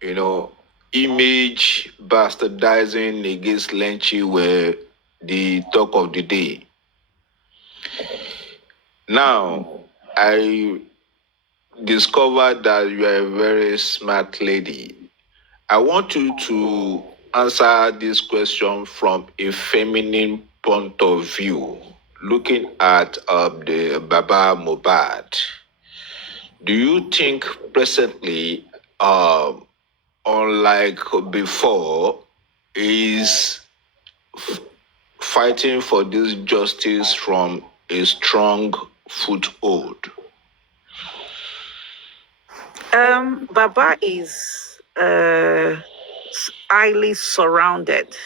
you know, image bastardizing against lenchi were the talk of the day. Now, I discovered that you are a very smart lady. I want you to answer this question from a feminine point of view, looking at the Baba Mohbad. Do you think presently, unlike before, is fighting for this justice from a strong foothold? Baba is highly surrounded.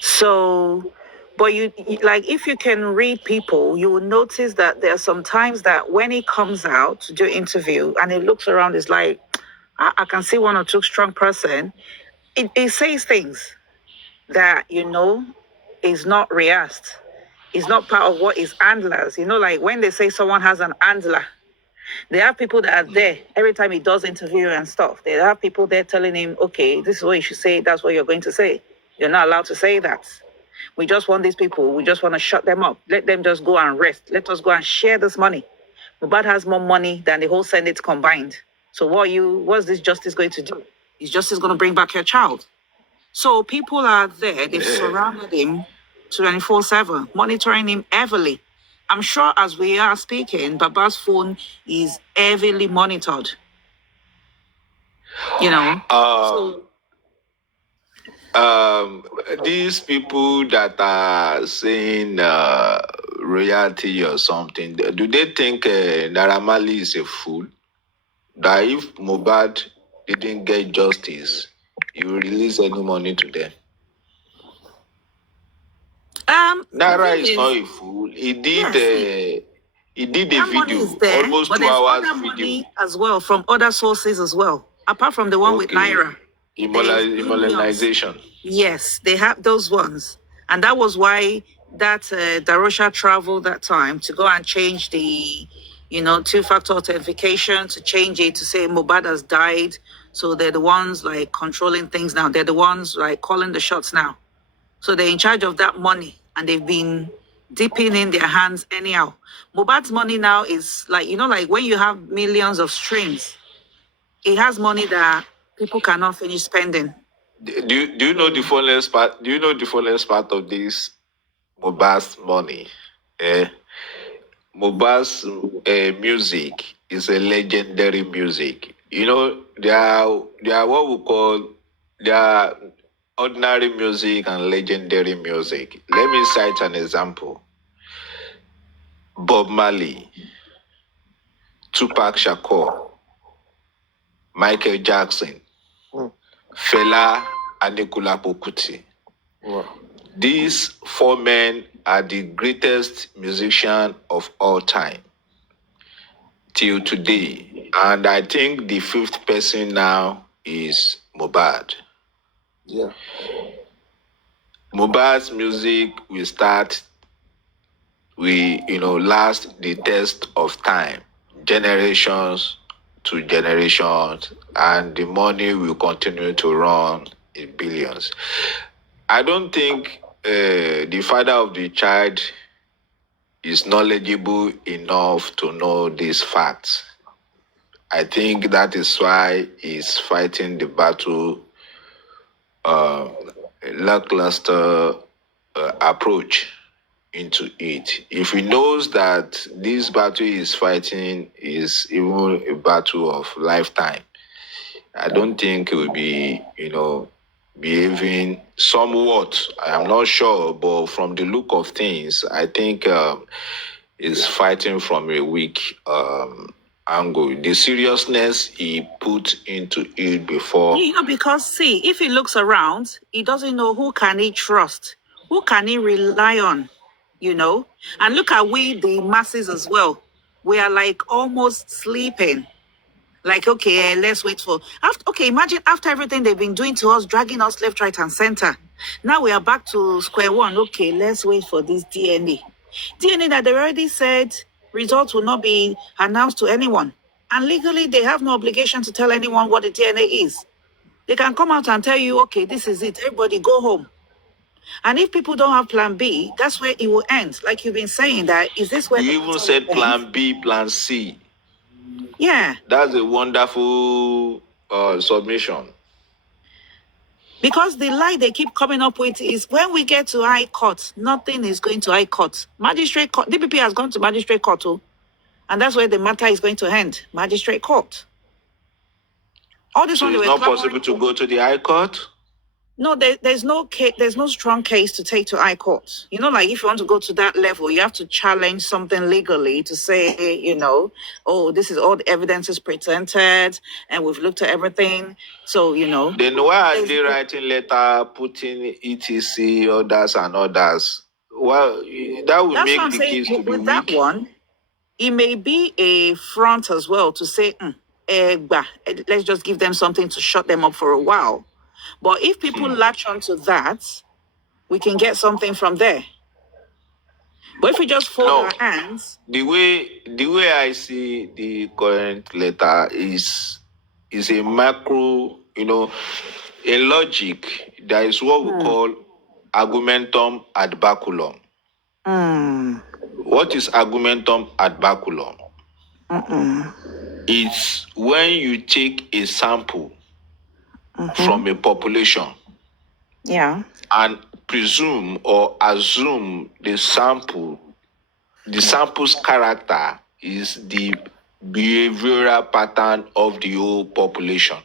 So, but like, if you can read people, you will notice that there are some times that when he comes out to do interview and he looks around, it's like, I can see one or two strong person. It says things that, is not rehearsed. It's not part of what is handlers. Like when they say someone has an handler, they have people that are there every time he does interview and stuff. They have people there telling him, okay, this is what you should say. That's what you're going to say. You're not allowed to say that. We just want these people. We just want to shut them up. Let them just go and rest. Let us go and share this money. Mohbad has more money than the whole Senate combined. So what's this justice going to do? Is justice going to bring back your child? So people are there. They've surrounded him 24/7, monitoring him heavily. I'm sure as we are speaking, Baba's phone is heavily monitored. These people that are saying royalty or something, do they think Naira Marley is a fool? That if Mohbad didn't get justice, he will release any money to them? Naira is not a fool. He did a video, there, almost but 2 hours other video. Money as well from other sources as well, apart from the one with Naira. Immobilization. Yes, they have those ones. And that was why that Darosha traveled that time to go and change the, two-factor authentication, to change it to say Mohbad has died. So they're the ones like controlling things now. They're the ones like calling the shots now. So they're in charge of that money and they've been dipping in their hands anyhow. Mohbad's money now is like, like when you have millions of streams, he has money that people cannot finish spending. Do you know the funnest part? Do you know the funnest part of this Mohbad's money? Mohbad's music is a legendary music. They are what we call ordinary music and legendary music. Let me cite an example. Bob Marley, Tupac Shakur, Michael Jackson, Fela Anikulapo Kuti. These four men are the greatest musicians of all time till today. And I think the fifth person now is Mohbad. Yeah. Mohbad's music will last the test of time, generations to generations, and the money will continue to run in billions. I don't think the father of the child is knowledgeable enough to know these facts. I think that is why he's fighting the battle lackluster approach into it. If he knows that this battle he's fighting is even a battle of lifetime, I don't think he will be, behaving somewhat. I am not sure, but from the look of things, I think is fighting from a weak angle. The seriousness he put into it before. Because see, if he looks around, he doesn't know who can he trust, who can he rely on, And look at we, the masses as well. We are like almost sleeping. Like, okay, let's wait for... imagine after everything they've been doing to us, dragging us left, right, and center. Now we are back to square one. Okay, let's wait for this DNA. DNA that they already said results will not be announced to anyone. And legally, they have no obligation to tell anyone what the DNA is. They can come out and tell you, okay, this is it. Everybody go home. And if people don't have plan B, that's where it will end. Like you've been saying that, is this where... You even said plan B, plan C. Yeah. That's a wonderful submission. Because the lie they keep coming up with is when we get to high court, nothing is going to high court. Magistrate court, DPP has gone to magistrate court too. And that's where the matter is going to end, magistrate court. All this So it's not possible to go to the high court? No, there's no strong case to take to high court. Like if you want to go to that level, you have to challenge something legally to say, this is all the evidence is presented and we've looked at everything. So, Then why are they writing letter, putting ETC, others and others? Well, that would make the case to be with weak. That one, it may be a front as well to say, let's just give them something to shut them up for a while. But if people latch onto that, we can get something from there. But if we just fold our hands... The way I see the current letter is a macro, in logic, there is what we call argumentum ad baculum. What is argumentum ad baculum? It's when you take a sample from a population, and presume or assume the sample's character is the behavioral pattern of the whole population.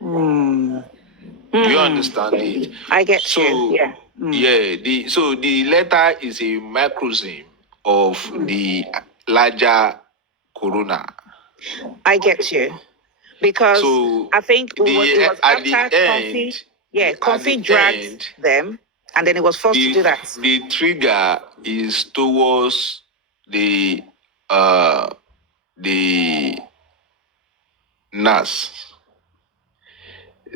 Do you understand it? I get you. Yeah. So the letter is a macrosym of the larger corona. I get you. Because I think it was after Comfy dragged them, and then it was forced to do that. The trigger is towards the nurse.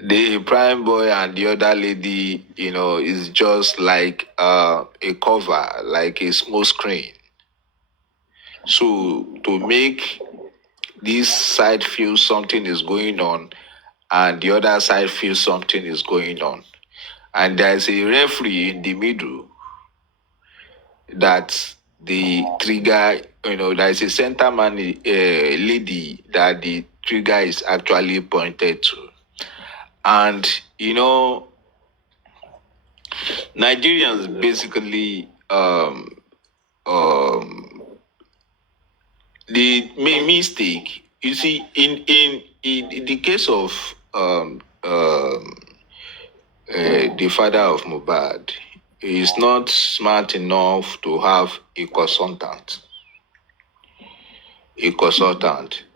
The prime boy and the other lady, is just like a cover, like a small screen. So to make this side feel something is going on and the other side feels something is going on. And there's a referee in the middle that the trigger, there's a center man lady that the trigger is actually pointed to. And, Nigerians basically, the main mistake, you see, in the case of the father of Mohbad, is not smart enough to have a consultant.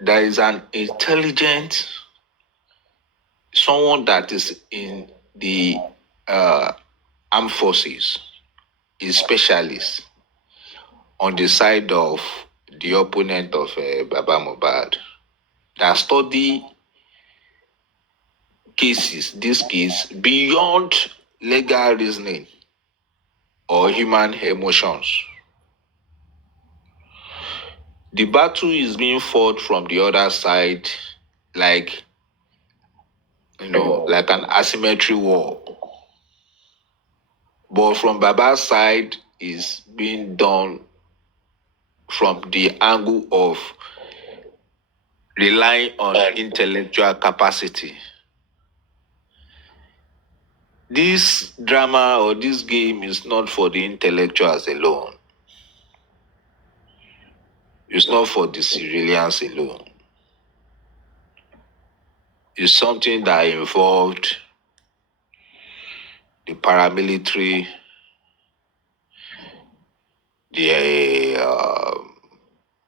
There is an intelligent, someone that is in the armed forces, a specialist on the side of the opponent of Baba Mohbad, that study this case beyond legal reasoning or human emotions. The battle is being fought from the other side like like an asymmetry war. But from Baba's side is being done from the angle of relying on intellectual capacity. This drama or this game is not for the intellectuals alone. It's not for the civilians alone. It's something that involved the paramilitary, the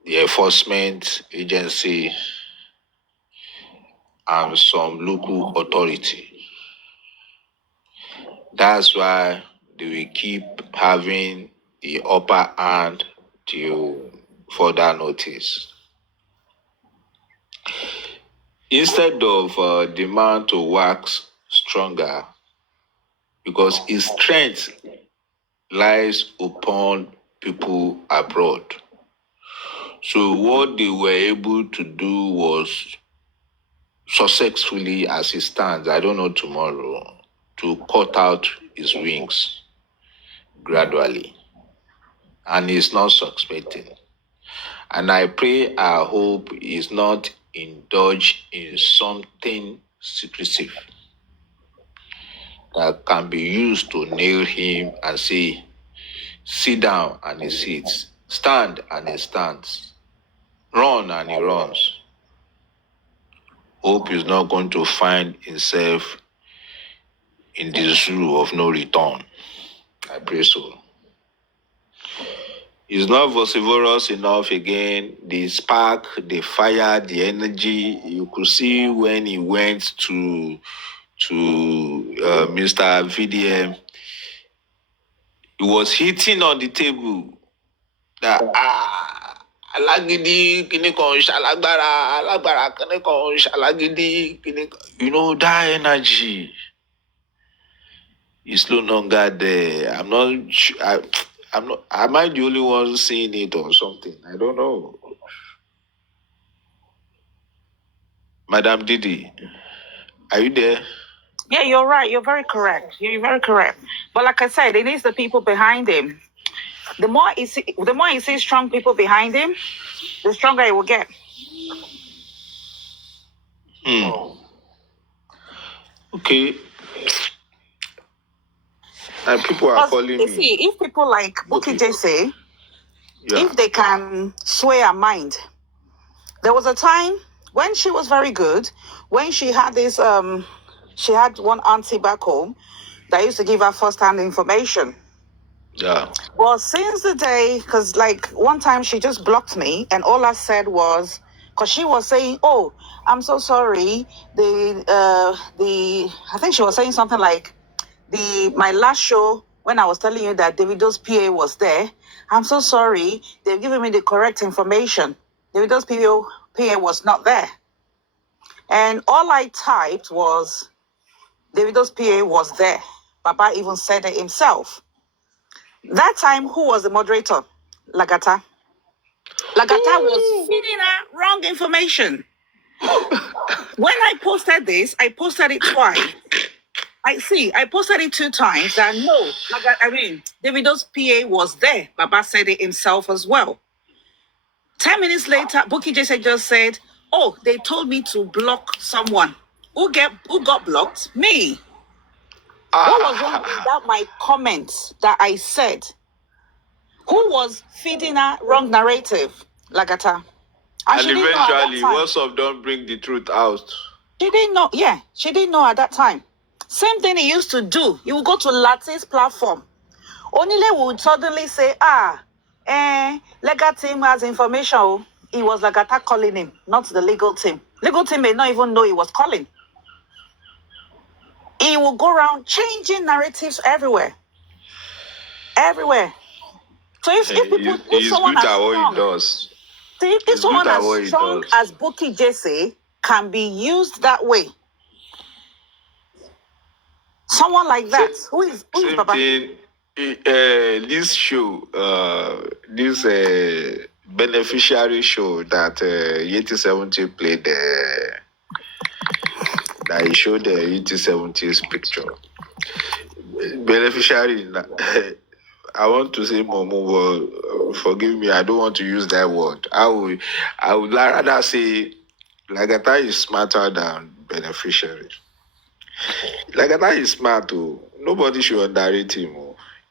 enforcement agency, and some local authority. That's why they will keep having the upper hand till further notice. Instead of the man to wax stronger, because his strength lies upon people abroad. So what they were able to do was successfully, as it stands, I don't know tomorrow, to cut out his wings gradually. And he's not suspecting. And I pray, I hope he's not indulged in something secretive that can be used to nail him and say, sit down, and he sits, stand, and he stands, run, and he runs. Hope he's not going to find himself in the zoo of no return. I pray so. He's not vociferous enough again. The spark, the fire, the energy. You could see when he went to Mr. VDM, he was hitting on the table that alagidi kini kon shalagbara, alagbara kini kon shalagidi kini. That energy is no longer there. I'm not. Am I the only one seeing it or something? I don't know. Madam Didi, are you there? Yeah, you're right. You're very correct. You're very correct. But like I said, it is the people behind him. The more he sees strong people behind him, the stronger he will get. Okay. And people are calling me. See, if people like Buki Jesse, if they can sway our mind. There was a time when she was very good, when she had this, she had one auntie back home that used to give her first-hand information. Yeah. Well, since the day, because like one time she just blocked me, and all I said was, because she was saying, "Oh, I'm so sorry." I think she was saying something like, my last show when I was telling you that Davido's PA was there. I'm so sorry. They've given me the correct information. Davido's PA was not there, and all I typed was Davido's PA was there. Baba even said it himself. That time, who was the moderator? Lagata. Lagata was feeding her wrong information. When I posted this, I posted it twice. I posted it 2 times that no, Davido's PA was there. Baba said it himself as well. 10 minutes later, Buki just said, "Oh, they told me to block someone." Who got blocked? Me. What was wrong with that? My comments that I said. Who was feeding her wrong narrative? Lagata. And eventually, WhatsApp don't bring the truth out. She didn't know. Yeah, she didn't know at that time. Same thing he used to do. He would go to Latin's platform. Onile would suddenly say, legal team has information. It was Lagata calling him, not the legal team. Legal team may not even know he was calling. He will go around changing narratives everywhere. Everywhere. So if people, if someone good as at what he strong, does. if someone as strong as Buki Jesse can be used that way, someone like that, who is Baba? Thing, this show, this beneficiary show that Yeti 70 played, that he showed the Yeti 70's picture. Beneficiary, I want to say Momo, forgive me, I don't want to use that word. I would rather say Lagata is smarter than beneficiary. Lagata is smart too. Nobody should underrate him.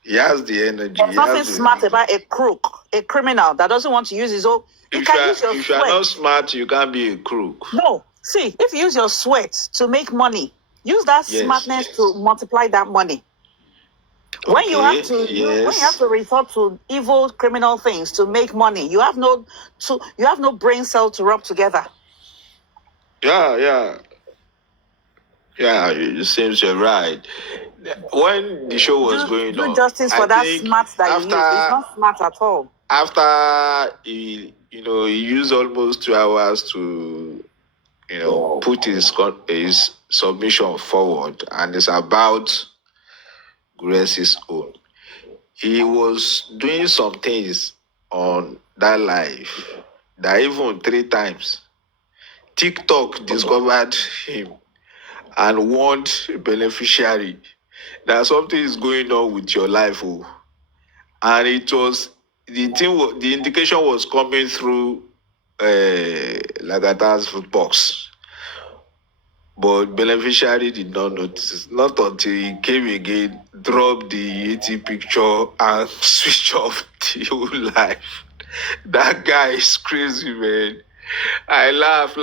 He has the energy. There's nothing smart about a crook, a criminal that doesn't want to use his own. If you are not smart, you can't be a crook. No. See, if you use your sweat to make money, use that smartness to multiply that money. Okay, when you have to resort to evil criminal things to make money, you have no brain cell to rub together. Yeah, it seems you're right. When the show was going on, justice for that smart that you use. It's not smart at all. After he used almost 2 hours to, put his submission forward, and it's about Grace's own. He was doing some things on that live that even 3 times TikTok discovered him and warned beneficiary that something is going on with your life. And it was the indication was coming through Lagata's box. But beneficiary did not notice. Not until he came again, dropped the Yeti picture and switched off the whole life. That guy is crazy, man. I laugh.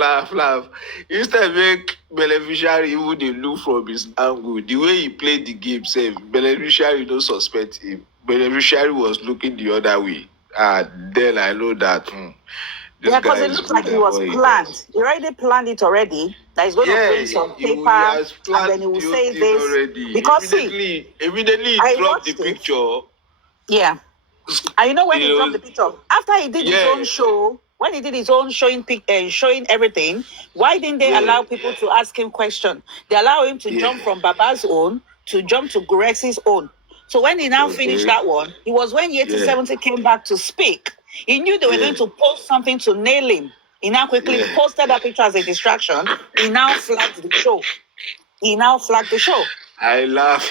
Instead make beneficiary even they look from his angle. The way he played the game, beneficiary don't suspect him. Beneficiary was looking the other way. Then I know that. Because it looked like it was planned. He already planned it already. That he's going to bring some paper and then he will say this. Already. Because immediately he dropped the picture. Yeah. And you know when he dropped the picture? After he did his own show, when he did his own showing everything, why didn't they allow people to ask him questions? They allow him to jump from Baba's own to jump to Gurex's own. So when he now finished that one, it was when Yeti 70 came back to speak. He knew they were going to post something to nail him. He now quickly posted that picture as a distraction. He now flagged the show. I laugh.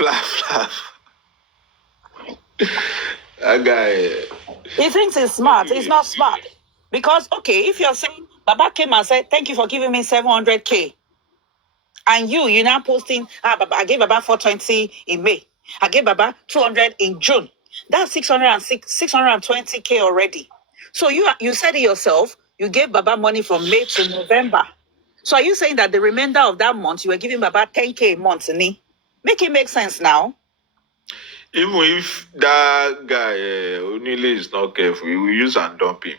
That guy. He thinks he's smart. He's not smart. Because, if you're saying, Baba came and said, thank you for giving me 700K. And you're now posting, Baba, I gave Baba 420 in May. I gave Baba 200 in June. That's 620K already. So you said it yourself, you gave Baba money from May to November. So are you saying that the remainder of that month, you were giving Baba 10K a month, Make it make sense now. Even if that guy, Onile, is not careful, he will use and dump him.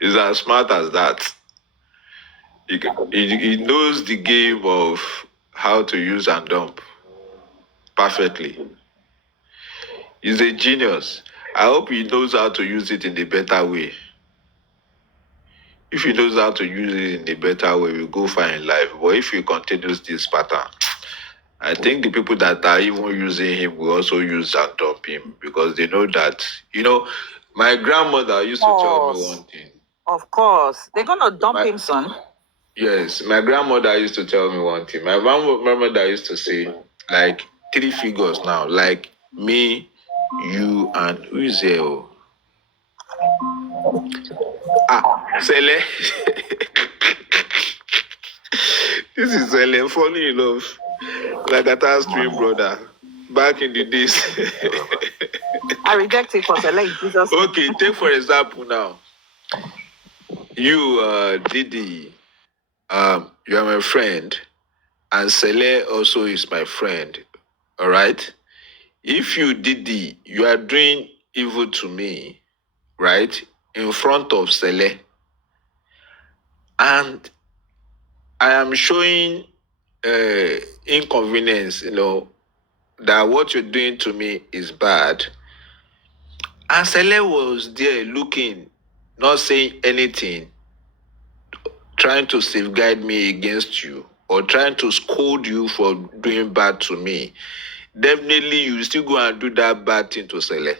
He's as smart as that. He knows the game of how to use and dump perfectly. He's a genius. I hope he knows how to use it in a better way. If he knows how to use it in a better way, we'll go far in life. But if he continues this pattern, I think the people that are even using him will also use and dump him because they know that, my grandmother used to tell me one thing. Of course. They're going to dump him, son. Yes, my grandmother used to tell me one thing. My grandmother used to say, like, 3 figures now, like me, you, and who is there? Sele. This is Sele, funny enough. Lagata's twin brother, back in the days. I reject it for Sele. Okay, take for example now. You, Didi, you are my friend. and Sele also is my friend. All right? If you you are doing evil to me, right? In front of Sele. And I am showing inconvenience, that what you're doing to me is bad. And Sele was there looking, not saying anything, trying to safeguard me against you, or trying to scold you for doing bad to me. Definitely you still go and do that bad thing to Sele.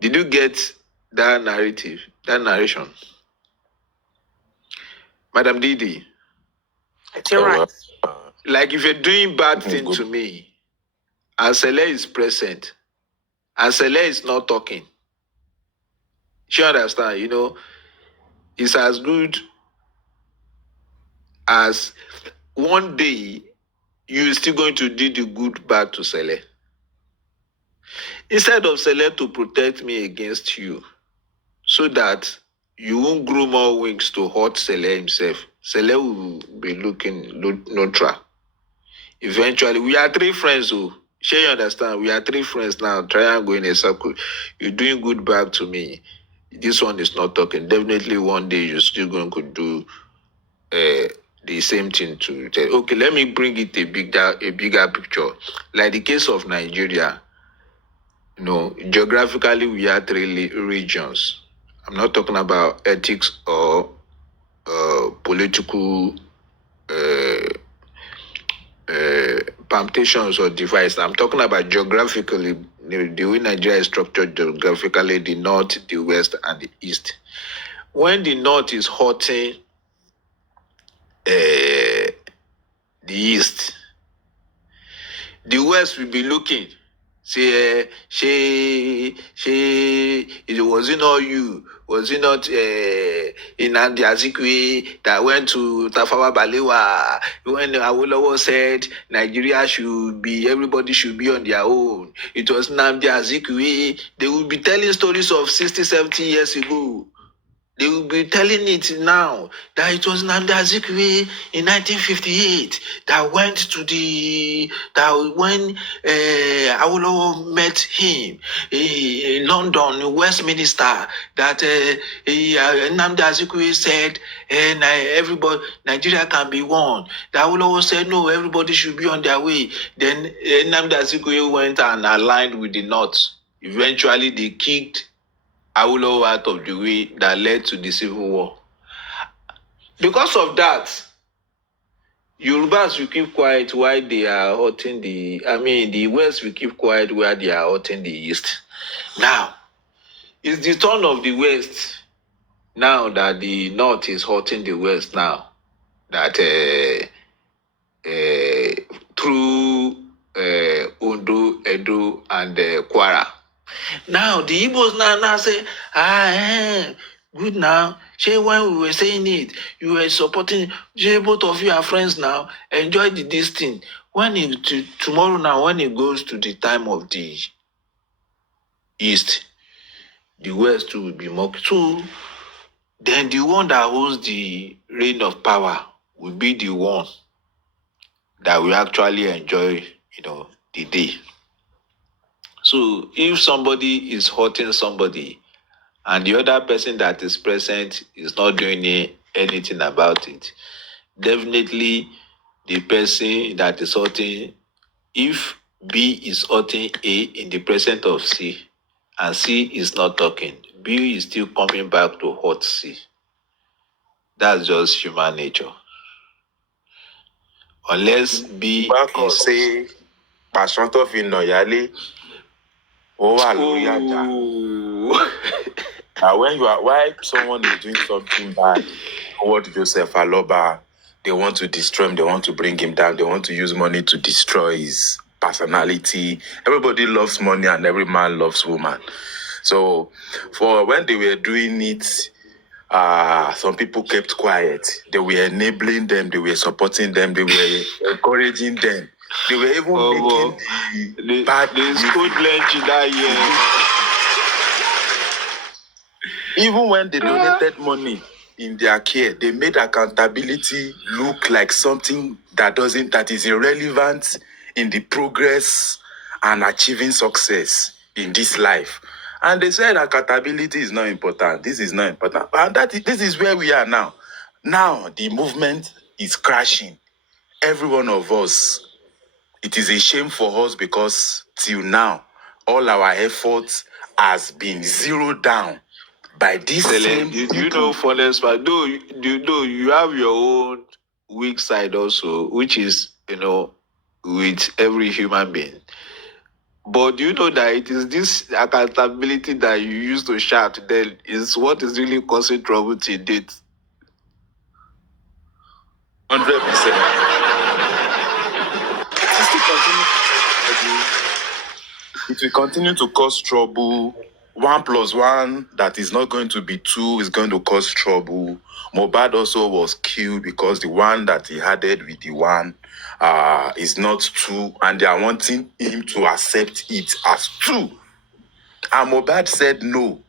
Did you get that narrative, that narration? Madam Didi? You're right. Like if you're doing bad thing to me, and Sele is present, and Sele is not talking, you understand, it's as good as one day you're still going to do the good back to Sele. Instead of Sele to protect me against you, so that you won't grow more wings to hurt Sele himself, Sele will be looking neutral. Eventually, we are three friends, oh. Sure, you understand? We are three friends now, triangle in a circle. You're doing good back to me. This one is not talking. Definitely one day you're still going to do the same thing to tell. Okay, let me bring it a bigger picture. Like the case of Nigeria, geographically we are three regions. I'm not talking about ethics or political permutations or device. I'm talking about geographically, the way Nigeria is structured geographically, the north, the west, and the east. When the north is hurting the east, the west will be looking. Say, was it not you? Was it not Nnamdi Azikiwe that went to Tafawa Balewa when Awolowo said Nigeria everybody should be on their own? It was Nnamdi Azikiwe. They will be telling stories of 60, 70 years ago. They will be telling it now that it was Nnamdi Azikiwe in 1958 that went when Awolowo met him in London, in Westminster, that Nnamdi Azikiwe said Nigeria can be one. That Awolowo said no, everybody should be on their way. Then Nnamdi Azikiwe went and aligned with the North. Eventually, they kicked Awolowo out of the way that led to the civil war. Because of that, Yorubas will keep quiet while they are hurting the West will keep quiet while they are hurting the East. Now, it's the turn of the West now that the North is hurting the West now. That through Ondo, Edo, and Kwara. Now the Igbos now say, good now. Say when we were saying it, you were supporting. Say both of you are friends now. Enjoy this thing. When tomorrow now, when it goes to the time of the East, the West will be mocked. So then the one that holds the reign of power will be the one that will actually enjoy, the day. So if somebody is hurting somebody and the other person that is present is not doing anything about it, definitely the person that is hurting, if B is hurting A in the presence of C and C is not talking, B is still coming back to hurt C. That's just human nature. Unless B is... say, passion to fi no yale. Now, why someone is doing something bad toward Joseph Aloba, they want to destroy him, they want to bring him down, they want to use money to destroy his personality. Everybody loves money and every man loves woman. So, for when they were doing it, some people kept quiet. They were enabling them, they were supporting them, they were encouraging them. They were even making the bad school lenchi that year. Even when they donated money, in their care. They made accountability look like something that is irrelevant in the progress and achieving success in this life. And they said accountability is not important. This is not important. And this is where we are now. Now the movement is crashing. Every one of us, it is a shame for us because till now, all our efforts has been zeroed down by this same You know, for this part, though you have your own weak side also, which is, with every human being. But do you know that it is this accountability that you used to shout then is what is really causing trouble to date? 100%. It will continue to cause trouble. 1 + 1 that is not going to be 2 is going to cause trouble. Mohbad also was killed because the one that he added with the one is not 2, and they are wanting him to accept it as 2. And Mohbad said no,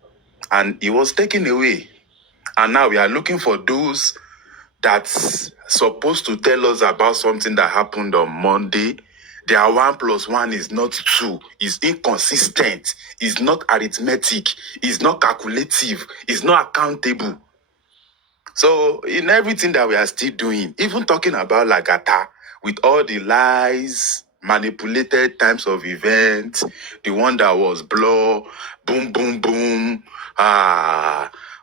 and he was taken away. And now we are looking for those that's supposed to tell us about something that happened on Monday. Their 1 + 1 is not 2, is inconsistent, is not arithmetic, is not calculative, is not accountable. So in everything that we are still doing, even talking about Lagata, with all the lies, manipulated times of events, the one that was blur, boom, boom, boom,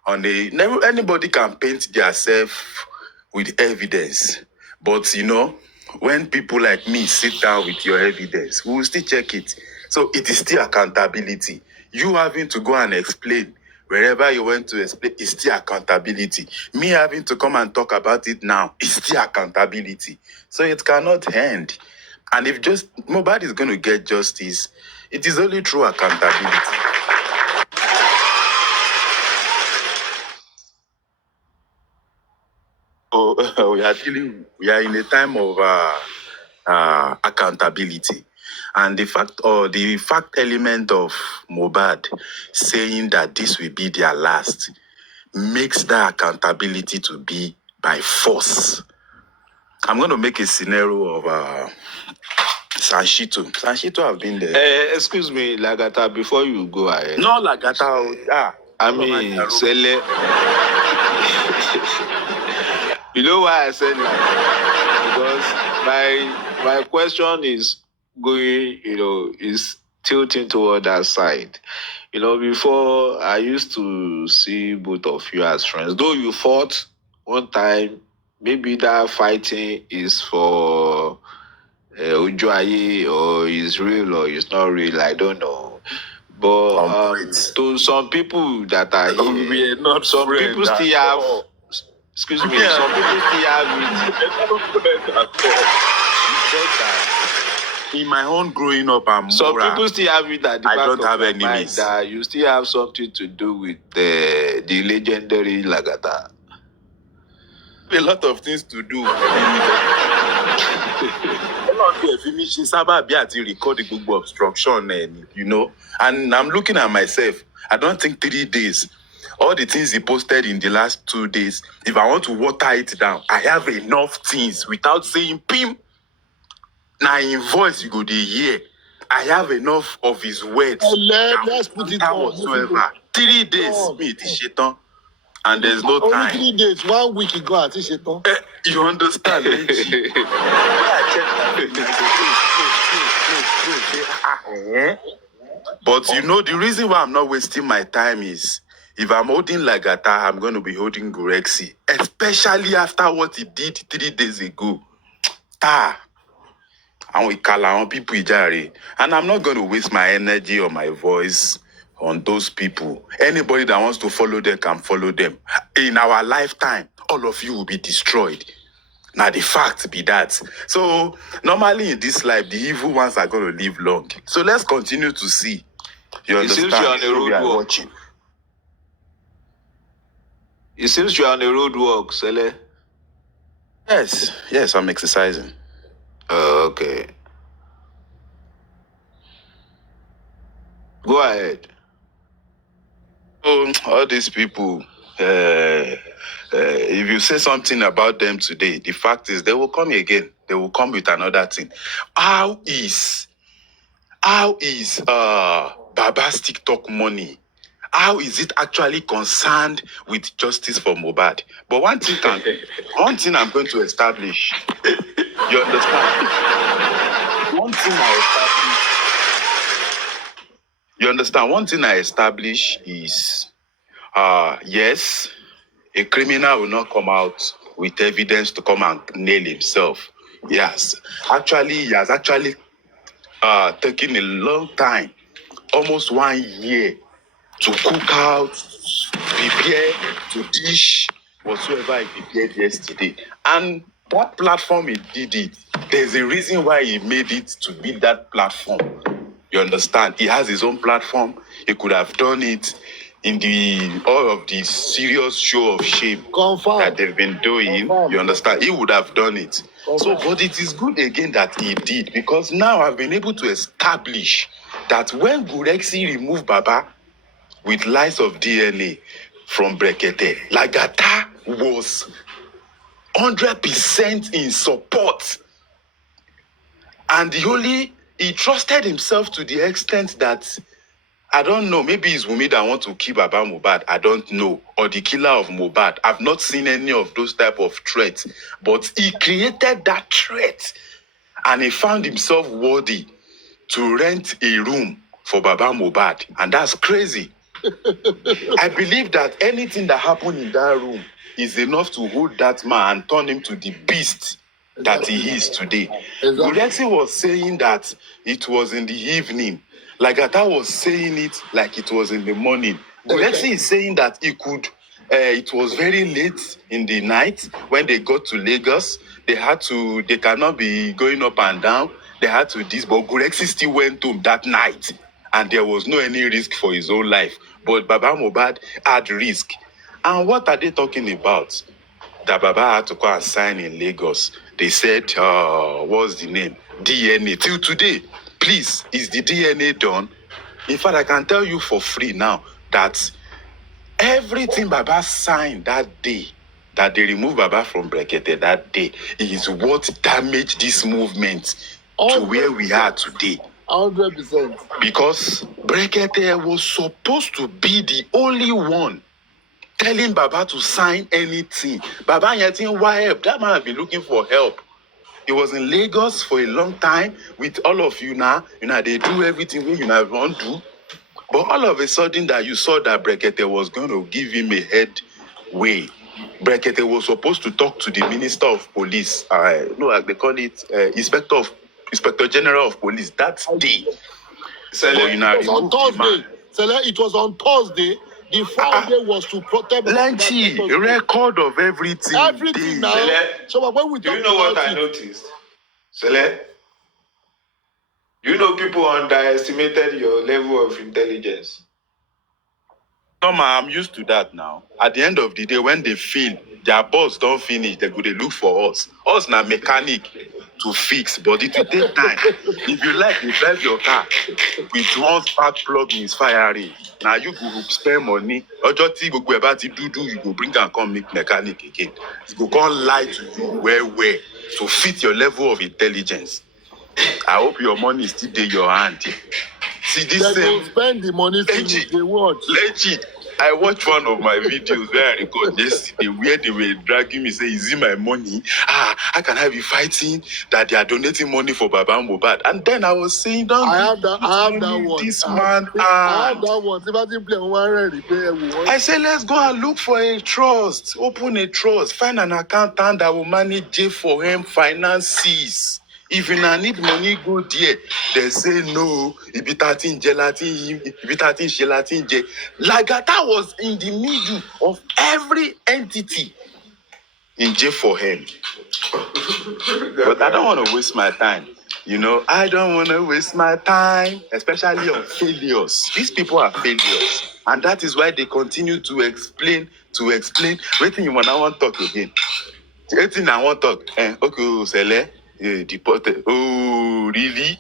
anybody can paint themselves with evidence. But when people like me sit down with your evidence, we will still check it. So it is still accountability. You having to go and explain wherever you went to explain is still accountability. Me having to come and talk about it now is still accountability. So it cannot end. And if just Mohbad is going to get justice, it is only through accountability. So we are in a time of accountability. And the fact element of Mohbad saying that this will be their last makes that accountability to be by force. I'm going to make a scenario of Sanshito. Sanshito have been there. Excuse me, Lagata, before you go ahead. No, Lagata. I mean, Sele. You know why I said that? Because my question is going, is tilting toward that side. Before I used to see both of you as friends. Though you fought one time, maybe that fighting is for Ujuaye or is real or is not real. I don't know. But to some people that are here, we are not some friends people still have. all. Excuse me, some people still have it. In my own growing up, I'm some moral. people still have it at the I back don't of have their enemies. mind that you still have something to do with the legendary Lagata. A lot of things to do. Finishing Sababi àti record gbogbo obstruction, and I'm looking at myself. I don't think 3 days. All the things he posted in the last 2 days, if I want to water it down, I have enough things without saying pim. Now in voice you go to hear. I have enough of his words. Let's put it on. Whatsoever. 3 days, me it is shaitan. And there's no Only time. 3 days, 1 week ago, I think shaitan. You understand, lenchi? But the reason why I'm not wasting my time is if I'm holding Lagata, I'm going to be holding Gurexi, especially after what he did 3 days ago. And we call our people ijare. And I'm not going to waste my energy or my voice on those people. Anybody that wants to follow them can follow them. In our lifetime, all of you will be destroyed. Now the fact be that. So normally in this life, the evil ones are going to live long. So let's continue to see. You understand? It seems you're on a road walk. It seems you're on a road walk, Sele. Yes, I'm exercising. Okay. Go ahead. All these people, if you say something about them today, the fact is they will come again. They will come with another thing. How is Baba's TikTok money? How is it actually concerned with justice for Mohbad? But one thing I'm going to establish, you understand? One thing I establish is, yes, a criminal will not come out with evidence to come and nail himself. Yes, he has actually taken a long time, almost 1 year, to cook out, prepare, to dish whatsoever he prepared yesterday. And that platform he did it, there's a reason why he made it to be that platform. You understand? He has his own platform. He could have done it in all of the serious show of shame that they've been doing. You understand? He would have done it. So, but it is good again that he did, because now I've been able to establish that when Gurexi removed Baba with lies of DNA from Brekete, Lagata was 100% in support. And he trusted himself to the extent that, I don't know, maybe it's Wumi that want to kill Baba Mohbad, I don't know, or the killer of Mohbad. I've not seen any of those type of threats, but he created that threat, and he found himself worthy to rent a room for Baba Mohbad, and that's crazy. I believe that anything that happened in that room is enough to hold that man and turn him to the beast that he is today. Gurexi was saying that it was in the evening. Lagata was saying it like it was in the morning. Gurexi is saying that it was very late in the night when they got to Lagos. They cannot be going up and down. They had to but Gurexi still went home that night, and there was no any risk for his own life. But Baba Mohbad had risk. And what are they talking about? That Baba had to go and sign in Lagos. They said, what's the name? DNA. Till today, please, is the DNA done? In fact, I can tell you for free now that everything Baba signed that day, that they removed Baba from Brekete that day, is what damaged this movement to where we are today. 100%. Because Brekete was supposed to be the only one telling Baba to sign anything. Baba Yatin, why help? That man has been looking for help. He was in Lagos for a long time with all of you now. They do everything we want to do. But all of a sudden that you saw that Brekete was going to give him a headway. Brekete was supposed to talk to the Minister of Police. They call it Inspector General of Police that day. It was on Thursday. It was on Thursday. The Friday was to protect Lenchi, record of everything. Everything now. So when we do you know what I noticed? Sele, you know people underestimated your level of intelligence. No, ma, I'm used to that now. At the end of the day, when they feel their boss don't finish, they go, they look for us. Us na mechanic to fix, but it will take time. If you like, you drive your car with one spark plug in its firing. Now you go spend money. Or just you go about it, do, you go bring and come make mechanic again. It go come lie to you where to fit your level of intelligence. I hope your money is still in your hand. See this same. Spend the money finish. They watch. Lenchi, I watched one of my videos where I recorded yesterday where they were dragging me, say, is it my money? How can I be fighting that they are donating money for Baba Mohbad? And then I was saying, I have that one. This man. I have that one. If I didn't play one, I said, let's go and look for a trust. Open a trust. Find an accountant that will manage J4M finances. If you need money, go there. They say no. If you 13 gelatin, if you 13 gelatin, Lagata was in the middle of every entity in J4M. But I don't want to waste my time. I don't want to waste my time, especially on failures. These people are failures. And that is why they continue to explain. Waiting, you want to talk again. Waiting, I want to talk. Okay, Sele. Deported. Oh, really?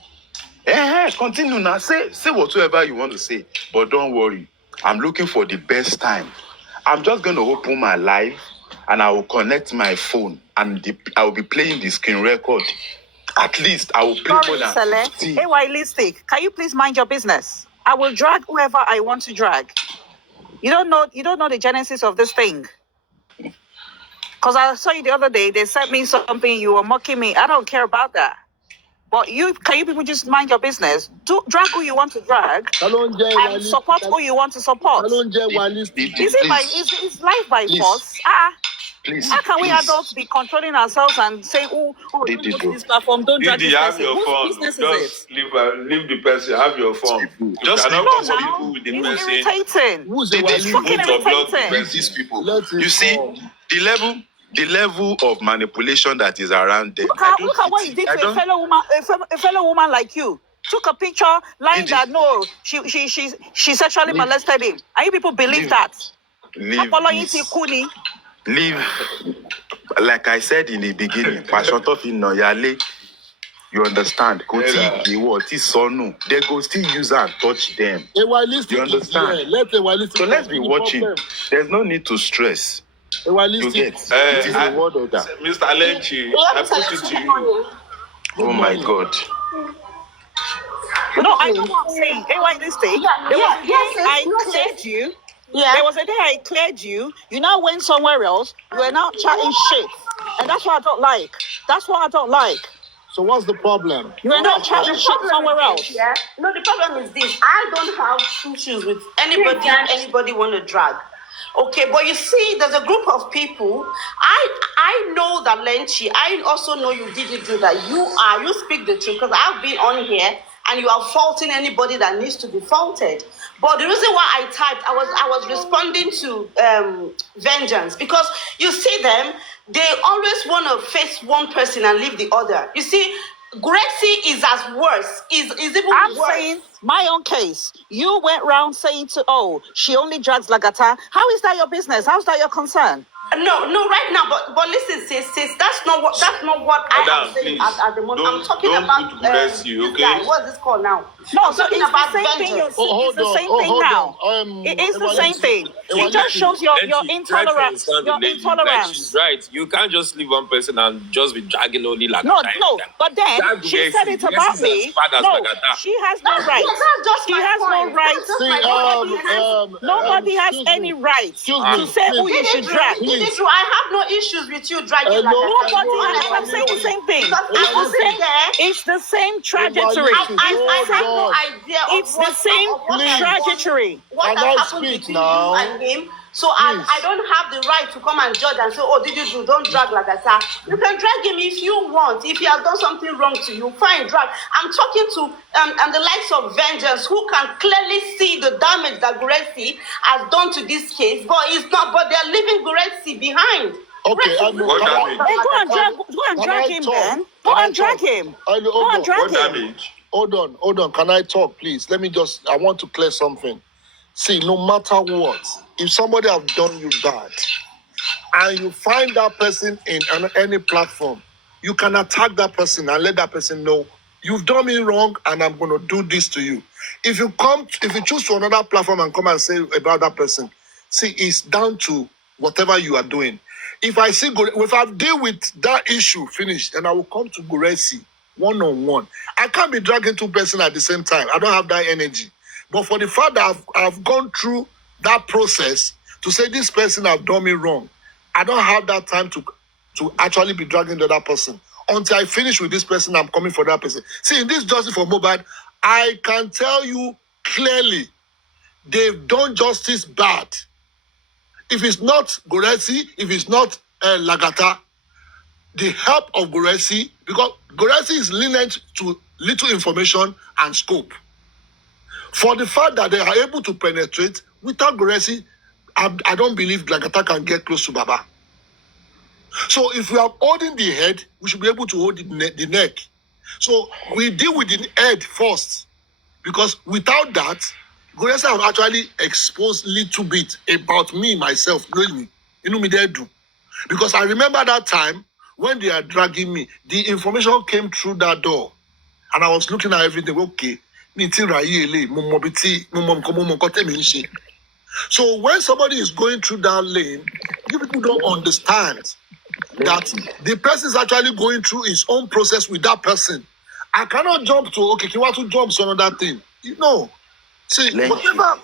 Continue now. Say whatsoever you want to say. But don't worry. I'm looking for the best time. I'm just going to open my live and I will connect my phone and I will be playing the screen record. At least I will play more than 50. Hey, Stylistic, can you please mind your business? I will drag whoever I want to drag. You don't know the genesis of this thing. Because I saw you the other day, they sent me something, you were mocking me. I don't care about that. But can you people just mind your business? Drag who you want to drag and support who you want to support. Is life by force? Please, how can we adults be controlling ourselves and saying, don't drag this platform, don't drag this person? Whose business is it? Leave the person, have your phone. Just leave leave people with the It's person. irritating. These fucking irritating. These people. You see, the level of manipulation that is around them. Look at what you did to a fellow woman like you. Took a picture lying that no, she sexually molested him. And you people believe that? Leave, like I said in the beginning, you understand? They go still use and touch them. You understand? So let's be watching. There's no need to stress. You get Mr. Lenchi, I put it to you. Oh my God. No, I know what I'm saying. I cleared you. Yeah. There was a day I cleared you. You now went somewhere else. You are now chatting shit. And that's what I don't like. So what's the problem? You are not chatting shit somewhere else. Yeah. No, the problem is this. I don't have issues with anybody want to drag. Okay, but you see, there's a group of people. I know that Lenchi. I also know you didn't do that. You speak the truth because I've been on here and you are faulting anybody that needs to be faulted. But the reason why I typed, I was responding to vengeance because you see them. They always want to face one person and leave the other. You see, Gracie is as worse. Is even worse. I'm saying my own case. You went around saying she only drags Lagata. How is that your business? How's that your concern? No, right now, but listen, sis, that's not what I am saying at the moment. I'm talking about this guy. What is this called now? No, so it's the same thing. It's the same thing now. It is the same thing. It just shows your intolerance. Your intolerance. She's right. You can't just leave one person and just be dragging only like No, but then she said it about me. No, she has no right. She has no right. Nobody has any right to say who you should drag. I have no issues with you dragging I'm saying the same thing. It's the same trajectory. I have no idea. It's the same trajectory. What has happened between you and him? So I don't have the right to come and judge and say, did you do? Don't drag like that. You can drag him if you want. If he has done something wrong to you, fine, drag. I'm talking to and the likes of Vengeance who can clearly see the damage that Gracie has done to this case, but they're leaving Gracie behind. Okay, go and drag him, man. Go and drag him. Hold on. Can I talk, please? I want to clear something. See, no matter what, if somebody have done you bad and you find that person in any platform, you can attack that person and let that person know you've done me wrong and I'm going to do this to you. If you choose to another platform and come and say about that person, see, it's down to whatever you are doing. If I deal with that issue, finish, and I will come to Gracie one-on-one. I can't be dragging two persons at the same time. I don't have that energy. But for the fact that I've gone through that process to say this person have done me wrong, I don't have that time to actually be dragging the other person. Until I finish with this person, I'm coming for that person. See, in this Justice for Mobile, I can tell you clearly, they've done justice bad. If it's not Gracie, if it's not Lagata, the help of Gracie, because Gracie is lenient to little information and scope. For the fact that they are able to penetrate, without Gracie, I don't believe Lagata can get close to Baba. So if we are holding the head, we should be able to hold the neck. So we deal with the head first, because without that, Gracie have actually exposed a little bit about me, myself, really. Because I remember that time when they are dragging me, the information came through that door. And I was looking at everything, okay. So when somebody is going through that lane, you people don't understand that the person is actually going through his own process with that person. I cannot jump to, okay, you want to jump to another thing. You know, see, whatever.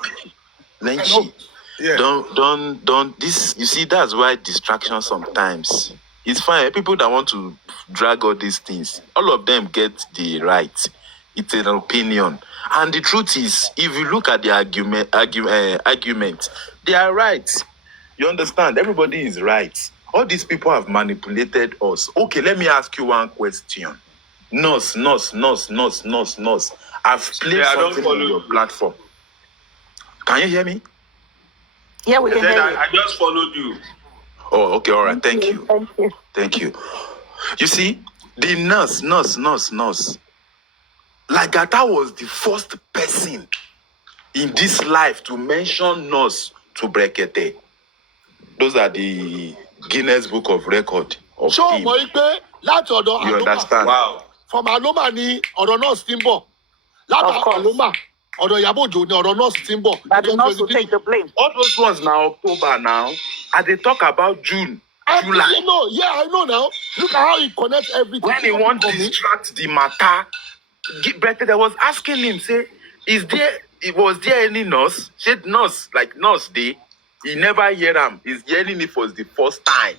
Lenchi. Yeah. Don't this, you see, that's why distraction sometimes. It's fine. People that want to drag all these things, all of them get the right. It's an opinion. And the truth is, if you look at the argument, they are right. You understand? Everybody is right. All these people have manipulated us. Okay, let me ask you one question. Nurse. I've played something on your platform. Can you hear me? Yeah, we can hear you. I just followed you. Oh, okay, all right. Thank you. Thank you. Thank you. You see, the nurse. Lagata was the first person in this life to mention nurse to Brekete. Those are the Guinness Book of Record of Show him. you understand? Wow. From Aloma ni ọ̀rọ̀ nurse ti ń bọ̀. Láti Aloma, ọ̀dọ̀ Ìyábọ̀ Òjó ni ọ̀rọ̀ nurse ti ń bọ̀. But the nurse will take the blame. All those ones now, October now, and they talk about June, July. I know now. Look at how he connects everything. When he wants to distract the matter, Brekete was asking him, say, was there any nurse? Said nurse, like nurse day. He never hear him. He's hearing it for the first time.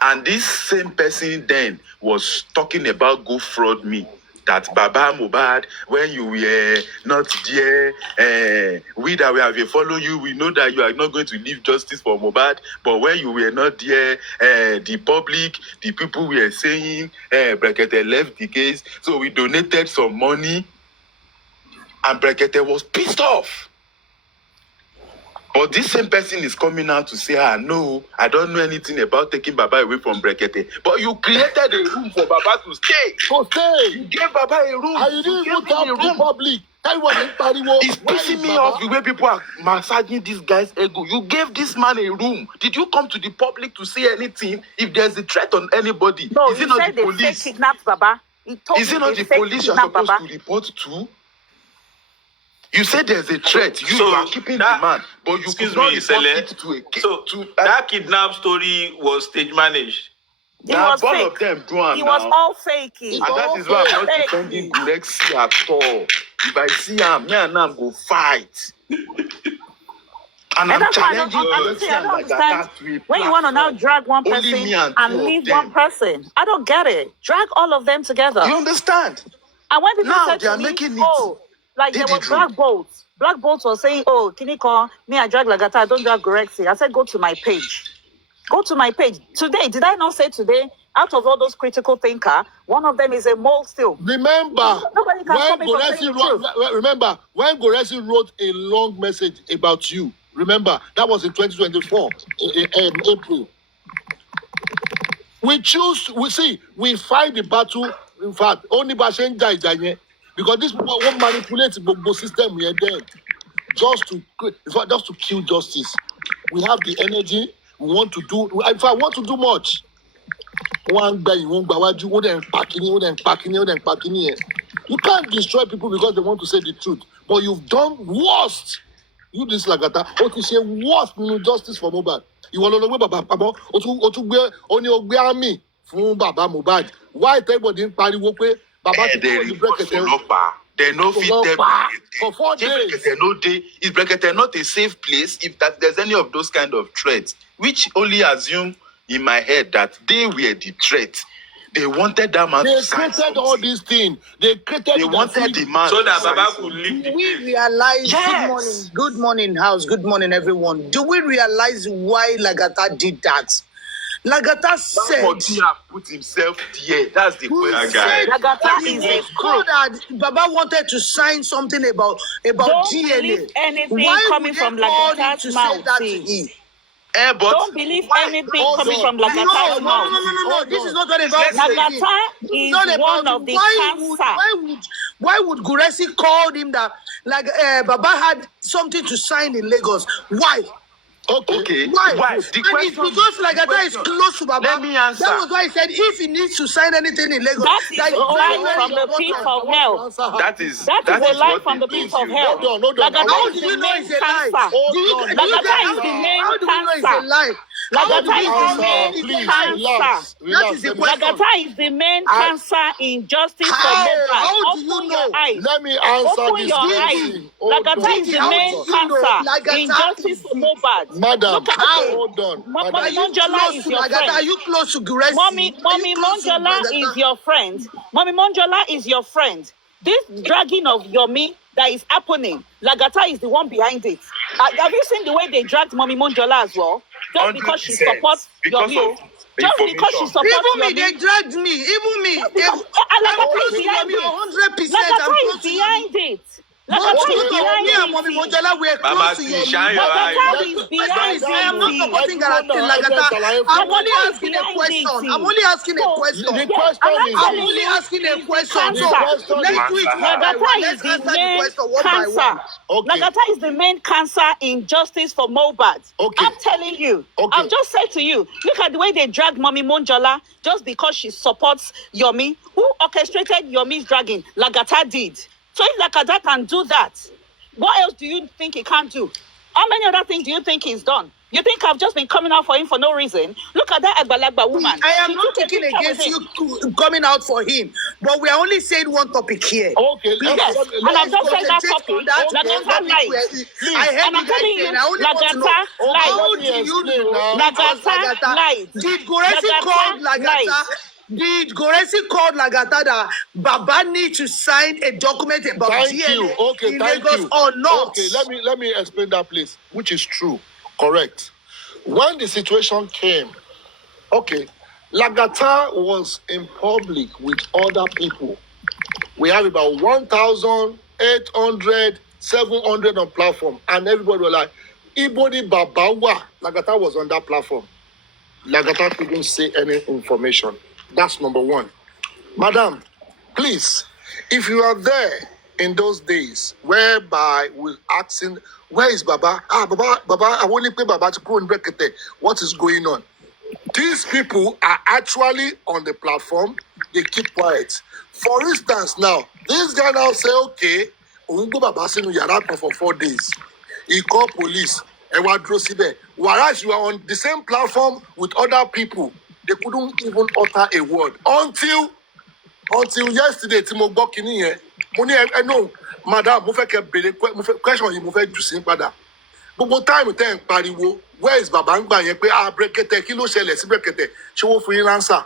And this same person then was talking about go fraud me. That Baba Mohbad, when you were not there, we that we have follow you, we know that you are not going to leave justice for Mohbad. But when you were not there, the public, the people were saying, Brekete left the case. So we donated some money. And Brekete was pissed off. But this same person is coming out to say, no, I don't know anything about taking Baba away from Brekete. But you created a room for Baba to stay. You gave Baba a room. And you didn't even tell the public. It's pissing me off the way people are massaging this guy's ego. You gave this man a room. Did you come to the public to say anything if there's a threat on anybody? No, is it not the police? They kidnapped Baba. Is it not the police you're supposed to report to? You said there's a threat. You are keeping the man, but you could not report it to a case. So that kidnap story was stage managed. It was all fake. of them do it It was all fakey. And that is why I'm not defending Gurexi at all. If I see him, me and him go fight. And I'm challenging Honestly, I don't understand. When you want to now drag one person and leave one person, I don't get it. Drag all of them together. You understand? And when people Now said they are to me, making it. like there were Black Bolts. Black Bolts was saying, can you call me? I drag Lagata, I don't drag Gorexi. I said, go to my page. Go to my page. Today, did I not say today, out of all those critical thinkers, one of them is a mole still. Nobody can come in for saying the truth. Remember, when Gorexi wrote a long message about you, remember, that was in 2024, in April. We fight the battle, in fact, only by saying because this won't manipulate the system here then. Just to kill justice. We have the energy, we want to do, if I want to do much, one guy, you can't destroy people because they want to say the truth. But you've done worst. You this Lagata, what you say worst justice for Mohbad. You want to know Baba Pabo, only Ogbe army for Baba Mohbad. Why everybody didn't party Baba? They no fit for 4 days. Is Brekete not a safe place if there's any of those kind of threats? Which only assume in my head that they were the threat. They wanted that man to sign created all these things. They wanted the man so that Baba could leave the we realize, yes. Good morning, house, good morning, everyone. Do we realize why Lagata did that? Lagata said... put himself there. That's the question. Lagata is a crook. That Baba wanted to sign something about don't DNA. Believe anything why coming from Lagata's mouth. Don't believe anything coming from Lagata's mouth. No. This is not what about Lagata is one of the cancer. Why would Guresi call him that? Like Baba had something to sign in Lagos. Why? Okay. Why? The And it's question, because Lagata is close to Baba. Let me answer. That was why he said if he needs to sign anything in Lagos, That is that a is very, lie very from the pit important. of hell. That is That is a lie what from they the pit told of you. hell. Hold on. Lagata How is do the you know main it's a lie? cancer. Do you Lagata is the main how do we know it's a cancer. lie? How Let do me we know answer. it's a Please lie? relax. That is the Let me, question. Lagata is the main cancer in justice for Mohbad. How do you Open your know? eyes. let me answer Open this your question. eyes. Hold Lagata on. is the How main do you know cancer in Lagata justice is for Mohbad. Madam, Look at okay. hold on. Are Madam. you Monjola close is to your Lagata? friend. Are you close to Guresi? Mommy Are you close to Monjola Lagata? is your friend. Mommy Monjola is your friend. This dragging of Yomi that is happening, Lagata is the one behind it. Have you seen the way they dragged Mommy Monjola as well? Just because she 100% supports because Yomi. of the Just because she information. supports Even me, Yomi. they dragged me. Even me. Just because, I'm Lagata close is to behind Yomi. it. 100%. I'm Lagata is close to Yomi. behind it. Both Lagata is me behind and Mommy it. Monjola were Mama close to T, Yomi. shine your Lagata eye. is The question is, behind I am not it. supporting Lagata. I'm only Lagata is asking a behind question. it. I'm only asking a So, question. The yes, question and I'm is I'm telling this. only you, asking a is the question. The So cancer. question let's is do it Answer one her. by one. Lagata Let's is the answer the main question one by cancer. one. okay. Lagata is the main cancer in justice for Mohbad. Okay. I'm telling you. Okay. I've just said to you, look at the way they drag Mommy Monjola just because she supports Yomi. Who orchestrated Yomi's dragging? Lagata did. So if Lagata can do that, what else do you think he can't do? How many other things do you think he's done? You think I've just been coming out for him for no reason? Look at that Agbalagba woman. I am She not took a talking picture with against him. you coming out for him, but we are only saying one topic here. Okay. Yes, and I've just said that topic. Lagata lied. I heard And you I'm guys telling saying. you, I only want to know Lagata lied. how let do me you explain know now. it was Lagata Lagata? lied. Did Goresi Lagata call Lagata? lied. Did Goresi call Lagata that Baba need to sign a document about Thank DNA you. Okay, in thank Lagos you. or not? Okay, let me explain that, please, which is true. Correct. When the situation came, okay, Lagata was in public with other people. We have about 1,800, 700 on platform, and everybody was like, Ibodi Babawa. Lagata was on that platform. Lagata couldn't say any information. That's number one. Madam, please, if you are there in those days whereby we're asking, where is Baba? Baba, I want to pay Baba to go and break it. What is going on? These people are actually on the platform. They keep quiet. For instance, now, this guy now say, okay, òun gbé Baba sínú yàrá kan for 4 days. He called police. Ẹ wá dúró síbẹ̀. Whereas you are on the same platform with other people, they couldn't even utter a word until yesterday tí mo gbọ́ kinní yẹn. Mo ní ẹ no, madam, mo fẹ́ kẹ́ béèrè question yìí mo fẹ́ jù sí padà. Gbogbo táìmù tẹ́ ń pariwo, where is Baba ń gbà yẹn pé Brekete kí ló ṣẹlẹ̀ sí Brekete? Ṣé wọ́n fún yín ránṣà?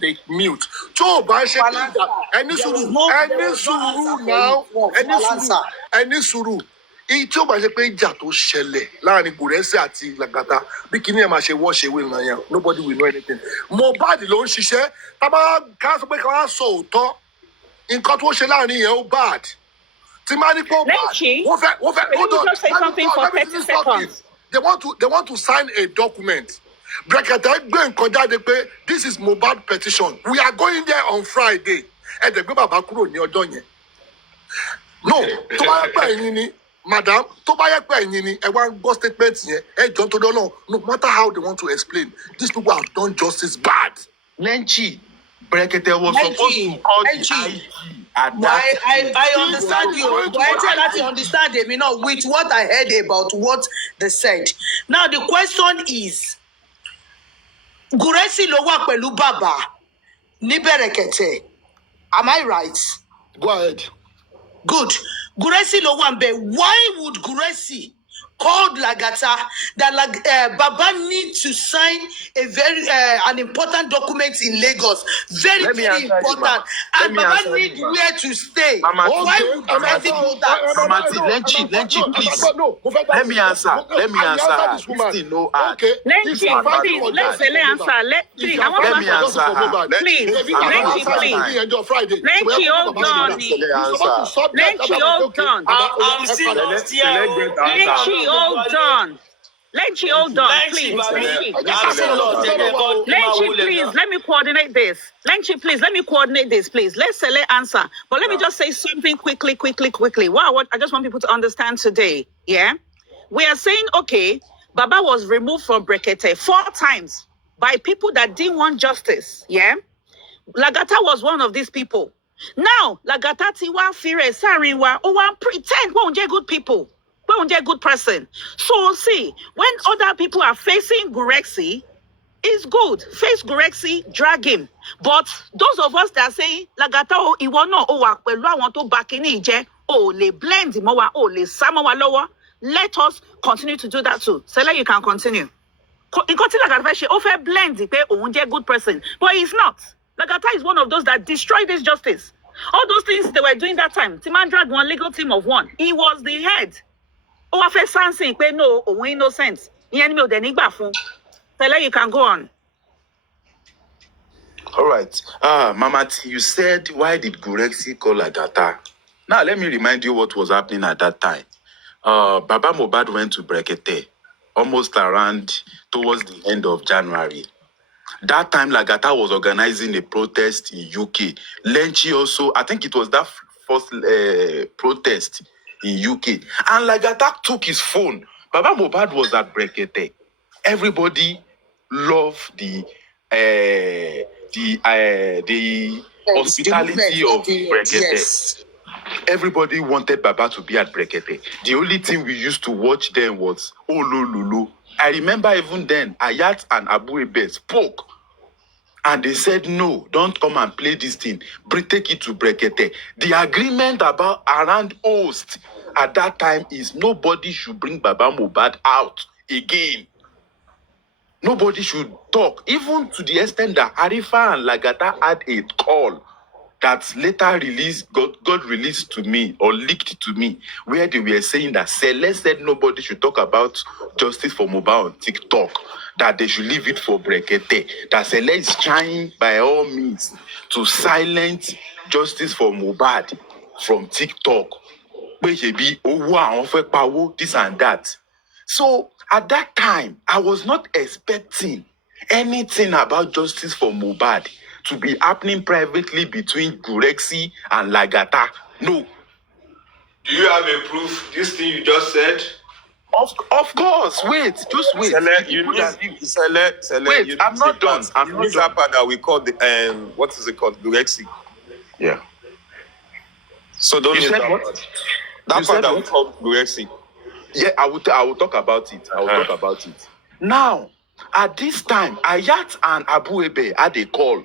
They mute. Tó o bá ṣe kí ìjà ẹni sùúrù èyí tí ó bá ṣe pé ìjà tó ṣẹlẹ̀ láàrin Gùrẹ́sì àti Lagata bí kinní ẹ̀ máa ṣe wọ́ọ̀ṣẹ̀ wé ìran yẹn nobody will know anything. Mohbad ló ń ṣiṣẹ́ tábà ká sọ pé ká wá sọ òótọ́ nǹkan tó ṣe láàrin yẹn ó bad. Lenchi, let me just say something for 30 seconds. They want to sign a document. Brekete gbé nǹkan jáde pé this is Mohbad petition. We are going there on Friday. Ẹ dẹ̀ gbé bàbá kúrò ní ọjọ́ yẹn. No, tó bá yẹ pé ẹ̀yin ni, madam, tó bá yẹ pé ẹ̀yin ni, ẹ wá ń gbọ́ statement yẹn, ẹ jọ tó dọ́nà. No matter how they want to explain, these people have done justice bad. Lenchi, Brekete was supposed to call the IG. I understand you, but I tell that you understand them, with what I heard about what they said. Now the question is, Guresi ló wà pẹ̀lú Baba ní Brekete. Am I right? Go ahead. Good. Guresi ló wà ńbẹ̀. Why would Guresi called Lagata that Baba needs to sign a very an important document in Lagos, very important, and Baba needs where to stay. Why would Guresi do that? Mama T, Lenchi, please. Let me answer. Listen, no ad. Okay. Lenchi, please, let's answer. Please, I want Let me answer her. Please, Lenchi, please. Lenchi, hold on. Lenchi, hold on. I'm still lost here. Lenchi, hold on. Lenchi, hold on, please. Lenchi, please, let me coordinate this. Lenchi, please, let me coordinate this, please. Let's answer. But let me just say something quickly. Wow, I just want people to understand today, yeah? We are saying, okay, Baba was removed from Brekete 4 times by people that didn't want justice. Yeah? Lagata was one of these people. Now, Lagata Tiwa Fire Sariwa, pretend we won't good people. We won't good person. So see, when other people are facing Gurexi, it's good. Face Gurexi, drag him. But those of us that say, Lagata, iwo no, I want to back in ije, le blend mowa, le samawa lower. Let us continue to do that too. Sela, you can continue. Ikoti Lagata, she offer blend, good person. But he's not. Lagata is one of those that destroyed this justice. All those things they were doing that time. Timan dragged one legal team of 1. He was the head. Offer something, no, innocent. Sela, you can go on. All right. Mama T, you said, why did Gurexi call Lagata? Now, let me remind you what was happening at that time. Baba Mohbad went to Brekete almost around towards the end of January. That time, Lagata was organizing a protest in UK. Lenchi also, I think it was that first protest in UK. And Lagata took his phone. Baba Mohbad was at Brekete. Everybody loved the hospitality of Brekete. Yes. Everybody wanted Baba to be at Brekete. The only thing we used to watch then was Ololulu. I remember even then, Ayat and Abu Ebe spoke. And they said, no, don't come and play this thing. Take it to Brekete. The agreement around host at that time is nobody should bring Baba Mohbad out again. Nobody should talk. Even to the extent that Arifa and Lagata had a call that later got released to me or leaked to me, where they were saying that Sele said nobody should talk about justice for Mohbad on TikTok, that they should leave it for Brekete, that Sele is trying by all means to silence justice for Mohbad from TikTok. This and that. So at that time, I was not expecting anything about justice for Mohbad to be happening privately between Gurexi and Lagata. No. Do you have a proof? This thing you just said? Of course. Wait, just wait. Sele, you Wait, you I'm not done. I'm you not missed done. that part that we call the what is it called? Gurexi. Yeah. So don't You miss said that what? part. That You part said that we what? call Gurexi. Yeah, I will talk about it. I will talk about it. Now, at this time, Ayat and Abu Ebe had a call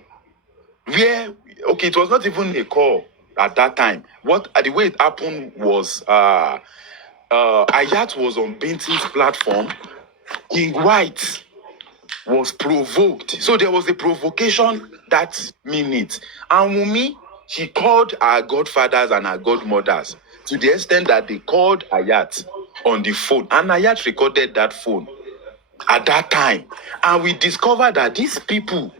where, okay, it was not even a call at that time. The way it happened was Ayat was on Benton's platform. King White was provoked. So there was a provocation that minute. And Wumi, she called our godfathers and our godmothers to the extent that they called Ayat on the phone. And Ayat recorded that phone at that time. And we discovered that these people,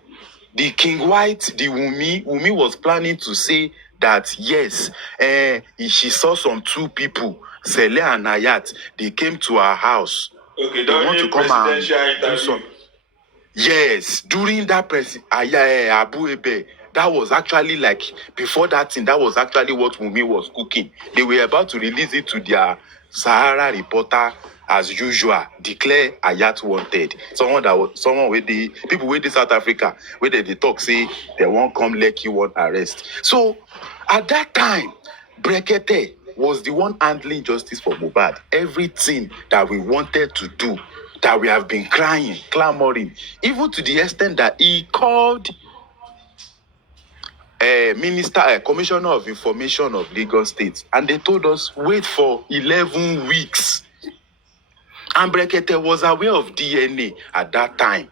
the King White, the Wumi was planning to say that, yes, she saw some 2 people, Sele and Ayat, they came to our house. Okay, They want to come and presidential do some. interview. Yes, during that Abu Ebe, that was actually like, before that thing, that was actually what Wumi was cooking. They were about to release it to their Sahara reporter as usual, declare Ayat wanted. Someone with the people with the South Africa, where they talk, say they won't come Lekki, want arrest. So at that time, Brekete was the one handling justice for Mohbad. Everything that we wanted to do, that we have been crying, clamoring, even to the extent that he called Commissioner of Information of Lagos State, and they told us, wait for 11 weeks. And Brekete was aware of DNA at that time.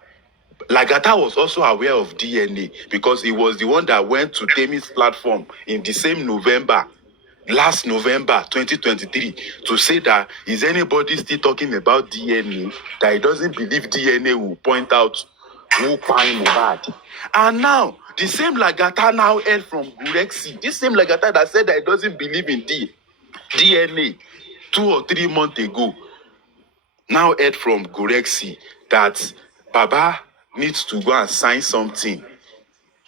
Lagata was also aware of DNA because he was the one that went to Temi's platform in the same November, last November 2023, to say that is anybody still talking about DNA, that he doesn't believe DNA will point out who find Mohbad. And now, the same Lagata now heard from Gurexi, this same Lagata that said that he doesn't believe in DNA 2 or 3 months ago, now heard from Gurexi that Baba needs to go and sign something.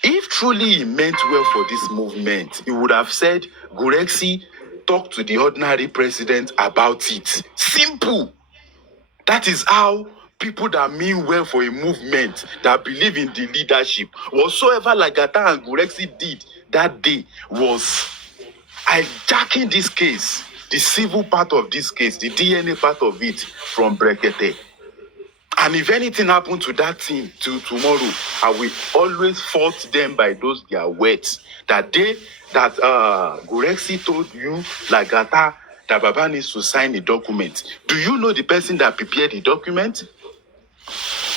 If truly he meant well for this movement, he would have said, Gurexi, talk to the ordinary president about it. Simple. That is how people that mean well for a movement, that believe in the leadership, whatsoever Lagata and Gurexi did that day was hijacking this case, the civil part of this case, the DNA part of it from Brekete. And if anything happened to that team till tomorrow, I will always fault them by those their words. That Gurexi told you, Lagata, that Baba needs to sign a document. Do you know the person that prepared the document?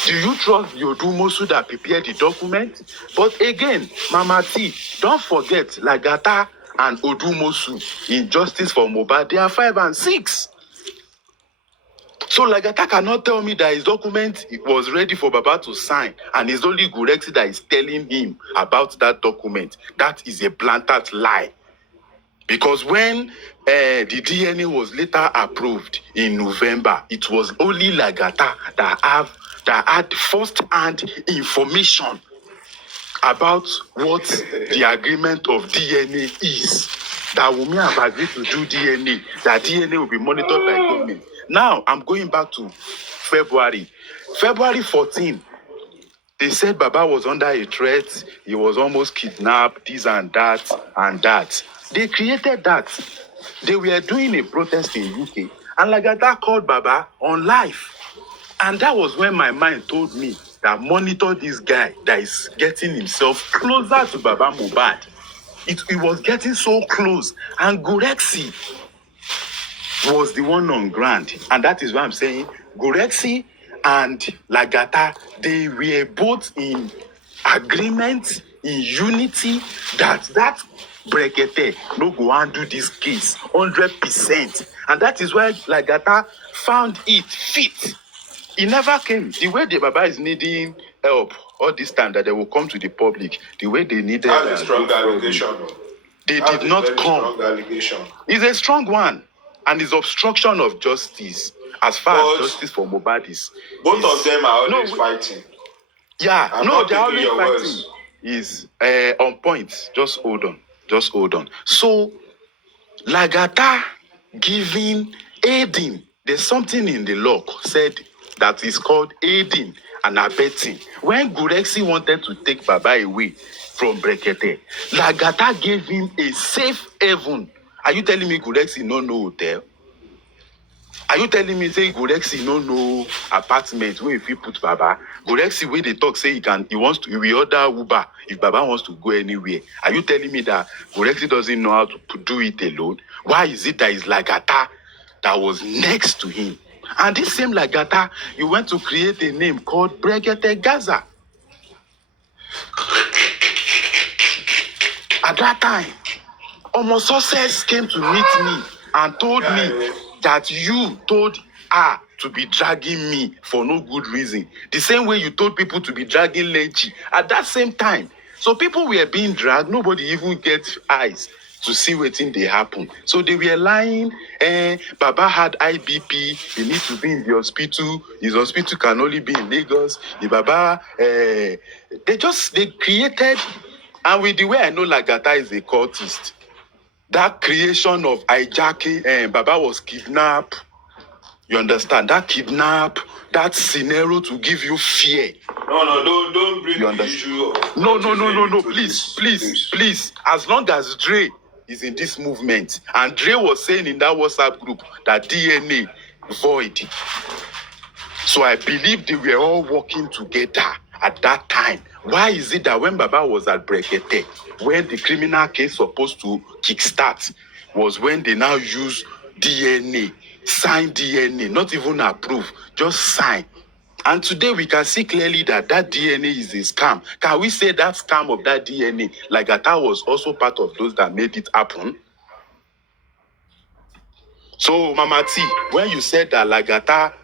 Do you trust Yodumosu that prepared the document? But again, Mama T, don't forget Lagata and Odumosu in Justice for Mohbad, they are 5 and 6. So Lagata cannot tell me that his document was ready for Baba to sign, and it's only Gurexi that is telling him about that document. That is a blatant lie. Because when the DNA was later approved in November, it was only Lagata that had first-hand information about what the agreement of DNA is. That Wunmi have agreed to do DNA, that DNA will be monitored by government. Now, I'm going back to February 14. They said Baba was under a threat, he was almost kidnapped, this and that and that. They created that. They were doing a protest in UK, and Lagata called Baba on live. And that was when my mind told me that monitor this guy that is getting himself closer to Baba Mohbad. It was getting so close, and Gurexi was the one on ground. And that is why I'm saying Gurexi and Lagata, they were both in agreement, in unity, that Brekete no go handle this case 100%. And that is why Lagata found it fit. He never came. The way the Baba is needing help all this time that they will come to the public, the way they needed... That's a strong allegation. They did not come. It's a strong one. And it's obstruction of justice as far as justice for Mohbad is. Both of them are always fighting. Yeah, I'm no, not they're taking always your fighting. words. Is on point. Just hold on. Just hold on. So, Lagata aiding. There's something in the law said that is called aiding and abetting. When Gurexi wanted to take Baba away from Brekete, Lagata gave him a safe haven. Are you telling me Gurexi no hotel? Are you telling me say Gurexi no apartment where if you put Baba? Gurexi where they talk say he will order Uber if Baba wants to go anywhere. Are you telling me that Gurexi doesn't know how to do it alone? Why is it that it's Lagata that was next to him? And this same Lagata, you went to create a name called Brekete Gaza. At that time, Almost Success came to meet me and told me that you told her to be dragging me for no good reason. The same way you told people to be dragging Lenchi at that same time. So people were being dragged, nobody even gets eyes to see what thing they happen. So they were lying, Baba had IBP, he needs to be in the hospital, his hospital can only be in Lagos. The Baba, they created, and with the way I know Lagata is a cultist, that creation of hijacking, Baba was kidnapped. You understand? That kidnap, that scenario to give you fear. No, don't bring the issue of... No. Please. As long as Dre is in this movement, and Dre was saying in that WhatsApp group that DNA void. So I believe they were all working together at that time. Why is it that when Baba was at Brekete, when the criminal case supposed to kickstart, was when they now use DNA, sign DNA, not even approve, just sign. And today we can see clearly that DNA is a scam. Can we say that scam of that DNA, Lagata was also part of those that made it happen? So, Mama T, when you said that Lagata,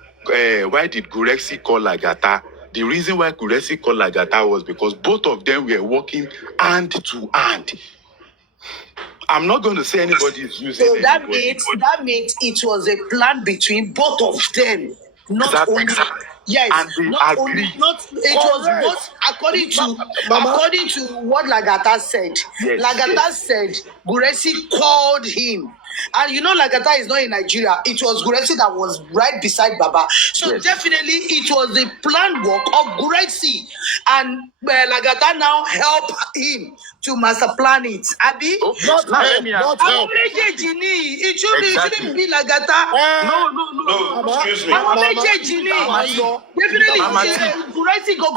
why did Gurexi call Lagata? The reason why Gurexi called Lagata was because both of them were working hand to hand. I'm not going to say anybody is using So that anybody. means it was a plan between both of them, not only. Yes, and they not agree. only. Not it was both according to what Lagata said. Yes, Lagata said Gurexi called him And you know, Lagata is not in Nigeria. It was Guresi that was right beside Baba. So definitely it was the planned work of Guresi. And Lagata now help him to master plan it. Abi? Okay, Not now let help, me ask. not help. It shouldn't be Lagata. No, excuse me. Àwọn méjèèjì ni definitely Guresi go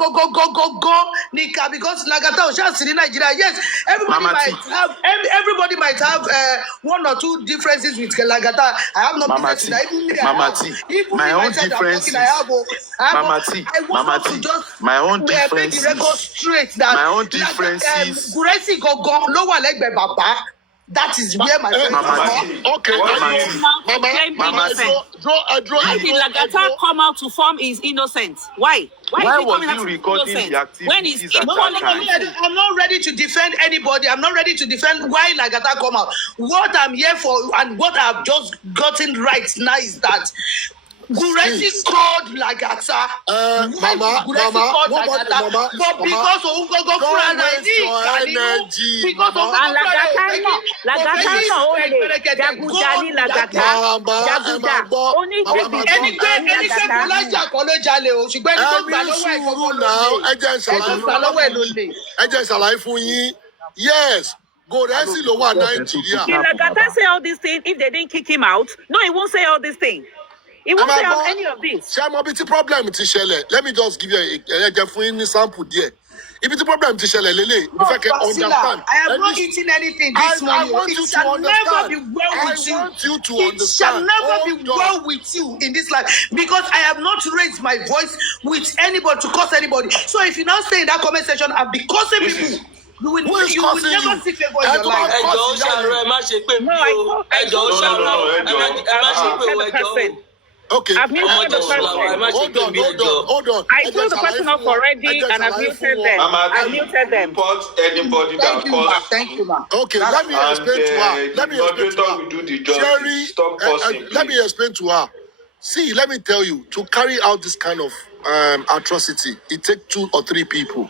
Nika because Lagata Oshasi in Nigeria. Yes, everybody might have one or two differences with Lagata. I have no business with that. Even me, even my me own myself, I'm differences. talking. I want us to just my own make the differences. record straight that My own differences. Guresi go lower leg by Baba. That is where my friend is. Okay, Why did Lagata come out to form his innocent? Why? Why is he was coming he out to recording innocent the activities when he's at No, that time? I'm not ready to defend anybody. I'm not ready to defend why Lagata come out. What I'm here for and what I've just gotten right now is that Guresi called Lagata. Mama, Lagata? But because of Ugogo don't waste your energy, because of and Lagata náà ó lè jagunja ní Lagata jagunja oníjẹ̀bi ẹni pé Bọ́lájà kan ló jalè o ṣùgbọ́n ẹni tó gbà lọ́wọ́ ẹ̀ sùúrù náà ẹ jẹ́ ṣàlàyé fún yín. Yes, Guresi ló wà Nàìjíríà. Did Lagata say all these things if they didn't kick him out? No, he won't say all these things. He won't say any of this. Ṣé mo bí tí problem ti ṣẹlẹ̀? Let me just give you a fún yín ní sample díẹ̀. Ibi tí problem ti ṣẹlẹ̀ lélẹ̀, mo fẹ́ kẹ́ understand. I have not eaten anything this morning. I want you to understand. I want you to understand. It shall never be well with you in this life because I have not raised my voice with anybody to curse anybody. So if you now stay in that comment section and be cursing people, you will never see favor in your life. Okay. I've muted the person. Hold on. I told the person off already and I've muted them. I've muted them. Report anybody that calls. Thank you, ma. Okay, let me explain to her. Let me explain to her. See, let me tell you, to carry out this kind of atrocity, it takes 2 or 3 people.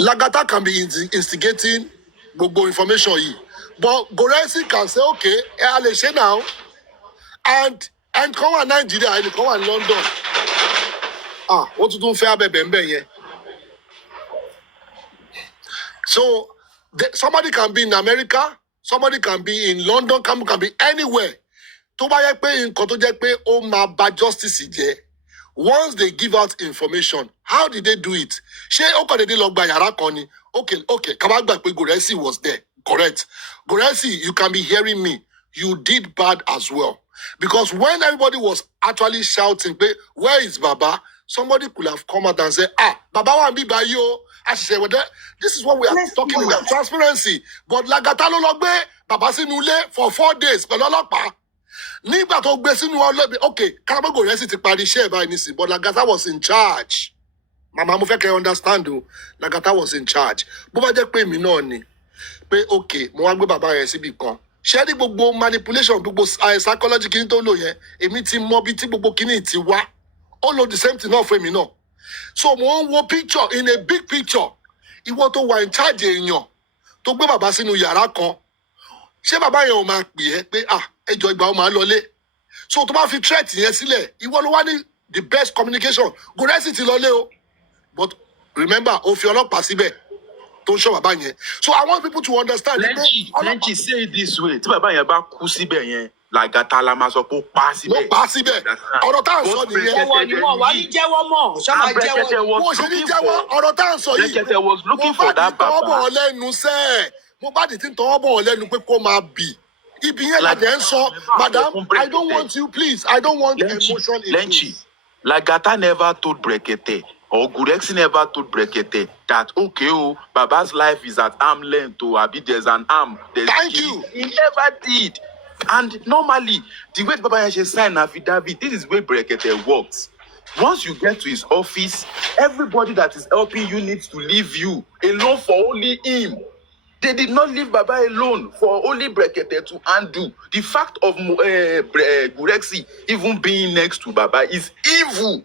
Lagata can be instigating gbogbo information yìí, but Guresi can say, okay, a lè ṣe now, and come on Nigeria, and come on London. What to do fair yẹn? So somebody can be in America, somebody can be in London, can be anywhere. Tó bá yẹ pé nǹkan tó jẹ́ pé ó máa bà justice jẹ́. Once they give out information, how did they do it? Ṣé ó kàn dédé lọ gba yàrá kan ni? Okay, ká wá gbà pé Guresi was there. Correct. Guresi, you can be hearing me. You did bad as well. Because when everybody was actually shouting, where is Baba? Somebody could have come out and said, Baba won't be by you. I said, well, this is what we are talking about, transparency. But Lagata ló lọ gbé Baba sínú ilé for 4 days. Pẹ̀lú ọlọ́pàá. Nígbà tó gbé sínú ọlọ́pàá, okay, Karamo Guresi ti parí iṣẹ́ ẹ̀ báyìí nísìn, but Lagata was in charge. Mama, mo fẹ́ kẹ́ understand o. Lagata was in charge. Bó bá jẹ́ pé mi náà ni, pé okay, mo wá gbé bàbá yẹn síbì kan. Ṣé ní gbogbo manipulation, gbogbo psychology kìíní tó lò yẹn, èmi ti mọ bí tí gbogbo kìíní ti wá. Ó lo the same thing náà fún èmi náà. So mo ń wo picture, in a big picture, ìwọ tó wà in charge èèyàn, tó gbé bàbá sínú yàrá kan. Ṣé bàbá yẹn ò máa pè é pé ẹjọ́ ìgbà ó máa lọlé? So tó bá fi threat yẹn sílẹ̀, ìwọ ló wá ní the best communication. Guresi ti lọlé o. But remember, ó fi ọlọ́pàá síbẹ̀. Don't show bàbá yẹn. So I want people to understand. Lenchi say it this way. Tí bàbá yẹn bá kú síbẹ̀ yẹn, Lagata la máa sọ pé ó pa síbẹ̀. Ló pa síbẹ̀. Ọ̀rọ̀ tá à ń sọ nìyẹn. Wà ní jẹ́wọ́ mọ́. Ṣọ́mà jẹ́wọ́. Mo ṣe ní jẹ́wọ́. Ọ̀rọ̀ tá à ń sọ yìí. Brekete was looking for that Baba. Mo bá di tọwọ́ bọ̀ lẹ́nu sẹ́ẹ̀. Mo bá di tọwọ́ bọ̀ lẹ́nu pé kó máa bì. Ibi yẹn la dẹ̀ ń sọ. Madam, I don't want you, please. I don't want emotion in Lenchi, Lagata never told Brekete. Or Guresi never told Brekete that, okay, Baba's life is at arm's length, Abi, there's an arm. Thank you. He never did. And normally, the way Baba Yeshe signed affidavit, this is where Brekete works. Once you get to his office, everybody that is helping you needs to leave you alone for only him. They did not leave Baba alone for only Brekete to undo. The fact of Guresi even being next to Baba is evil.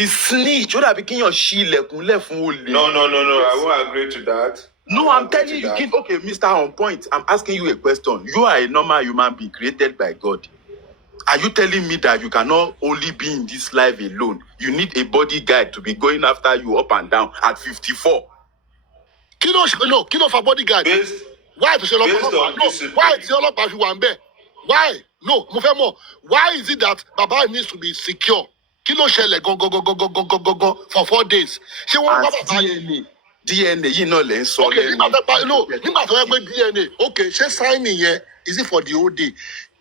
It's snitch. What have become your shield? No. I won't agree to that. No, I'm telling you, okay, Mr. On Point, I'm asking you a question. You are a normal human being created by God. Are you telling me that you cannot only be in this life alone? You need a bodyguard to be going after you up and down at 54. Kilo for bodyguard. Why to say no? Why is your love you want Why? No, mo fẹ́ mọ̀. Why is it that Baba needs to be secure? Kilo ṣẹlẹ̀ go for 4 days. Ṣé wọ́n bá bàbá DNA yìí náà lè ń sọ okay, lẹ́nu. nígbà tó yẹ pé DNA, okay, ṣé signing yẹn is it for the whole day?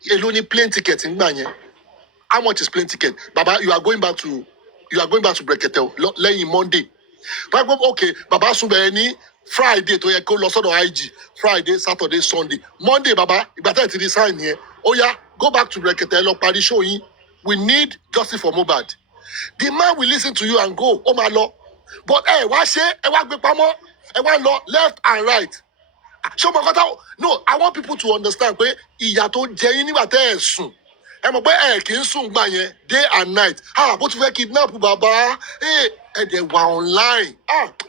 Èló ni plane ticket nígbà yẹn? How much is plane ticket? Baba, you are going back to Brekete lẹ́yìn Monday. Bible, okay, Baba Sube ní Friday tó yẹ kó lọ sọ́dọ̀ IG, Friday, Saturday, Sunday. Monday, Baba, ìgbà tẹ́ ẹ ti di sign yẹn. Ó yá, go back to Brekete lọ parí show yín. We need justice for Mohbad. The man will listen to you and go, ó máa lọ. But ẹ wá ṣe, ẹ wá gbé pamọ́, ẹ wá lọ left and right. Show my God. No, I want people to understand pé ìyà tó jẹ yín nígbà tẹ́ ẹ sùn. Ẹ mọ̀ pé ẹ kì í sùn gbà yẹn day and night. Bó ti fẹ́ kidnap bàbá. Ẹ dẹ̀ wà online.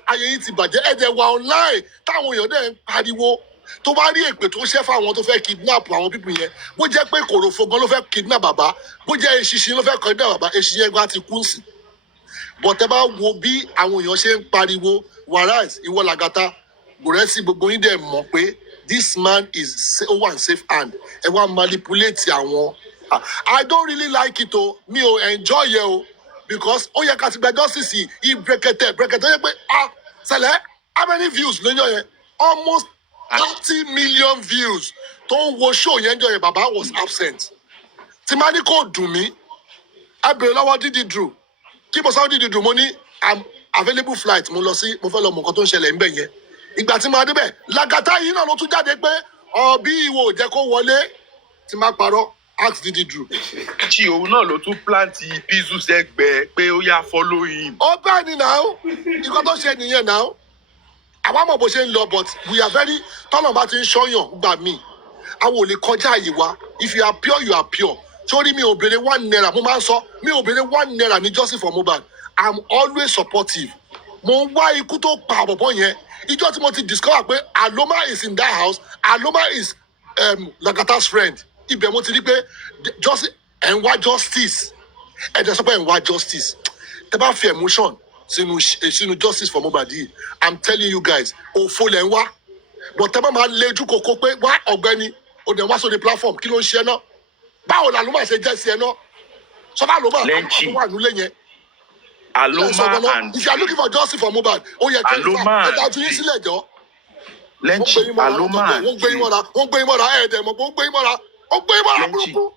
Ayé yìí ti bàjẹ́. Ẹ dẹ̀ wà online. Táwọn èèyàn dẹ̀ ń pariwo. Tó bá rí èpè tó ṣẹ́ fáwọn tó fẹ́ kidnap àwọn pípù yẹn. Bó jẹ́ pé kòròfo gan ló fẹ́ kidnap bàbá. Bó jẹ́ eṣinṣin ló fẹ́ kidnap bàbá. Eṣinṣin yẹn gan ti kú sí. But ẹ bá wo bí àwọn èèyàn ṣe ń pariwo. Whereas ìwọ Lagata, Guresi gbogbo yín dẹ̀ mọ̀ pé this man is over and safe hand. Ẹ wá manipulate àwọn. I don't really like it o. Mi ò enjoy it o. Because ó yẹ ká ti gba justice yìí Brekete ó yẹ pé Sẹ̀lẹ̀, how many views ló ń yọ yẹn? Almost 30 million views. Tó ń wo show yẹn jọ yẹn, Baba was absent. Tí máa ní kò dùn mí, ẹ bèrè lọ́wọ́ Didi Drew. Kí mo sọ Didi Drew, mo ní I'm available flight, mo fẹ́ lọ mọ̀ nǹkan tó ń ṣẹlẹ̀ ńbẹ̀ yẹn. Ìgbà tí màá débẹ̀, Lagata yìí náà ló tún jáde pé bí ìwọ ò jẹ́ kó wọlé, tí máa parọ́, ask Didi Drew. Tí òun náà ló tún plant pieces ẹgbẹ́ pé ó yá follow him. Ó bẹ́ẹ̀ ni náà, nǹkan tó ṣe nìyẹn náà. Àwa mọ̀ bó ṣe ń lọ, but we are very, tọ́lọ̀ bá ti ń ṣọ́yàn gbà mí. Àwọn ò lè kọjá àyè wa. If you are pure, you are pure. Sórí mi ò béèrè 1 naira, mo máa ń sọ, mi ò béèrè 1 naira ní justice for Mohbad. I'm always supportive. Mo ń wá ikú tó pa àbọ̀bọ̀ yẹn. Ìjọ́ tí mo ti discover pé Aloma is in that house, Aloma is Lagata's friend. Ibẹ̀ mo ti rí pé justice ẹ̀ ń wá justice. Ẹ jẹ́ sọ pé ẹ̀ ń wá justice. Tẹ́ bá fi emotion sínú justice for Mohbad yìí, I'm telling you guys, òfò lẹ̀ ń wá. But tẹ́ bá máa lejú kòkó pé wá ọ̀gbẹ́ni, ó dẹ̀ wá sórí platform, kí ló ń ṣe ẹ náà? Báwo la Aloma ṣe jẹ́ sí ẹ náà? Sọ́dọ̀ Aloma, àwọn wà nílé yẹn. Aloma and if you are looking for justice for Mohbad, ó yẹ kí ẹ dájú yín sílẹ̀ jọ. Lenchi, Aloma and wọ́n gbé yín mọ́ra, ẹ̀ẹ́dẹ̀ mọ̀ pé ó gbé yín mọ́ra burúkú.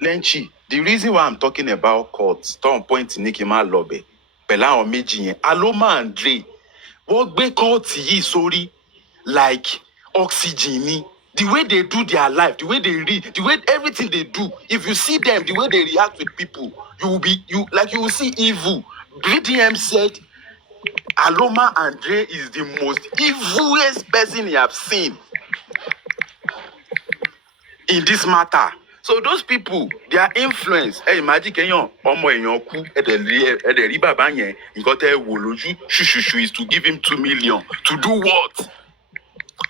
Lenchi, the reason why I'm talking about courts, Tom Point ní kí n má lọ bẹ̀, pẹ̀lú àwọn méjì yẹn, Aloma and Dre, wọ́n gbé court yìí sórí like oxygen ni. The way they do their life, the way they read, the way everything they do, if you see them, the way they react with people, you will see evil. BDM said Aloma and Dre is the most evilest person he have seen in this matter. So those people, their influence, imagine Kenyan, ọmọ èèyàn kú, ẹ̀dẹ̀ rí bàbá yẹn, nǹkan tẹ́ wò lójú, ṣùṣùṣù is to give him 2 million. To do what?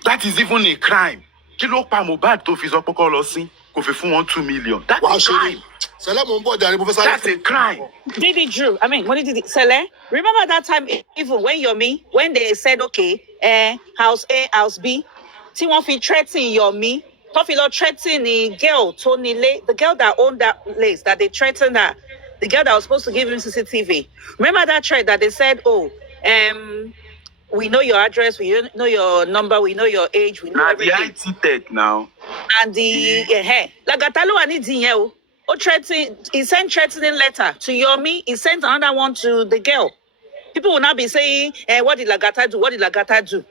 That is even a crime. Kí ló pa Mohbad tó fi sọ pé kó lọ sí, kò fi fún wọn 2 million. That's a crime. That's a crime. Didi Drew, what did it Sele? Remember that time, even when they said, okay, house A, house B, tí wọ́n fi threaten Yomi, tó fi lọ threaten the girl, the girl that owned that place, that they threatened her, the girl that was supposed to give him CCTV. Remember that threat that they said, we know your address, we know your number, we know your age, we know everything. The IT tech now. And the Lagata lo ani diyen o. He sent threatening letter to Yomi. He sent another one to the girl. People will now be saying, what did Lagata do? What did Lagata do?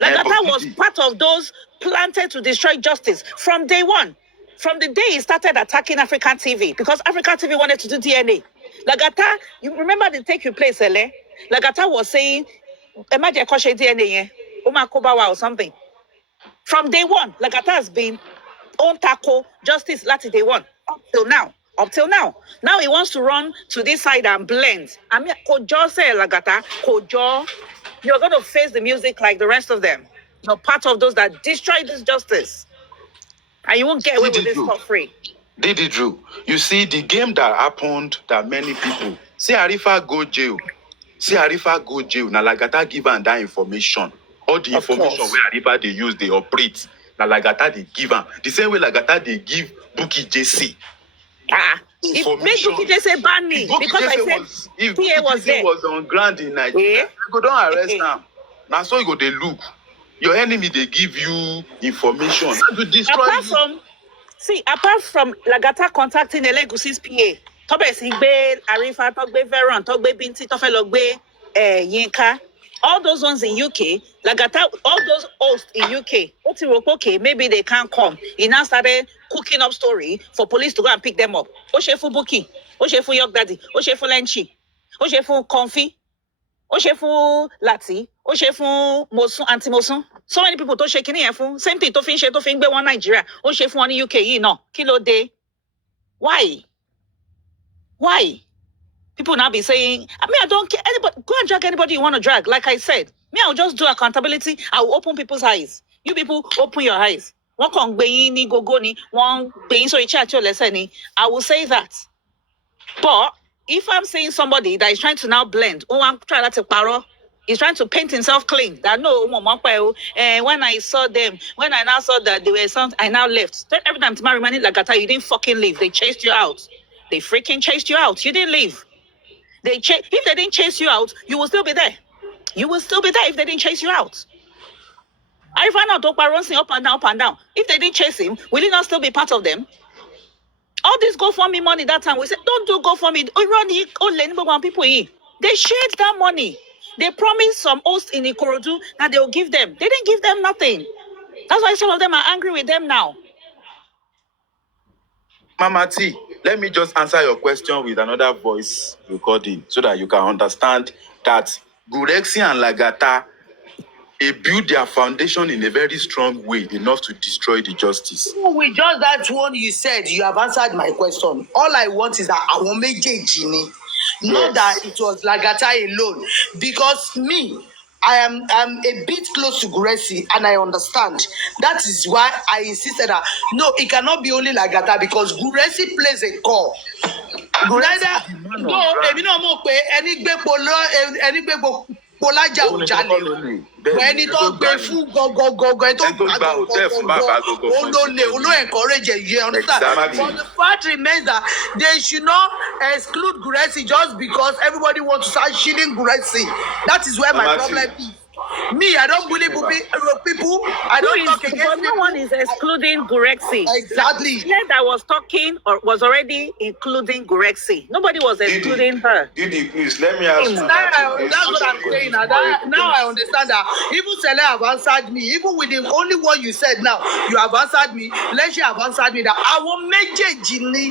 Lagata was part of those planted to destroy justice from day one. From the day he started attacking African TV, because African TV wanted to do DNA. Lagata, you remember the take you place, Ele? Lagata was saying, imagine koshe DNA, Umakobawa or something. From day one, Lagata has been on tackle justice lati day one. Up till now. Now he wants to run to this side and blend. Kojo say Lagata, Kojo. You're going to face the music like the rest of them. You're part of those that destroy this justice. And you won't get away with this for free. Did it true? You see, the game that happened that many people see Arifa go jail. See Arifa go jail. Now Lagata give am that information. All the information where Arifa they use, they operate. Now Lagata they give am. The same way Lagata they give Buki JC. It made Buki JC ban me because I said if PA was there. was on ground in Nigeria, you go don't arrest him. Now so you go they look. Your enemy they give you information to destroy you. Apart from Lagata contacting Elegusi's PA, Tobes Igbe, Arifa, Togbe Veron, Togbe Binti, Tofelogbe, Yinka, all those ones in UK, Lagata, all those hosts in UK, okay, maybe they can't come. He now started cooking up story for police to go and pick them up. Oshefu Buki, Oshefu York Daddy, Oshefu Lenchi, Oshefu Comfy, Oshefu Lati, Oshefu Mosun, Anti Mosun. So many people to shaking here for same thing to finish to think one Nigeria. Oshefu one UK, no. Kilo day. Why? People now be saying, I don't care anybody, go and drag anybody you want to drag. Like I said, I'll just do accountability. I'll open people's eyes. You people open your eyes. One can be ni go ni, one being so chat your lesson. I will say that. But if I'm saying somebody that is trying to now blend, I'm trying to paro, he's trying to paint himself clean. That no, when I saw them, when I now saw that they were some, I now left. Then every time to my reminding Lagata, you didn't fucking leave. They chased you out. They freaking chased you out. You didn't leave. If they didn't chase you out, you will still be there. You will still be there if they didn't chase you out. I found out Dokpa runs up and down. If they didn't chase him, will he not still be part of them? All this GoFundMe money that time, we said, don't do GoFundMe. People here. They shared that money. They promised some hosts in Ikorodu that they will give them. They didn't give them nothing. That's why some of them are angry with them now. Mama T, let me just answer your question with another voice recording so that you can understand that Gurexi and Lagata built their foundation in a very strong way enough to destroy the justice. With just that one you said, you have answered my question. All I want is that I will make Genie. Not that it was Lagata alone. Because me, I'm a bit close to Guresi and I understand. That is why I insisted that no, it cannot be only Lagata because Guresi plays a core. Polaja Ojale. Ẹni tó gbé fún gọgọgọgọ ẹni tó gbà gọgọgọgọ olóòlè encourage you understand. But the fact remains that they should not exclude Guresi just because everybody wants to start shilling Guresi. That is where my problem is. Me, I don't believe people. I don't talk against people. No one is excluding Gurexi. Exactly. The that was talking or was already including Gurexi. Nobody was excluding her. Didi, please let me ask you. That's what I'm saying. Now I understand that. Even Sele have answered me. Even with the only one you said now, you have answered me. Lenchi have answered me that I will make Genie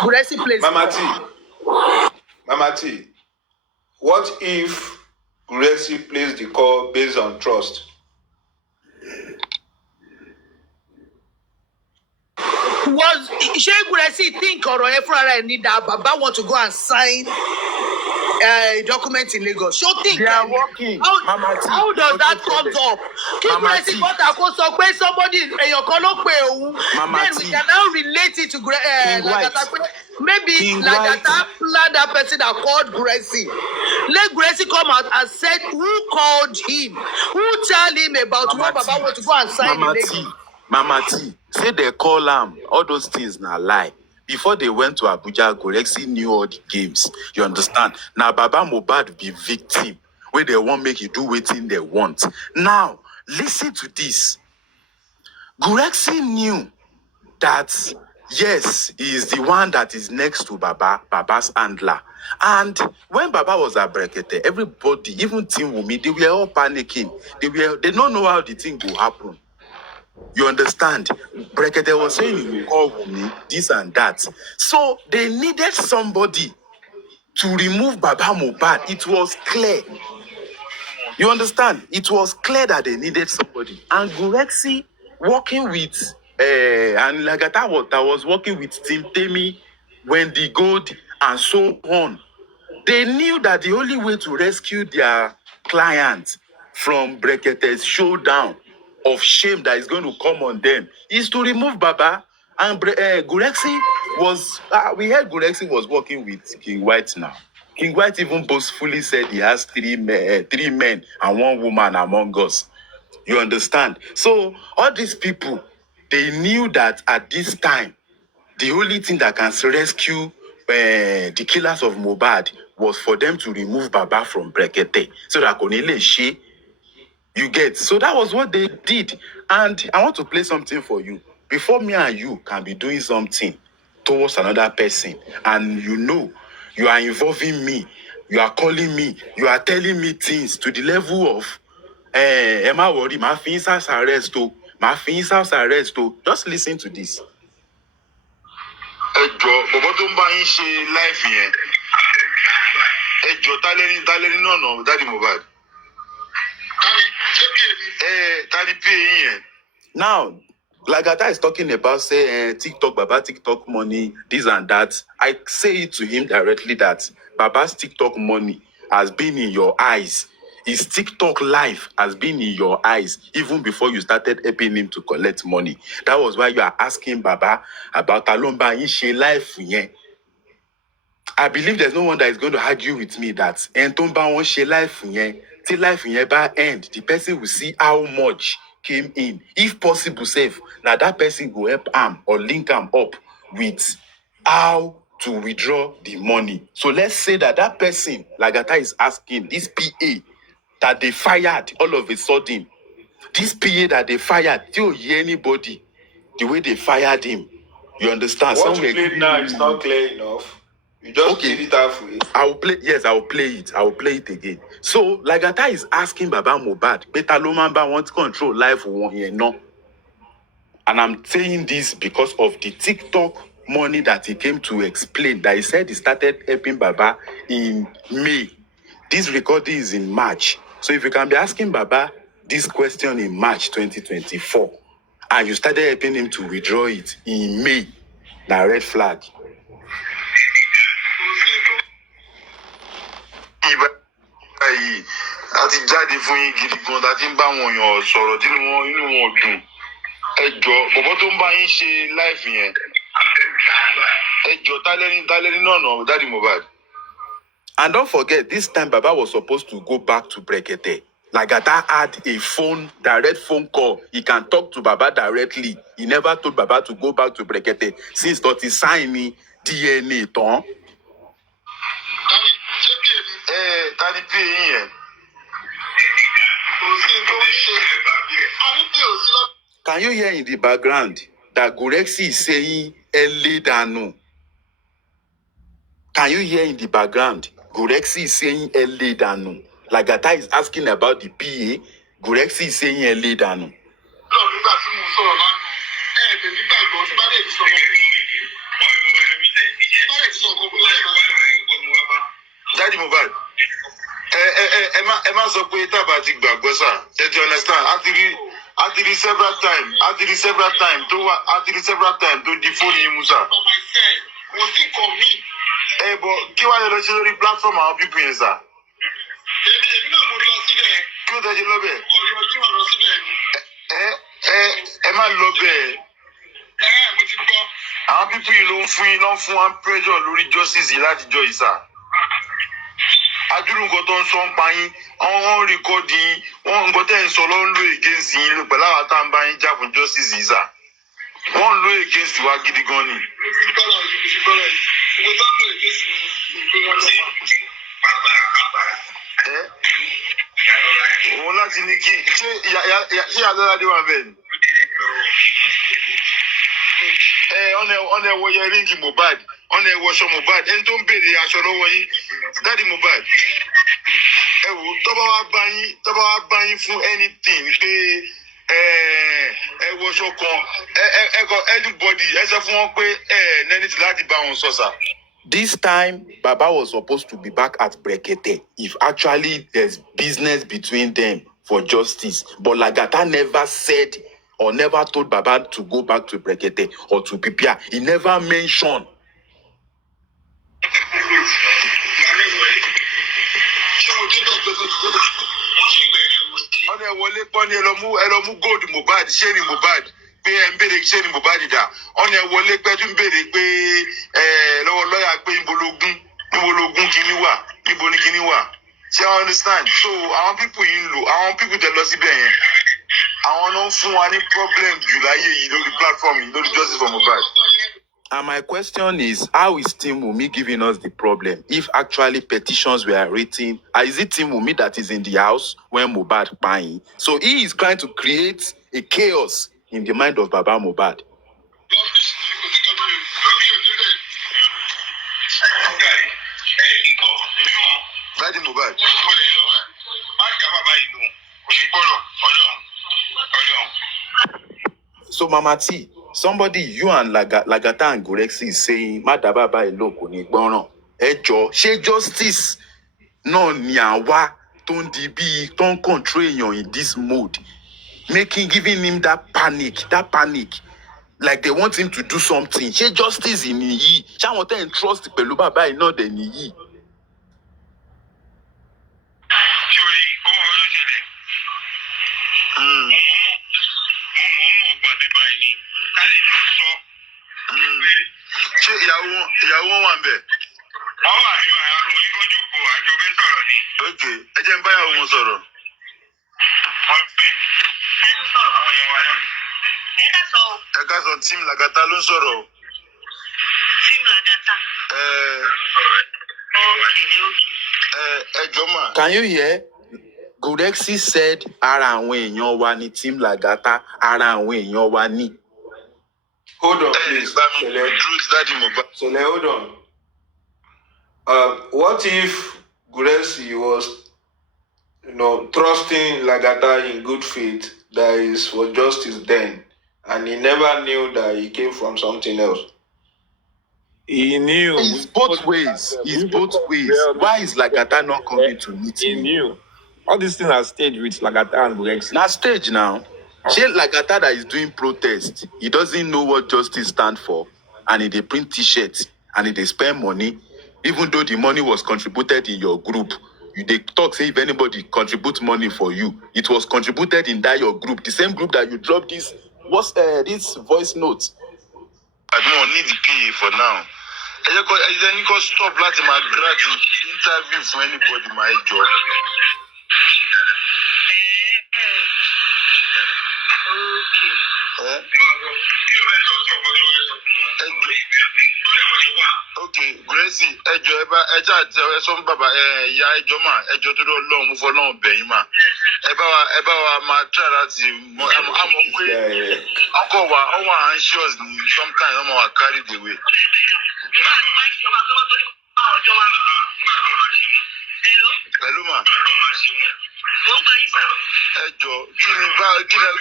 Gurexi place. Mama T, what if Gurexi plays the call based on trust? Was Gurexi think or need that Baba want to go and sign a document in Lagos? Sure thing. They are working. How does that come up? Gurexi got a somebody then we can now relate it to Lagata. Maybe Lagata planned that person that called Gurexi. Let Gurexi come out and said who called him, who tell him about what Baba want to go and sign in Lagos. Mama T, say they call all those things now lie. Before they went to Abuja, Gurexi knew all the games. You understand? Now Baba Mohbad be victim where they won't make you do waiting they want. Now, listen to this. Gurexi knew that yes, he is the one that is next to Baba's handler. And when Baba was at Brekete, everybody, even Team Wumi, they were all panicking. They don't know how the thing will happen. You understand? Brekete was saying he will call Wumi, this and that. So they needed somebody to remove Baba Mohbad. It was clear. You understand? It was clear that they needed somebody. And Gurexi working with and Lagata was working with Team Temi, Wendy Gold, and so on. They knew that the only way to rescue their clients from Brekete's showdown of shame that is going to come on them is to remove Baba. And Gurexi was, we heard Gurexi was working with King White now. King White even boastfully said he has three men and one woman among us. You understand? So all these people, they knew that at this time, the only thing that can rescue the killers of Mohbad was for them to remove Baba from Brekete so that Konile She, you get. So that was what they did. And I want to play something for you. Before me and you can be doing something towards another person, and you know you are involving me, you are calling me, you are telling me things to the level of Emma worry, my fins house arrest, my fins house arrest. Just listen to this. Bọ̀bọ̀ tó ń bá yín ṣe láìfì yẹn. Tálẹ́ni náà Daddy Mohbad. Tani pay yín yẹn. Now, Lagata is talking about, say, TikTok, Baba TikTok money, this and that. I say it to him directly that Baba's TikTok money has been in your eyes. His TikTok life has been in your eyes even before you started helping him to collect money. That was why you are asking Baba about Alomba Inshe life. Yeah. I believe there's no one that is going to argue with me that Entomba won't share life. Yeah. Till life end, the person will see how much came in. If possible, safe. Now that person will help him or link him up with how to withdraw the money. So let's say that that person, Lagata is asking, this PA that they fired all of a sudden, this PA that they fired, still hear anybody the way they fired him. You understand? What you played now is not clear enough. You just played it halfway. I will play it. I will play it again. So, Lagata is asking Baba Mohbad, Beta Lomamba wants control life one here, no. And I'm saying this because of the TikTok money that he came to explain, that he said he started helping Baba in May. This recording is in March. So if you can be asking Baba this question in March 2024, and you started helping him to withdraw it in May, na red flag. Àti jáde fún yín gidi gan tá ti ń bá wọn yàn sọ̀rọ̀ tí inú wọn dùn. Ẹ jọ̀ọ́ bọ̀bọ̀ tó ń bá yín ṣe láìfì yẹn. Ẹ jọ̀ọ́ tálẹ́ni náà Daddy Mohbad. And don't forget, this time Baba was supposed to go back to Brekete. Lagata had a direct phone call. He can talk to Baba directly. He never told Baba to go back to Brekete since that he signed DNA. Tani pay yín yẹn. Can you hear in the background that Gurexi is saying Eledanu? Can you hear in the background? Gurexi is saying Eledanu. Lagata is asking about the PA. Gurexi is saying Eledanu. Daddy Mohbad. Ẹ má sọ pé tábà ti gbàgbọ́ sà. You understand? Àti rí several times tó di fóònù yín mú sà. Bọ̀ kí wàá lọ sí lórí platform àwọn pípín yẹn sà. Èmi náà mo lọ síbẹ̀. Kí ló tẹ́jú lọ bẹ̀? Ẹ má lọ bẹ̀. Mo ti gbọ́. Àwọn pípín yìí ló ń fún wọn pressure lórí justice yìí látijọ́ yìí sà. Adúrú nǹkan tó ń sọ ń pa yín, wọ́n rìkọ́dì yín, nǹkan tẹ́ ń sọ ló ń lò against yín pẹ̀lú àwọn tá à ń bá yín jà fún justice yìí sà. Wọ́n ń lò against wa gidi gan ni. Òun láti ní kí ṣé Adọ́ládé wà bẹ́ẹ̀ ni? Ọ̀nà ẹ̀wọ̀ yẹ ríǹgì Mohbad, ọ̀nà ẹ̀wọ̀ṣọ Mohbad, ẹni tó ń béèrè aṣọ lọ́wọ́ yín, Daddy Mohbad. Ẹ wò tọ́ba wá bá yín fún anything pé ẹ̀wọ̀ṣọ kan anybody ẹ sọ fún wọn pé nẹ́ni tí láti bá wọn sọ sà. This time, Baba was supposed to be back at Brekete if actually there's business between them for justice. But Lagata never said or never told Baba to go back to Brekete or to prepare. He never mentioned. ẹ wọlé pọ́n ní ẹ lọ mú gold Mohbad ṣé ni Mohbad pé ẹ ń béèrè ṣé ni Mohbad dà wọ́n ní ẹ wọlé pẹ́ tún béèrè pé lọ́wọ́ lọ́ọ̀yà pé níbo lógún kíní wà níbo ni kíní wà ṣé I understand so àwọn people yìí ń lò àwọn people tẹ lọ síbẹ̀ yẹn àwọn náà ń fún wa ní problem jù láyé yìí lórí platform yìí lórí Justice for Mohbad. And my question is, how is Team Wunmi giving us the problem if actually petitions were written? Is it Team Wunmi that is in the house when Mohbad buying? So he is trying to create a chaos in the mind of Baba Mohbad. Daddy Mohbad. So Mama T, somebody you and Lagata and Gorexi is saying, Madaba ba elo kò ní gbọ́ràn. Ẹ jọ̀ọ́, ṣé justice náà ni àwa tó ń di bí tó ń control èèyàn in this mode, giving him that panic, like they want him to do something. Ṣé justice nìyí? Ṣé àwọn tẹ́ ń trust pẹ̀lú bàbá yìí náà dẹ̀ nìyí? Ṣé ìyàwó wọn wà ń bẹ̀? Wọ́n wà ní oníkọ́jú kò àjọ bẹ́ẹ̀ sọ̀rọ̀ ni. Ok, ẹ jẹ́ ń báyàwó wọn sọ̀rọ̀. Wọ́n pè. Ẹ ń sọ̀rọ̀ àwọn èèyàn wa náà. Ẹ ká sọ Team Lagata ló ń sọ̀rọ̀. Team Lagata. Ẹ jọ̀ọ́ mà. Can you hear? Gorexi said ara àwọn èèyàn wa ni Team Lagata, ara àwọn èèyàn wa ni. Hold on, please. Sele, hold on. What if Gorexi was, trusting Lagata in good faith that is for justice then, and he never knew that he came from something else? He knew. It's both ways. Why is Lagata not coming to meet He me? knew. All these things are staged with Lagata and Gorexi. Now stage now. She Lagata that is doing protest. He doesn't know what justice stands for, and he dey print T-shirts and he dey spend money, even though the money was contributed in your group. You dey talk say if anybody contributes money for you, it was contributed in that your group, the same group that you dropped this voice note. I don't need the PA for now. Ẹ kọ́ stop láti máa grant interview fún anybody máa jọ. Okay, Gracie, ẹ sọ fún bàbá ìyá ẹjọ́ mà ẹjọ́ tó lọ lọ́hùn mú fọlọ́hùn bẹ̀yìn mà ẹ bá wa máa try láti àmọ́ pé ọwọ́ anxious ni sometimes ọmọ wa carried away. Hello ma.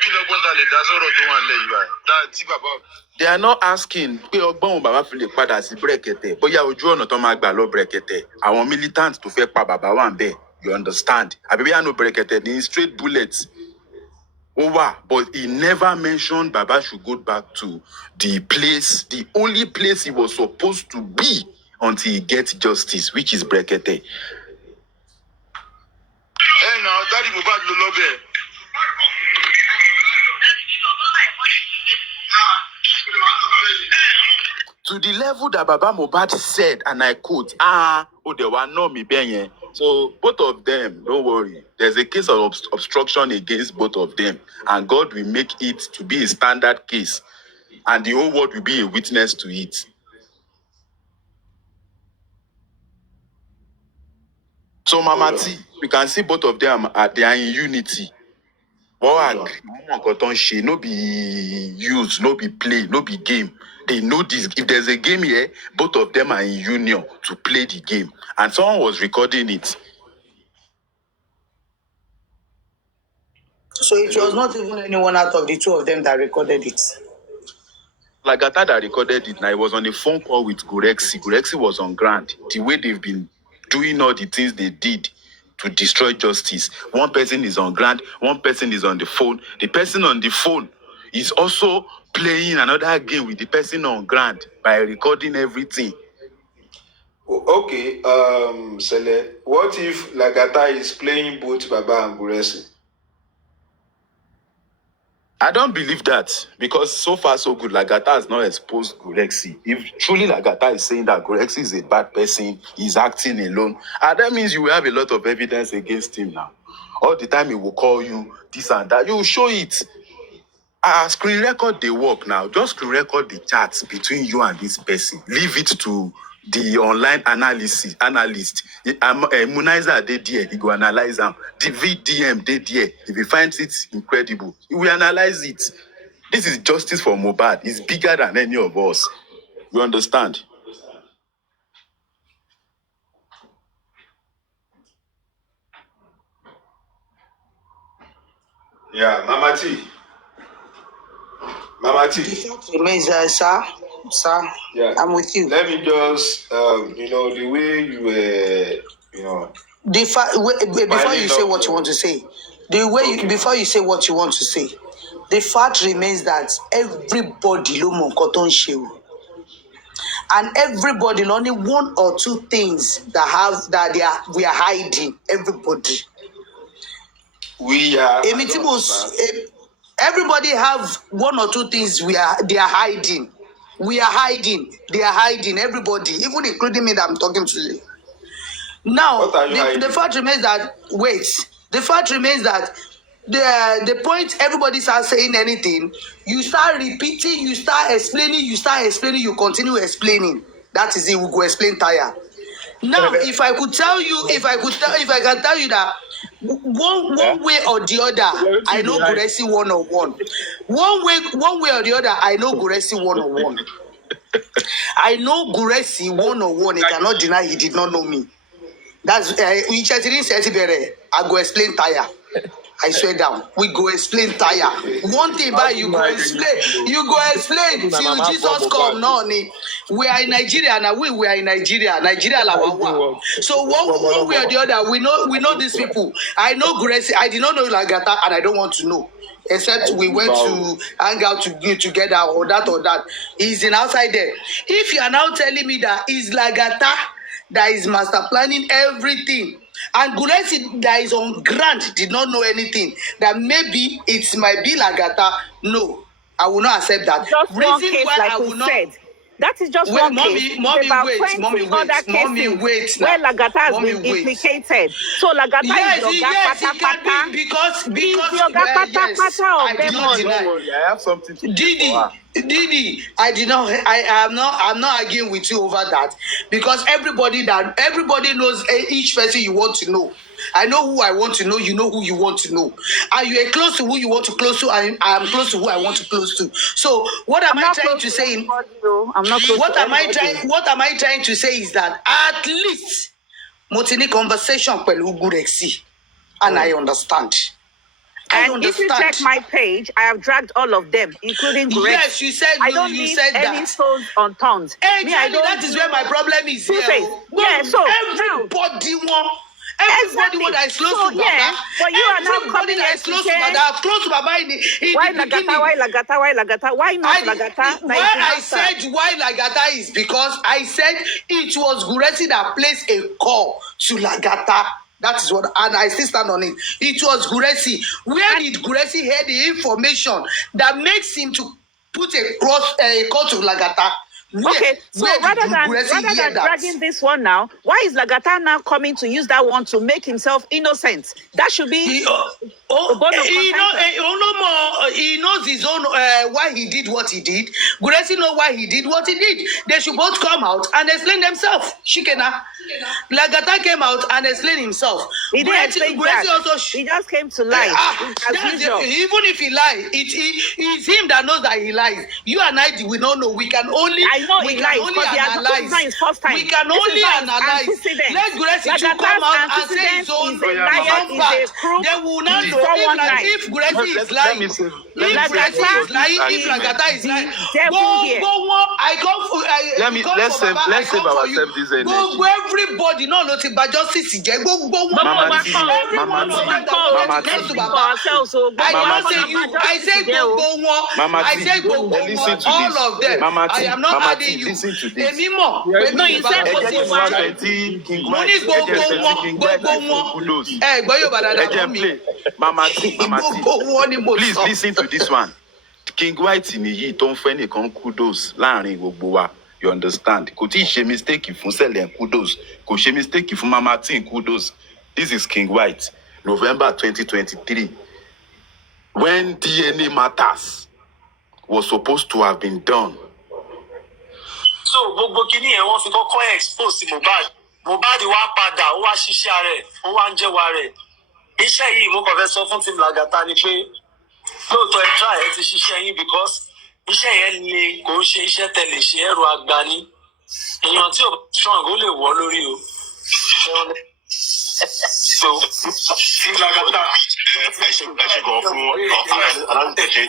Kí lọ́gbọ́n ta lè dá sọ̀rọ̀ tó wà lẹ́yìn báyìí tí bàbá. They are not asking pé ọgbọ́n òun bàbá fi lè padà sí Brekete, bóyá ojú ọ̀nà tó máa gbà lọ Brekete, àwọn militant tó fẹ́ pa bàbá wà ń bẹ̀, you understand? Àbí bí àná Brekete ní straight bullets. Ó wà, but he never mentioned Baba should go back to the only place he was supposed to be until he gets justice, which is Brekete. Hey, now, Daddy Mohbad ló lọ bẹ̀. To the level that Baba Mohbad said, and I quote, they were not me benye. So both of them, don't worry. There's a case of obstruction against both of them, and God will make it to be a standard case, and the whole world will be a witness to it. So Mama T, we can see both of them they are in unity. No be use, no be play, no be game. They know this. If there's a game here, both of them are in union to play the game. And someone was recording it. So it was not even anyone out of the two of them that recorded it. Lagata that recorded it, now he was on a phone call with Gorexi. Gorexi was on ground. The way they've been doing all the things they did to destroy justice. One person is on ground, one person is on the phone. The person on the phone is also playing another game with the person on ground by recording everything. Okay, Sele, what if Lagata is playing both Baba and Gorexi? I don't believe that because so far so good. Lagata has not exposed Gurexi. If truly Lagata is saying that Gurexi is a bad person, he's acting alone, and that means you will have a lot of evidence against him now. All the time he will call you this and that. You will show it. Screen record they work now. Just screen record the chats between you and this person. Leave it to the online analyst. Immunizer they there, he go analyze them. The VDM they there. If he finds it incredible, he will analyze it. This is justice for Mohbad. It's bigger than any of us. You understand? Yeah, Mama T. Mama T. The fact remains, sir, Yeah. I'm with you. Let me just, the way you were, Before you say what you want to say, before you say what you want to say, the fact remains that everybody lo mọ nǹkan tó ń ṣe o. And everybody only one or two things we are hiding. Everybody. We are. Everybody have one or two things they are hiding. We are hiding. They are hiding. Everybody, even including me that I'm talking to you. Now, the fact remains that the point everybody starts saying anything, you start repeating, you start explaining, you continue explaining. That is it. We go explain tire. Now, if I can tell you that one way or the other, I know Guresi 101. One way or the other, I know Guresi 101. I know Guresi 101. He cannot deny he did not know me. That's I go explain tire. I swear down. We go explain tire. One thing about you go explain. You go explain till Jesus come. No, we are in Nigeria now. We are in Nigeria. Nigeria la wawa. So one way or the other, we know these people. I know Guresi. I did not know Lagata, and I don't want to know. Except we went to hang out together or that. He's in outside there. If you are now telling me that is Lagata that is master planning everything, and Guresi that is on ground did not know anything, that maybe it might be Lagata, no, I will not accept that. Just one case, like we said. That is just one case. About 20 other cases where Lagata has been implicated. So Lagata is your gapata because your gapata of them all. Don't worry, I have something to Didi, I'm not arguing with you over that, because everybody knows each person you want to know. I know who I want to know, you know who you want to know. And you are close to who you want to close to, and I am close to who I want to close to. So what am I trying to say? What am I trying to say is that at least Motini conversation pẹ̀lú Gurexi, and I understand. And if you check my page, I have dragged all of them, including Gurexi. Yes, you said I don't need any stones unturned. Exactly, that is where my problem is. Yeah, so everybody that is close to Baba. But you are now coming that is close to Baba. Close to Baba in the beginning. Why Lagata? Why not Lagata? Why Lagata is because I said it was Gurexi that placed a call to Lagata. That is what, and I still stand on it. It was Gurexi. Where did Gurexi hear the information that makes him to put a call to Lagata? Okay, so rather than dragging this one now, why is Lagata now coming to use that one to make himself innocent? That should be he knows his own why he did what he did. Gurexi know why he did what he did. They should both come out and explain themselves. Shikena. Lagata came out and explained himself. He didn't explain that. He just came to lie. Even if he lies, it's him that knows that he lies. You and I, we don't know. We can only analyze. We can only analyze. Let Gurexi come out and say his own fact. Then we will not know if Gurexi is lying. If Lagata is lying. Let's save ourselves this energy. Everybody no ti ba justice jẹ́ gbogbo wọn. Mama T. I say gbogbo wọn. I say gbogbo wọn. All of them. I am not adding you. Èmi mọ̀. No, you said mo ní gbogbo wọn. Gbogbo wọn. Gbọ́ yóò bá dáadáa fún mi. Mama T, please listen to this one. King White ni yìí tó ń fẹ́ nìkan kudos láàrin gbogbo wa. You understand? Kò tí ì ṣe mistake fún Sẹ̀lẹ̀ kudos. Kò ṣe mistake fún Mama T kudos. This is King White, November 2023. When DNA matters was supposed to have been done. So gbogbo kini yẹn wọ́n fi kọ́kọ́ expose sí Mohbad. Mohbad wá padà, ó wá ṣiṣẹ́ rẹ̀, ó wá ń jẹ́wọ́ rẹ̀. Iṣẹ́ yìí mo kàn fẹ́ sọ fún Team Lagata ni pé lóòótọ́ ẹ try ẹ ti ṣiṣẹ́ yín because iṣẹ́ yẹn le kò ń ṣe iṣẹ́ tẹ̀lé ṣe ẹrù agbani. Èèyàn tí ò strong ó lè wọ́ lórí o. So Team Lagata ẹ ṣe gan fún aláǹtẹ̀ṣe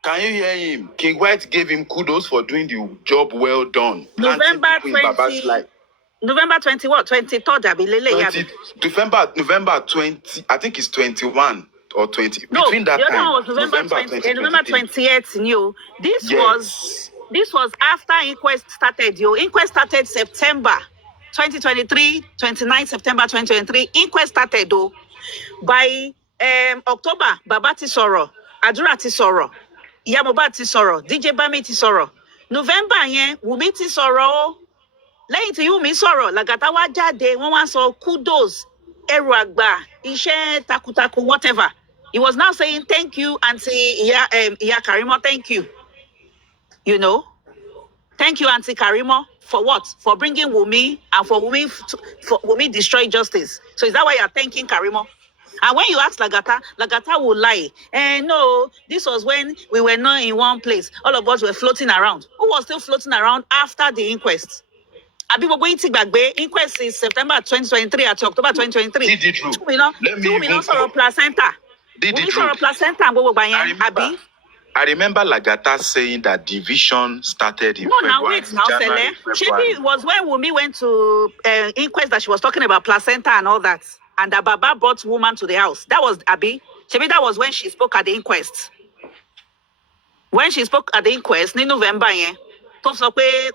Can you hear him? King White gave him kudos for doing the job well done. November 20. November 20 what? 23rd, I believe. November 20, I think it's 21 or 20. No, between that the other time, one was November 20, November 28th, new. This was after inquest started, yo. Inquest started September 2023, 29 September 2023. Inquest started, though. By October, Baba ti sọ̀rọ̀, Adura ti sọ̀rọ̀, Ìyá Mohbad ti sọ̀rọ̀, DJ Bami ti sọ̀rọ̀. November yẹn, Wumi ti sọ̀rọ̀ o. Lẹ́yìn tí Wumi sọ̀rọ̀, Lagata wá jáde, wọ́n wá sọ kudos, ẹrù àgbà, iṣẹ́ takuntakun, whatever. He was now saying thank you, Auntie Iya Karimo, thank you. You know, thank you, Auntie Karimo, for what? For bringing Wumi and for Wumi destroy justice. So is that why you're thanking Karimo? And when you ask Lagata, Lagata will lie. No, this was when we were not in one place. All of us were floating around. Who was still floating around after the inquest? Inquest is September 2023 at October 2023. Did it true? We not saw placenta. Did it saw placenta. I remember Lagata saying that division started in February. January, February. It was when Wumi went to inquest that she was talking about placenta and all that. And that Baba brought woman to the house. That was Abi. That was when she spoke at the inquest. When she spoke at the inquest, in November,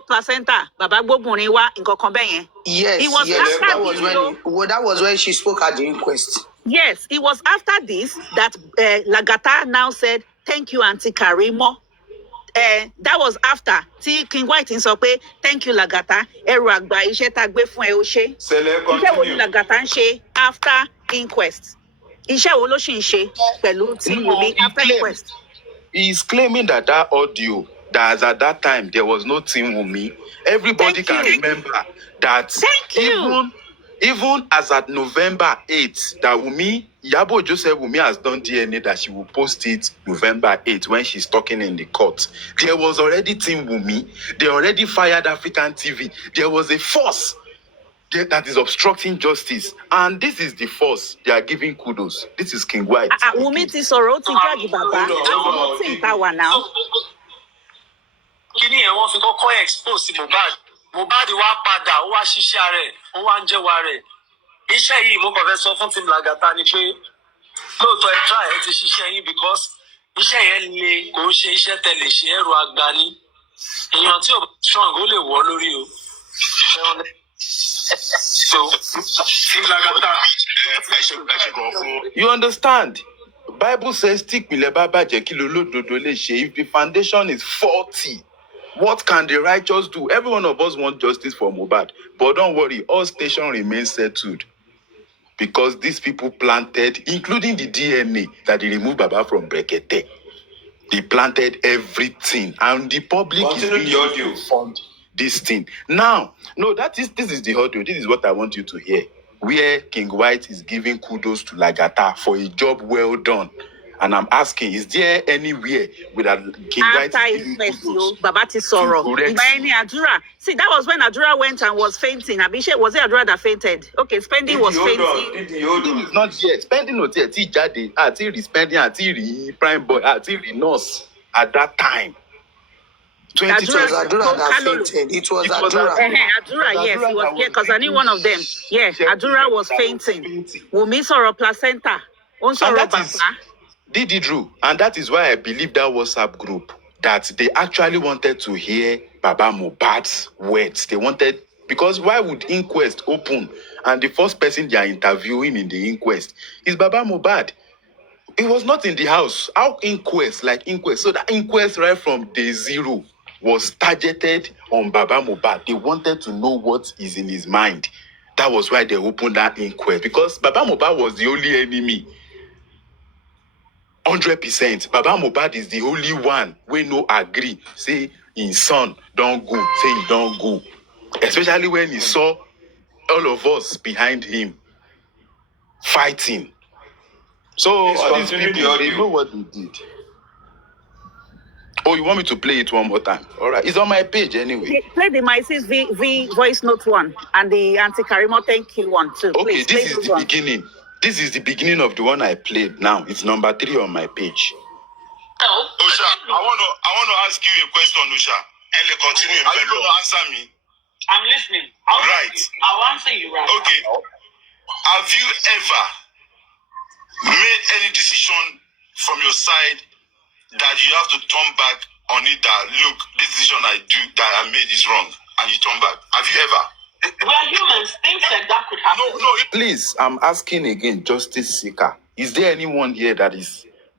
placenta, Baba Gbobunrin wa nǹkan kan bẹ́ẹ̀ yẹn. Yes, that was when she spoke at the inquest. Yes, it was after this that Lagata now said, thank you, Auntie Karimo. That was after King White in sọ pé thank you Lagata ẹrù àgbà iṣẹ́ tá gbé fún ẹ ó ṣe. Iṣẹ́ wo ni Lagata ń ṣe after inquest? Iṣẹ́ wo ló ṣì ń ṣe pẹ̀lú tí Wumi after inquest? He is claiming that audio, that as at that time there was no Team Wumi. Everybody can remember that even as at November 8th, that Yabo Joseph Wumi has done DNA that she will post it November 8th when she's talking in the court. There was already Team Wumi. They already fired African TV. There was a force that is obstructing justice. And this is the force they are giving kudos. This is King White. Wumi ti sọ̀rọ̀ ti jáde bàbá. Àti tí ń ta wà náà. Kí ni ẹ̀ wọ́n fi kọ́kọ́ expose sí Mohbad? Mohbad wá padà, ó wá ṣiṣẹ́ rẹ̀, ó wá ń jẹ́wọ́ rẹ̀. Iṣẹ́ yìí mo kàn fẹ́ sọ fún Team Lagata ni pé lóòótọ́ ẹ try ẹ ti ṣiṣẹ́ yín because iṣẹ́ yẹn le kò ń ṣe iṣẹ́ tẹ̀lé ṣe ẹrù agbani. Èèyàn tí ò strong ó lè wọ́ lórí o. So Team Lagata ẹ ṣe gan fún. You understand? Bible says stick with baba jẹ́ kí lolódodo lè ṣe. If the foundation is faulty, what can the righteous do? Every one of us wants justice for Mohbad. But don't worry, all stations remain settled. Because these people planted, including the DNA that they removed Baba from Brekete. They planted everything. And the public is being informed this thing. Now, this is the audio. This is what I want you to hear. Where King White is giving kudos to Lagata for a job well done. And I'm asking, is there anywhere with a King White Baba ti sọ̀rọ̀? Adura. See, that was when Adura went and was fainting. Abishe, was it Adura that fainted? Okay, Spending was fainting. This is not yet. Spending not yet. Jade, Spending, Prime Boy, Nurse at that time. It was Adura that fainted. It was Adura. Adura, yes, he was here because I knew one of them. Yeah, Adura was fainting. Wumi sọ̀rọ̀ placenta. Did it true? And that is why I believe that WhatsApp group that they actually wanted to hear Baba Mohbad's words. They wanted Because why would inquest open and the first person they are interviewing in the inquest is Baba Mohbad? He was not in the house. How inquest, like inquest? So that inquest right from day zero was targeted on Baba Mohbad. They wanted to know what is in his mind. That was why they opened that inquest. Because Baba Mohbad was the only enemy. 100%. Baba Mohbad is the only one we no agree. Say his son don't go. Say he don't go. Especially when he saw all of us behind him fighting. So these people, they know what they did. Oh, you want me to play it one more time? All right. It's on my page anyway. Play the MySys V voice note one and the anti-Karimo thank you one too. Okay, Please, this is the beginning. This is the beginning of the one I played now. It's number 3 on my page. Osha, I want to ask you a question, Osha. And continue. Are you going to answer me? I'm listening. I'll answer you right. Okay. Have you ever made any decision from your side that you have to turn back on it? That look, this decision I made is wrong, and you turn back. Have you ever? We are humans. Things like that could happen. No. Please, I'm asking again, Justice Seeker. Is there anyone here that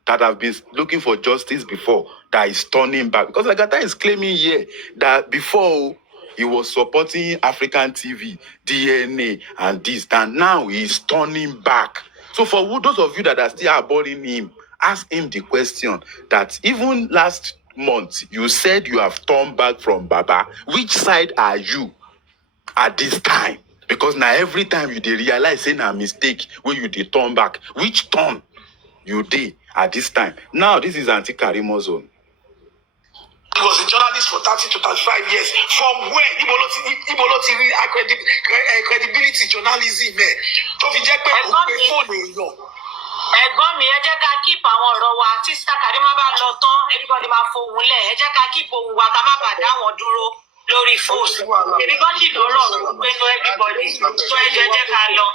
have been looking for justice before that is turning back? Because Lagata is claiming here that before he was supporting African TV, DNA, and this, and now he's turning back. So for those of you that are still abhorring him, ask him the question that even last month you said you have turned back from Baba. Which side are you at this time? Because now every time you realize saying a mistake when you turn back, which turn you did at this time? Now this is anti-Karimo zone. He was a journalist for 30 to 35 years. From where? Iboloti credibility journalism. Tó fi jẹ́ pé ó pe fóònù èèyàn. Ẹ̀gbọ́n mi, ẹ jẹ́ ká keep àwọn ọ̀rọ̀ wa tí Sister Karimo bá lọ tán, everybody máa fohùn lẹ̀. Ẹ jẹ́ ká keep ohùn wa ká má bàa dá wọn dúró lórí fóònù. Èmi kan sì lọ́rọ̀ pé no everybody. So ẹ jẹ́ ká lọ.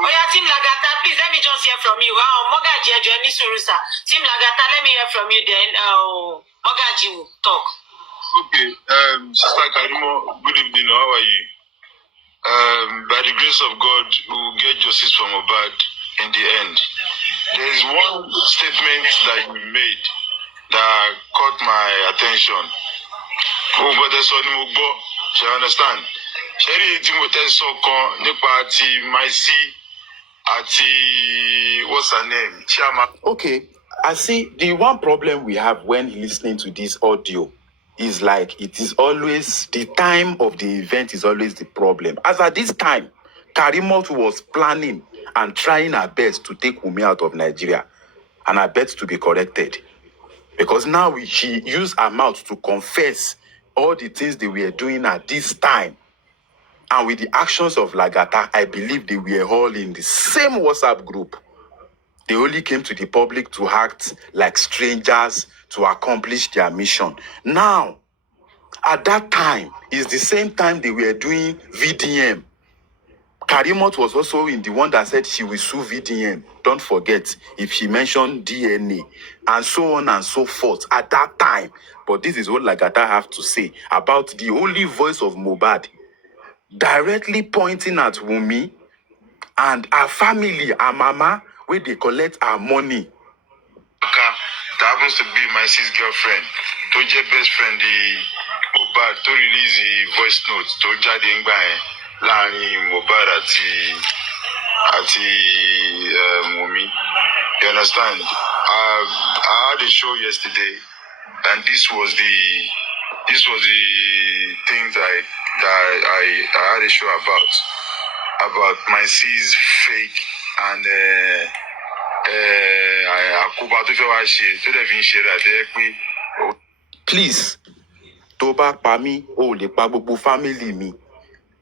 Oya, Team Lagata, please let me just hear from you. Mogaji ẹjọ́ ní sùúrù sir. Team Lagata, let me hear from you then. Mogaji will talk. Okay, Sister Karimo, good evening. How are you? By the grace of God, we will get justice from Mohbad in the end. There is one statement that you made that caught my attention. You understand? Sherry Timoteso kan nípa ti MySys àti what's her name? Chiama. Okay, I see the one problem we have when listening to this audio is like it is always the time of the event is always the problem. As at this time, Karimo was planning and trying her best to take Wunmi out of Nigeria, and her best to be corrected. Because now she used her mouth to confess all the things they were doing at this time. And with the actions of Lagata, I believe they were all in the same WhatsApp group. They only came to the public to act like strangers to accomplish their mission. Now, at that time, is the same time they were doing VDM. Karimo was also in the one that said she will sue VDM. Don't forget, if she mentioned DNA, and so on and so forth at that time. But this is what Lagata have to say about the only voice of Mohbad directly pointing at Wunmi and her family, her mama, where they collect her money. That happens to be my sis girlfriend. To your best friend, the Mohbad, to release the voice notes, to jáde ńgbà yẹn láàrin Mohbad àti Wunmi. You understand? I had a show yesterday, and this was the things I had a show about my sis fake and Please, Toba Pami, le pa gbogbo family mi.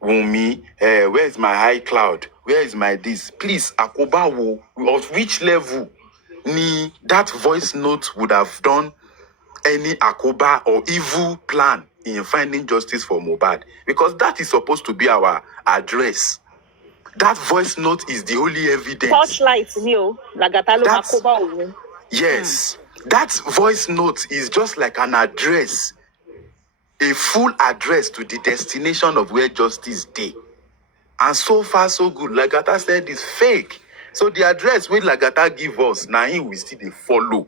Wunmi, where is my high cloud? Where is my this? Please, Akoba wo, of which level ni that voice note would have done any Akoba or evil plan in finding justice for Mohbad? Because that is supposed to be our address. That voice note is the only evidence. Torchlight, Lagata lo Akoba. Yes, that voice note is just like an address a full address to the destination of where justice day. And so far, so good. Lagata said it's fake. So the address where Lagata give us, now we still they follow.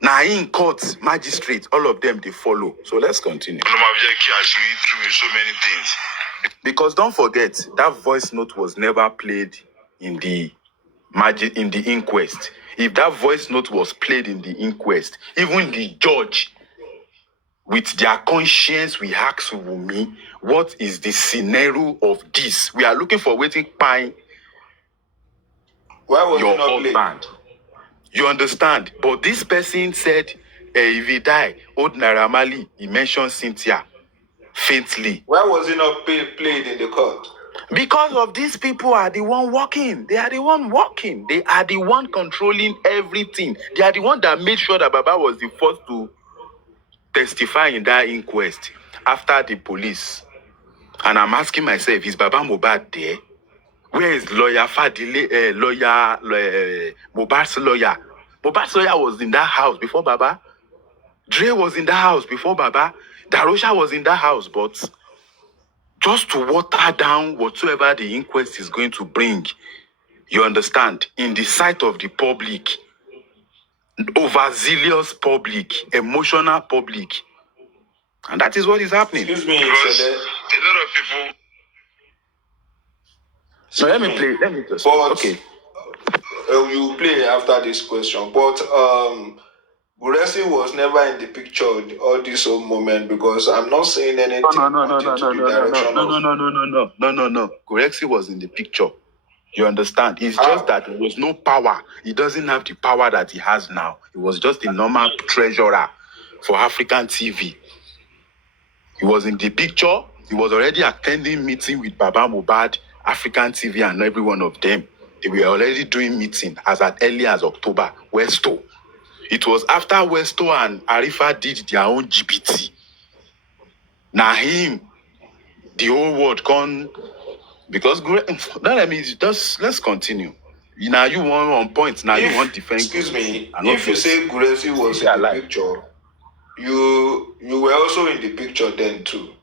Now in court, magistrate, all of them they follow. So let's continue. So many things. Because don't forget, that voice note was never played in the inquest. If that voice note was played in the inquest, even the judge, with their conscience, we ask Wumi, what is the scenario of this? We are looking for waiting pine. Why was your it not husband. You understand? But this person said, if he die, old Naramali, he mentioned Cynthia faintly. Why was it not played in the court? Because of these people are the one working. They are the one working. They are the one controlling everything. They are the one that made sure that Baba was the first to testify in that inquest after the police. And I'm asking myself, is Baba Mohbad there? Where is lawyer Fadile, Mohbad's lawyer? Mohbad's lawyer was in that house before Baba. Dre was in that house before Baba. Darosha was in that house, but just to water down whatsoever the inquest is going to bring, you understand, in the sight of the public, overzealous public, emotional public. And that is what is happening. Excuse me, because a lot of people. So let me play. Let me just. But, okay. You play after this question. But Guresi was never in the picture all this whole moment because I'm not saying anything. No. Guresi was in the picture. You understand? It's just that there was no power. He doesn't have the power that he has now. He was just a normal treasurer for African TV. He was in the picture. He was already attending meeting with Baba Mohbad, African TV, and every one of them. They were already doing meeting as early as October. Westo. It was after Westo and Arifa did their own GPT. Now him, the whole world gone. Because let's continue. Now you want on point. Now you want defense. Excuse me. If you say Guresi was in the picture, you were also in the picture then too.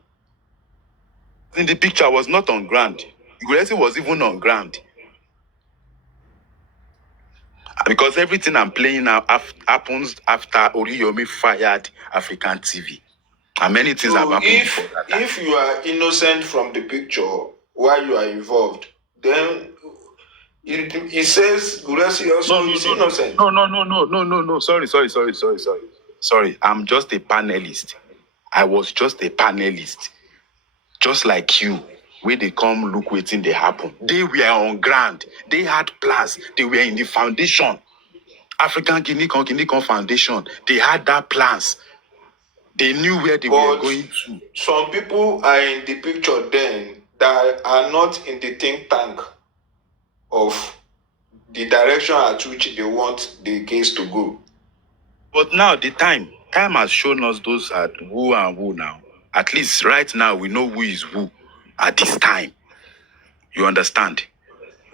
In the picture, was not on ground. Guresi was even on ground. Because everything I'm playing now happens after Oriyomi fired African TV. And many things have happened before that time. If you are innocent from the picture while you are involved, then it says Guresi also is innocent. No. Sorry. I'm just a panelist. I was just a panelist. Just like you. Where they come look waiting they happen. They were on ground. They had plans. They were in the foundation. African Guinea Foundation. They had that plans. They knew where they were going to. Some people are in the picture then that are not in the think tank of the direction at which they want the case to go. But now the time has shown us those are who and who now. At least right now we know who is who at this time. You understand?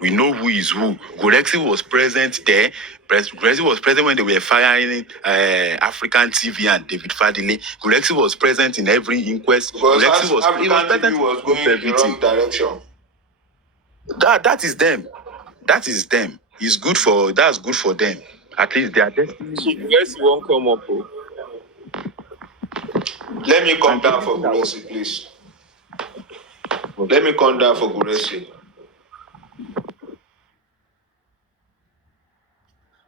We know who is who. Guresi was present there. Guresi was present when they were firing African TV and David Fadile. Guresi was present in every inquest. Because Guresi was African TV was going in the wrong direction. That is them. That is them. That's good for them. At least they are destiny. Guresi won't come up. Let me come down for Guresi, please. Let me come down for Guresi.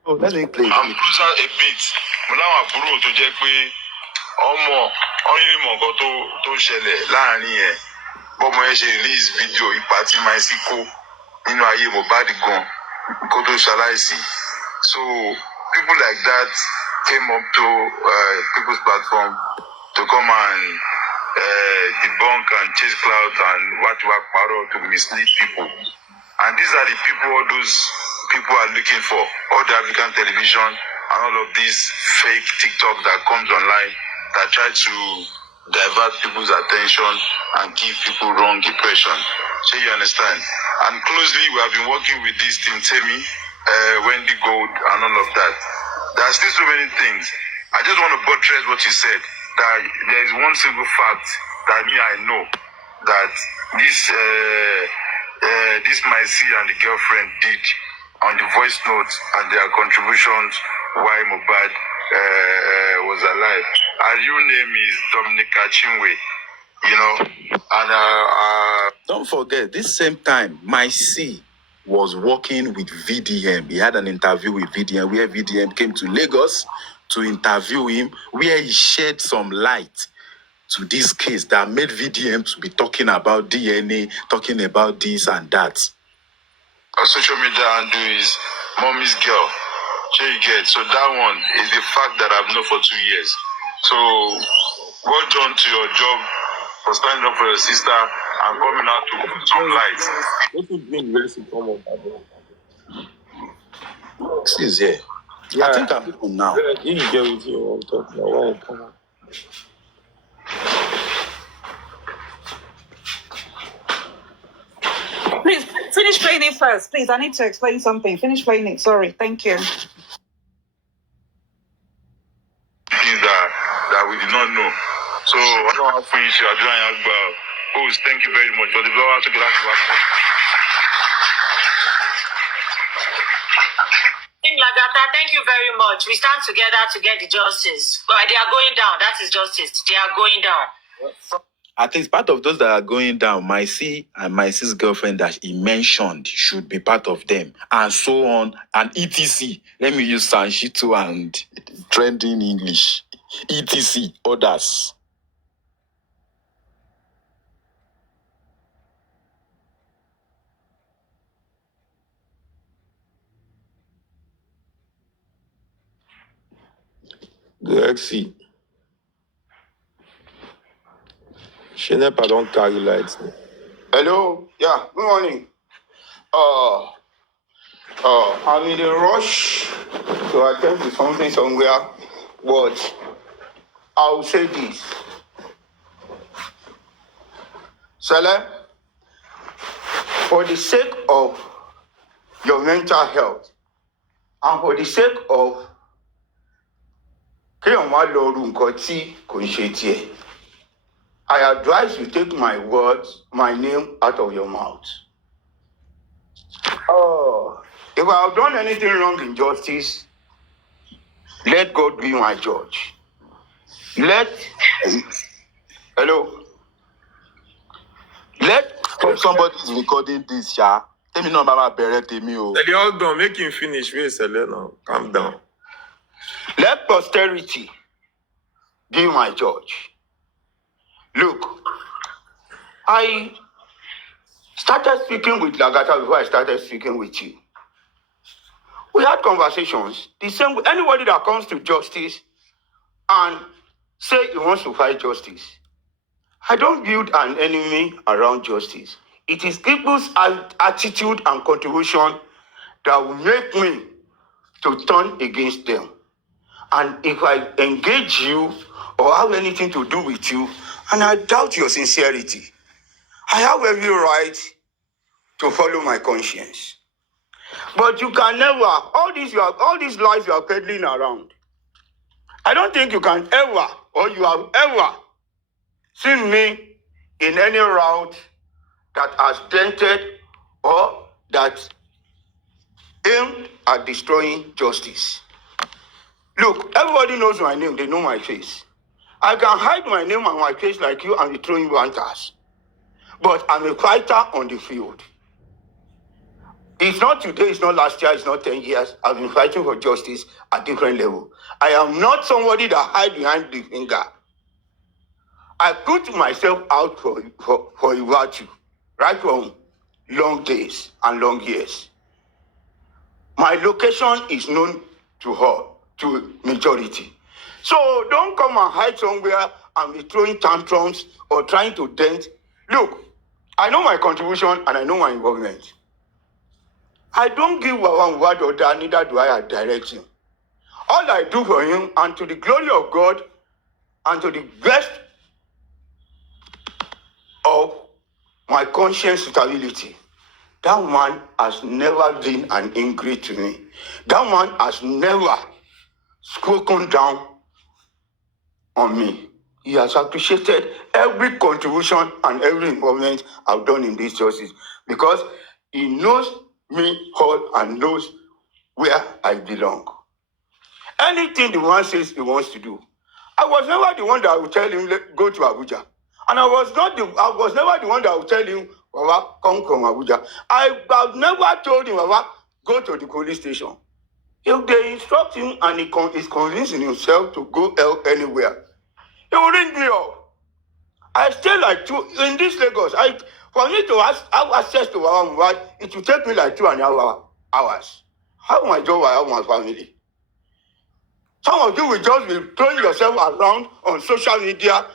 Oh, let me play. I'm closer a bit. Mo láwọn àbúrò tó jẹ́ pé ọmọ ọyìn mọ̀ nǹkan tó ṣẹlẹ̀ láàrin yẹn. Bọ́mọ yẹn ṣe release video ipa tí Maisi kó nínú ayé Mohbad gan kó tó ṣaláìsí. So people like that came up to people's platform to come and debunk and chase clout and what to mislead people. And these are the people all those people are looking for. All the African television and all of this fake TikTok that comes online that try to divert people's attention and give people wrong impression. So you understand? And closely we have been working with this team, Temi, Wendy Gold and all of that. There are still so many things. I just want to buttress what you said. that there is one single fact that I know that this my C and the girlfriend did on the voice notes and their contributions while Mohbad was alive. Her real name is Dominica Chinwe, and Don't forget, this same time, my C was working with VDM. He had an interview with VDM where VDM came to Lagos to interview him, where he shed some light to this case that made VDM to be talking about DNA, talking about this and that. Our social media handle is Mommy's Girl. Sure you get. So that one is the fact that I've known for 2 years. So well done to your job for standing up for your sister and coming out to put some light. What would bring Grace to come up? She's here. Yeah. I think I'm on now. You can get with you all talk now. Why you come on? Please finish playing it first. Please, I need to explain something. Finish playing it. Sorry. Thank you. Things that we did not know. So I don't have to finish your host. Thank you very much. But the blower took it out to us. Team Lagata, thank you very much. We stand together to get the justice. But they are going down. That is justice. They are going down. At least part of those that are going down, my C and my C's girlfriend that he mentioned should be part of them, and so on, and etc. Let me use Sanshito and trending English. etc. Others. Galaxy. Shenepa don't carry lights. Hello. Yeah. Good morning. I'm in a rush to attend to something somewhere, but I'll say this. Sele, for the sake of your mental health and for the sake of I advise you take my words, my name out of your mouth. If I have done anything wrong in justice, let God be my judge. Hello. Somebody is recording this, yeah. Tell me no about Beretemi. They all done. Make him finish. Wait, Sele now. Calm down. Let posterity be my judge. Look, I started speaking with Lagata before I started speaking with you. We had conversations. The same with anybody that comes to justice and say he wants to fight justice. I don't build an enemy around justice. It is people's attitude and contribution that will make me to turn against them. And if I engage you or have anything to do with you, and I doubt your sincerity, I have every right to follow my conscience. But you can never, all these lies you are peddling around, I don't think you can ever, or you have ever seen me in any route that has dented or that aimed at destroying justice. Look, everybody knows my name, they know my face. I can hide my name and my face like you and be throwing banters. But I'm a fighter on the field. It's not today, it's not last year, it's not 10 years. I've been fighting for justice at different levels. I am not somebody that hides behind the finger. I put myself out for a virtue, right from long days and long years. My location is known to her, to majority. So don't come and hide somewhere and be throwing tantrums or trying to dent. Look, I know my contribution and I know my involvement. I don't give one word or that, neither do I direct him. All I do for him, and to the glory of God, and to the best of my conscience stability, that man has never been an ingrate to me. That man has never spoken down on me. he has appreciated every contribution and every involvement I've done in this justice because he knows me all and knows where I belong. Anything the man says he wants to do, I was never the one that would tell him go to Abuja, and I was never the one that would tell him, Baba, come from Abuja. I have never told him, Baba, go to the police station. If they instruct him and he is convincing himself to go anywhere, he will ring me up. I stay like in this Lagos. For me to have access to our mobile, it will take me like 2.5 hours. How my job, I have my family. Some of you will just be throwing yourself around on social media,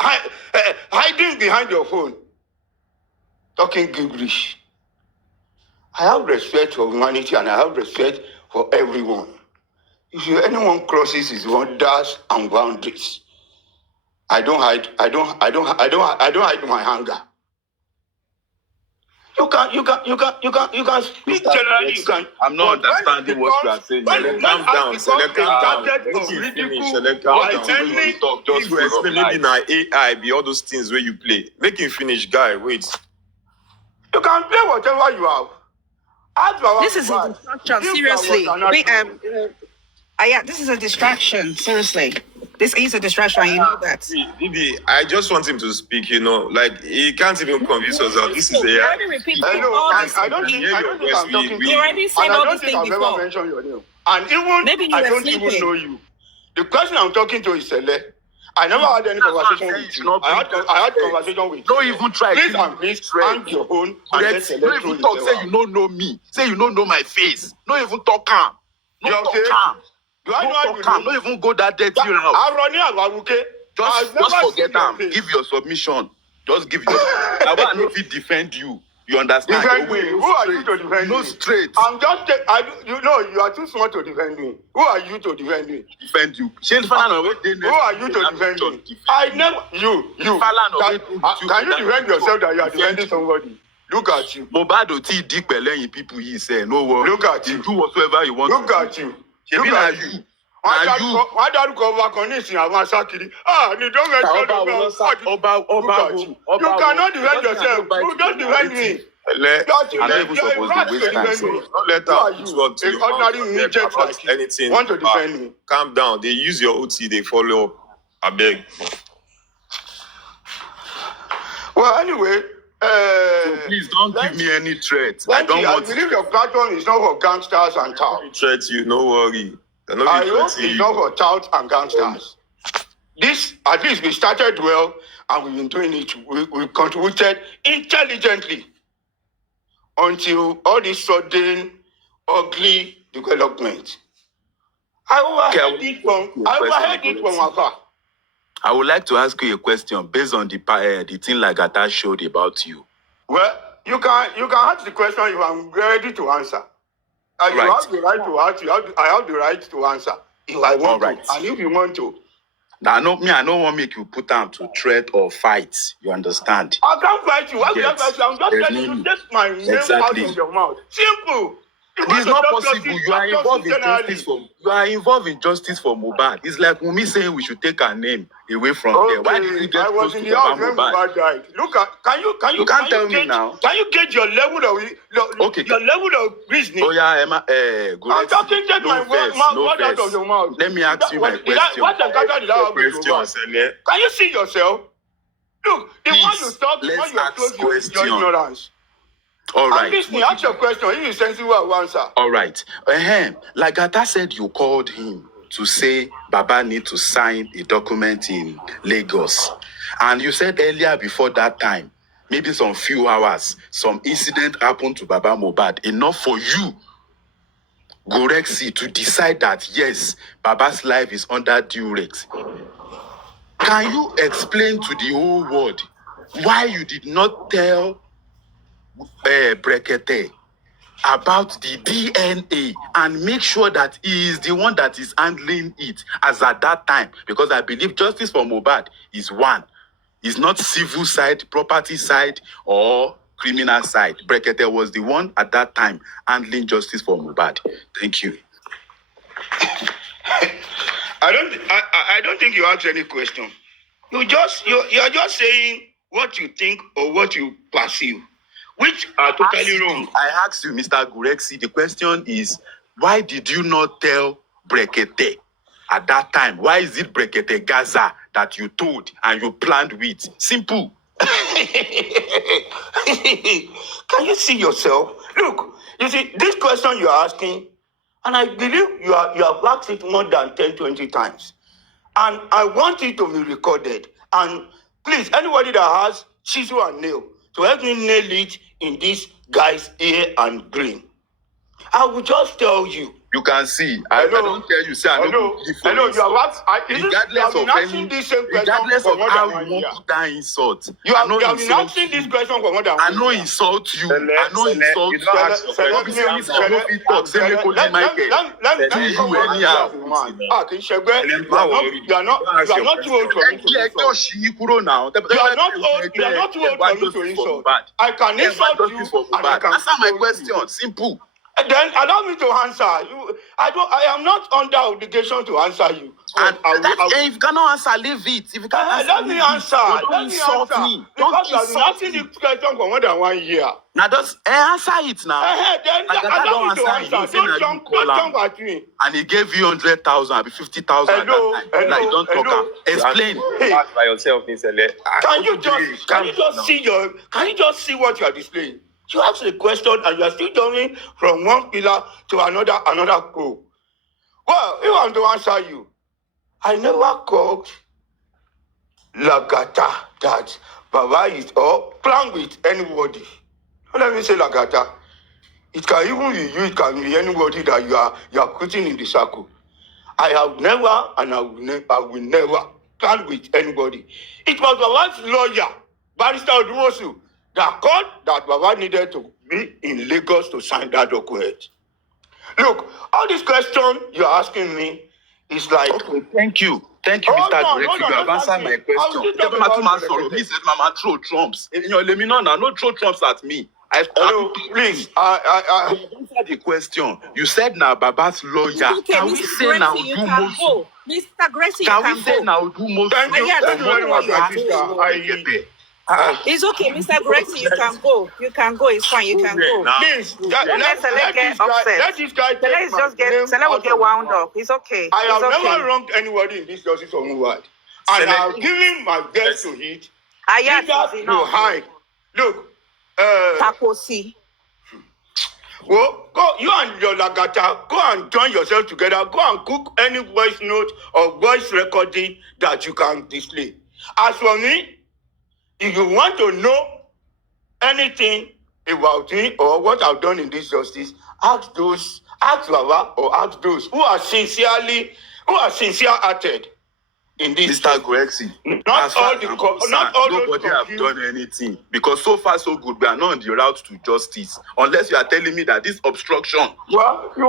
hiding behind your phone, talking gibberish. I have respect for humanity and I have respect for everyone. If anyone crosses his borders and boundaries, I don't hide my anger. You can speak generally. You can. I'm not understanding what you are saying. Calm down. Select calm down. Let me finish. Select calm down. When you talk, just to explain. Maybe na AI be all those things where you play. Make him finish, guy. Wait. You can play whatever you have. This is a distraction. Seriously. Yeah, this is a distraction. Seriously. This is a distraction. You know that. Didi, I just want him to speak, like he can't even convince us that this is AI. I don't think I'm talking to you. already said all this thing I've before. never mentioned your name. And even Maybe you I were don't sleeping. even know you. The person I'm talking to is Sele. I never had any conversation with you. I had conversation with you. Don't even try. Please and please hang your own and let Sele don't even talk. Say you don't know me. Say you don't know my face. Don't even talk calm. No talk calm. Do I know how you calm. Don't even go that dirty route. Just forget them. Give your submission. Just give your. I want to defend you. You understand? Defend me. Who are you to defend me? No straight. I'm just. You are too smart to defend me. Who are you to defend me? Defend you. Who are you to defend me? I never. You. Can you defend yourself that you are defending somebody? Look at you. Mobado T deep people he say no worry. Look at you. Do whatever you want. Look at you. Look at you. Why don't you go back on this in Amasakiri? You cannot defend yourself. You don't defend me. Don't let anything. Want to defend me? Calm down. They use your OT. They follow up. I beg. Well, anyway. So please don't give me any threats. I believe your platform is not for gangsters and touts. Threats you, no worry. I hope it's not for touts and gangsters. This, at least we started well and we've been doing it. We contributed intelligently until all this sudden ugly development. I overheard it from afar. I would like to ask you a question based on the thing Lagata showed about you. Well, you can ask the question if I'm ready to answer. And you have the right to ask. I have the right to answer if I want to, and if you want to. Now, I don't want to make you put down to threat or fight. You understand? I can't fight you. Why would I fight you? I'm just telling you, take my name out of your mouth. Simple. It's not possible. You are involved in justice for. You are involved in justice for Mohbad. It's like Wunmi saying we should take her name away from there. Why did you get close to Mohbad died? Look at. Can you can't tell me now. Can you get your level of your level of reasoning? Oh yeah, Emma. I'm talking. Take my word out of your mouth. Let me ask you my question. What encounter did I have with Mohbad? Can you see yourself? Look, the one you talk, the one you are close to your ignorance. All right. Listen, ask your question. If you sensible, I will answer. All right. Lagata said you called him to say Baba need to sign a document in Lagos. And you said earlier before that time, maybe some few hours, some incident happened to Baba Mohbad. Enough for you, Gorexi, to decide that, yes, Baba's life is under duress. Can you explain to the whole world why you did not tell Brekete about the DNA and make sure that he is the one that is handling it as at that time? Because I believe justice for Mohbad is one. It's not civil side, property side, or criminal side. Brekete was the one at that time handling justice for Mohbad. Thank you. I don't think you asked any question. you're just saying what you think or what you perceive, which are totally wrong. I asked you, Mr. Gurexi, the question is, why did you not tell Brekete at that time? Why is it Brekete Gaza that you told and you planned with? Simple. Can you see yourself? Look, you see, this question you're asking, and I believe you have asked it more than 10, 20 times. And I want it to be recorded. And please, anybody that has chisel and nail, to help me nail it in this guy's ear and brain. I will just tell you. You can see. I don't tell you, say I don't Hello, you have asked, regardless of how you want to put that insult. You have been asking this question for more than 1 year. I know insult you. I know insult you. Let me You are not too old for me to insult. You are not too old for me to insult. I can insult you and I can answer my question. Simple. Then allow me to answer. I am not under obligation to answer you. And if you cannot answer, leave it. If you can't answer, let me answer. Don't insult me. Because you have been asking this question for more than 1 year. Now just answer it now. Then allow me to answer. Don't jump at me. And he gave you 100,000, 50,000. Hello. Like don't talk. Explain. By yourself, Can you just see what you are displaying? You ask a question and you are still jumping from one pillar to another pole. Well, if I'm to answer you, I never called Lagata that Baba is or plan with anybody. Let me say Lagata. It can even be you, it can be anybody that you are putting in the circle. I have never and I will never plan with anybody. It was Baba's lawyer, Barrister Odumosu, that called that Baba needed to be in Lagos to sign that document. Look, all this question you're asking me is like... Okay, thank you. Thank you, Mr. Director. You have answered my question. Me said, Mama, throw trumps. Let me know now. No throw trumps at me. Hello, please. I answered the question. You said now Baba's lawyer. Okay, can we say now do most? Mr. Gracie, can we say now do most? Thank you very much, my sister. It's okay, Mr. Gracie, you can go. You can go. It's fine. You can go. Please, let this guy take Let's just get wound up. It's okay. I have never wronged anybody in this justice or movement. And I have given my best to it. To hide. Look. Taposi. Well, go, you and your Lagata, go and join yourself together. Go and cook any voice note or voice recording that you can display. As for me, if you want to know anything about me or what I've done in this justice, ask Baba or ask those who are sincere-hearted in this. Mr. Gurexi, nobody have done anything because so far so good. We are not on the route to justice unless you are telling me that this obstruction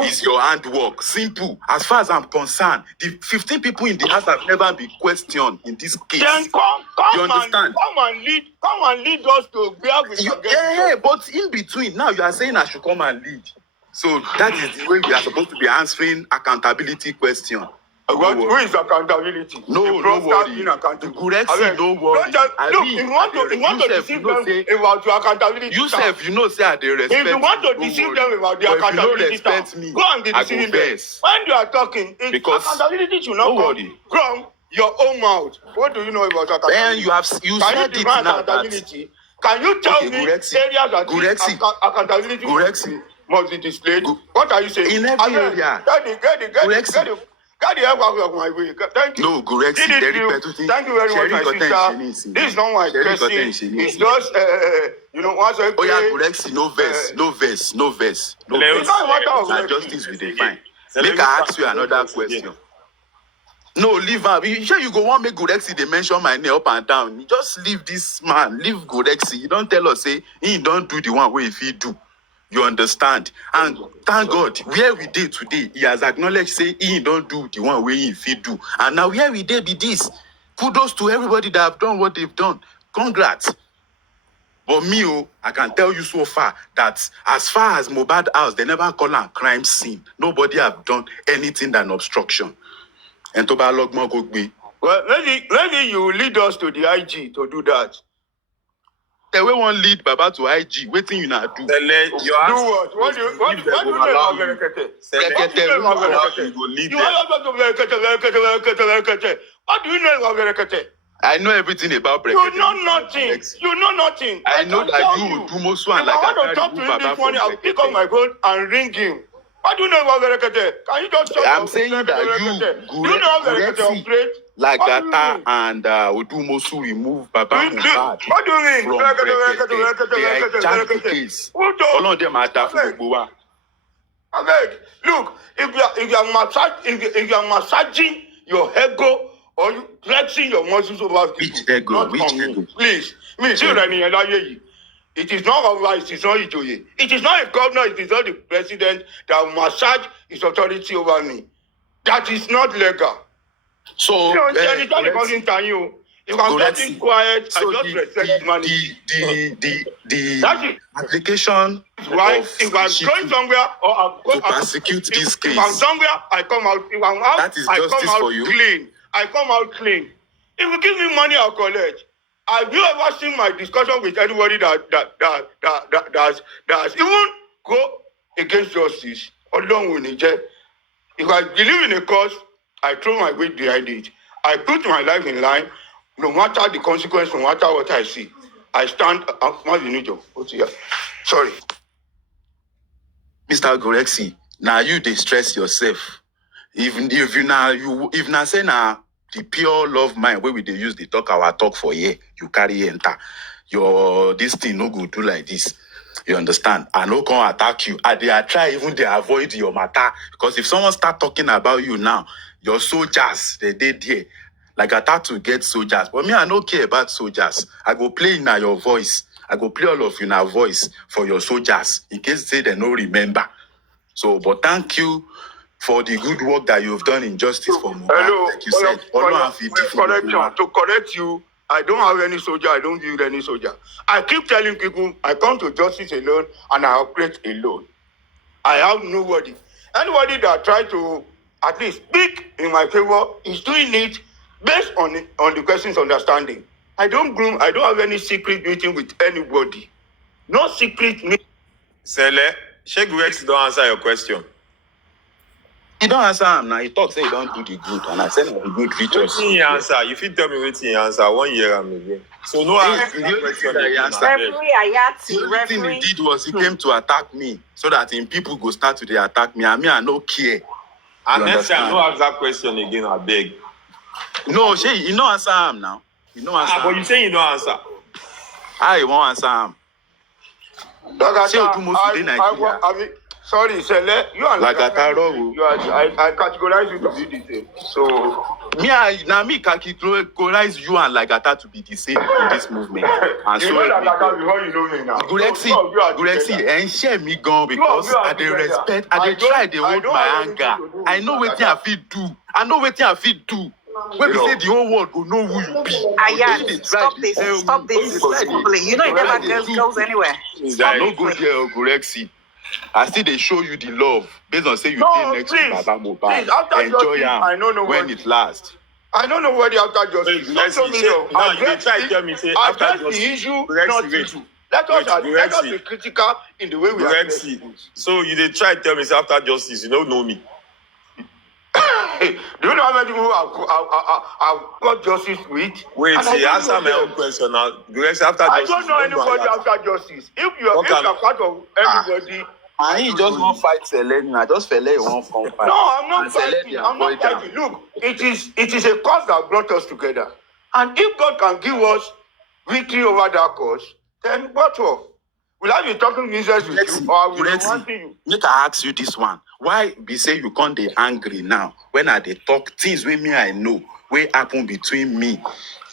is your handwork. Simple. As far as I'm concerned, the 15 people in the house have never been questioned in this case. Then you understand? Come and lead us to where we can get. But in between, now you are saying I should come and lead. So that is the way we are supposed to be answering accountability question. Who is accountability? No worry. Gurexi, no worry. Look, you want to deceive them about your accountability. You self, you know, say they respect. If you want to deceive them about their accountability, go and be deceiving them. When you are talking, accountability should not come from your own mouth. What do you know about accountability? Then you said it now. Accountability? Can you tell me areas that accountability must be displayed? What are you saying? In every area. Get the help of my way. Thank you. No, Gurexi, thank you very much, my sister. This is not my question. It's just, once I pray. Gurexi, no verse. It's not a matter of justice we define. Make I ask you another question. No, leave her. You sure you go want make Gurexi they mention my name up and down? You just leave this man, leave Gurexi. You don't tell us, say, he don't do the one way if he do. You understand? And thank God, where we did today, he has acknowledged, say, he don't do the one way if he do. And now where we did be this. Kudos to everybody that have done what they've done. Congrats. But me, I can tell you so far that as far as Mohbad house, they never call a crime scene. Nobody have done anything than obstruction. And Toba Logmo Gogbe, Well, maybe you lead us to the IG to do that. The way one lead Baba to IG, waiting you now do. Do what? What do you know about Verekete? What do you know about Verekete? What do you know about Verekete? I know everything about Brekete. You know nothing. You know nothing. I know that you do most one like I want to talk to him this morning. I'll pick up my phone and ring him. What do you know about Verekete? Can you just shut I'm up? saying that Do you know how Verekete operates? Lagata and Odumosu remove Baba Mohbad What do you mean? from Brekete. They hijacked the case. All of them are Dafu. I beg, look, if you are massaging your ego or you flexing your muscles over people, not on me. Please, it is not our right, it is not Ijoye. It is not a governor, it is not the president that will massage his authority over me. That is not legal. So, it's not a causing time, you. If I'm getting quiet, so I just respect money. That's it. Application why if I'm going somewhere or I'm going to prosecute this case. If I'm somewhere, I come out. If I'm out, that is I come out for you. clean. I come out clean. If you give me money, I'll collect. Have you ever seen my discussion with anybody that even go against justice? If I believe in a cause, I throw my weight behind it. I put my life in line, no matter the consequence, no matter what I see. I stand up. Sorry. Mr. Gorexi, now you distress yourself. If you now say now the pure love mind where we dey use the talk our talk for here, you carry enter. Your this thing no go do like this. You understand? I no come attack you. I try even they avoid your matter. Because if someone start talking about you now, your soldiers, they there. Like I thought to get soldiers. But me, I don't care about soldiers. I go play in your voice. I go play all of you in our voice for your soldiers. In case they don't remember. So, but thank you for the good work that you've done in justice for Mohbad. Hello, like you said. To correct you, I don't have any soldier. I don't build any soldier. I keep telling people I come to justice alone and I operate alone. I have nobody. Anybody that try to at least speak in my favor is doing it based on the person's understanding. I don't have any secret meeting with anybody. No secret meeting. Sele, Sheikh Rex don't answer your question. He don't answer him now. He talks say he don't do the good, and I said the good features. He answer. If you tell me what he answer, 1 year I'm again. So no answer. The only thing that he answered. The only thing he did was he came to attack me, so that in people go start to attack me. And me, I no care. And next time, no ask that question again. I beg. No, Shay, you no answer him now. You no answer. But you say you don't answer. I won't answer him. Sorry, Sele, you are like I categorize you to be the same. So me categorize you and Lagata to be the same in this movement. And you know Lagata before you know me now. Gurexi, and share me gone because I dey respect, I dey try to hold my anger. I know what I fit do. I know what I fit do. When we say the whole world go know who you be. Ayan, stop this. You know it never goes anywhere. I no go there, Gurexi. I still they show you the love based on say you did next to Baba Mohbad. Enjoy him when it lasts. I don't know what the after justice. Now you try to tell me say after justice. The issue, not issue. Let us be critical in the way we are. So you dey try to tell me say after justice, you don't know me. Do you know how many people I've got justice with? Wait, answer my own question now. After I don't know anybody after justice. If you are part of everybody. And he just won't fight Selene. I just fell in one fight. No, I'm not fighting. I'm not fighting. Look, it is a cause that brought us together. And if God can give us victory over that cause, then what for? Will I be talking business with you or will I want you? Make I ask you this one. Why be say you can't be angry now when I dey talk things with me I know what happen between me,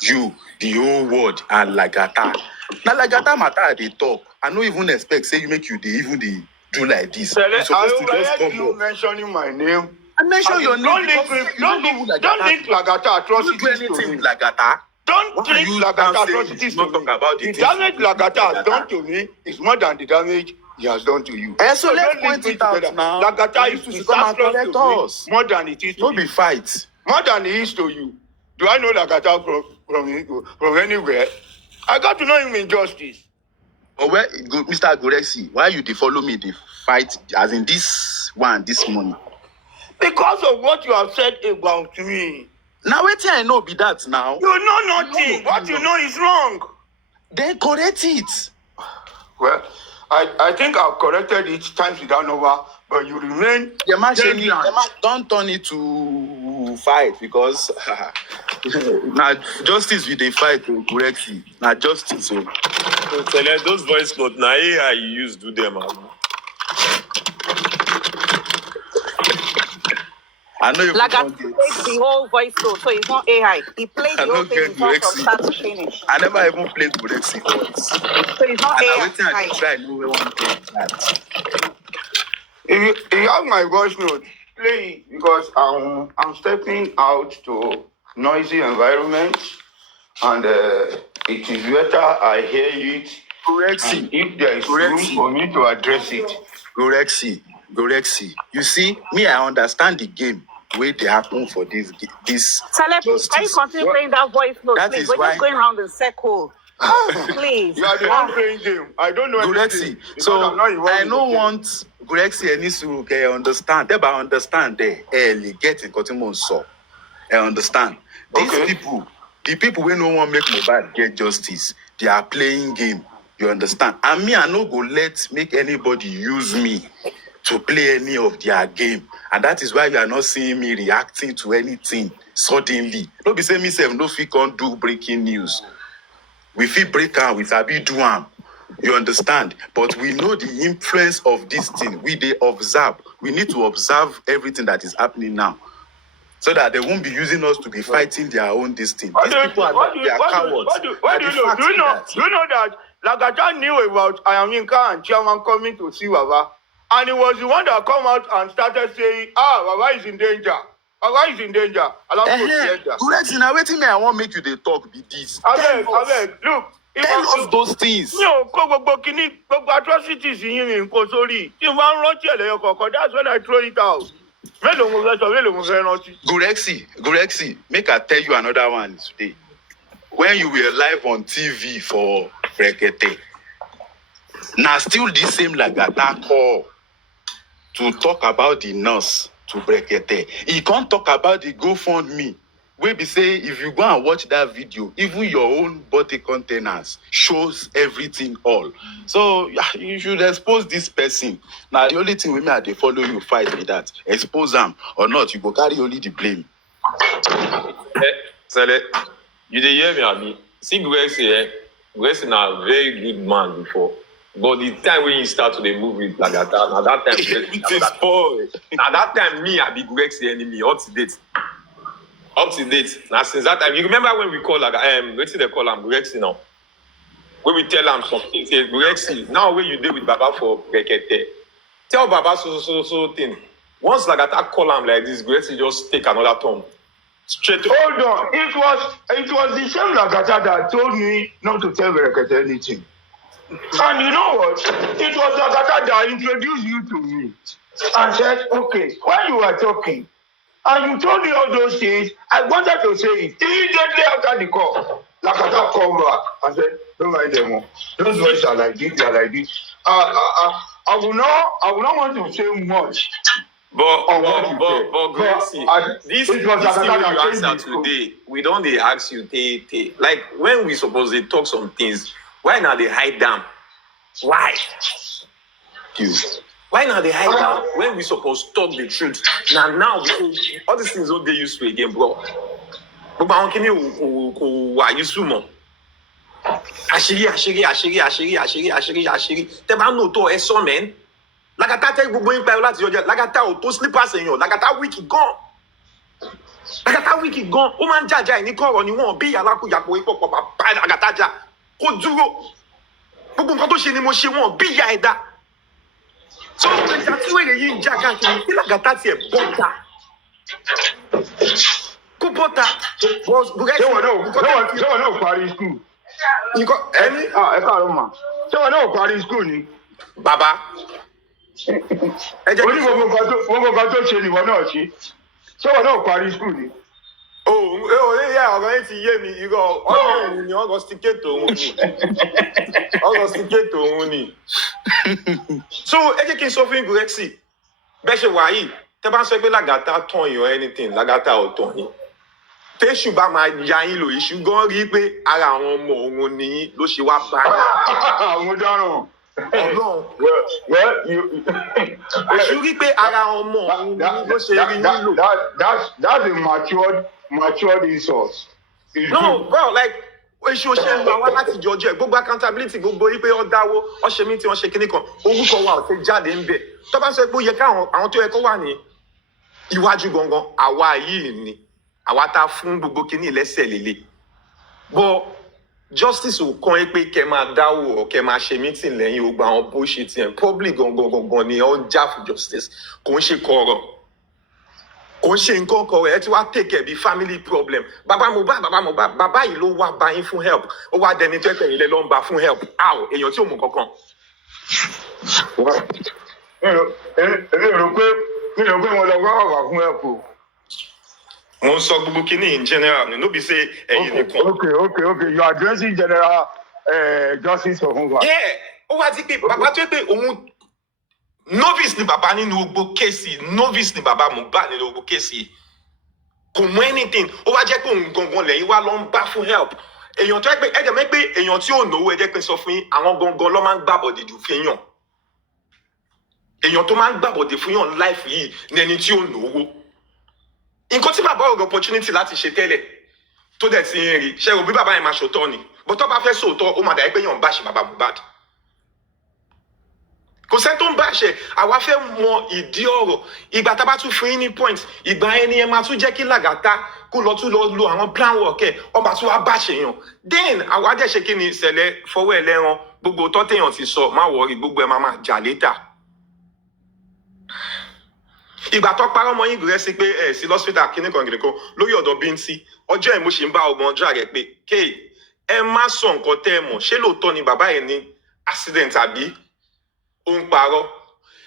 you, the whole world and Lagata. Now Lagata matter they talk. I don't even expect say you make you even do like this. I heard you mentioning my name. I mention your name. Don't link Lagata atrocities to me. Lagata. Don't link Lagata atrocities to me. The damage Lagata has done to me is more than the damage he has done to you. And so let's point it out now. Lagata is disastrous to me more than it is to you. Don't be fight. More than it is to you. Do I know Lagata from anywhere? I got to know him in Justice. But where, Mr. Aguresi, why you dey follow me the fight as in this morning? Because of what you have said about me. Now wait till I know be that now. You know nothing. What you know is wrong. Then correct it. Well, I think I've corrected it times without number, but you remain. Don't turn it to fight because now justice with the fight to correct it. Now justice. So those voice notes, now AI you use do them. I know you Lagata played the whole voice note, so it's not AI. He played the whole thing from start to finish. I never even played Gurexi once. So it's not AI. I try to know one thing that. If you have my voice note, play it because I'm stepping out to noisy environments, and it is better I hear it. Gurexi, if there is room for me to address it. Gurexi. You see, me, I understand the game where they happen for this. Celebrity, can you continue playing that voice note, That please? is We're why- just going around in circle. Please. You are the one playing game. I don't know Gurexi. So I don't want Gurexi any suruke understand. They understand they early getting continue so. I understand. These people, the people we no one make Mohbad get justice. They are playing game. You understand? And me, I no go make anybody use me to play any of their game. And that is why you are not seeing me reacting to anything suddenly. Don't be saying myself, no fit can't do breaking news. We feel break am, we sabi do am. You understand? But we know the influence of this thing. We they observe. We need to observe everything that is happening now. So that they won't be using us to be fighting their own this thing. These people are cowards. Do you know that Lagata knew about Ayaminka and Chairman coming to see Baba? And he was the one that come out and started saying, Baba is in danger. Baba is in danger. Gurexi, now waiting me, I won't make you the talk be this. Look. Tell us those things. No, atrocities in Kosori. That's when I throw it out. Gurexi, make I tell you another one today. When you were live on TV for Brekete, now still this same Lagata call to talk about the nurse to Brekete. He can't talk about the GoFundMe. We be say if you go and watch that video, even your own body containers shows everything all. So you should expose this person. Now the only thing we may they follow you fight with that. Expose them or not, you go carry only the blame. Sele, you dey hear me, Abi? See Gurexi, Gurexi na very good man before. But the time when you start to move with Lagata, now that time, now that time me, I be Gurexi enemy, up to date. Now since that time, you remember when we call let's say they call him Gurexi now. When we tell him something, say Gurexi, now when you deal with Baba for Brekete, tell Baba so thing. Once Lagata call him like this, Gurexi just take another turn. Straight to hold on. It was the same Lagata that told me not to tell Brekete anything. And you know what? It was Lagata that introduced you to me and said, okay, when you were talking, and you told me all those things, I wanted to say it. Immediately after the call, Lagata called back and said, don't mind them. Those voices are like this, they are like this. I will not want to say much. But Gurexi, this thing wey you answer today, we don't dey ask you like when we suppose they talk some things, why now they hide them? Why? Why now they hide them when we supposed to talk the truth? Now because all these things don't they useful again, bro. But I can you useful more. Ashiri. Teba no to eso man. Lagata take gbogbo yin pa láti ọjọ́. Lagata ò tó slippers èèyàn. Lagata wiki gan. Ó máa ń jàjà ní kọ̀rọ̀ ni wọ́n bí alákùyàpọ̀ ipò pọ̀pọ̀ pa Lagata jà. Kó dúró. Gbogbo nǹkan tó ṣe ni mo ṣe wọ́n bí ìyá ẹ̀dá. So ìjà tí wèrè yìí ń jà káàkiri kí Lagata tiẹ̀ bọ́ta. Kó bọ́ta. Ṣé wọn náà parí school? Ẹni ẹ káàárọ̀ mà. Ṣé wọn náà parí school ni? Bàbá. Oní gbogbo nǹkan tó ṣe nìwọ náà ṣe. Ṣé wọn náà parí school ni? yeah, ọ̀rọ̀ yẹn ti yé mi irọ́ ọ̀rọ̀ òun ni ọ̀rọ̀ sticate òun ni so ẹ jẹ́ kí n sọ fún Gurexy bẹ́ẹ̀ ṣe wà yìí tẹ́ bá ń sọ pé Lagata tàn yín or anything Lagata ò tàn yín tẹ́sù bá máa ya yín lò iṣu gan rí pé ara àwọn ọmọ òun nìyí ló ṣe wá bá yín. àwọn dáràn. Ọlọ́run èṣù rí pé ara ọmọ òun nìyí ló ṣe rí yín lò. That's a matured insult. No, bro, like èṣù ṣe ń lọ wá láti jọjọ ẹ gbogbo accountability gbogbo yìí pé ọ dáwó ọ ṣe mí tí wọn ṣe kíní kan orúkọ wa ò ṣe jáde ń bẹ tó bá ń sọ pé ó yẹ káwọn àwọn tó yẹ kó wà ní iwájú gangan àwa yìí ni àwa tá a fún gbogbo kíní lẹ́sẹ̀ lélẹ̀ but justice ò kàn é pé kẹ́ máa dáwó ọ kẹ́ máa ṣe meeting lẹ́yìn gbogbo àwọn bullshit yẹn public gangan ni ọ ń jà fún justice kò ń ṣe kọ̀rọ̀ kò ń ṣe nǹkan kọ̀rọ̀ ẹ ti wá take ẹ bí family problem bàbá Mohbad bàbá yìí ló wá bá yín fún help ó wá dẹni tó ẹ̀yìn lẹ́ ló ń bá fún help how èèyàn tí ò mú kankan. èmi rò pé mo lọ wá ọ̀rọ̀ fún help o. mo ń sọ gbogbo kínní in general no be say ẹ̀yin nìkan. okay you are addressing general justice for Mohbad. ó wá di pé bàbá tó pé òun novice ni bàbá nínú gbogbo kéèsì novice ni bàbá Mohbad nínú gbogbo kéèsì kò mọ anything ó wá jẹ́ pé òun gangan lẹ́yìn wá lọ ń bá fún help èèyàn tó pé ẹ̀jẹ̀ mẹ́ pé èèyàn tí ò náwó ẹ jẹ́ pé sọ fún yín àwọn gangan ló máa ń gbàbọ̀dè jù fún yàn èèyàn tó máa ń gbàbọ̀dè fún yàn life yìí ní ẹni tí ò náwó nǹkan tí bàbá ò opportunity láti ṣe tẹ́lẹ̀ tó dẹ̀ ti ń rí ṣe rò bí bàbá yẹn máa ṣòótọ́ ni bó tó bá fẹ́ sòótọ́ ó máa dà pé yàn bá ṣe bàbá Mohbad kò sẹ́ni tó ń bá ṣe àwa fẹ́ mọ ìdí ọ̀rọ̀ ìgbà tá a bá tún fún yín ní point ìgbà yẹn ni ẹ máa tún jẹ́ kí Lagata kó lọ tún lọ lo àwọn plan work ẹ̀ ọba tún wá bá ṣe yàn then àwa dẹ̀ ṣe kí ni ìṣẹ̀lẹ̀ fọwọ́ ẹ lẹ́ran gbogbo tọ́tẹ̀yàn ti sọ má wọrí gbogbo ẹ máa jà létà ìgbà tó parọ́ mọ́ yín Gurexy pé ẹ̀ sí lọ́sítà kíní kan kìnìkan lórí ọ̀dọ̀ Bíntí ọjọ́ ẹ̀ mo ṣe ń bá ọgbọ̀n ọjọ́ rẹ̀ pé kéè ẹ má sọ nǹkan tẹ́ ẹ mọ̀ ṣé lóòótọ́ ni bàbá yẹn ní accident àbí ó ń parọ́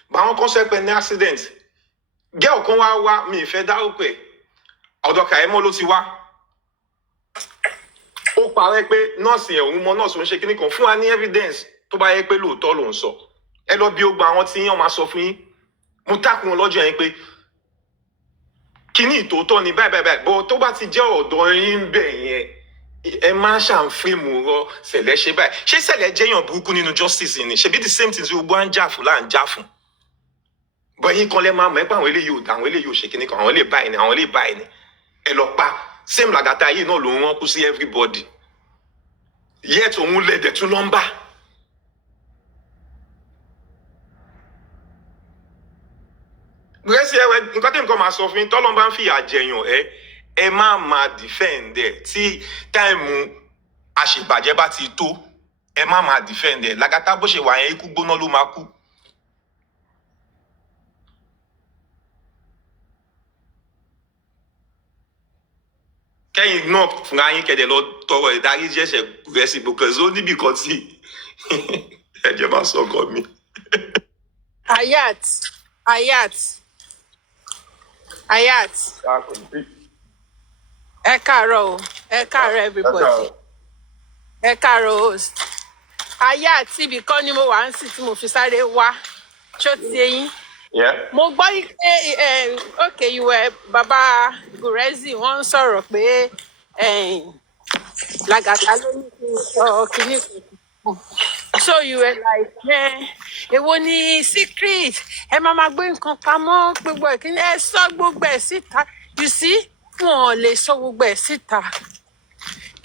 báwọn kan sọ pé ní accident girl kan wá mi ìfẹ́ dárúkọ ẹ̀ ọ̀dọ̀ Kàyémọ́ ló ti wá ó parẹ́ pé nọ́ọ̀sì ẹ̀ òun mọ nọ́ọ̀sì òun ṣe kíní kan fún wa ní evidence tó bá yẹ pé lóòótọ́ ló ń sọ ẹ lọ bí ó gba àwọn tí yín máa sọ fún yín mo tákùn wọn lọ́jọ́ yẹn pé kíní ìtòótọ́ ni báyìí bọ́ tó bá ti jẹ́ ọ̀dọ̀ yín bẹ̀ yẹn ẹ máa ṣàǹfìmù rọ Sẹ̀lẹ̀ ṣe báyìí ṣé Sẹ̀lẹ̀ jẹ́yàn burúkú nínú justice ni ṣebí the same thing tí gbogbo à ń jà fún là ń jà fún bọ́yìn kan lẹ́ máa mọ̀ ẹ́ pé àwọn eléyìí ò dá àwọn eléyìí ò ṣe kíní kan àwọn eléyìí báyìí ni àwọn eléyìí báyìí ni ẹ lọ pa same Lagata yìí náà ló ń rán kú sí everybody yet òun lẹ̀dẹ̀ tún lọ ń bá. Gurexy ẹwẹ nǹkan tí nǹkan máa sọ fún yín tọ́lọ́ bá ń fìyà jẹyàn ẹ má máa defend ẹ tí táìmù àṣebàjẹ́ bá ti tó ẹ má máa defend ẹ Lagata bó ṣe wà yẹn ikú gbóná ló máa kú. kẹ́yìn náà fúnra yín kẹ̀dẹ̀ lọ tọrọ ìdáríjì ẹ̀ṣẹ̀ Gurexy because ó níbì kan tí ẹ̀jẹ̀ máa sọ ọkọ mi. Hayat. Ẹ káàárọ̀ o. Ẹ káàárọ̀ everybody. Ẹ káàárọ̀ host. Hayat ibì kan ni mo wà ń sì tí mo fi sáré wá. Ṣó ti eyín? Mo gbọ́ pé okay you were bàbá Gurexy wọ́n ń sọ̀rọ̀ pé Lagata ló ní kí n sọ kíní kan. So you were like, èwo ni secret? Ẹ máa gbé nǹkan pamọ́ gbogbo ẹ̀ kíní ẹ sọ gbogbo ẹ̀ síta. You see, wọn ò lè sọ gbogbo ẹ̀ síta.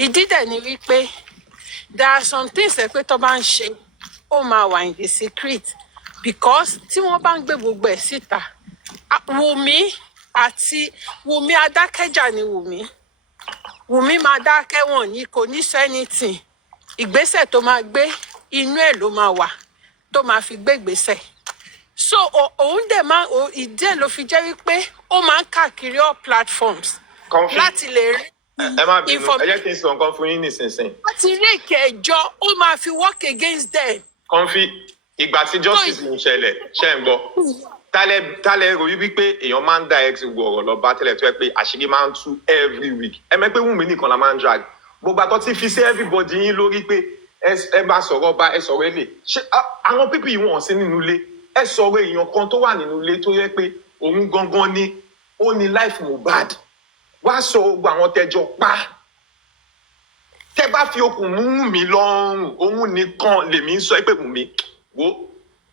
Ìdí dẹ̀ ni wípé there are some things pé tó bá ń ṣe ó máa wà in the secret because tí wọ́n bá ń gbé gbogbo ẹ̀ síta Wùmí adákẹ́jà ni Wùmí máa dákẹ́ wọn ní kò ní sọ anything ìgbésẹ̀ tó máa gbé inú ẹ̀ ló máa wà tó máa fi gbé ìgbésẹ̀ so òun dẹ̀ máa ìdí ẹ̀ ló fi jẹ́ wípé ó máa ń káàkiri all platforms láti lè rí ẹ má bínú ẹ jẹ́ kí n sọ nǹkan fún yín nísinsìnyí. láti rí ìkẹjọ ó máa fi work against them. Comfy ìgbà tí justice ń ṣẹlẹ̀ ṣe ń gbọ́ tálẹ̀ rò wípé èèyàn máa ń direct gbogbo ọ̀rọ̀ lọ bá tẹ́lẹ̀ tó yẹ pé àṣírí máa ń tú every week. Ẹ mọ̀ pé Wùnmí nìkan la máa ń drag. Gbogbo àtọ́ tí fi sí everybody yín lórí pé ẹ bá sọ̀rọ̀ ọba ẹ sọ̀rọ̀ èlé. Ṣé àwọn pípì yìí wọ̀n sí nínú ilé? Ẹ sọ̀rọ̀ èèyàn kan tó wà nínú ilé tó yẹ pé òun gangan ni ó ní life Mohbad. Wá sọ gbogbo àwọn tẹjọ pa. Tẹ́ bá fi okùn mú Wùnmí lọ́rùn, òun nìkan lèmi ń sọ pé Wùnmí wo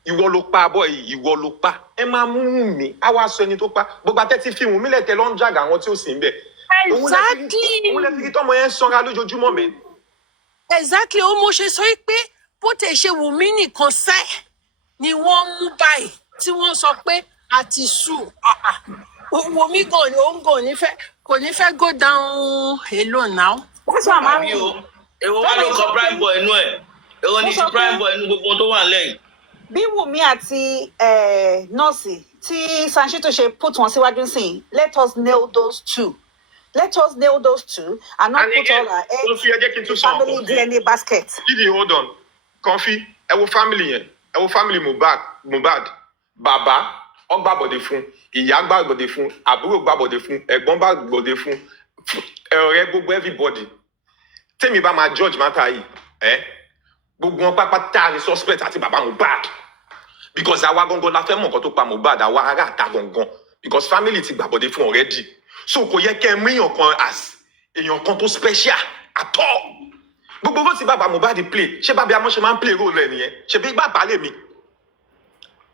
ìwọ ló pa bọ́ ìwọ ló pa. Ẹ máa mú Wùnmí, á wá sọ ẹni tó pa. Gbogbo àtẹ́tí fi Wùnmí lẹ̀tẹ̀ lọ́n drag àwọn tí ó sì ń bẹ̀. Exactly. Òun lè fi tọ́mọ yẹn sanra lójoojúmọ́ mẹ́. Exactly. Ó mo ṣe sọ pé bó tẹ̀ ṣe Wùnmí nìkan sẹ́ ni wọ́n mú báyìí tí wọ́n sọ pé àti sùn. Wùnmí gan ni òun gan kò ní fẹ́ go down alone now. That's what I'm Àbí o, èwo wá ló kọ prime boy inú ẹ̀? Èwo ni ti prime boy inú gbogbo tó wà lẹ́yìn? Bí Wùnmí àti nọ́ọ̀sì tí Sanchito ṣe put wọn síwájú sí, let us nail those two. Let us nail those two and not put all our eggs in the family DNA basket. Didi, hold on. Comfy, ẹ wo family yẹn. Ẹ wo family Mohbad. Bàbá, ó gbàbọ̀dé fún. Ìyá gbàbọ̀dé fún. Àbúrò gbàbọ̀dé fún. Ẹ̀gbọ́n gbàbọ̀dé fún. Ọ̀rẹ́ gbogbo everybody. Tèmi bá máa judge matter yìí. Gbogbo wọn pápátá ni suspect àti bàbá Mohbad. Because àwa gangan la fẹ́ mọ̀ nǹkan tó pa Mohbad, àwa ará àta gangan. Because family ti gbàbọ̀dé fún already. So kò yẹ kẹ́ ẹ mú èèyàn kan as èèyàn kan tó special at all. Gbogbo bó ti bàbá Mohbad play, ṣé bàbá amọ́ ṣe máa ń play role ẹ̀ nìyẹn? Ṣebí bàbá lèmi?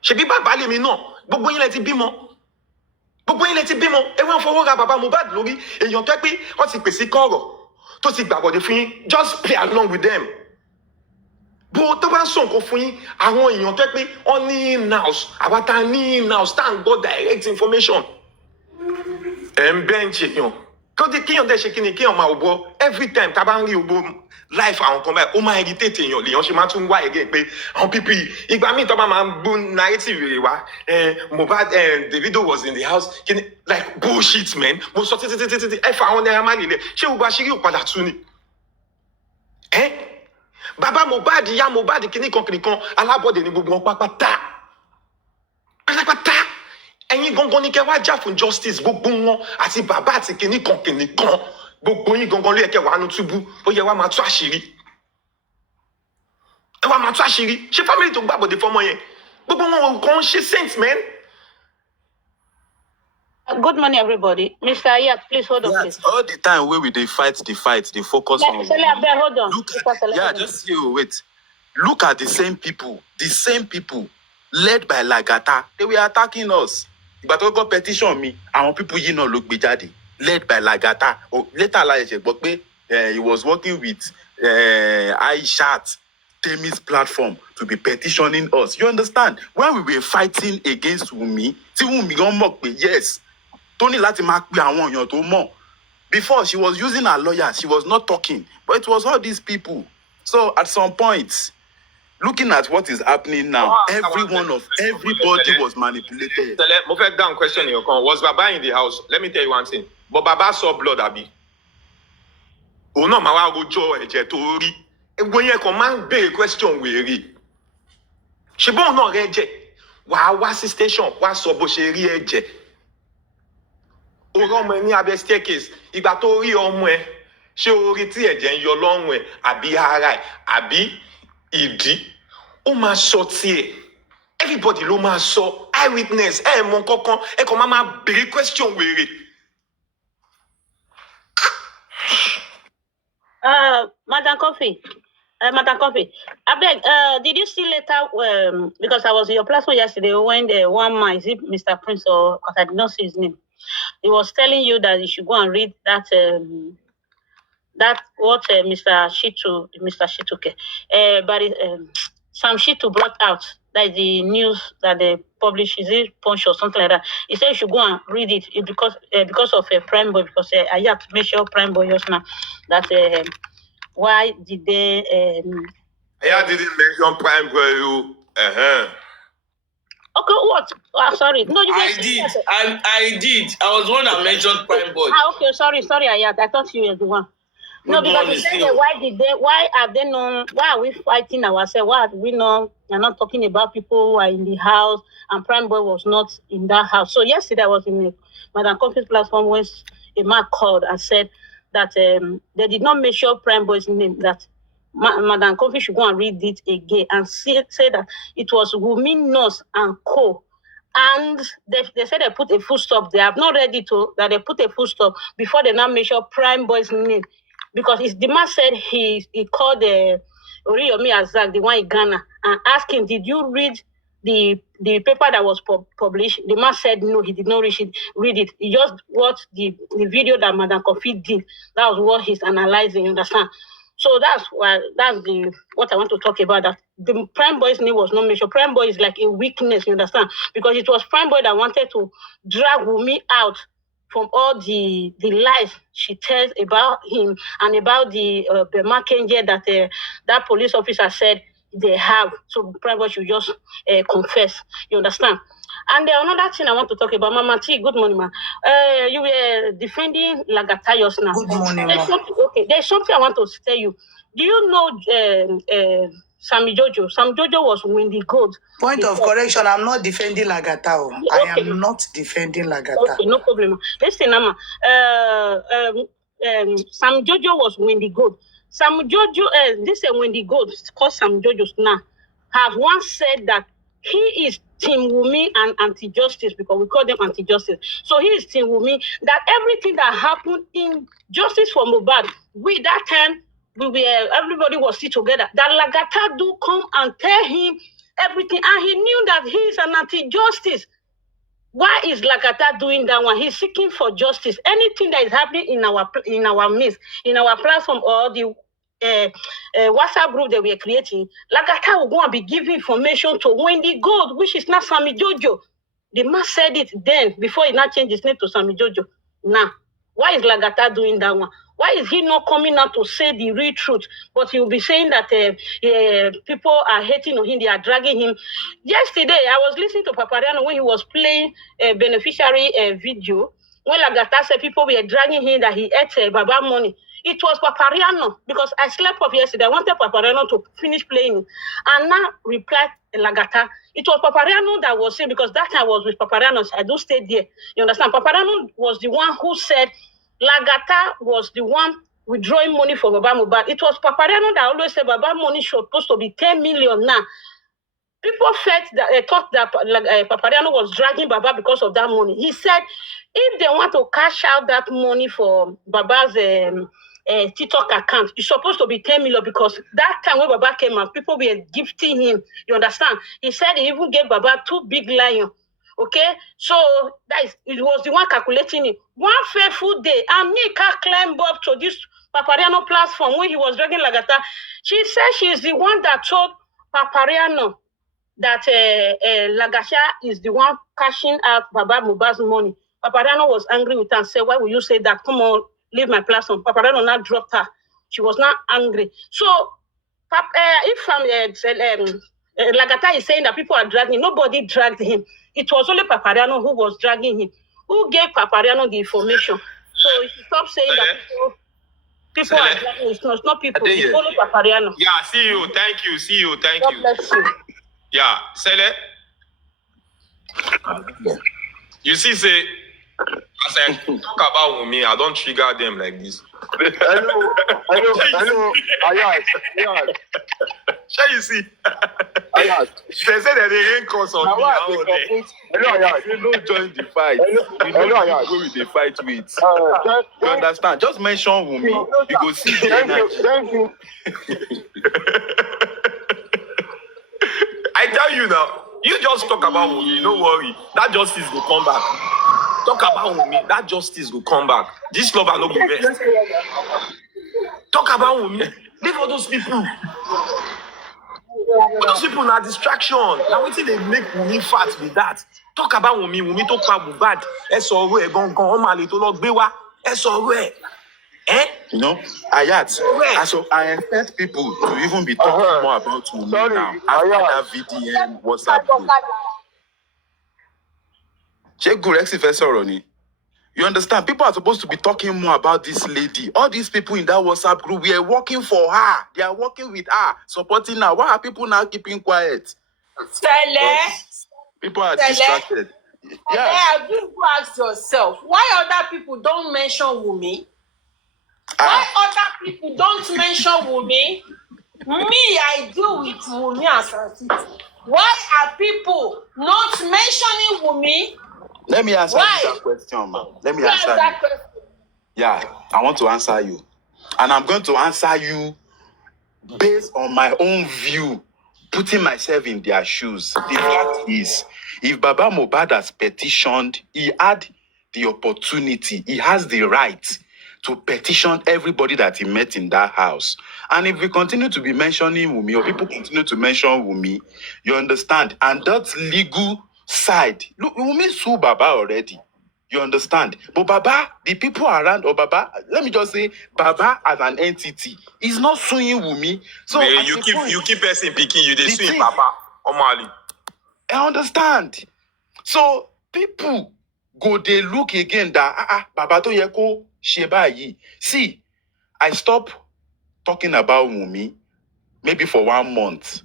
Ṣebí bàbá lèmi náà? Gbogbo yín lẹ ti bímọ. Gbogbo yín lẹ ti bímọ. Ẹ wá ń fọwọ́ ra bàbá Mohbad lórí èèyàn tó pé wọ́n ti pèsè kọ̀rọ̀ tó ti gbàbọ̀dé fún yín. Just play along with them. Bó tó bá ń sọ nǹkan fún yín, àwọn èèyàn tó pé wọ́n ní in-house, àwa ta ní in-house, tá à ń gbọ́ direct information. Ẹ ń bẹ́ǹchì èèyàn. Kíyàn dẹ̀ ṣe kí ni kíyàn máa bọ́ every time tá a bá ń rí gbogbo life àwọn kan báyìí ó máa irritate èèyàn lèèyàn ṣe máa tún wá again pé àwọn pípì ìgbà míì tó bá máa ń gbó narrative rẹ̀ wá Mohbad Davido was in the house kí ni like bullshit man mo sọ títí ẹ fa àwọn Naira Marley lẹ̀ ṣé gbogbo àṣírí ò padà tú ni. Bàbá Mohbad ìyá Mohbad kìnnìkan alábọ̀dé ni gbogbo wọn pápátá. Ẹ̀yin gangan ni kẹ́ wá jà fún justice gbogbo wọn àti bàbá àti kìnnìkan gbogbo yín gangan ló yẹ kẹ́ wà nù túbú ó yẹ wá máa tú àṣírí. Ẹ wá máa tú àṣírí ṣé family tó gbàbọ̀dé fọmọ yẹn gbogbo wọn kàn ń ṣe saint man. Good morning, everybody. Mr. Ayat, please hold on, please. All the time where we they fight, they focus on. Hold on. Wait. Look at the same people, led by Lagata. They were attacking us. But we got petition me, and people you know look bejadi, led by Lagata. Later, but he was working with Aishat, Temi's platform to be petitioning us. You understand? When we were fighting against Wunmi, Wunmi gon mock me, yes. Tony láti máa pe àwọn èèyàn tó mọ̀. Before, she was using her lawyer. She was not talking. But it was all these people. So at some point, looking at what is happening now, everybody was manipulated. Mo fẹ́ down question your con. Was Baba in the house? Let me tell you one thing. But Baba saw blood, abi. Òun náà máa wá rojọ́ ẹ̀jẹ̀ tó rí. Egbò yẹn kan máa ń béèrè question wèrè. Ṣùgbọ́n òun náà rẹ̀ jẹ̀. Wàá wá sí station, wá sọ bó ṣe rí ẹ̀jẹ̀. Orí ọmọ ẹ ní abẹ́ staircase ìgbà tó rí ọmọ ẹ ṣé orí tí ẹ̀jẹ̀ ń yọ lọ́rùn ẹ àbí ara ẹ àbí ìdí ó máa sọ tiẹ̀ everybody ló máa sọ eyewitness ẹ mọ kankan ẹ kàn máa béèrè question wèrè. Madam Coffee, abeg, did you see later because I was in your platform yesterday when one man, is it Mr. Prince or because I did not see his name. He was telling you that you should go and read that what Mr. Shituke, but Sam Shitu brought out. That is the news that they published. Is it Punch or something like that? He said you should go and read it because of Prime Boy. Because I have to make sure Prime Boy just now that why did they? I didn't mention Prime Boy. Okay, what? Sorry. No, you I did. I did. I was the one that mentioned Prime Boy. Okay, sorry, Ayat. I thought you were the one. No, because he said that why are we fighting ourselves? Why are we not? You're not talking about people who are in the house, and Prime Boy was not in that house. So yesterday I was in a Madam Coffee's platform when a man called and said that they did not mention Prime Boy's name. That Madam Coffee should go and read it again and say that it was Wumi Nurse and Co. And they said they put a full stop. They have not read it that they put a full stop before they now mention Prime Boy's name. Because the man said he called Oriyomi Azak, the one in Ghana, and asked him, did you read the paper that was published? The man said no, he did not read it. He just watched the video that Madam Kofi did. That was what he's analyzing, you understand? So that's what I want to talk about. That the Prime Boy's name was not mentioned. Prime Boy is like a weakness, you understand? Because it was Prime Boy that wanted to drag Wumi out from all the lies she tells about him and about the Mackenzie that that police officer said they have. So Prime Boy should just confess. You understand? And another thing I want to talk about, Mama T, good morning, ma. You were defending Lagata just now. Good morning, ma. There's something I want to tell you. Do you know Sammy Jojo? Sam Jojo was Windy Gold. Point of correction, I'm not defending Lagata. I am not defending Lagata. Okay, no problem. Listen, Mama. Sam Jojo was Windy Gold. Sam Jojo, this is Windy Gold, called Sam Jojo's now, have once said that he is Team Wumi and anti-justice, because we call them anti-justice. So he is Team Wumi, that everything that happened in justice for Mohbad, we that time, everybody was still together, that Lagata do come and tell him everything, and he knew that he is an anti-justice. Why is Lagata doing that one? He's seeking for justice. Anything that is happening in our midst, in our platform, or the WhatsApp group that we are creating, Lagata will go and be giving information to Wendy Gold, which is not Sammy Jojo. The man said it then, before he now changed his name to Sammy Jojo. Now, why is Lagata doing that one? Why is he not coming out to say the real truth? But he will be saying that people are hating on him, they are dragging him. Yesterday, I was listening to Papariano when he was playing a beneficiary video. When Lagata said people were dragging him, that he ate Baba money. It was Papariano, because I slept off yesterday. I wanted Papariano to finish playing. And now replied Lagata. It was Papariano that was saying, because that time I was with Papariano, so I do stay there. You understand? Papariano was the one who said Lagata was the one withdrawing money from Baba Mohbad. It was Papariano that always said Baba money should supposed to be 10 million now. People thought that Papariano was dragging Baba because of that money. He said if they want to cash out that money for Baba's TikTok account, it's supposed to be 10 million, because that time when Baba came out, people were gifting him. You understand? He said he even gave Baba 2 big lions. Okay, so it was the one calculating it. One fateful day, and me can climb up to this Papariano platform when he was dragging Lagata. She said she is the one that told Papariano that Lagata is the one cashing out Baba Mohbad's money. Papariano was angry with her and said, why will you say that? Come on, leave my platform. Papariano now dropped her. She was not angry. So, if Lagata is saying that people are dragging, nobody dragged him. It was only Papariano who was dragging him. Who gave Papariano the information? So if you stop saying that people are dragging, it's not people. It's only Papariano. Yeah, see you. Thank you. See you. Thank God you. bless you. Yeah, Sele. You see, say, as I talk about me, I don't trigger them like this. Hello. Ayat. Shall you see? Ayat. They say that they ain't cause on me. Hello, Ayat. You don't join the fight. Hello, Ayat. Who will they fight with? You understand? Just mention Wumi. You go see the energy. Thank you. I tell you now, you just talk about Wumi, no worry. That justice will come back. Talk about Wumi, that justice will come back. This lover no go rest. Talk about Wumi. Leave all those people. Those people are distraction. Now waiting they make Wumi fat with that. Talk about Wumi. Wumi talk about bad. SOW gone Omale to look bewa. SOW. You know, Ayat, so I expect people to even be talking more about Wumi now after that VDN WhatsApp group. Check Gurexi Fesoroni. You understand? People are supposed to be talking more about this lady. All these people in that WhatsApp group, we are working for her. They are working with her, supporting her. Why are people now keeping quiet? People are distracted. Yeah, you ask yourself, why other people don't mention Wumi? Why other people don't mention Wumi? Me, I deal with Wumi as a city. Why are people not mentioning Wumi? Let me answer you that question, man. Let me answer you. Yeah, I want to answer you. And I'm going to answer you based on my own view, putting myself in their shoes. The fact is, if Baba Mohbad has petitioned, he had the opportunity, he has the right to petition everybody that he met in that house. And if we continue to be mentioning Wumi, or people continue to mention Wumi, you understand? And that legal side, look, Wumi sued Baba already. You understand? But Baba, the people around, or Baba, let me just say, Baba as an entity is not suing Wumi. So Man, you keep person picking, you they sue Papa or Mali. I understand. So people go, they look again that Baba to yeko sheba yi. See, I stop talking about Wumi maybe for 1 month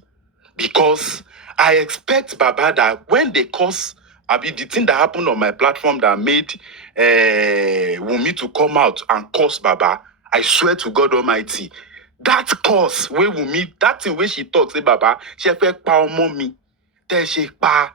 because I expect Baba that when they cause the thing that happened on my platform that made Wumi to come out and curse Baba, I swear to God Almighty, that curse where Wumi, that thing where she talks, say Baba, she fẹ́ pa ọmọ mi, tẹ́ ṣe pa,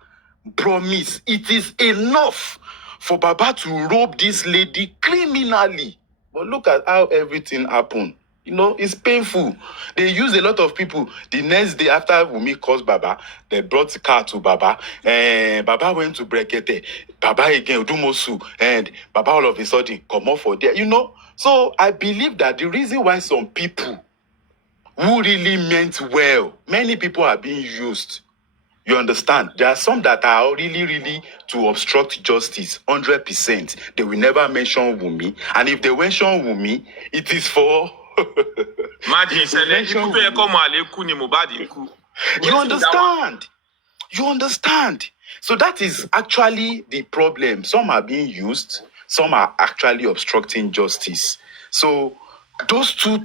promise, it is enough for Baba to rob this lady criminally. But look at how everything happened. You know, it's painful. They use a lot of people. The next day after Wumi calls Baba, they brought the car to Baba. And Baba went to Brekete. Baba again, Dumosu. And Baba all of a sudden come off for there. You know? So I believe that the reason why some people who really meant well, many people are being used. You understand? There are some that are really, really to obstruct justice, 100%. They will never mention Wumi. And if they mention Wumi, it is for... You understand? You understand? So that is actually the problem. Some are being used. Some are actually obstructing justice. So those two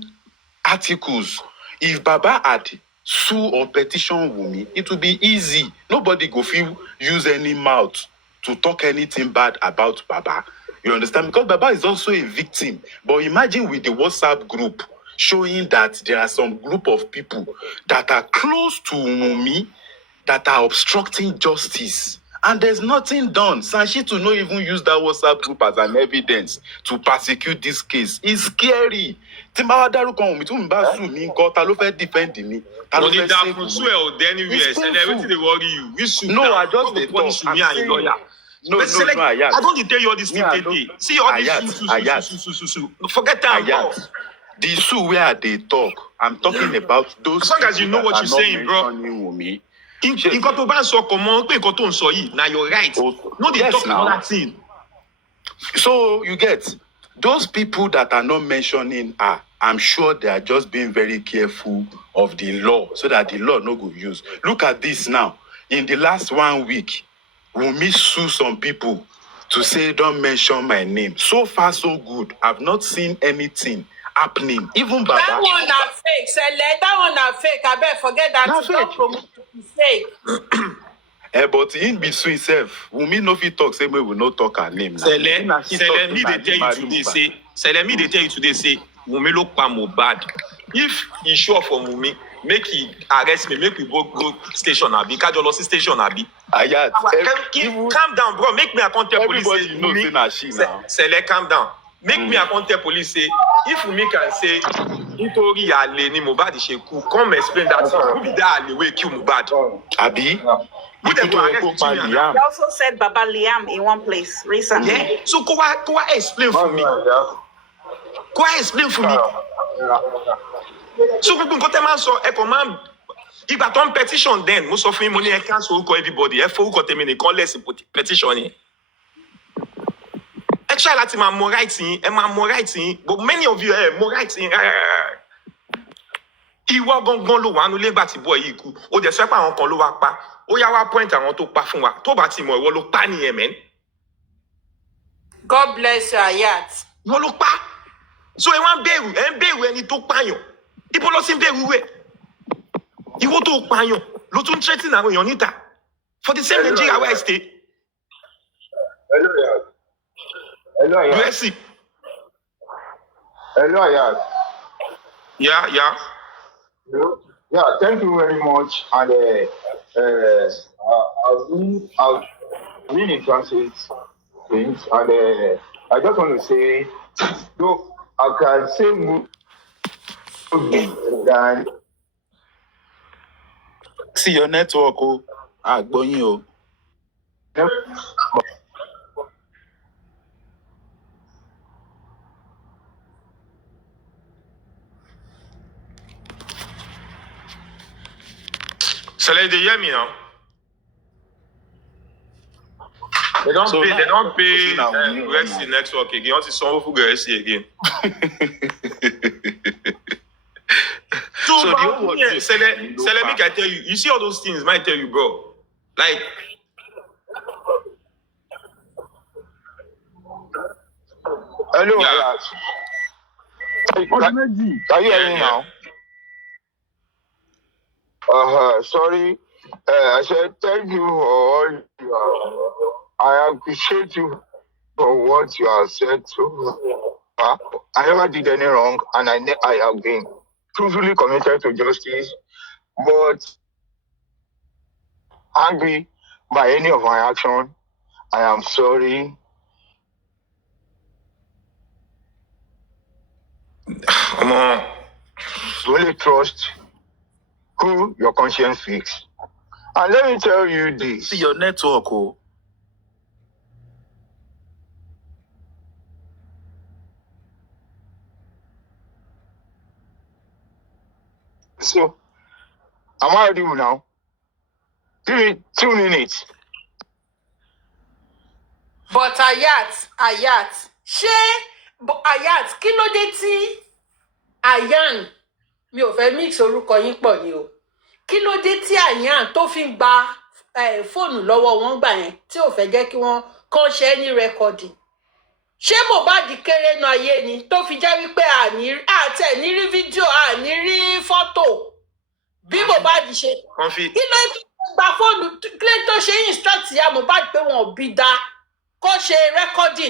articles, if Baba had sue or petition Wumi, it would be easy. Nobody go feel use any mouth to talk anything bad about Baba. You understand? Because Baba is also a victim. But imagine with the WhatsApp group showing that there are some group of people that are close to Wumi that are obstructing justice. And there's nothing done. Sanshi to not even use that WhatsApp group as an evidence to prosecute this case. It's scary. Timbawa daruko Wumi, Tumba sue me, God, ta ló fẹ́ defend me. Ta ló fẹ́ save me. It's painful. No, I just dey talk. I'm saying, no, Ayat. I don't tell you all this thing today. See all this forget that. The sue where they talk, I'm talking about those. As long as you know what you're saying, bro. Wumi. Nǹkan tó bá ń sọ kò mọ̀ pé nǹkan tó ń sọ yìí, now you're right. No, they talk about that thing. So you get those people that are not mentioning her. I'm sure they are just being very careful of the law so that the law no go use. Look at this now. In the last 1 week, Wumi sue some people to say don't mention my name. So far, so good. I've not seen anything happening. Even Baba. That one are fake, Sele. That one are fake. I bet forget that. Not Don't promote it. Fake. But in between self, Wumi no fit talk, say we will not talk her name. Sele, me they tell you today, say, Sele, me they tell you today, say, Wumi look pa Mohbad. If he show up for Wumi, make he arrest me, make we both go station abi, Kajolosi station abi. Ayat, calm down, bro. Make me a contact police. Everybody knows say na she now. Sele, calm down. Make me a contact police say, if Wumi can say, nítorí àlè ni Mohbad ṣe kú, come explain that. Who be that àlè wey kill Mohbad? Abi? They also said Baba Liam in one place recently. Yeah. So go explain for me. Go explain for me. So gbogbo nǹkan tẹ́ máa ń sọ, ẹ kàn máa ń ìgbà tó ń petition then, mo sọ fún yín mo ní ẹ cancel orúkọ everybody, ẹ forúkọ tèmi nìkan lẹ́sìn petition yẹn. Ẹ try láti máa mọ right yín, ẹ máa mọ right yín, but many of you mọ right yín. Ìwọ gangan ló wà nílé ìgbà tí boy yìí kú, ó dẹ̀ sọ pé àwọn kan ló wá pa, ó yá wá point àwọn tó pa fún wa, tó bá ti mọ̀ ìwọ ló pa nìyẹn mẹ́n. God bless you, Ayat. Wọ́n ló pa. So ẹ wá ń bẹ̀rù ẹni tó pààyàn. Ibo ló sì ń bẹ̀rù rẹ̀. Ìwọ tó pààyàn ló tún threaten àwọn èèyàn níta. For the same Nigeria where I stay. Hello, Ayat. USC. Hello, Ayat. Yeah. Yeah, thank you very much. And I've been in transit things, and I just want to say, though I can say more than. See your network, oh. Gbóyin o. Sele, they hear me now. They don't pay USC network again. Want to some for USC again. So the whole world, Sele, make I tell you. You see all those things, might tell you, bro. Like. Hello, yeah. Can you hear me now? Sorry. I said thank you for all you are. I appreciate you for what you have said so far. I never did any wrong, and I have been truthfully committed to justice, but angry by any of my action. I am sorry. Come on. Only trust who your conscience speaks. And let me tell you this. See your network, oh. So, am I audible now? Give me 2 minutes. But Ayat, Ayat, kí ló dé tí Ayan, mi ò fẹ́ mix orúkọ yín pọ̀ ni o. Kí ló dé tí Ayan tó fi ń gba fóònù lọ́wọ́ wọn gbà yẹn tí ò fẹ́ jẹ́ kí wọ́n kàn ṣe ní rẹ́kọ̀dì? Ṣé Mohbad kéré nu ayé ni tó fi jẹ́ wípé àtẹ̀ ní rí fídíò, àní rí fọ́tò bí Mohbad ṣe? Kí ló gba fóònù kílé tó ṣe instruct ya Mohbad pé wọn ò bí dá kó ṣe rẹ́kọ́dì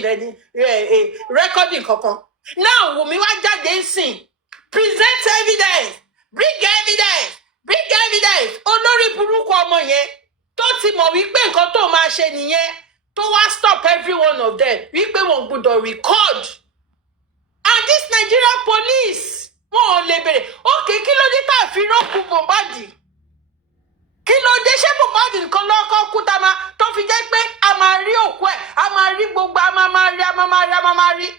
kankan? Now Wùmí wá jáde ń sìn, present evidence, bring evidence. Olórí burúkú ọmọ yẹn tó ti mọ̀ wípé nǹkan tó máa ṣe nìyẹn tó wá stop every one of them wípé wọn gbọ́dọ̀ record. And this Nigerian police wọn ò lè bèrè okay kí ló dé tá a fi rọ́ọ̀kù Mohbad? Kí ló dé ṣé Mohbad nǹkan lọ́kọ́ kú tó fi jẹ́ pé a máa rí òkú ẹ̀, a máa rí gbogbo, a máa rí.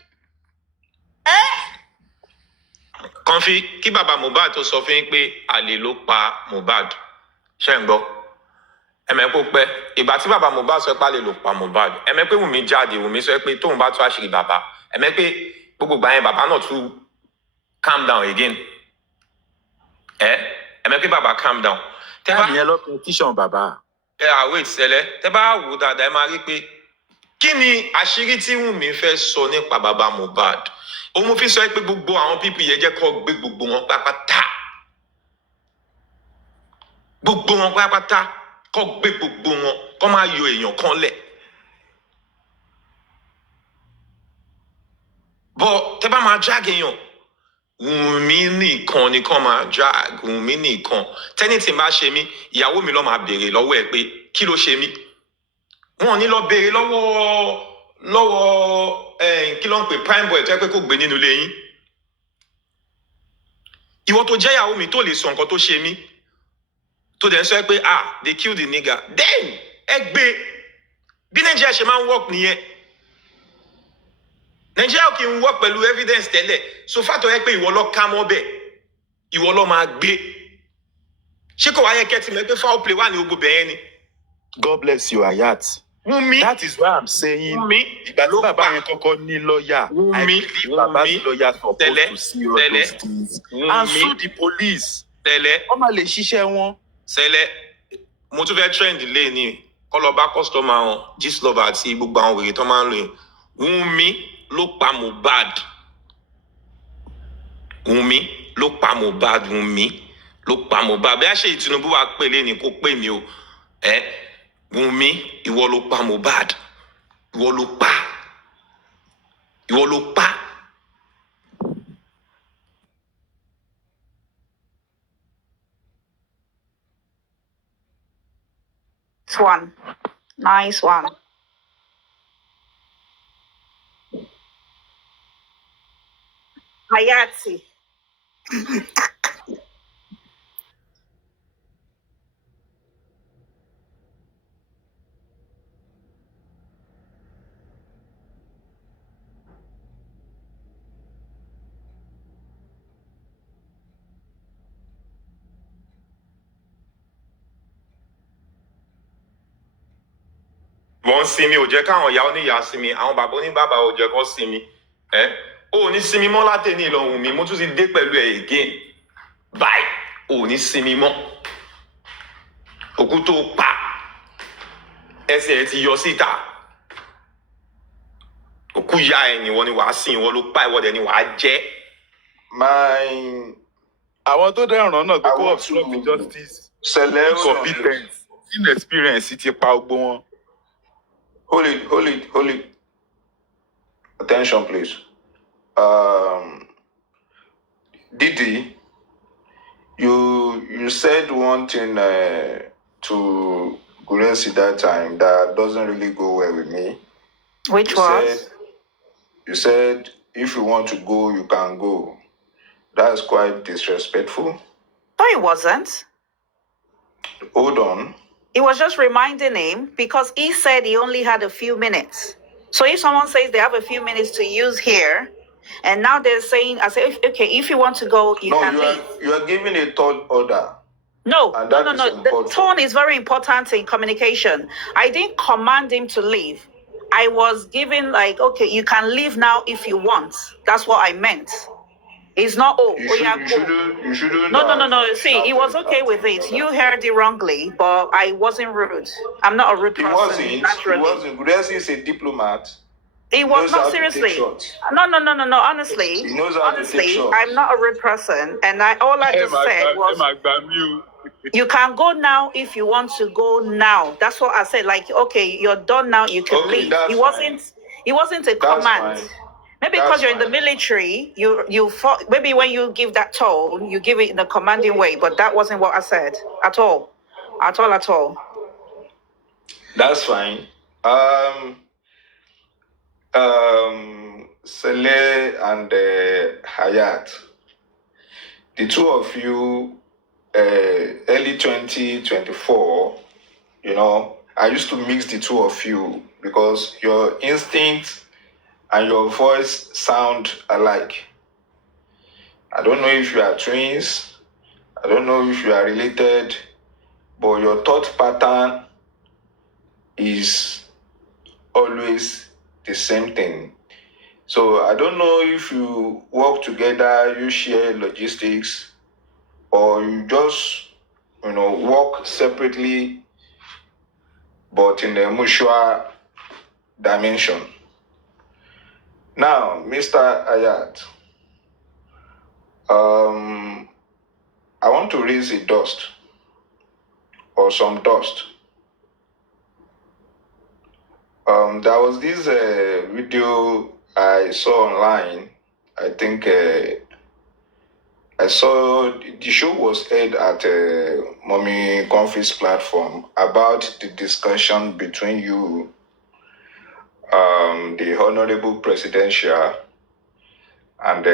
Kọ́nfí kí bàbá Mohbad tó sọ fún yín pé àlè ló pa Mohbad. Ṣé ń gbọ́? Ẹ̀mẹ́ kó pẹ́. Ìgbà tí bàbá Mohbad sọ pé àlè ló pa Mohbad. Ẹ̀mẹ́ pé Wùmí jáde, Wùmí sọ pé tóun bá tú àṣírí bàbá. Ẹ̀mẹ́ pé gbogbo ìgbà yẹn bàbá náà tún calm down again. Ẹ̀mẹ́ pé bàbá calm down. Táàmì yẹn lọ petition bàbá. Wait, Sele. Tẹ́ bá wò dáadáa ẹ máa rí pé kí ni àṣírí tí Wùmí fẹ́ sọ nípa bàbá Mohbad? Òun mo fi sọ pé gbogbo àwọn pípì yẹn jẹ́ kó gbé gbogbo wọn pápátá. Gbogbo wọn pápátá kó gbé gbogbo wọn kó máa yọ èèyàn kan lẹ̀. Bọ́ tẹ́ bá máa drag èèyàn, Wùmí nìkan ni kó máa drag, Wùmí nìkan. Tẹ́ni tí n bá ṣe mí, ìyàwó mi ló máa béèrè lọ́wọ́ ẹ̀ pé kí ló ṣe mí? Wọn ò ní lọ béèrè lọ́wọ́ kí ló ń pè prime boy tó yẹ pé kò gbé nínú ilé yín. Ìwọ tó jẹ́ ìyàwó mi tó lè sọ nǹkan tó ṣe mí tó dẹ̀ ń sọ pé they kill the nigger, then ẹ gbé. Bí Nàìjíríà ṣe máa ń work nìyẹn. Nàìjíríà kì í work pẹ̀lú evidence tẹ́lẹ̀, so far tó yẹ pé ìwọ lọ ká mọ́ bẹ̀, ìwọ lọ máa gbé. Ṣé kò wáyé kẹ́tì mẹ́ pé foul play wà ní gbogbo bẹ̀yẹn ni? God bless you, Ayat. Wùmí. That is why I'm saying. Wùmí. Ìgbà tí bàbá yẹn kọ́kọ́ ní lọ́ọ̀yà. I believe Baba's lawyer supposed to see all those things. And sue the police. Sele. Wọ́n máa lè ṣiṣẹ́ wọn. Sele, mo tún fẹ́ trend lé ní kọ́ lọ bá customer wọn, Gistlover àti gbogbo àwọn wèrè tó máa ń lò yẹn. Wunmi ló pa Mohbad. Wunmi ló pa Mohbad. Wunmi ló pa Mohbad. Bí a ṣe Tinubu wá pèlè ní kó pè mí o. Wunmi, ìwọ ló pa Mohbad. Ìwọ ló pa. Ìwọ ló pa. Nice one. Hayati. Wọ́n sinmi ò jẹ́ káwọn ìyá oníyàá sinmi, àwọn bàbá oníbàbà ò jẹ́ kó sinmi. Ó ní sinmi mọ́ látẹ̀ní ìlọ̀hùn mi, mo tún ti dé pẹ̀lú ẹ̀ again. Báyìí, ò ní sinmi mọ́. Òkú tó pa, ẹsẹ̀ ẹ̀ ti yọ síta. Òkú ìyá ẹ̀ ni wọ́n ni wàá sìn, ìwọ ló pa, ìwọ dẹ̀ ni wàá jẹ́. Àwọn tó dẹ̀ ràn náà pé kó obstruct justice. Incompetence, inexperience ti pa gbogbo wọn. Hold it. Attention, please. Didi, you said one thing to Guresi that time that doesn't really go well with me. Which was? You said if you want to go, you can go. That's quite disrespectful. No, it wasn't. Hold on. It was just reminding him because he said he only had a few minutes. So if someone says they have a few minutes to use here, and now they're saying, I say, okay, if you want to go, you can leave. You are giving a third order. No. The tone is very important in communication. I didn't command him to leave. I was giving okay, you can leave now if you want. That's what I meant. It's not, You shouldn't. No. See, he was okay with it. You heard it wrongly, but I wasn't rude. I'm not a rude person. He wasn't. Guresi is a diplomat. He was not, seriously. No. Honestly, he knows how to take shots. I'm not a rude person. And all I just said was, you can go now if you want to go now. That's what I said. Okay, you're done now, you can leave. It wasn't a command. Fine. Maybe because you're in the military, you fought, maybe when you give that tone, you give it in a commanding way, but that wasn't what I said at all. At all. That's fine. Saleh and Hayat, the two of you, early 2024, I used to mix the two of you because your instincts and your voice sound alike. I don't know if you are twins. I don't know if you are related, but your thought pattern is always the same thing. So I don't know if you work together, you share logistics, or you just, work separately, but in a mutual dimension. Now, Mr. Ayat, I want to raise a dust or some dust. There was this video I saw online. I think I saw the show was aired at Mommy Comfy's platform about the discussion between you, the Honorable Presidential, and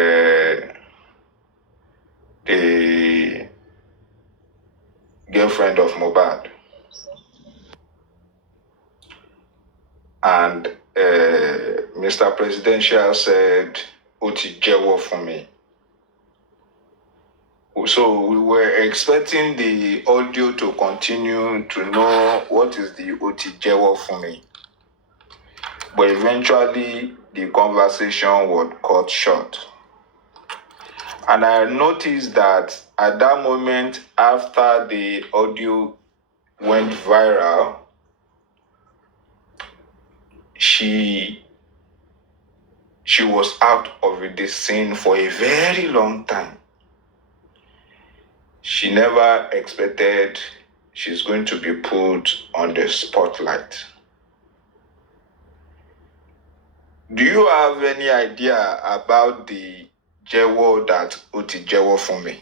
the girlfriend of Mohbad. And Mr. Presidential said, "Oti jewo for me." So we were expecting the audio to continue to know what is the Oti jewo for me. But eventually the conversation was cut short. And I noticed that at that moment, after the audio went viral, she she was out of the scene for a very long time. She never expected she's going to be put on the spotlight. Do you have any idea about the jewo that Uti jewo for me,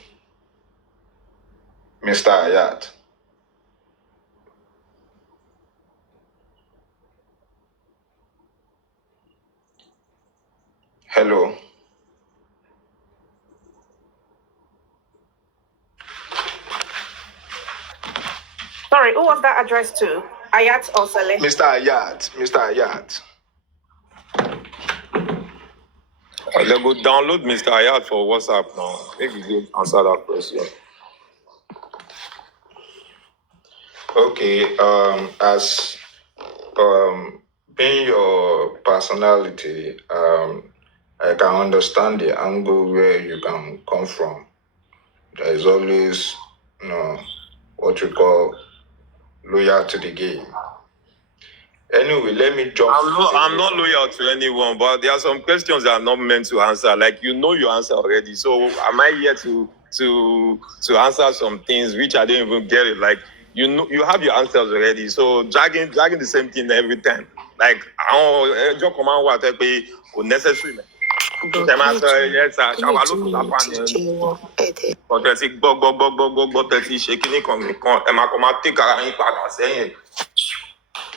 Mr. Ayat? Hello. Sorry, who was that addressed to? Ayat or Saleh? Mr. Ayat. Mr. Ayat. They go download Mr. Ayat for WhatsApp now. Maybe they answer that question. Okay. As being your personality, I can understand the angle where you can come from. There is always, what we call loyal to the game. Anyway, let me jump. I'm not loyal to anyone, but there are some questions that are not meant to answer. Like, you know your answer already. So am I here to answer some things which I didn't even get it? Like, you know, you have your answers already. So dragging the same thing every time. Like, I don't just come out what I unnecessary. Yes, sir. But ṣe kíní kan nìkan ẹ máa take ara yín padà sẹ́yìn.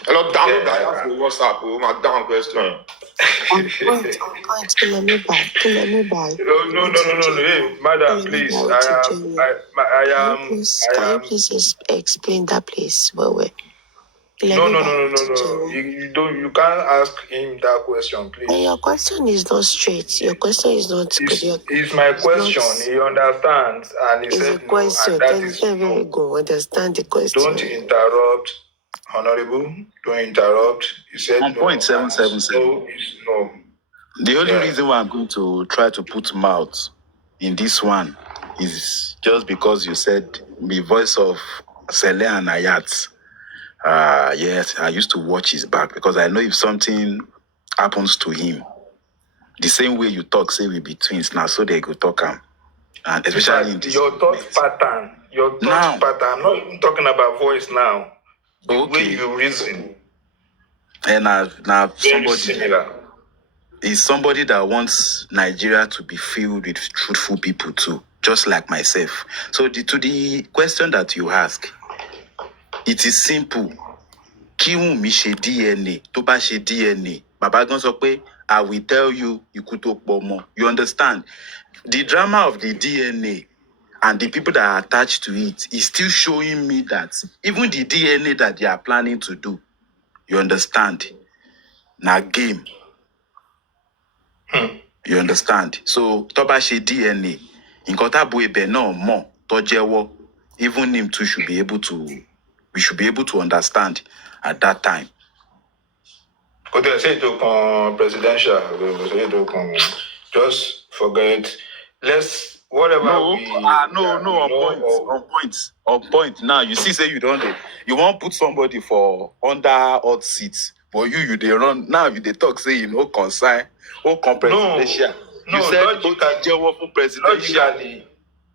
Ẹ lọ download that for WhatsApp o máa down question. No. Hey, madam, please. I am. Can you please explain that place well? No. You can't ask him that question, please. Your question is not straight. Your question is not good. It's my question. He understands, and he said a question. No, and that is very good. Understand the question. Don't interrupt, Honorable. Don't interrupt. He said on no. point 777. So it's no. The only reason why I'm going to try to put mouth in this one is just because you said the voice of Sele and Ayat. Yes, I used to watch his back because I know if something happens to him, the same way you talk, say we be twins now, so they go talk him. And especially in this your thought pattern. I'm not even talking about voice now. The way you reason. And now somebody similar. is somebody that wants Nigeria to be filled with truthful people too, just like myself. So to the question that you ask, it is simple. Kí Wunmi ṣe DNA, tó bá ṣe DNA, Baba gan sọ pé, I will tell you, ikú tó pọ̀ mọ́. You understand? The drama of the DNA and the people that are attached to it is still showing me that even the DNA that they are planning to do, you understand? Na game. You understand? So, tó bá ṣe DNA, nǹkan tábo ibẹ̀ náà mọ̀ tó jẹ́wọ́, even him too we should be able to understand at that time. Could I say to presidential? Just forget. Let's whatever. On point. Now you see, say you won't put somebody for under hot seats, but you they run now. You they talk say concern presidential. No, you said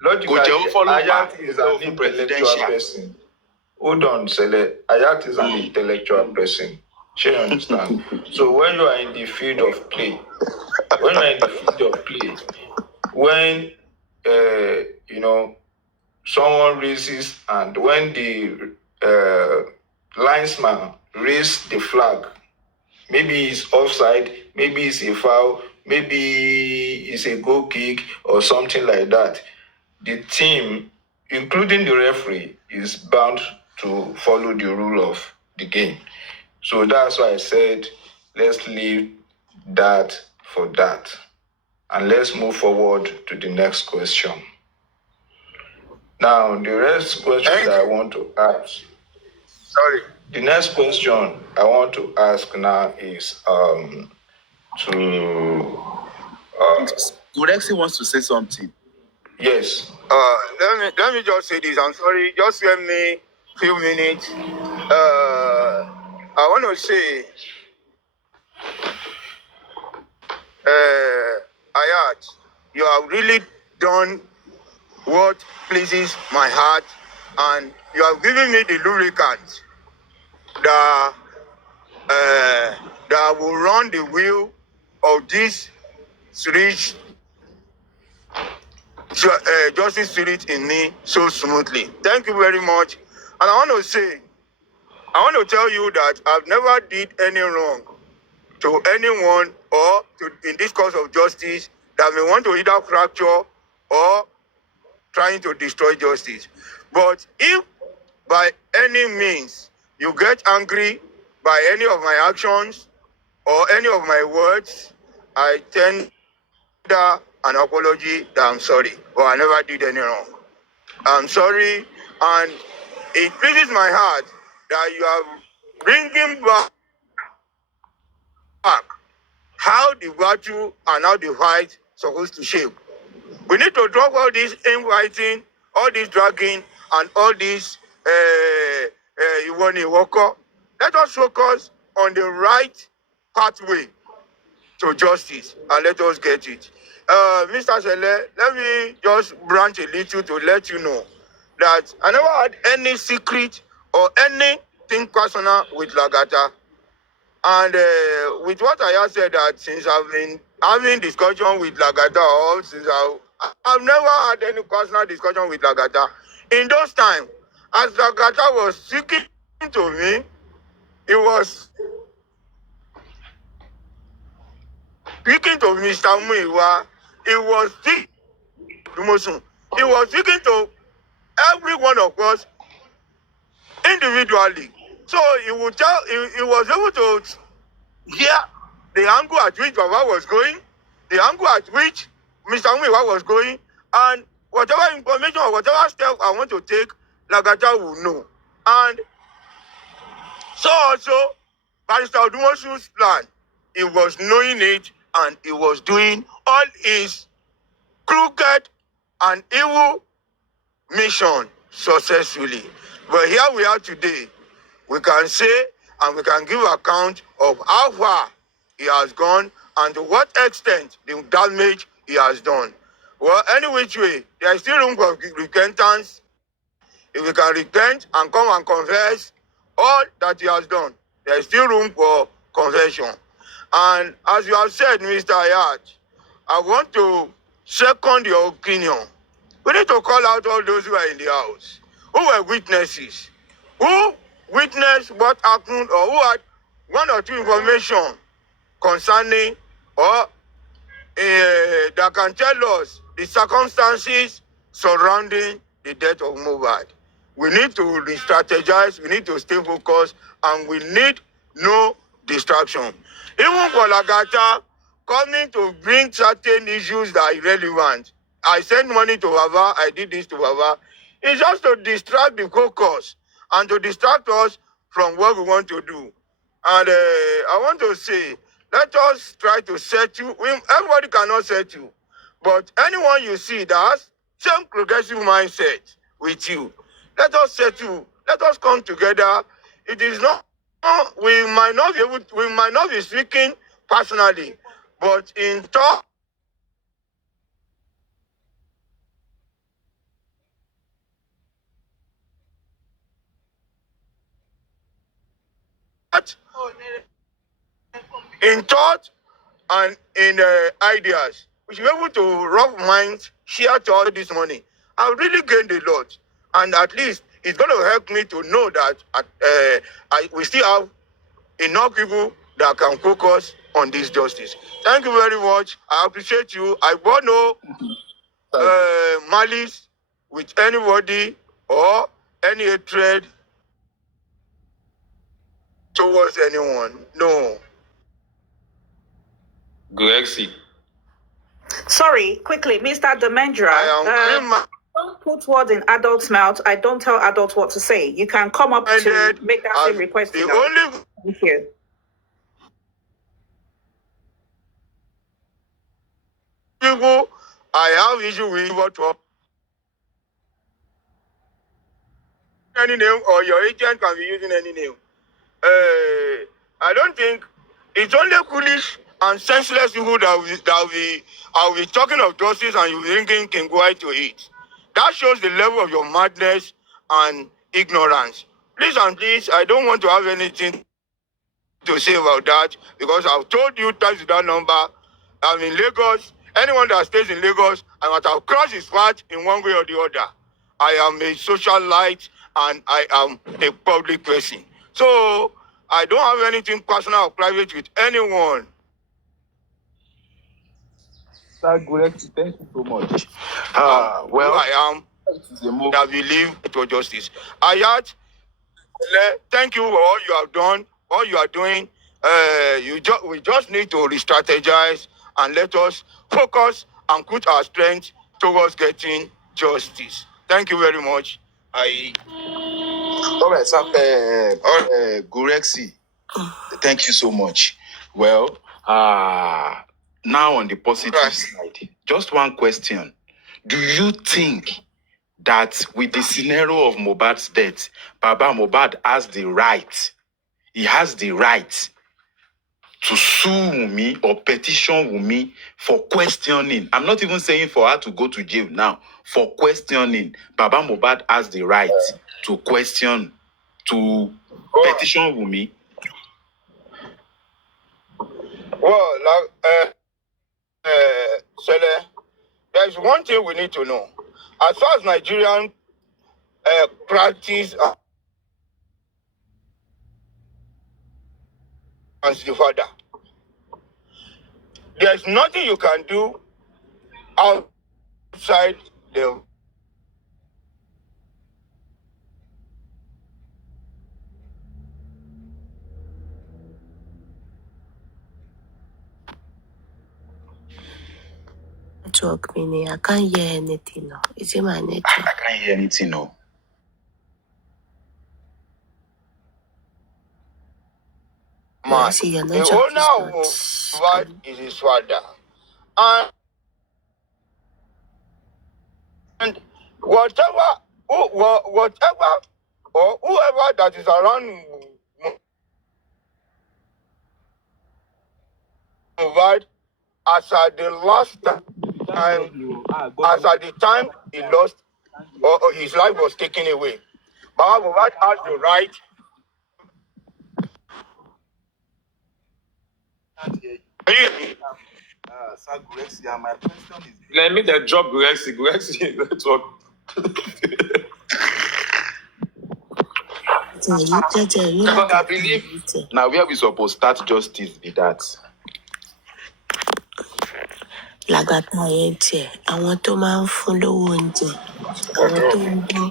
logically, Ayat is an intellectual person. Hold on, Sele. Ayat is an intellectual person. You understand? So when you are in the field of play, when someone raises and when the linesman raises the flag, maybe it's offside, maybe it's a foul, maybe it's a goal kick or something like that. The team, including the referee, is bound to follow the rule of the game. So that's why I said, let's leave that for that. And let's move forward to the next question. Now, the next question that I want to ask. The next question I want to ask now is Gurexi wants to say something. Yes. Let me just say this. I'm sorry. Just give me a few minutes. I want to say Ayat, you have really done what pleases my heart, and you have given me the lubricant that that will run the wheel of this street, justice spirit in me so smoothly. Thank you very much. And I want to tell you that I've never did any wrong to anyone or to, in this cause of justice, that may want to either fracture or trying to destroy justice. But if by any means you get angry by any of my actions or any of my words, I tender an apology that I'm sorry, or I never did any wrong. I'm sorry, and it pleases my heart that you are bringing back how the virtue and how the fight supposed to shape. We need to drop all this infighting, all this dragging, and all this you want to walk up. Let us focus on the right pathway to justice, and let us get it. Mr. Sele, let me just branch a little to let you know that I never had any secret or anything personal with Lagata. And with what I have said, that since I've been having discussion with Lagata, or since I've never had any personal discussion with Lagata. In those times, as Lagata was speaking to me, he was speaking to Mr. Muiwa, he was speaking to Mosun, he was speaking to every one of us individually. So he would tell, he was able to hear the angle at which Baba was going, the angle at which Mr. Muiwa was going, and whatever information or whatever step I want to take, Lagata will know. And so also, Barrister Odumosu's plan, he was knowing it, and he was doing all his crooked and evil mission successfully. But here we are today. We can say and we can give account of how far he has gone and to what extent the damage he has done. Well, any which way, there is still room for repentance. If we can repent and come and confess all that he has done, there is still room for confession. And as you have said, Mr. Ayat, I want to second your opinion. We need to call out all those who are in the house, who were witnesses, who witnessed what happened, or who had one or two information concerning or that can tell us the circumstances surrounding the death of Mohbad. We need to re-strategize, we need to stay focused, and we need no distraction. Even for Lagata, coming to bring certain issues that are irrelevant. I sent money to Baba, I did this to Baba. It's just to distract the focus and to distract us from what we want to do. And I want to say, let us try to settle. Everybody cannot settle. But anyone you see that has same progressive mindset with you, let us settle. Let us come together. It is not, we might not be speaking personally, but in talk, in thought and in ideas. We should be able to rub minds, share thoughts this morning. I've really gained a lot. And at least it's going to help me to know that we still have enough people that can focus on this justice. Thank you very much. I appreciate you. I want no malice with anybody or any hatred towards anyone. No. Grexy. Sorry, quickly, Mr. Demendra. Don't put words in adults' mouth. I don't tell adults what to say. You can come up to make that same request. Thank you. People, I have issue with what any name, or your agent can be using any name. I don't think it's only foolish and senseless people that will be talking of justice and you thinking can go right to it. That shows the level of your madness and ignorance. Please and please, I don't want to have anything to say about that because I've told you times with that number. I'm in Lagos. Anyone that stays in Lagos, I must have crossed his path in one way or the other. I am a socialite and I am a public person. So I don't have anything personal or private with anyone. Sir Gurexy, thank you so much. Well, I am. I believe it was justice. Ayat, thank you for all you have done, all you are doing. We just need to re-strategize and let us focus and put our strength towards getting justice. Thank you very much. All right, sir. Gurexy, thank you so much. Well, now on the positive side, just one question. Do you think that with the scenario of Mohbad's death, Baba Mohbad has the right, to sue Wunmi or petition Wunmi for questioning? I'm not even saying for her to go to jail now. For questioning, Baba Mohbad has the right to question, to petition Wunmi. Well, Sele, there is one thing we need to know. As far as Nigerian practice as the father, there's nothing you can do outside the Network meaning I can't hear anything now. Is it my network? I can't hear anything now. man. See, your The network owner of Mohbad is his father. And whatever or whoever that is around Mohbad as at the last time, as at the time he lost or his life was taken away. Baba Mohbad has the right. Sir Gurexy, my question is... Let me the job Gurexy. Network. Because I believe now where we supposed to start justice be that. Làgàtà yẹn tiẹ̀, àwọn tó máa ń fún lówó oúnjẹ, àwọn tó ń bọ́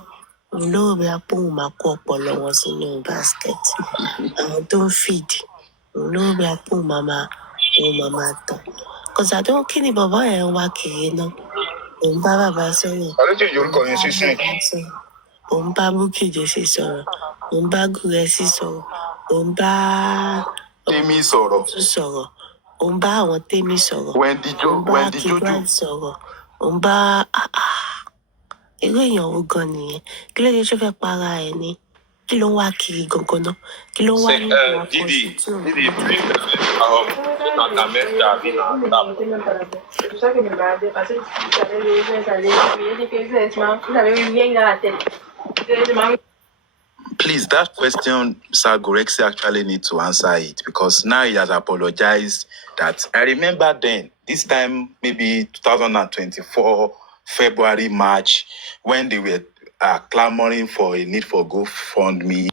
olóògbé apóhùn máa kó ọpọlọ wọn sínú basket. Àwọn tó ń feed olóògbé apóhùn máa tàn. Cause I don't kí ni bàbá yẹn wá kiri náà. Òun bá bàbá sọ̀rọ̀. Òun bá Bukky Jesse sọ̀rọ̀. Òun bá Gurexy sọ̀rọ̀. Òun bá Tèmi sọ̀rọ̀. Òun bá àwọn Tèmi sọ̀rọ̀. Òun bá Kidwell sọ̀rọ̀. Òun bá irú èèyàn wo gan nìyẹn? Kí ló dé tó fẹ́ para ẹ̀ ni? Kí ló ń wá kiri gangan náà? Kí ló ń wá ní ìwà Didi, bring the Please, that question, Sir Gurexy actually needs to answer it because now he has apologized. That I remember then, this time maybe 2024, February, March, when they were clamoring for a need for GoFundMe.